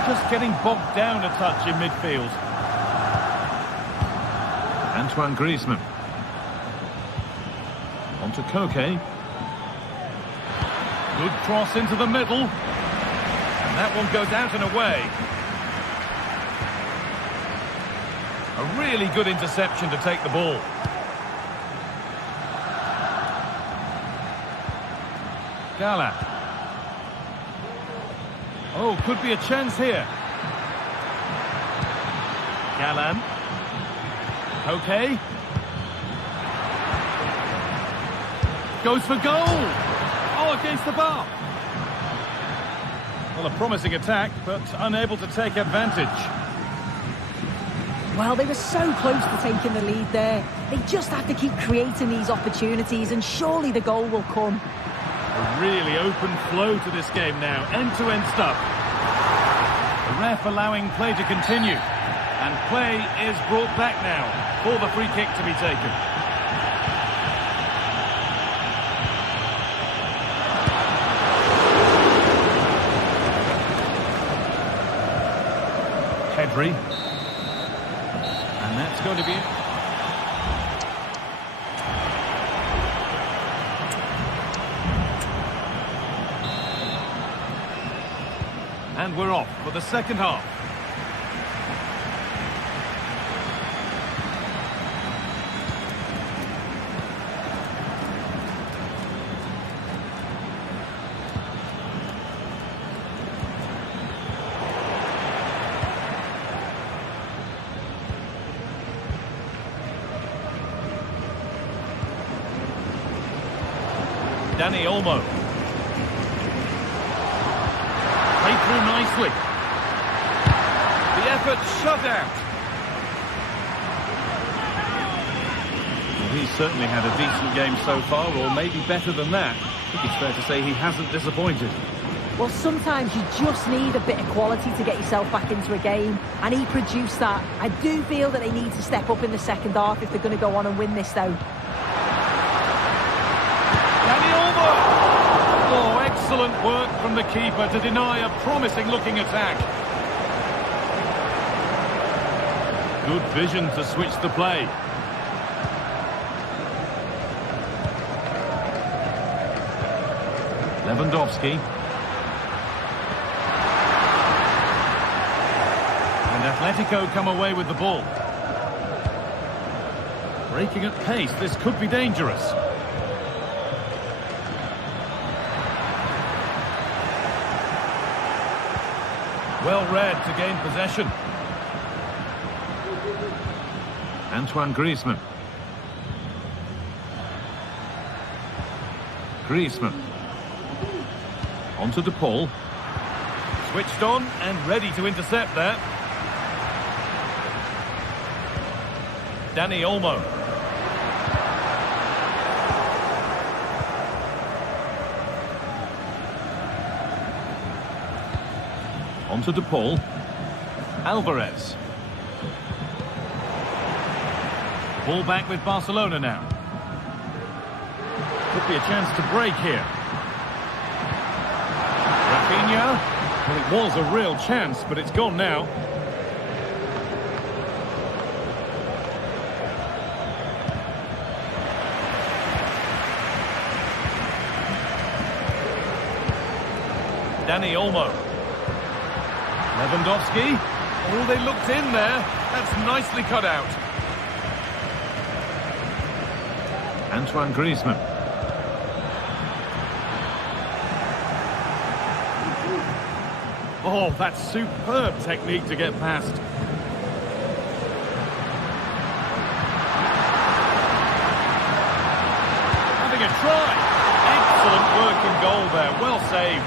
Just getting bogged down a touch in midfield. Antoine Griezmann. On to Koke. Good cross into the middle. And that one goes out and away. A really good interception to take the ball. Gala. Oh, could be a chance here. Galan. Okay. Goes for goal. Oh, against the bar. Well, a promising attack, but unable to take advantage. Well, they were so close to taking the lead there. They just have to keep creating these opportunities, and surely the goal will come. A really open flow to this game now. End-to-end stuff. The ref allowing play to continue. And play is brought back now for the free kick to be taken. Pedri. And that's going to be it. And we're off for the second half. Dani Olmo. Played through nicely. The effort shut out. Well, he's certainly had a decent game so far, or maybe better than that. I think it's fair to say he hasn't disappointed. Well, sometimes you just need a bit of quality to get yourself back into a game, and he produced that. I do feel that they need to step up in the second half if they're going to go on and win this, though. Oh, excellent work from the keeper to deny a promising-looking attack. Good vision to switch the play. Lewandowski. And Atletico come away with the ball. Breaking at pace, this could be dangerous. Well read to gain possession. Antoine Griezmann. Griezmann. On to De Paul. Switched on and ready to intercept that. Dani Olmo. On to De Paul. Alvarez. Ball back with Barcelona now. Could be a chance to break here. Rafinha. Well, it was a real chance, but it's gone now. Dani Olmo. Lewandowski. Oh, they looked in there. That's nicely cut out. Antoine Griezmann. Oh, that's superb technique to get past. Having a try. Excellent work in goal there. Well saved.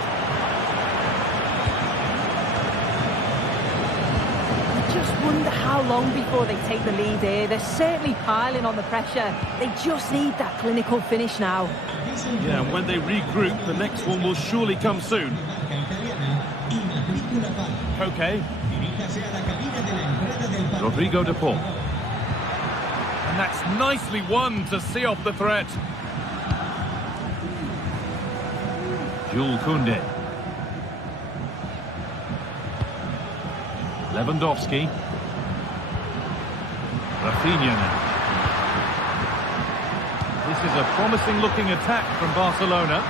Just wonder how long before they take the lead here. They're certainly piling on the pressure. They just need that clinical finish now. Yeah, and when they regroup, the next one will surely come soon. Okay. Rodrigo de Paul. And that's nicely won to see off the threat. Jules Koundé. Lewandowski. Rafinha now. This is a promising looking attack from Barcelona.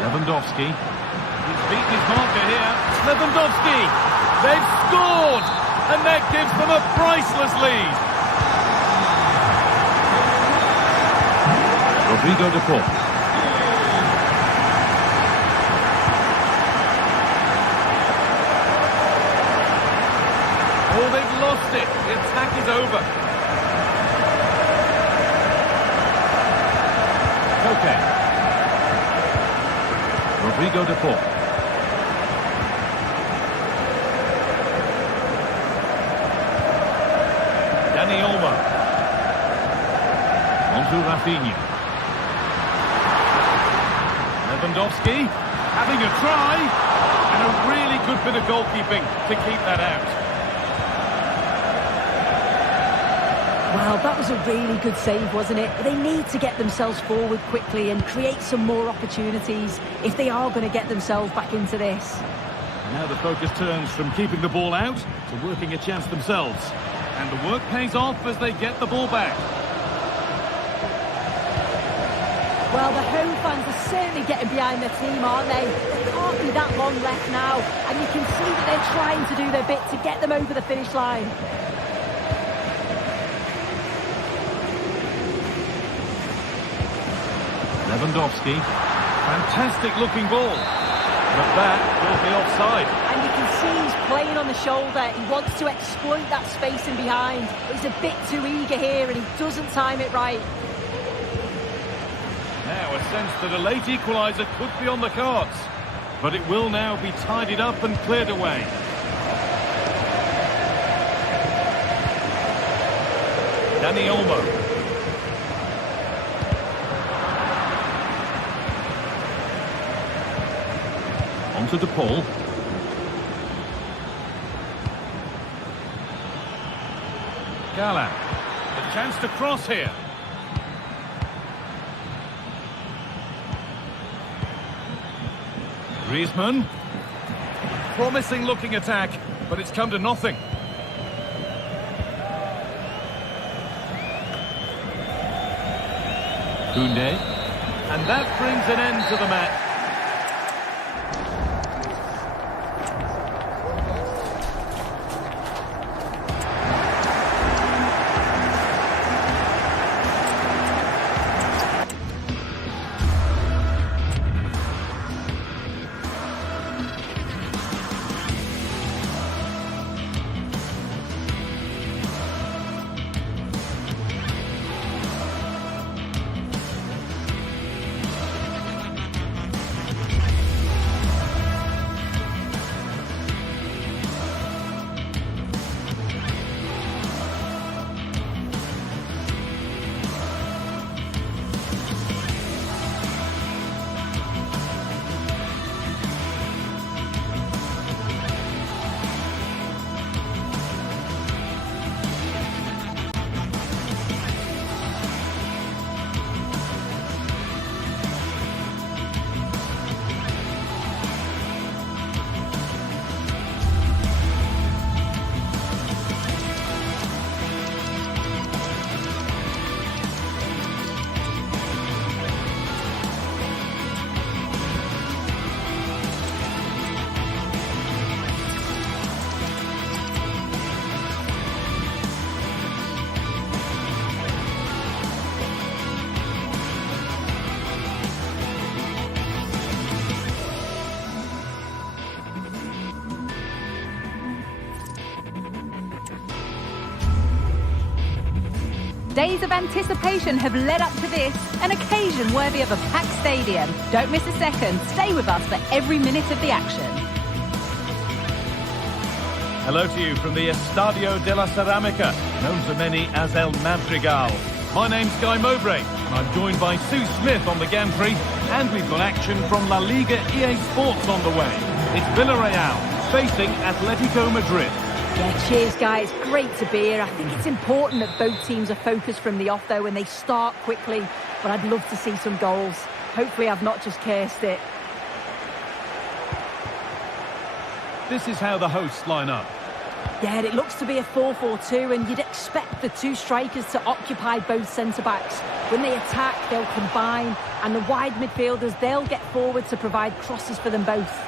Lewandowski. He's beaten his marker here. Lewandowski. They've scored! And that gives them a priceless lead. Rodrigo de Paul. Oh, they've lost it. The attack is over. Okay. Rodrigo de Paul. Dani Olmo. On to Rafinha. Lewandowski having a try, and a really good bit of goalkeeping to keep that out. Well, that was a really good save, wasn't it? They need to get themselves forward quickly and create some more opportunities if they are going to get themselves back into this. Now the focus turns from keeping the ball out to working a chance themselves. And the work pays off as they get the ball back. Well, the home fans are certainly getting behind their team, aren't they? There can't be that long left now, and you can see that they're trying to do their bit to get them over the finish line. Lewandowski, fantastic looking ball, but that will be offside. And you can see he's playing on the shoulder. He wants to exploit that space in behind. He's a bit too eager here, and he doesn't time it right. Now a sense that a late equaliser could be on the cards, but it will now be tidied up and cleared away. Dani Olmo. On to De Paul. Gala. A chance to cross here. Griezmann. Promising looking attack, but it's come to nothing. Koundé. And that brings an end to the match. Days of anticipation have led up to this, an occasion worthy of a packed stadium. Don't miss a second. Stay with us for every minute of the action. Hello to you from the Estadio de la Ceramica, known to many as El Madrigal. My name's Guy Mowbray, and I'm joined by Sue Smith on the gantry, and we've got action from La Liga EA Sports on the way. It's Villarreal facing Atletico Madrid. Yeah, cheers, guys. Great to be here. I think it's important that both teams are focused from the off, though, and they start quickly. But I'd love to see some goals. Hopefully I've not just cursed it. This is how the hosts line up. Yeah, it looks to be a 4-4-2, and you'd expect the two strikers to occupy both centre-backs. When they attack, they'll combine, and the wide midfielders, they'll get forward to provide crosses for them both.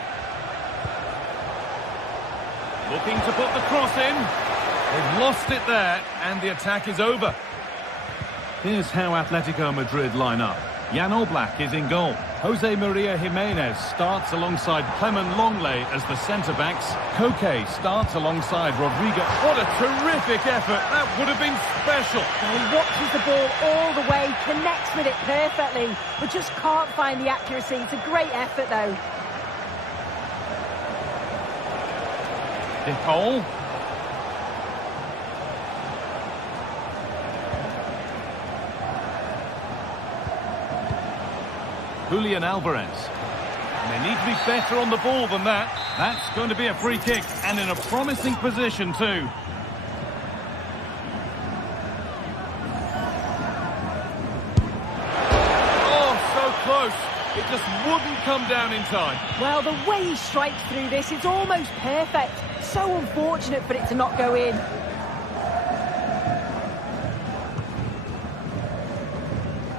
Looking to put the cross in. They've lost it there, and the attack is over. Here's how Atletico Madrid line up. Jan Oblak is in goal. Jose Maria Jimenez starts alongside Clement Longley as the centre-backs. Koke starts alongside Rodrigo. What a terrific effort. That would have been special. He watches the ball all the way, connects with it perfectly, but just can't find the accuracy. It's a great effort, though. De Paul. Julian Alvarez. And they need to be better on the ball than that. That's going to be a free kick, and in a promising position too. Oh, so close. It just wouldn't come down in time. Well, the way he strikes through this, it's almost perfect. So unfortunate for it to not go in.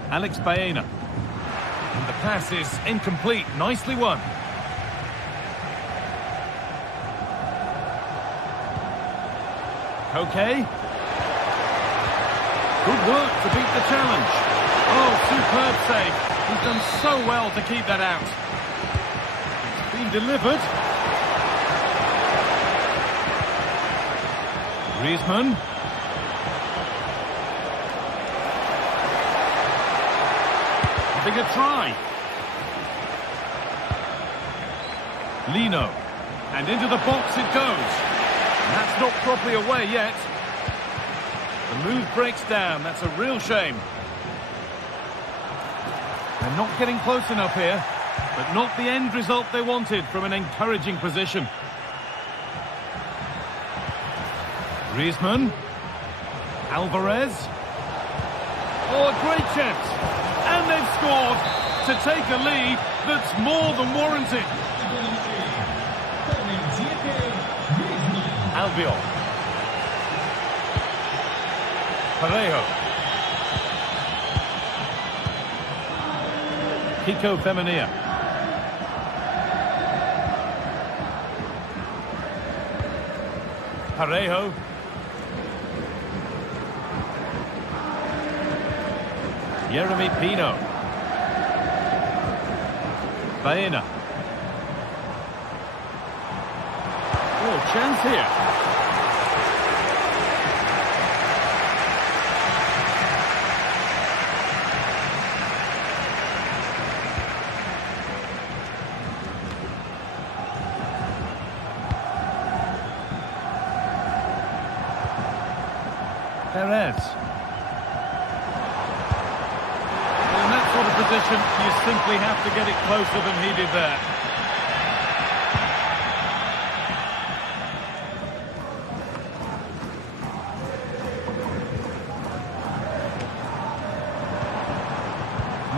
Alex Baena. And the pass is incomplete. Nicely won. Koke. Good work to beat the challenge. Oh, superb save. He's done so well to keep that out. It's been delivered. Griezmann. Having a try. Lino. And into the box it goes. And that's not properly away yet. The move breaks down. That's a real shame. They're not getting close enough here, but not the end result they wanted from an encouraging position. Griezmann. Alvarez. Oh, a great chance. And they've scored to take a lead that's more than warranted. Albiol. Parejo. Kiko Femenia. Parejo. Jeremy Pino. Baena. Oh, chance here. Perez. In that sort of position, you simply have to get it closer than he did there.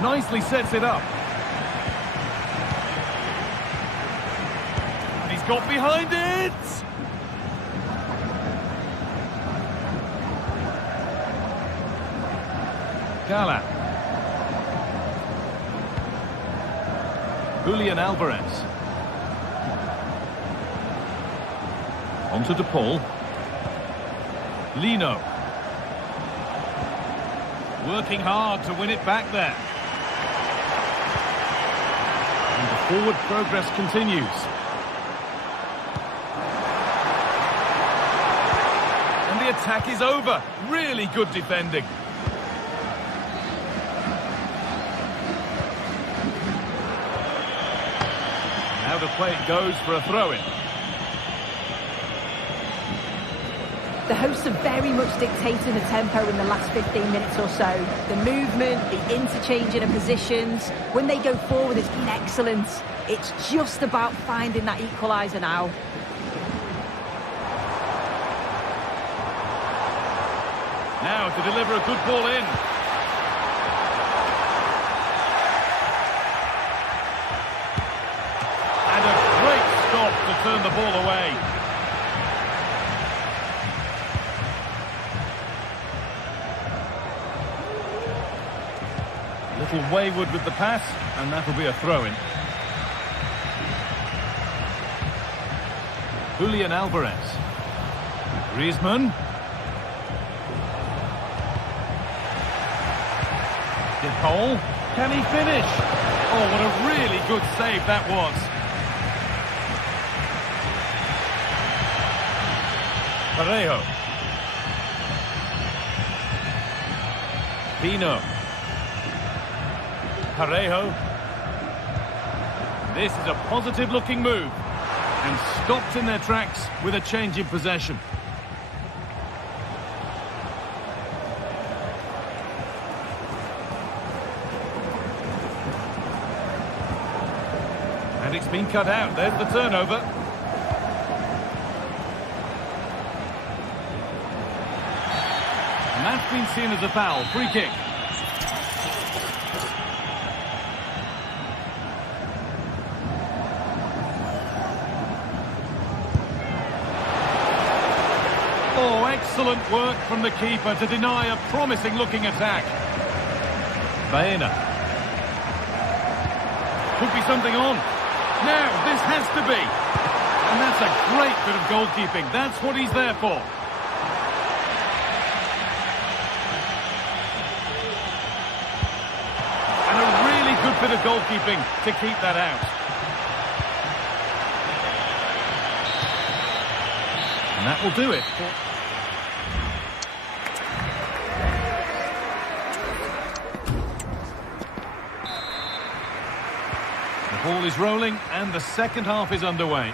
Nicely sets it up. And he's got behind it! Gala. Julian Alvarez. Onto De Paul. Lino. Working hard to win it back there. And the forward progress continues. And the attack is over. Really good defending. the play it goes for a throw-in. The hosts are very much dictating the tempo in the last 15 minutes or so. The movement, the interchanging of positions. When they go forward, it's been excellent. It's just about finding that equaliser now. Now to deliver a good ball in. And a great stop to turn the ball away. A little wayward with the pass, and that'll be a throw-in. Julian Alvarez. Griezmann. Paul, can he finish? Oh, what a really good save that was. Parejo. Pino. Parejo. This is a positive-looking move. And stopped in their tracks with a change in possession. And it's been cut out. There's the turnover. And that's been seen as a foul. Free kick. Oh, excellent work from the keeper to deny a promising-looking attack. Baena. Could be something on. Now, this has to be. And that's a great bit of goalkeeping. That's what he's there for. And a really good bit of goalkeeping to keep that out. And that will do it. The ball is rolling and the second half is underway.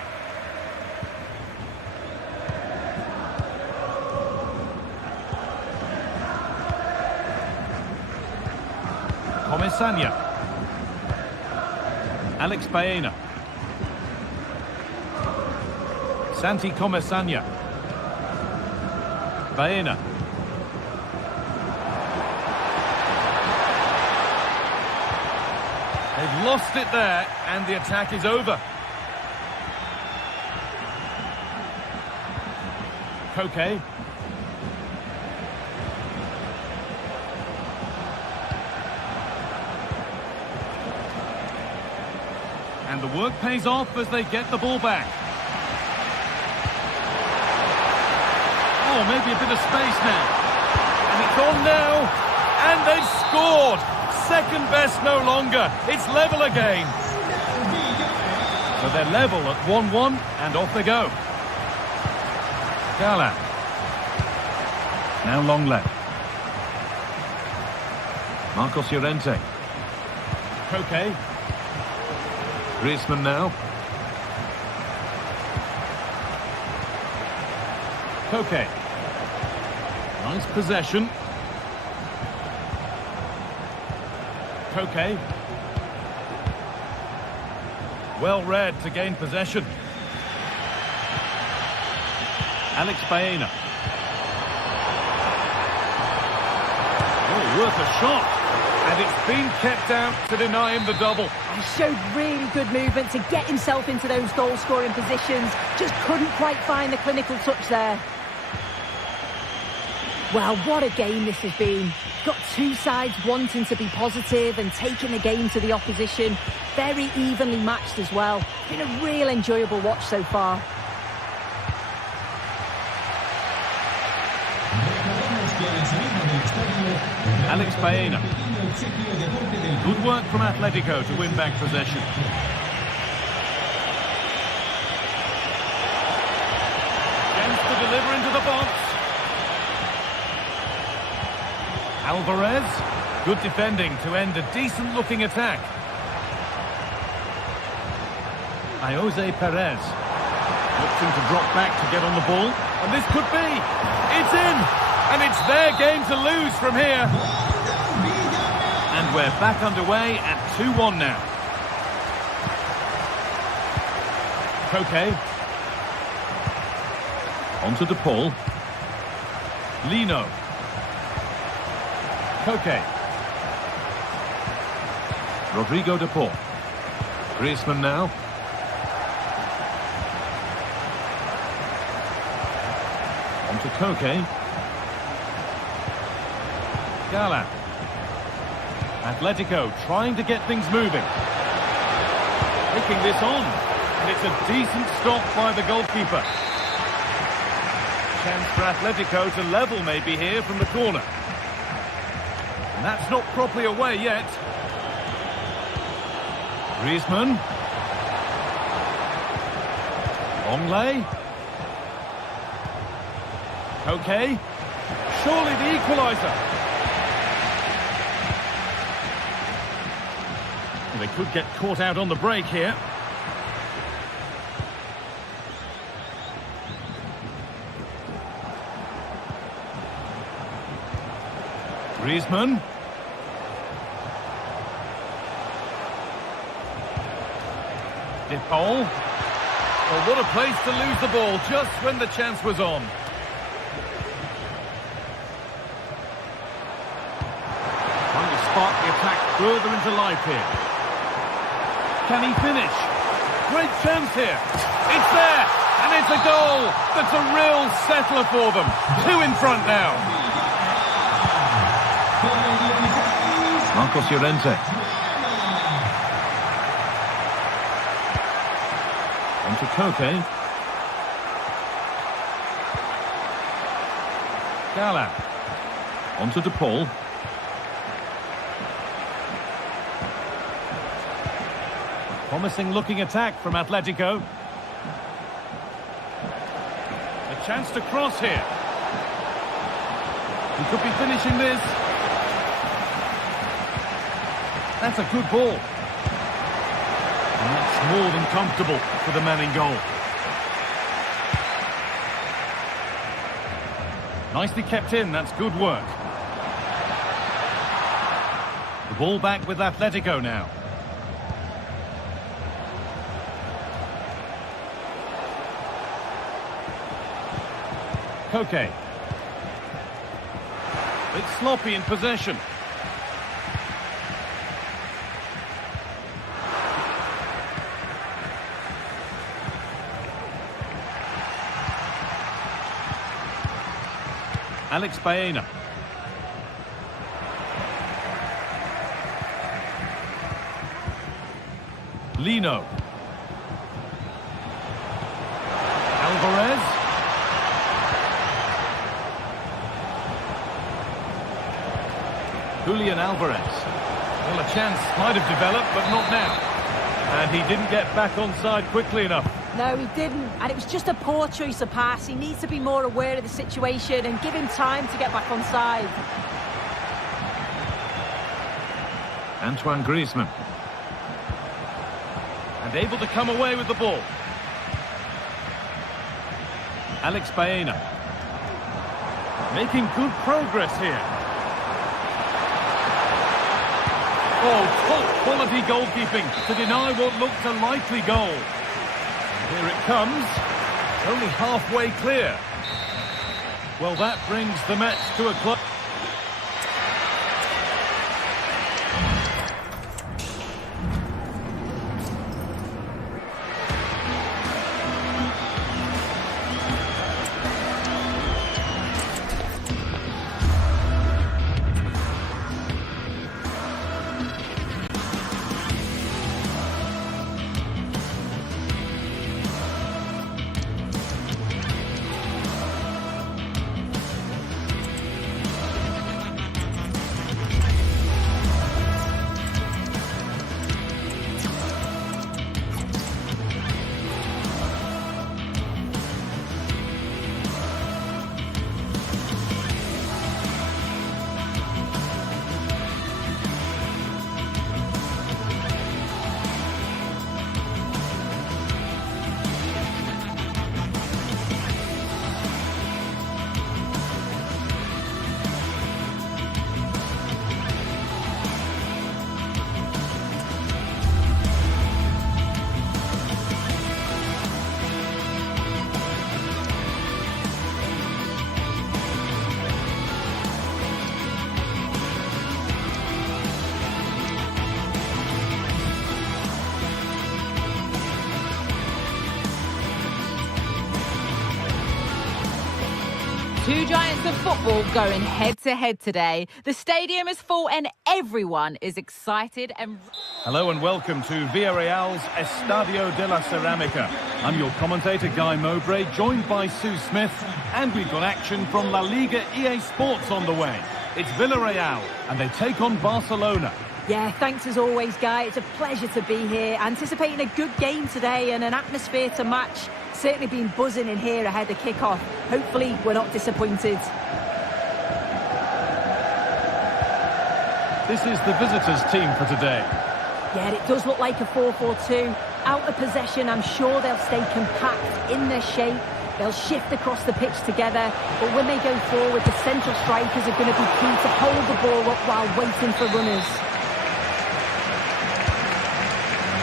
Comesaña. Alex Baena. Santi Comesaña. Baena. They've lost it there, and the attack is over. Koke. And the work pays off as they get the ball back. Oh, maybe a bit of space now. And it's on now, and they've scored! Second best no longer. It's level again. So they're level at 1-1 and off they go. Gala. Now long left. Marcos Llorente. Koke. Griezmann now. Koke. Nice possession. Koke. Well read to gain possession. Alex Baena. Oh, worth a shot. And it's been kept out to deny him the double. He showed really good movement to get himself into those goal-scoring positions. Just couldn't quite find the clinical touch there. Well, what a game this has been. Got two sides wanting to be positive and taking the game to the opposition. Very evenly matched as well. Been a real enjoyable watch so far. Alex Baena. Good work from Atletico to win back possession. Chance to deliver into the box. Alvarez. Good defending to end a decent-looking attack. Jose Perez. Opting to drop back to get on the ball. And this could be. It's in. And it's their game to lose from here. And we're back underway at 2-1 now. Koke. On to DePaul. Lino. Koke. Rodrigo DePaul. Griezmann now. On to Koke. Gala. Atletico trying to get things moving. Taking this on. And it's a decent stop by the goalkeeper. Chance for Atletico to level maybe here from the corner. And that's not properly away yet. Griezmann. Longley. Okay. Surely the equaliser. Well, they could get caught out on the break here. Griezmann. DePaul. Well, what a place to lose the ball just when the chance was on. Trying to spark the attack further into life here. Can he finish? Great chance here. It's there, and it's a goal. That's a real settler for them. 2 in front now. Marcos Llorente. On to Koke. Gala. On to DePaul. Promising looking attack from Atletico. A chance to cross here. He could be finishing this. That's a good ball. And that's more than comfortable for the man in goal. Nicely kept in, that's good work. The ball back with Atletico now. Koke. Bit sloppy in possession. Alex Baena. Lino. Alvarez. Julian Alvarez. Well, a chance might have developed, but not now. And he didn't get back on side quickly enough. No, he didn't. And it was just a poor choice of pass. He needs to be more aware of the situation and give him time to get back on side. Antoine Griezmann. And able to come away with the ball. Alex Baena. Making good progress here. Oh, top quality goalkeeping to deny what looked a likely goal. Here it comes, only halfway clear. Well, that brings the match to a close. Two giants of football going head-to-head today. The stadium is full and everyone is excited and... Hello and welcome to Villarreal's Estadio de la Ceramica. I'm your commentator, Guy Mowbray, joined by Sue Smith, and we've got action from La Liga EA Sports on the way. It's Villarreal, and they take on Barcelona. Yeah, thanks as always, Guy. It's a pleasure to be here. Anticipating a good game today and an atmosphere to match. Certainly been buzzing in here ahead of kick-off. Hopefully, we're not disappointed. This is the visitors' team for today. Yeah, it does look like a 4-4-2. Out of possession, I'm sure they'll stay compact in their shape. They'll shift across the pitch together. But when they go forward, the central strikers are going to be key to hold the ball up while waiting for runners.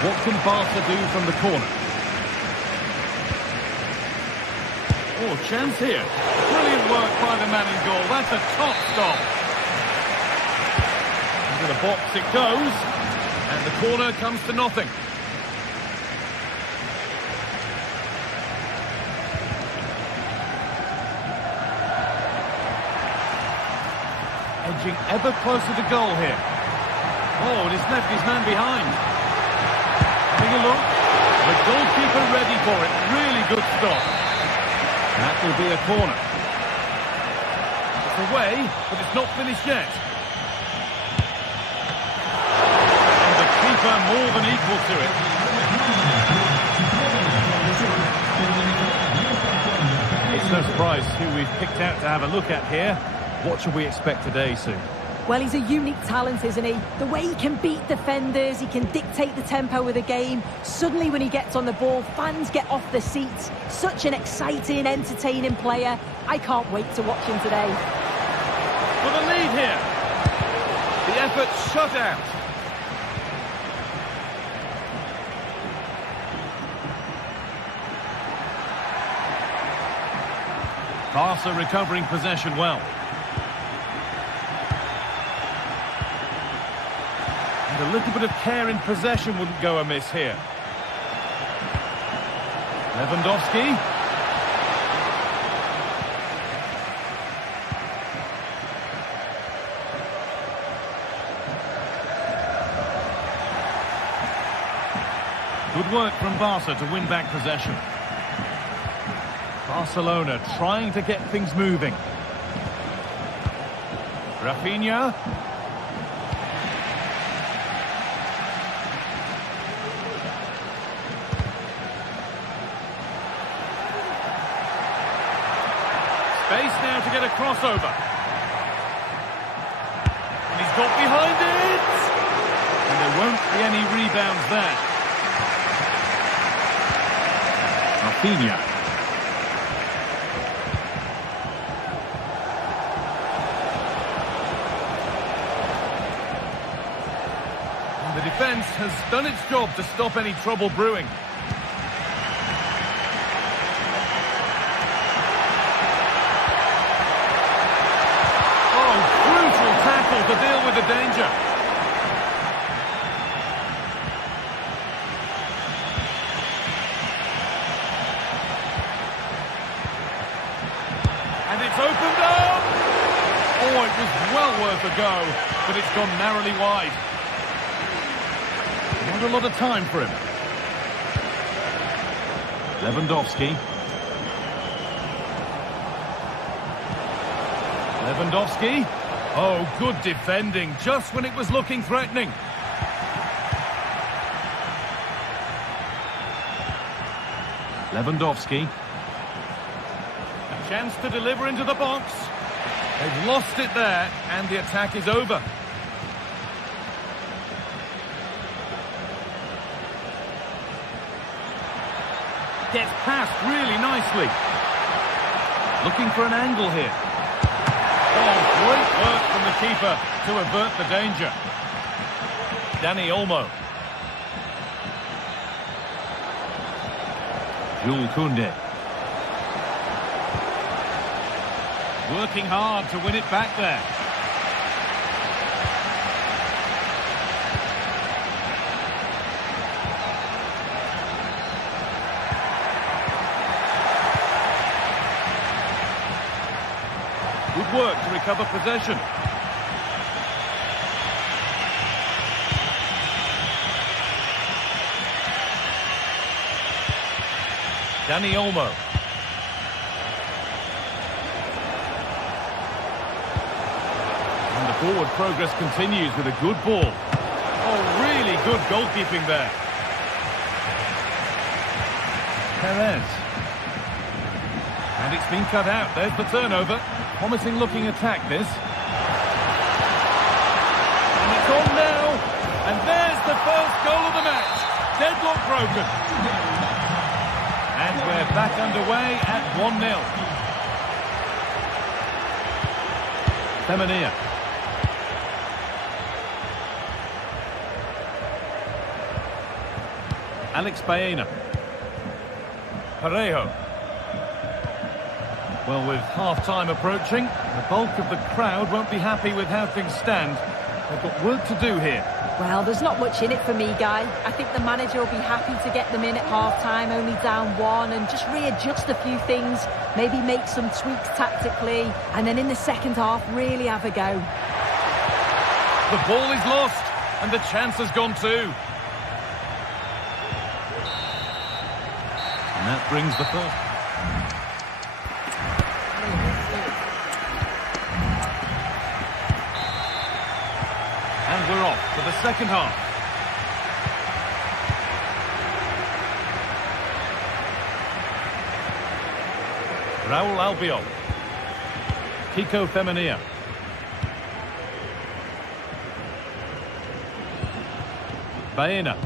What can Barca do from the corner? Oh, chance here. Brilliant work by the man in goal. That's a top stop. Into the box it goes. And the corner comes to nothing. Edging ever closer to goal here. Oh, and he's left his man behind. Having a look. The goalkeeper ready for it. Really good stop. That will be a corner. It's away, but it's not finished yet. And the keeper more than equal to it. It's no surprise who we've picked out to have a look at here. What should we expect today, Sue? Well, he's a unique talent, isn't he? The way he can beat defenders, he can dictate the tempo of the game. Suddenly, when he gets on the ball, fans get off their seats. Such an exciting, entertaining player. I can't wait to watch him today. For the lead here. The effort shut out. Barca recovering possession well. And a little bit of care in possession wouldn't go amiss here. Lewandowski. Good work from Barca to win back possession. Barcelona trying to get things moving. Rafinha. Space now to get a crossover. And he's got behind it! And there won't be any rebounds there. Rafinha. And the defence has done its job to stop any trouble brewing. To deal with the danger. And it's opened up! Oh, it was well worth a go, but it's gone narrowly wide. Not a lot of time for him. Lewandowski. Lewandowski. Oh, good defending, just when it was looking threatening. Lewandowski. A chance to deliver into the box. They've lost it there, and the attack is over. Gets past really nicely. Looking for an angle here. Oh, great work from the keeper to avert the danger. Dani Olmo. Jules Koundé. Working hard to win it back there. work to recover possession. Dani Olmo. And the forward progress continues with a good ball. Oh, really good goalkeeping there. Perez. And it's been cut out. There's the turnover. Promising looking attack, this. And it's on now. And there's the first goal of the match. Deadlock broken. And we're back underway at 1-0. Femenia. Alex Baena. Parejo. Well, with half-time approaching, the bulk of the crowd won't be happy with how things stand. They've got work to do here. Well, there's not much in it for me, Guy. I think the manager will be happy to get them in at half-time, only down 1, and just readjust a few things, maybe make some tweaks tactically, and then in the second half, really have a go. The ball is lost, and the chance has gone too. And that brings the first. And we're off for the second half. Raul Albiol. Kiko Femenia. Baena.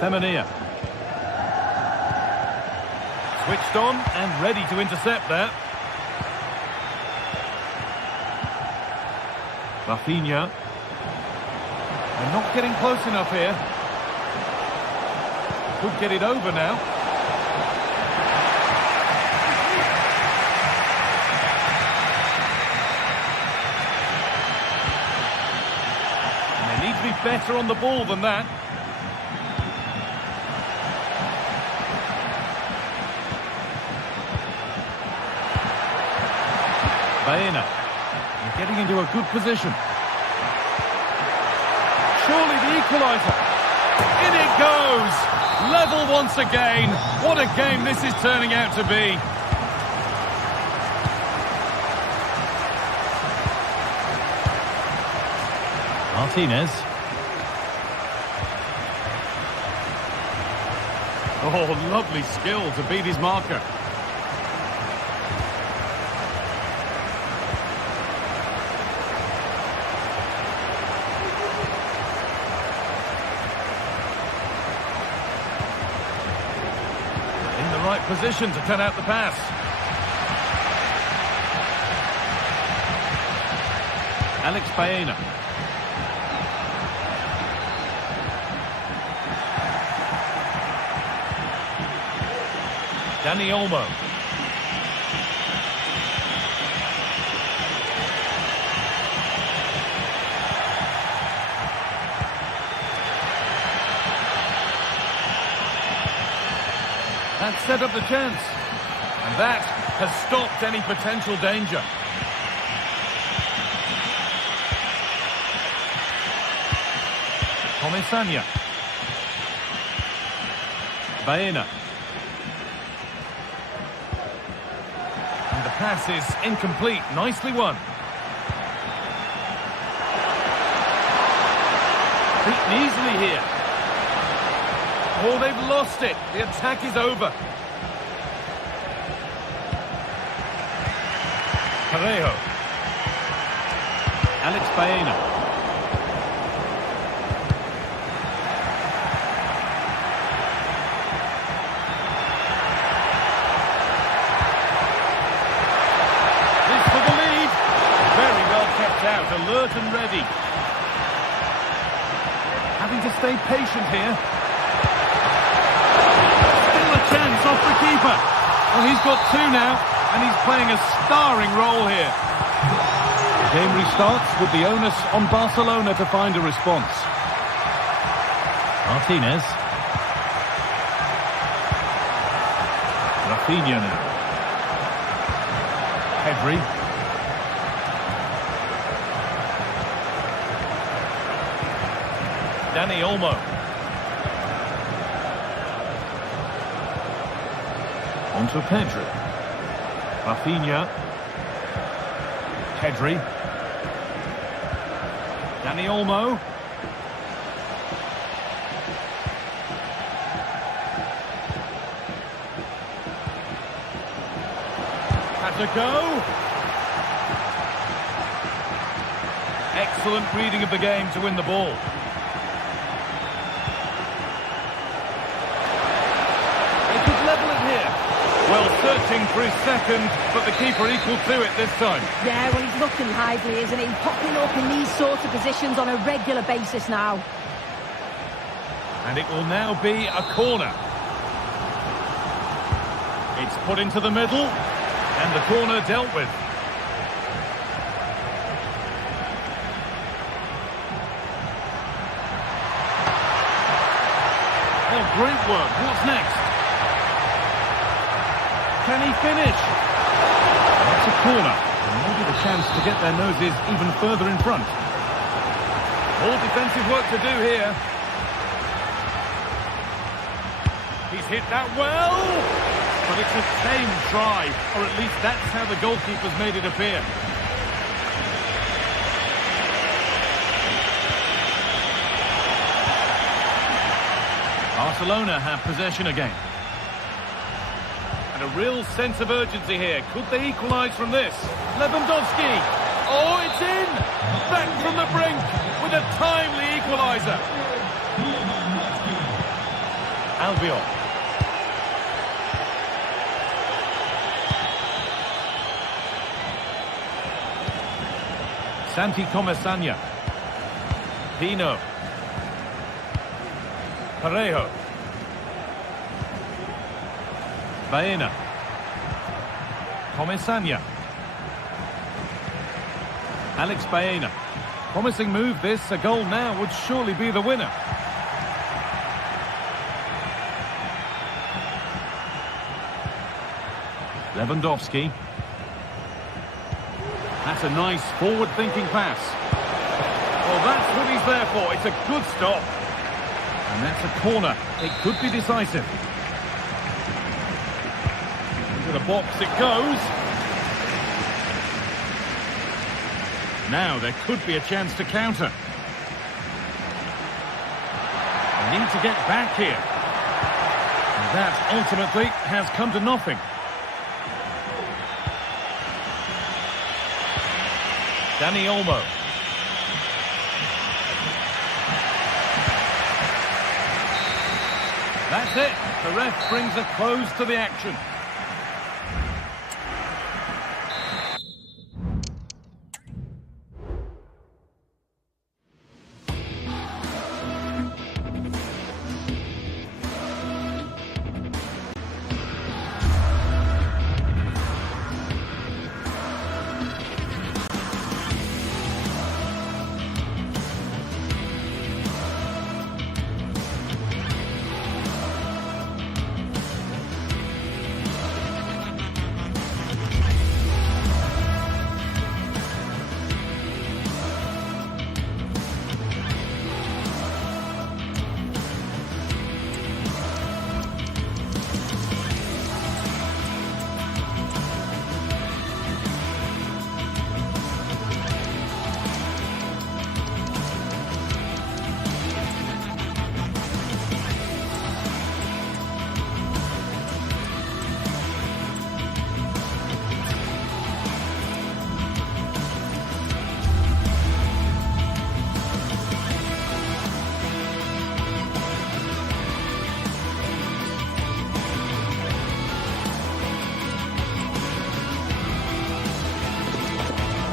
Femenia. Switched on and ready to intercept there. Rafinha. They're not getting close enough here. Could get it over now. And they need to be better on the ball than that. Baena. They're getting into a good position. Surely the equaliser. In it goes. Level once again. What a game this is turning out to be. Martinez. Oh, lovely skill to beat his marker. Position to turn out the pass. Alex Baena. Dani Olmo. That set up the chance, and that has stopped any potential danger. Comisania. Baena. And the pass is incomplete. Nicely won. Beaten easily here. Oh, they've lost it. The attack is over. Parejo. Alex Baena. This for the lead. Very well kept out, alert and ready. Having to stay patient here. Chance off the keeper. Well, he's got 2 now, and he's playing a starring role here. The game restarts with the onus on Barcelona to find a response. Martinez. Rafinha now. Pedri. Dani Olmo. Onto Pedri. Rafinha. Pedri. Dani Olmo. Had to go. Excellent reading of the game to win the ball. They could level it here. Well, searching for his second, but the keeper equal to it this time. Yeah, well, he's looking lively, isn't he? Popping up in these sorts of positions on a regular basis now. And it will now be a corner. It's put into the middle, and the corner dealt with. Oh, great work. What's next? Can he finish? That's a corner. And maybe the chance to get their noses even further in front. More defensive work to do here. He's hit that well. But it's a tame try. Or at least that's how the goalkeeper's made it appear. Barcelona have possession again. And a real sense of urgency here. Could they equalise from this? Lewandowski. Oh, it's in! Back from the brink with a timely equaliser. Albiol. Santi Comesaña. Pino. Parejo. Baena. Comesaña. Alex Baena. Promising move this. A goal now would surely be the winner. Lewandowski. That's a nice forward-thinking pass. Well, that's what he's there for. It's a good stop. And that's a corner. It could be decisive. Into the box it goes. Now there could be a chance to counter. They need to get back here. And that ultimately has come to nothing. Dani Olmo. That's it. The ref brings a close to the action.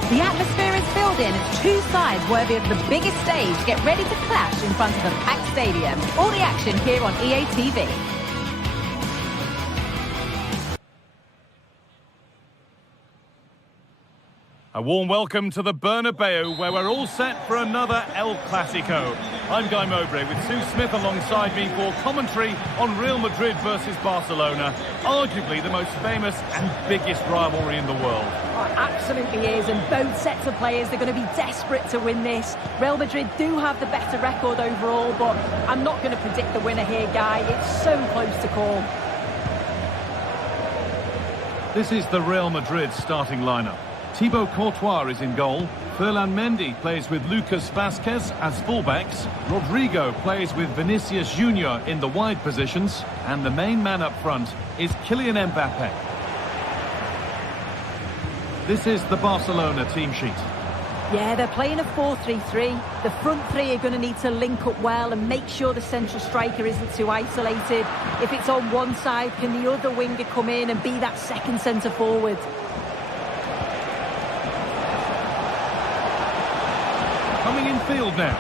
The atmosphere is filled in as two sides worthy of the biggest stage get ready to clash in front of a packed stadium. All the action here on EA TV. A warm welcome to the Bernabeu, where we're all set for another El Clasico. I'm Guy Mowbray with Sue Smith alongside me for commentary on Real Madrid versus Barcelona, arguably the most famous and biggest rivalry in the world. Oh, it absolutely is, and both sets of players, they're going to be desperate to win this. Real Madrid do have the better record overall, but I'm not going to predict the winner here, Guy. It's so close to call. This is the Real Madrid starting lineup. Thibaut Courtois is in goal. Ferland Mendy plays with Lucas Vazquez as fullbacks. Rodrigo plays with Vinicius Junior in the wide positions. And the main man up front is Kylian Mbappe. This is the Barcelona team sheet. Yeah, they're playing a 4-3-3. The front three are going to need to link up well and make sure the central striker isn't too isolated. If it's on one side, can the other winger come in and be that second centre forward? Coming in field now.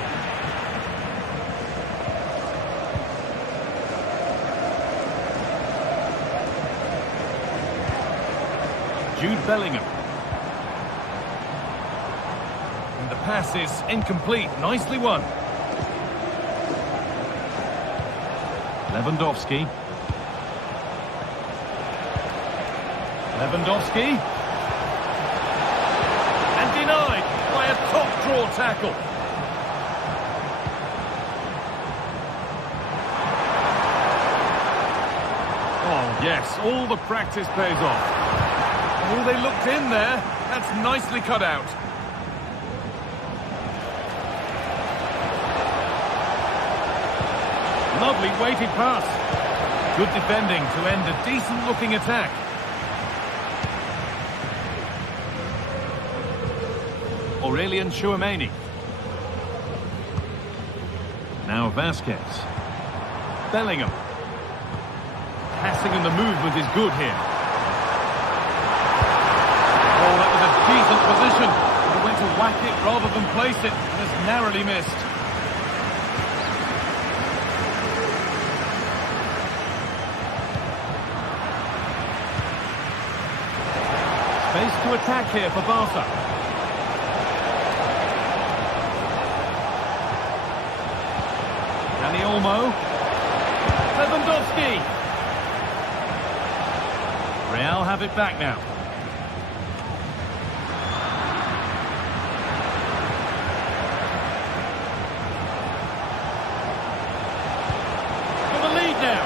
Jude Bellingham. And the pass is incomplete. Nicely won. Lewandowski. And denied by a top draw tackle. Oh, yes, all the practice pays off. Oh, they looked in there. That's nicely cut out. Lovely weighted pass. Good defending to end a decent-looking attack. Aurelien Tchouameni. Now Vazquez. Bellingham. Passing and the movement is good here. Oh, that was a decent position. He went to whack it rather than place it and has narrowly missed. Space to attack here for Barca. Dani Olmo. Lewandowski. Real have it back now. For the lead now.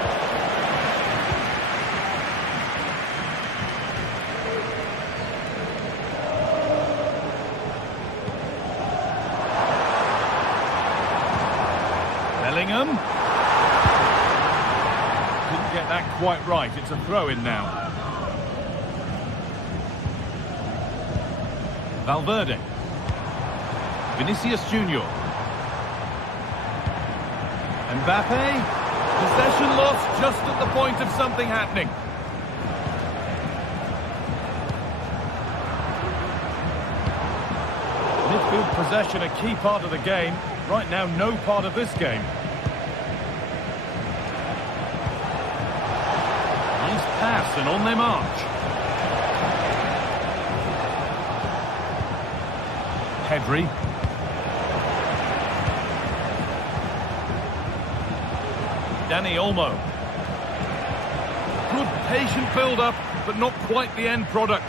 Bellingham. Didn't get that quite right. It's a throw-in now. Valverde. Vinicius Junior. Mbappe. Possession lost just at the point of something happening. Midfield possession a key part of the game. Right now, no part of this game. Nice pass and on they march. Pedri. Dani Olmo. Good patient build-up, but not quite the end product.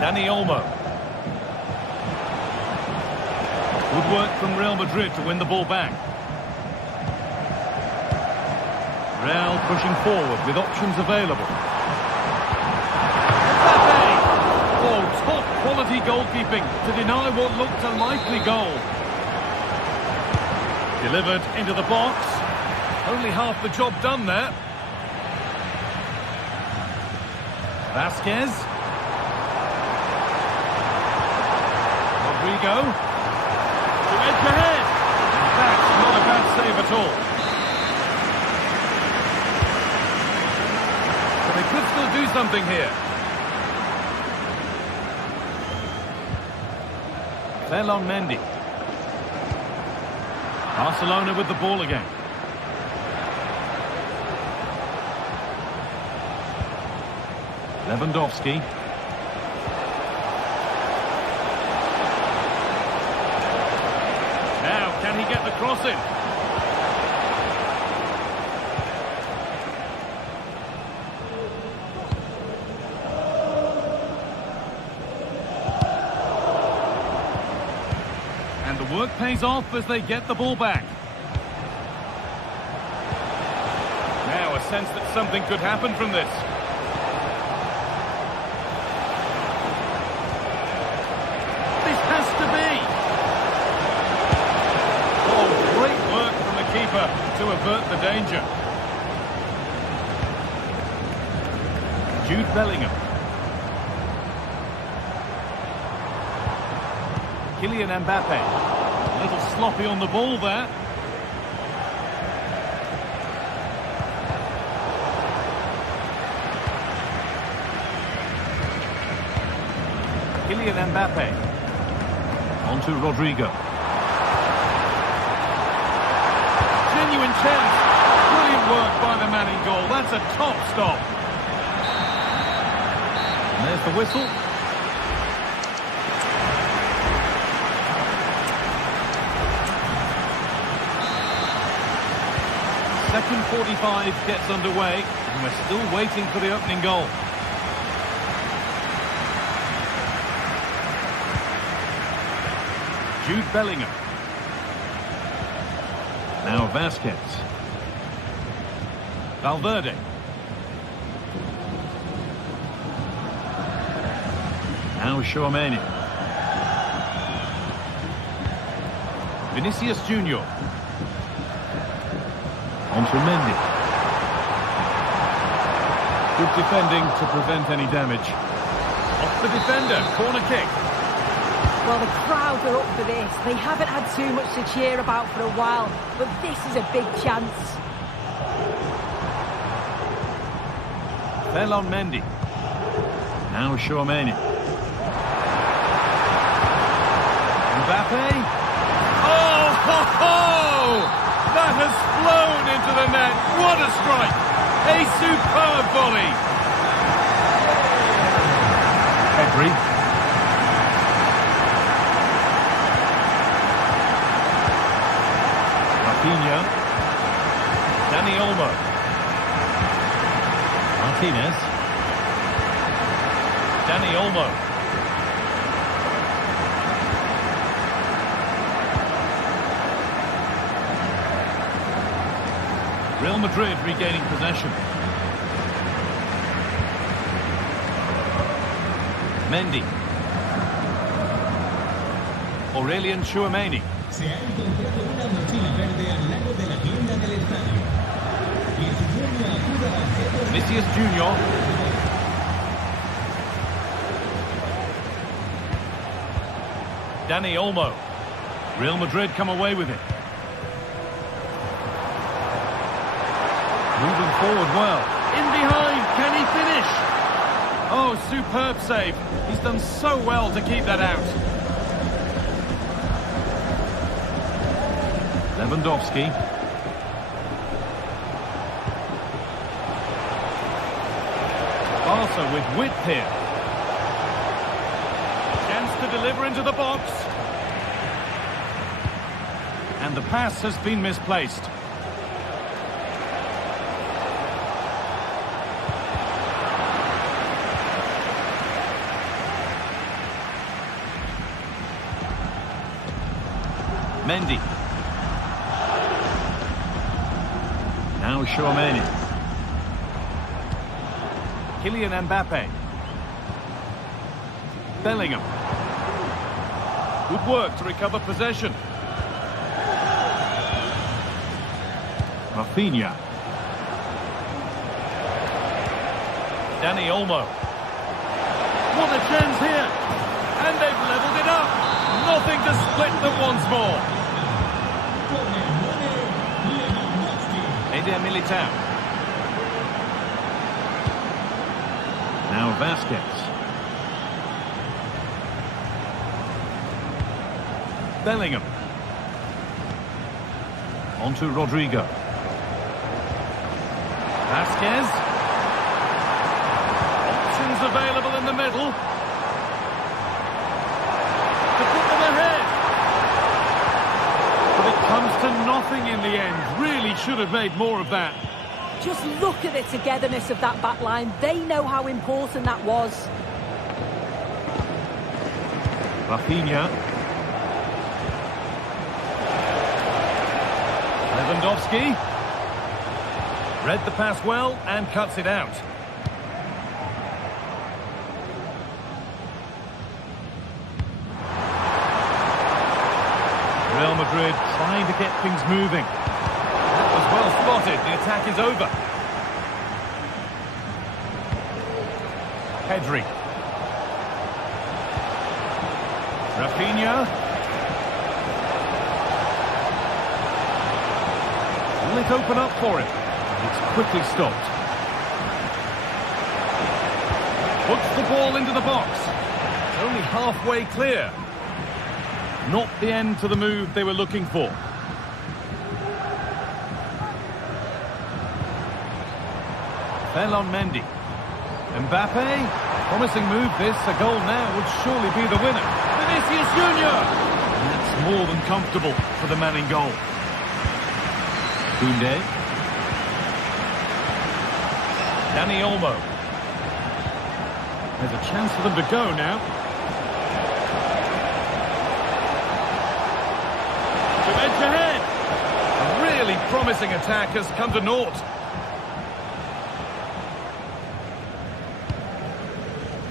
Dani Olmo. Good work from Real Madrid to win the ball back. Real pushing forward with options available. Mbappe! Oh, top quality goalkeeping to deny what looked a likely goal. Delivered into the box. Only half the job done there. Vazquez. Rodrigo. To edge ahead. That's not a bad save at all. They could still do something here. Ferland Mendy. Barcelona with the ball again. Lewandowski. Now, can he get the cross in? And the work pays off as they get the ball back. Now, a sense that something could happen from this. This has to be. Oh, great work from the keeper to avert the danger. Jude Bellingham. Kylian Mbappe. A little sloppy on the ball there. Kylian Mbappe. On to Rodrigo. Genuine chance. Brilliant work by the man in goal. That's a top stop. And there's the whistle. Second 45 gets underway, and we're still waiting for the opening goal. Jude Bellingham. Now Vasquez. Valverde. Now Tchouaméni. Vinicius Junior. On to Mendy. Good defending to prevent any damage. Off the defender, corner kick. Well, the crowd are up for this. They haven't had too much to cheer about for a while, but this is a big chance. Fell on Mendy. Now Tchouaméni. Mbappe. Oh, ho, ho! That has flown into the net. What a strike! A superb volley. Pedri. Rafinha. Dani Olmo. Martinez. Dani Olmo. Real Madrid regaining possession. Mendy. Aurelian Tchouaméni. Se ha encontrado una mochila verde al lado de la tienda del estadio. Y su dueño acuda al centro. Vinicius Junior. Dani Olmo. Real Madrid come away with it. Moving forward well. In behind, can he finish? Oh, superb save. He's done so well to keep that out. Lewandowski. Barca with width here. Chance to deliver into the box. And the pass has been misplaced. Mendy. Now Tchouaméni. Kylian Mbappe. Bellingham. Good work to recover possession. Rafinha. Dani Olmo. What a chance here! And they've levelled it up! Nothing to split them once more. Eder Militao. Now Vasquez. Bellingham. On to Rodrigo. Vasquez. Options middle. To put them ahead. But it comes to nothing in the end. Really should have made more of that. Just look at the togetherness of that back line. They know how important that was. Rafinha. Lewandowski. Read the pass well and cuts it out. Real Madrid trying to get things moving. That was well spotted. The attack is over. Pedri. Rafinha. Will it open up for him? It's quickly stopped. Puts the ball into the box. It's only halfway clear. Not the end to the move they were looking for. Mendy. Mbappe. Promising move this. A goal now would surely be the winner. Vinicius Junior. And that's more than comfortable for the man in goal. Koundé. Dani Olmo. There's a chance for them to go now. To edge ahead. A really promising attack has come to naught.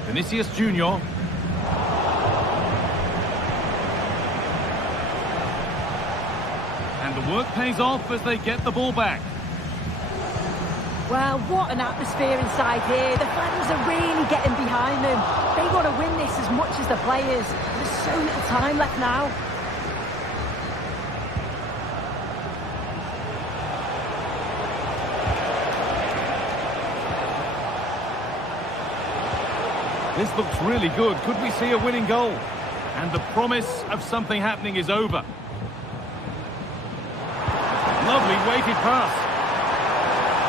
Vinicius Junior. And the work pays off as they get the ball back. Well, what an atmosphere inside here. The fans are really getting behind them. They want to win this as much as the players. There's so little time left now. This looks really good. Could we see a winning goal? And the promise of something happening is over. Lovely weighted pass.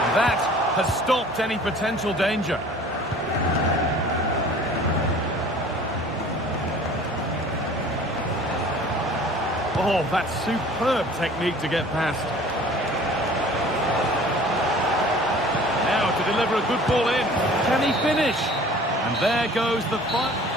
And that has stopped any potential danger. Oh, that's superb technique to get past. Now to deliver a good ball in. Can he finish? And there goes the fight.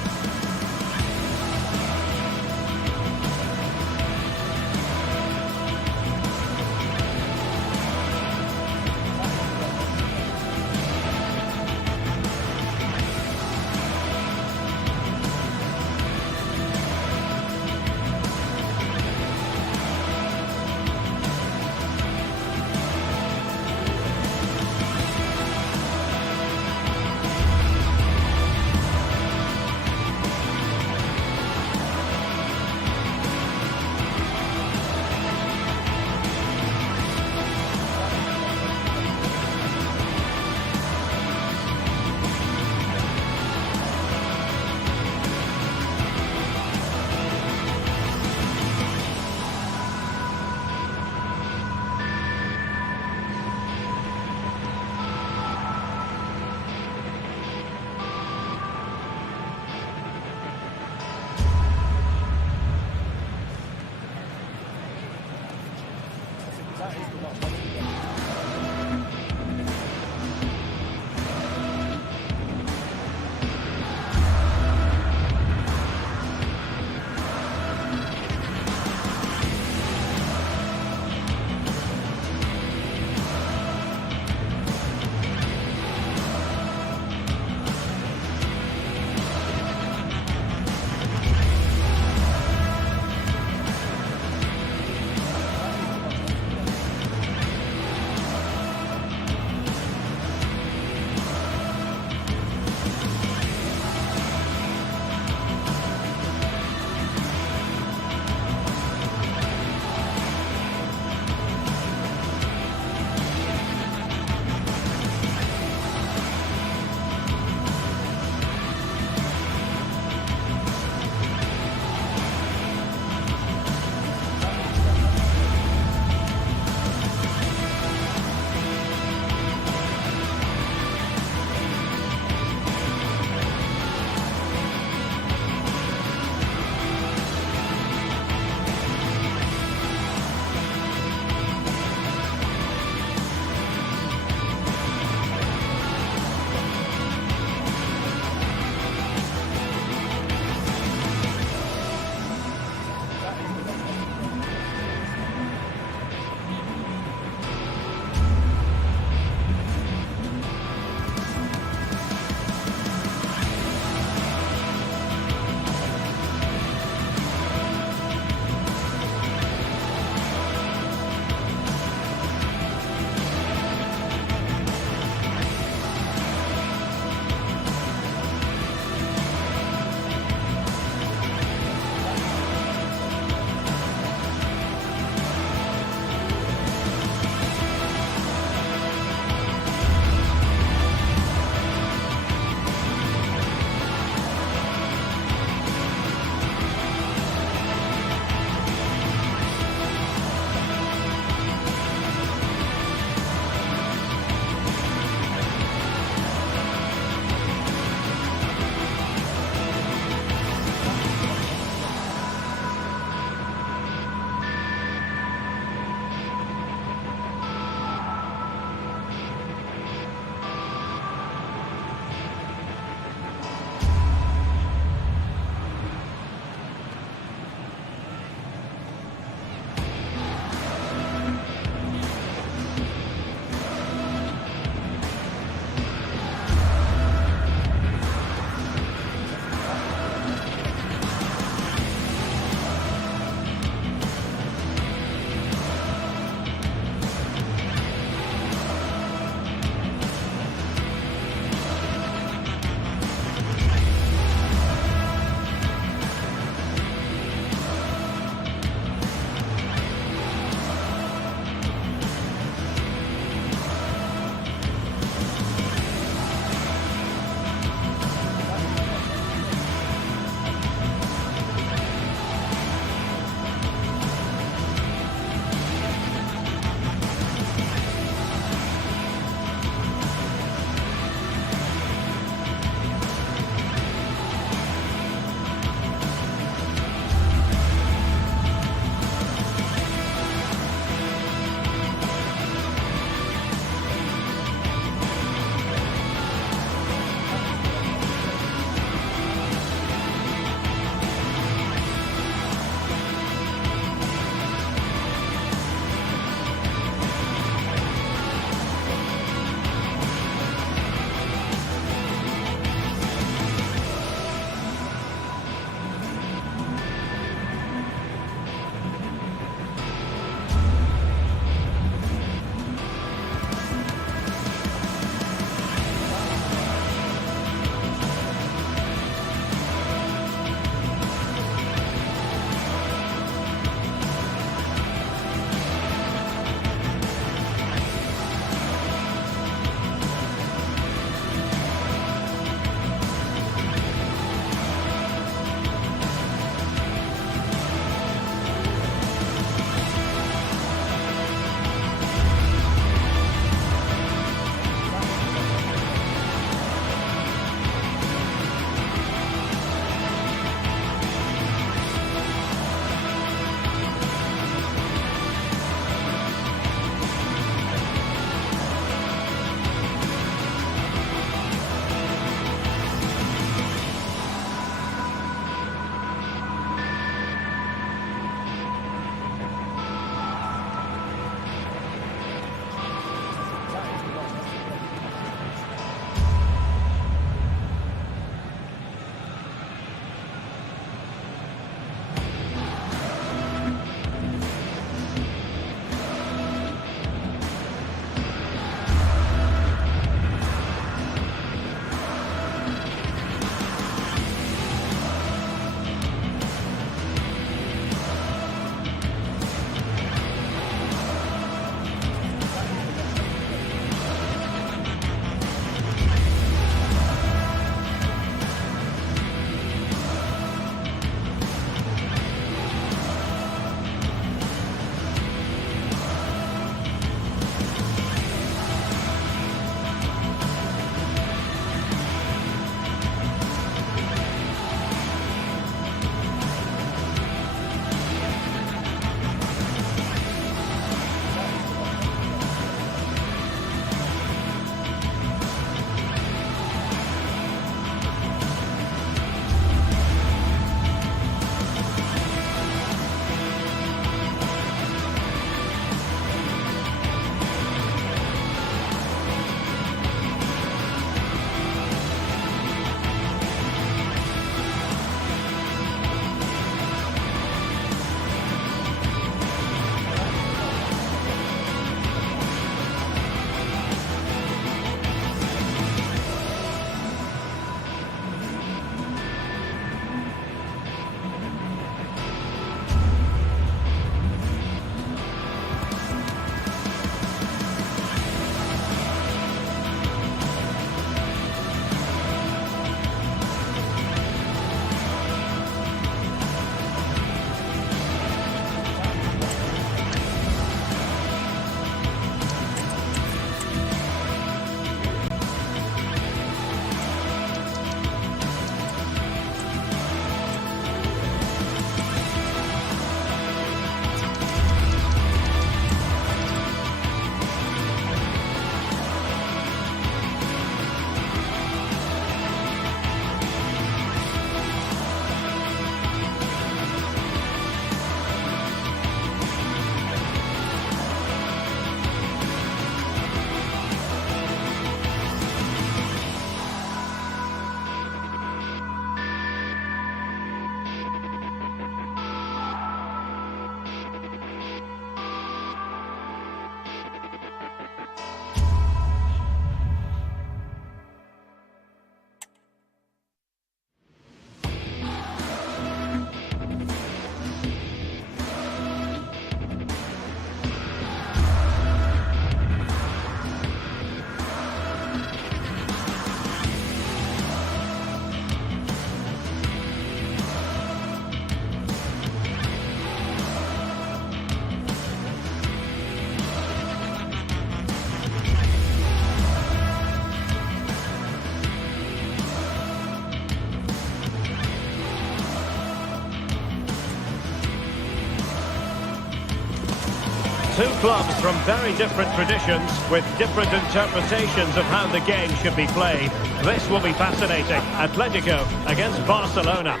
Two clubs from very different traditions with different interpretations of how the game should be played. This will be fascinating. Atletico against Barcelona.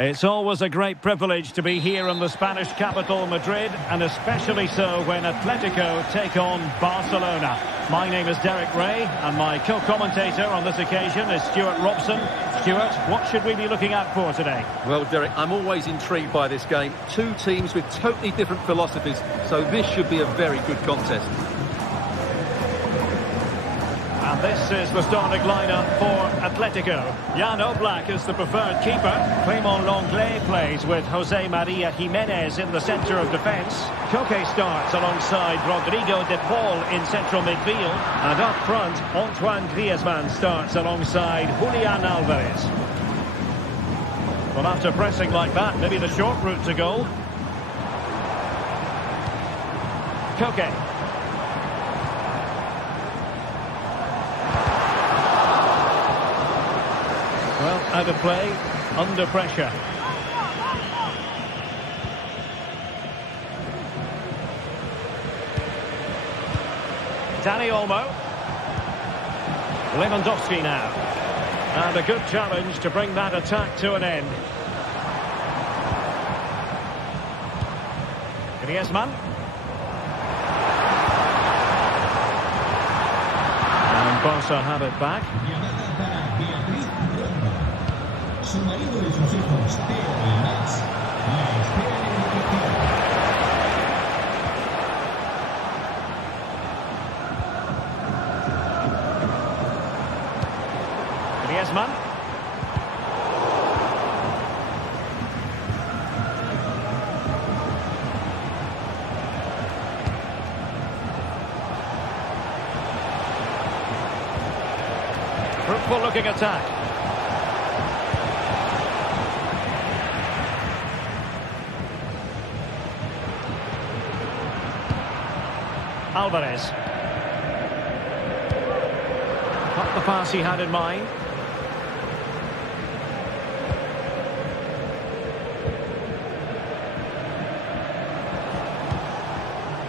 It's always a great privilege to be here in the Spanish capital, Madrid, and especially so when Atletico take on Barcelona. My name is Derek Ray, and my co-commentator on this occasion is Stuart Robson. Stuart, what should we be looking out for today? Well, Derek, I'm always intrigued by this game. Two teams with totally different philosophies, so this should be a very good contest. And this is the starting lineup for Atletico. Jan Oblak is the preferred keeper. Clément Lenglet plays with Jose Maria Jimenez in the centre of defence. Koke starts alongside Rodrigo de Paul in central midfield. And up front, Antoine Griezmann starts alongside Julian Alvarez. Well, after pressing like that, maybe the short route to goal. Koke. Well, out of play, under pressure. Dani Olmo. Lewandowski now. And a good challenge to bring that attack to an end. Griezmann. And Barca have it back. Su marido y sus hijos, Theo y Max, la esperan en el partido. Griezmann. Fruitful looking attack. Alvarez. Not the pass he had in mind.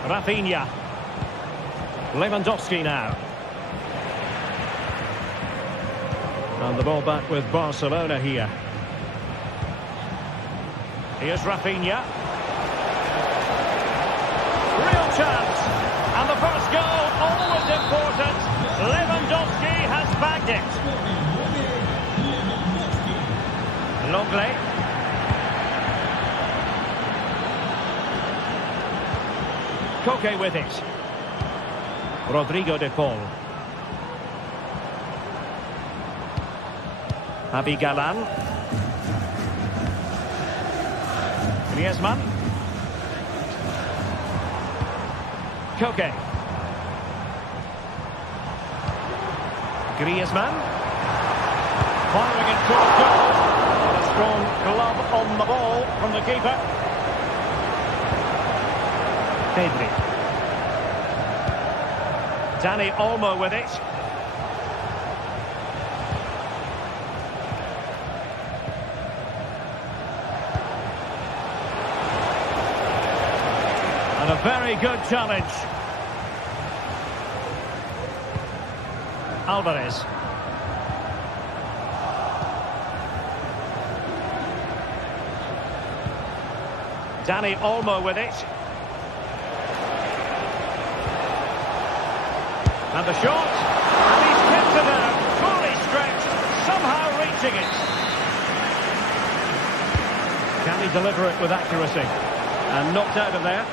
Rafinha. Lewandowski now. And the ball back with Barcelona here. Here's Rafinha. Real chance. And the first goal, always important. Lewandowski has bagged it. Lenglet. Koke with it. Rodrigo de Paul. Javi Galán. Griezmann. Koke. Griezmann. Firing it towards goal. A strong glove on the ball from the keeper. Pedri. Dani Olmo with it. And a very good challenge. Alvarez. Dani Olmo with it. And the shot. And he's kept it out. Fully stretched. Somehow reaching it. Can he deliver it with accuracy? And knocked out of there.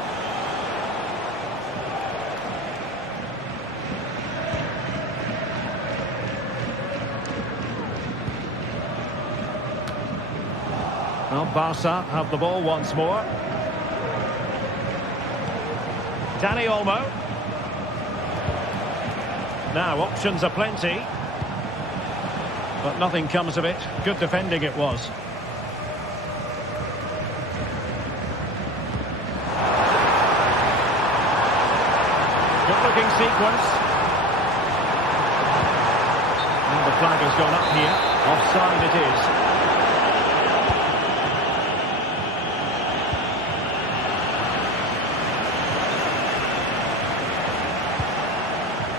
Well, Barca have the ball once more. Dani Olmo. Now, options are plenty. But nothing comes of it. Good defending it was. Good-looking sequence. And the flag has gone up here. Offside it is.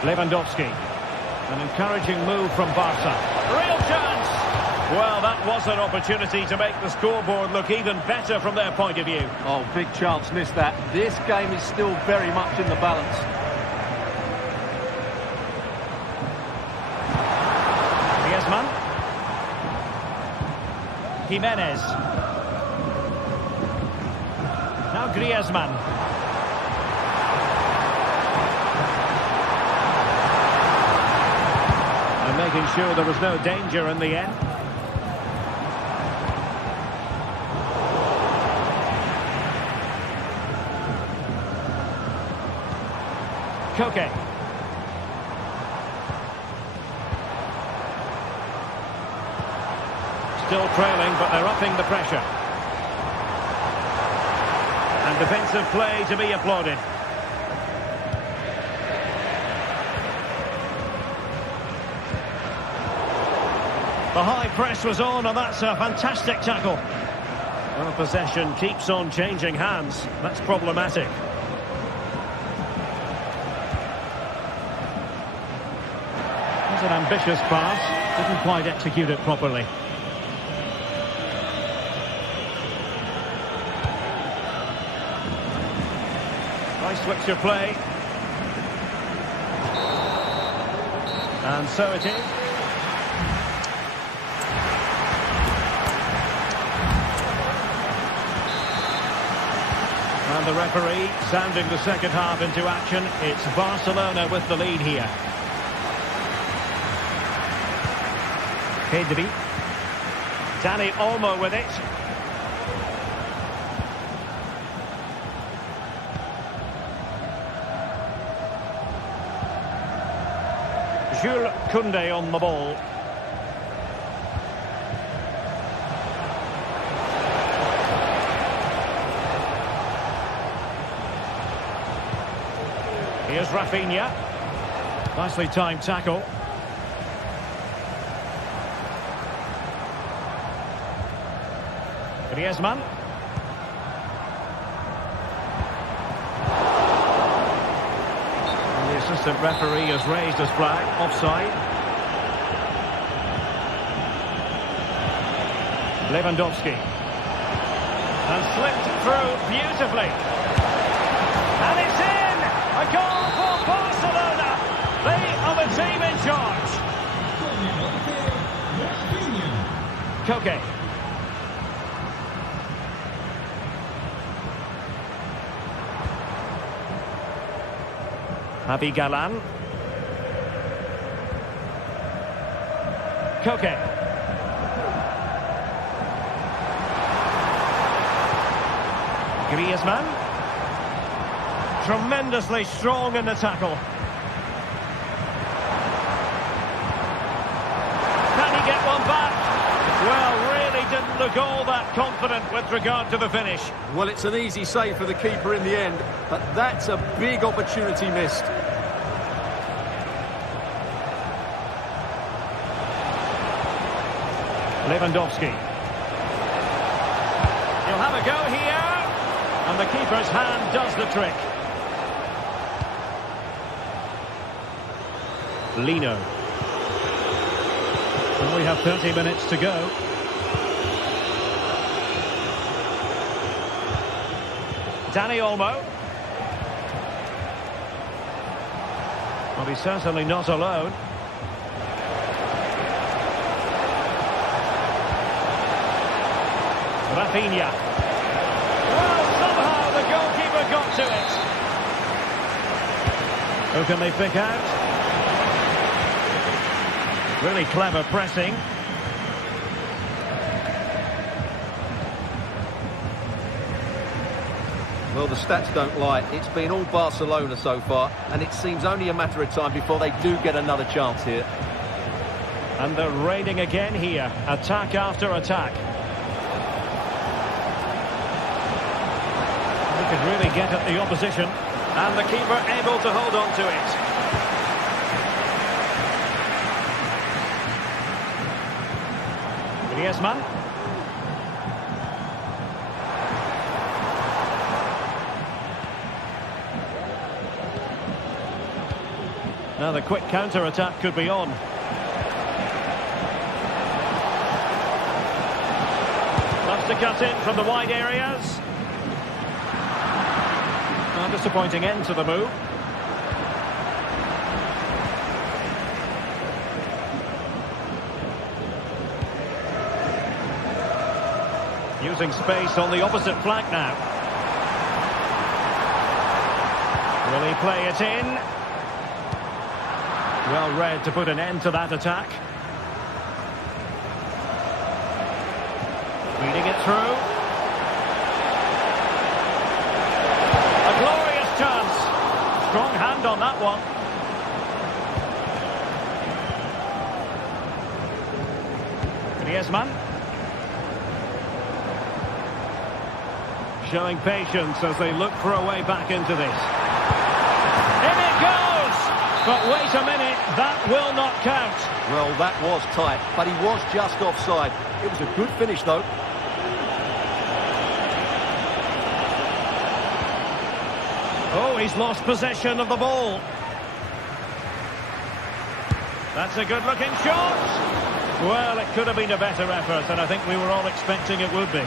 Lewandowski. An encouraging move from Barca. Real chance! Well, that was an opportunity to make the scoreboard look even better from their point of view. Oh, big chance missed that. This game is still very much in the balance. Griezmann. Jimenez. Now Griezmann. And making sure there was no danger in the end. Koke. Still trailing, but they're upping the pressure. And defensive play to be applauded. The high press was on, and that's a fantastic tackle. Well, possession keeps on changing hands. That's problematic. It's an ambitious pass. Didn't quite execute it properly. Nice switch of play. And so it is. And the referee sounding the second half into action. It's Barcelona with the lead here. Pedri. Dani Olmo with it. Jules Koundé on the ball. Here's Rafinha. Nicely timed tackle. Griezmann. And the assistant referee has raised his flag. Offside. Lewandowski. And slipped through beautifully. And it's in! A goal for Barcelona! They are the team in charge. Koke. Javi Galan. Koke. Griezmann. Tremendously strong in the tackle. Can he get one back? Well, really didn't look all that confident with regard to the finish. Well, it's an easy save for the keeper in the end, but that's a big opportunity missed. Lewandowski. He'll have a go here. And the keeper's hand does the trick. Lino. And we have 30 minutes to go. Dani Olmo. Well, he's certainly not alone. Rafinha. Well, somehow the goalkeeper got to it. Who can they pick out? Really clever pressing. Well, the stats don't lie. It's been all Barcelona so far, and it seems only a matter of time before they do get another chance here. And they're raining again here. Attack after attack. They could really get at the opposition. And the keeper able to hold on to it. Griezmann. Now the quick counter-attack could be on. Loves to cut in from the wide areas. A disappointing end to the move. Using space on the opposite flank now. Will he play it in? Well read to put an end to that attack. Feeding it through. A glorious chance. Strong hand on that one. Griezmann. Showing patience as they look for a way back into this. In it goes! But wait a minute, that will not count. Well, that was tight, but he was just offside. It was a good finish, though. Oh, he's lost possession of the ball. That's a good-looking shot. Well, it could have been a better effort, and I think we were all expecting it would be.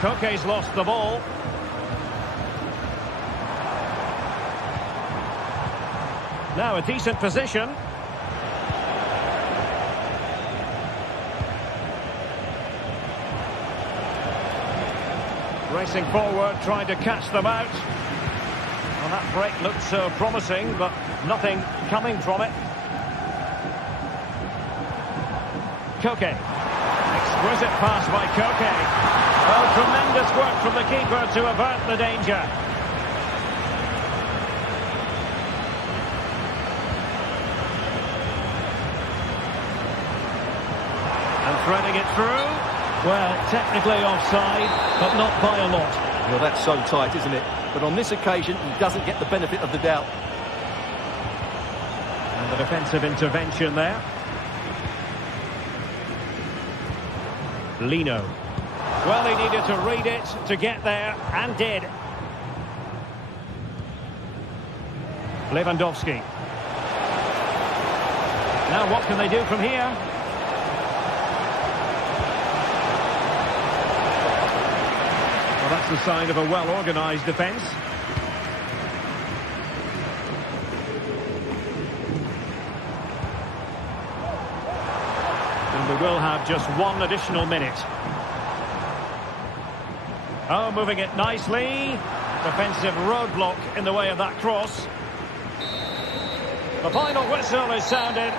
Koke's lost the ball. Now a decent position. Racing forward, trying to catch them out. Well, that break looked so promising, but nothing coming from it. Koke. Exquisite pass by Koke. Oh, tremendous work from the keeper to avert the danger. And threading it through. Well, technically offside, but not by a lot. Well, that's so tight, isn't it? But on this occasion, he doesn't get the benefit of the doubt. And the defensive intervention there. Lino. Well, he needed to read it to get there, and did. Lewandowski. Now what can they do from here? Well, that's the sign of a well-organised defence. And we will have just one additional minute. Oh, moving it nicely. Defensive roadblock in the way of that cross. The final whistle is sounded.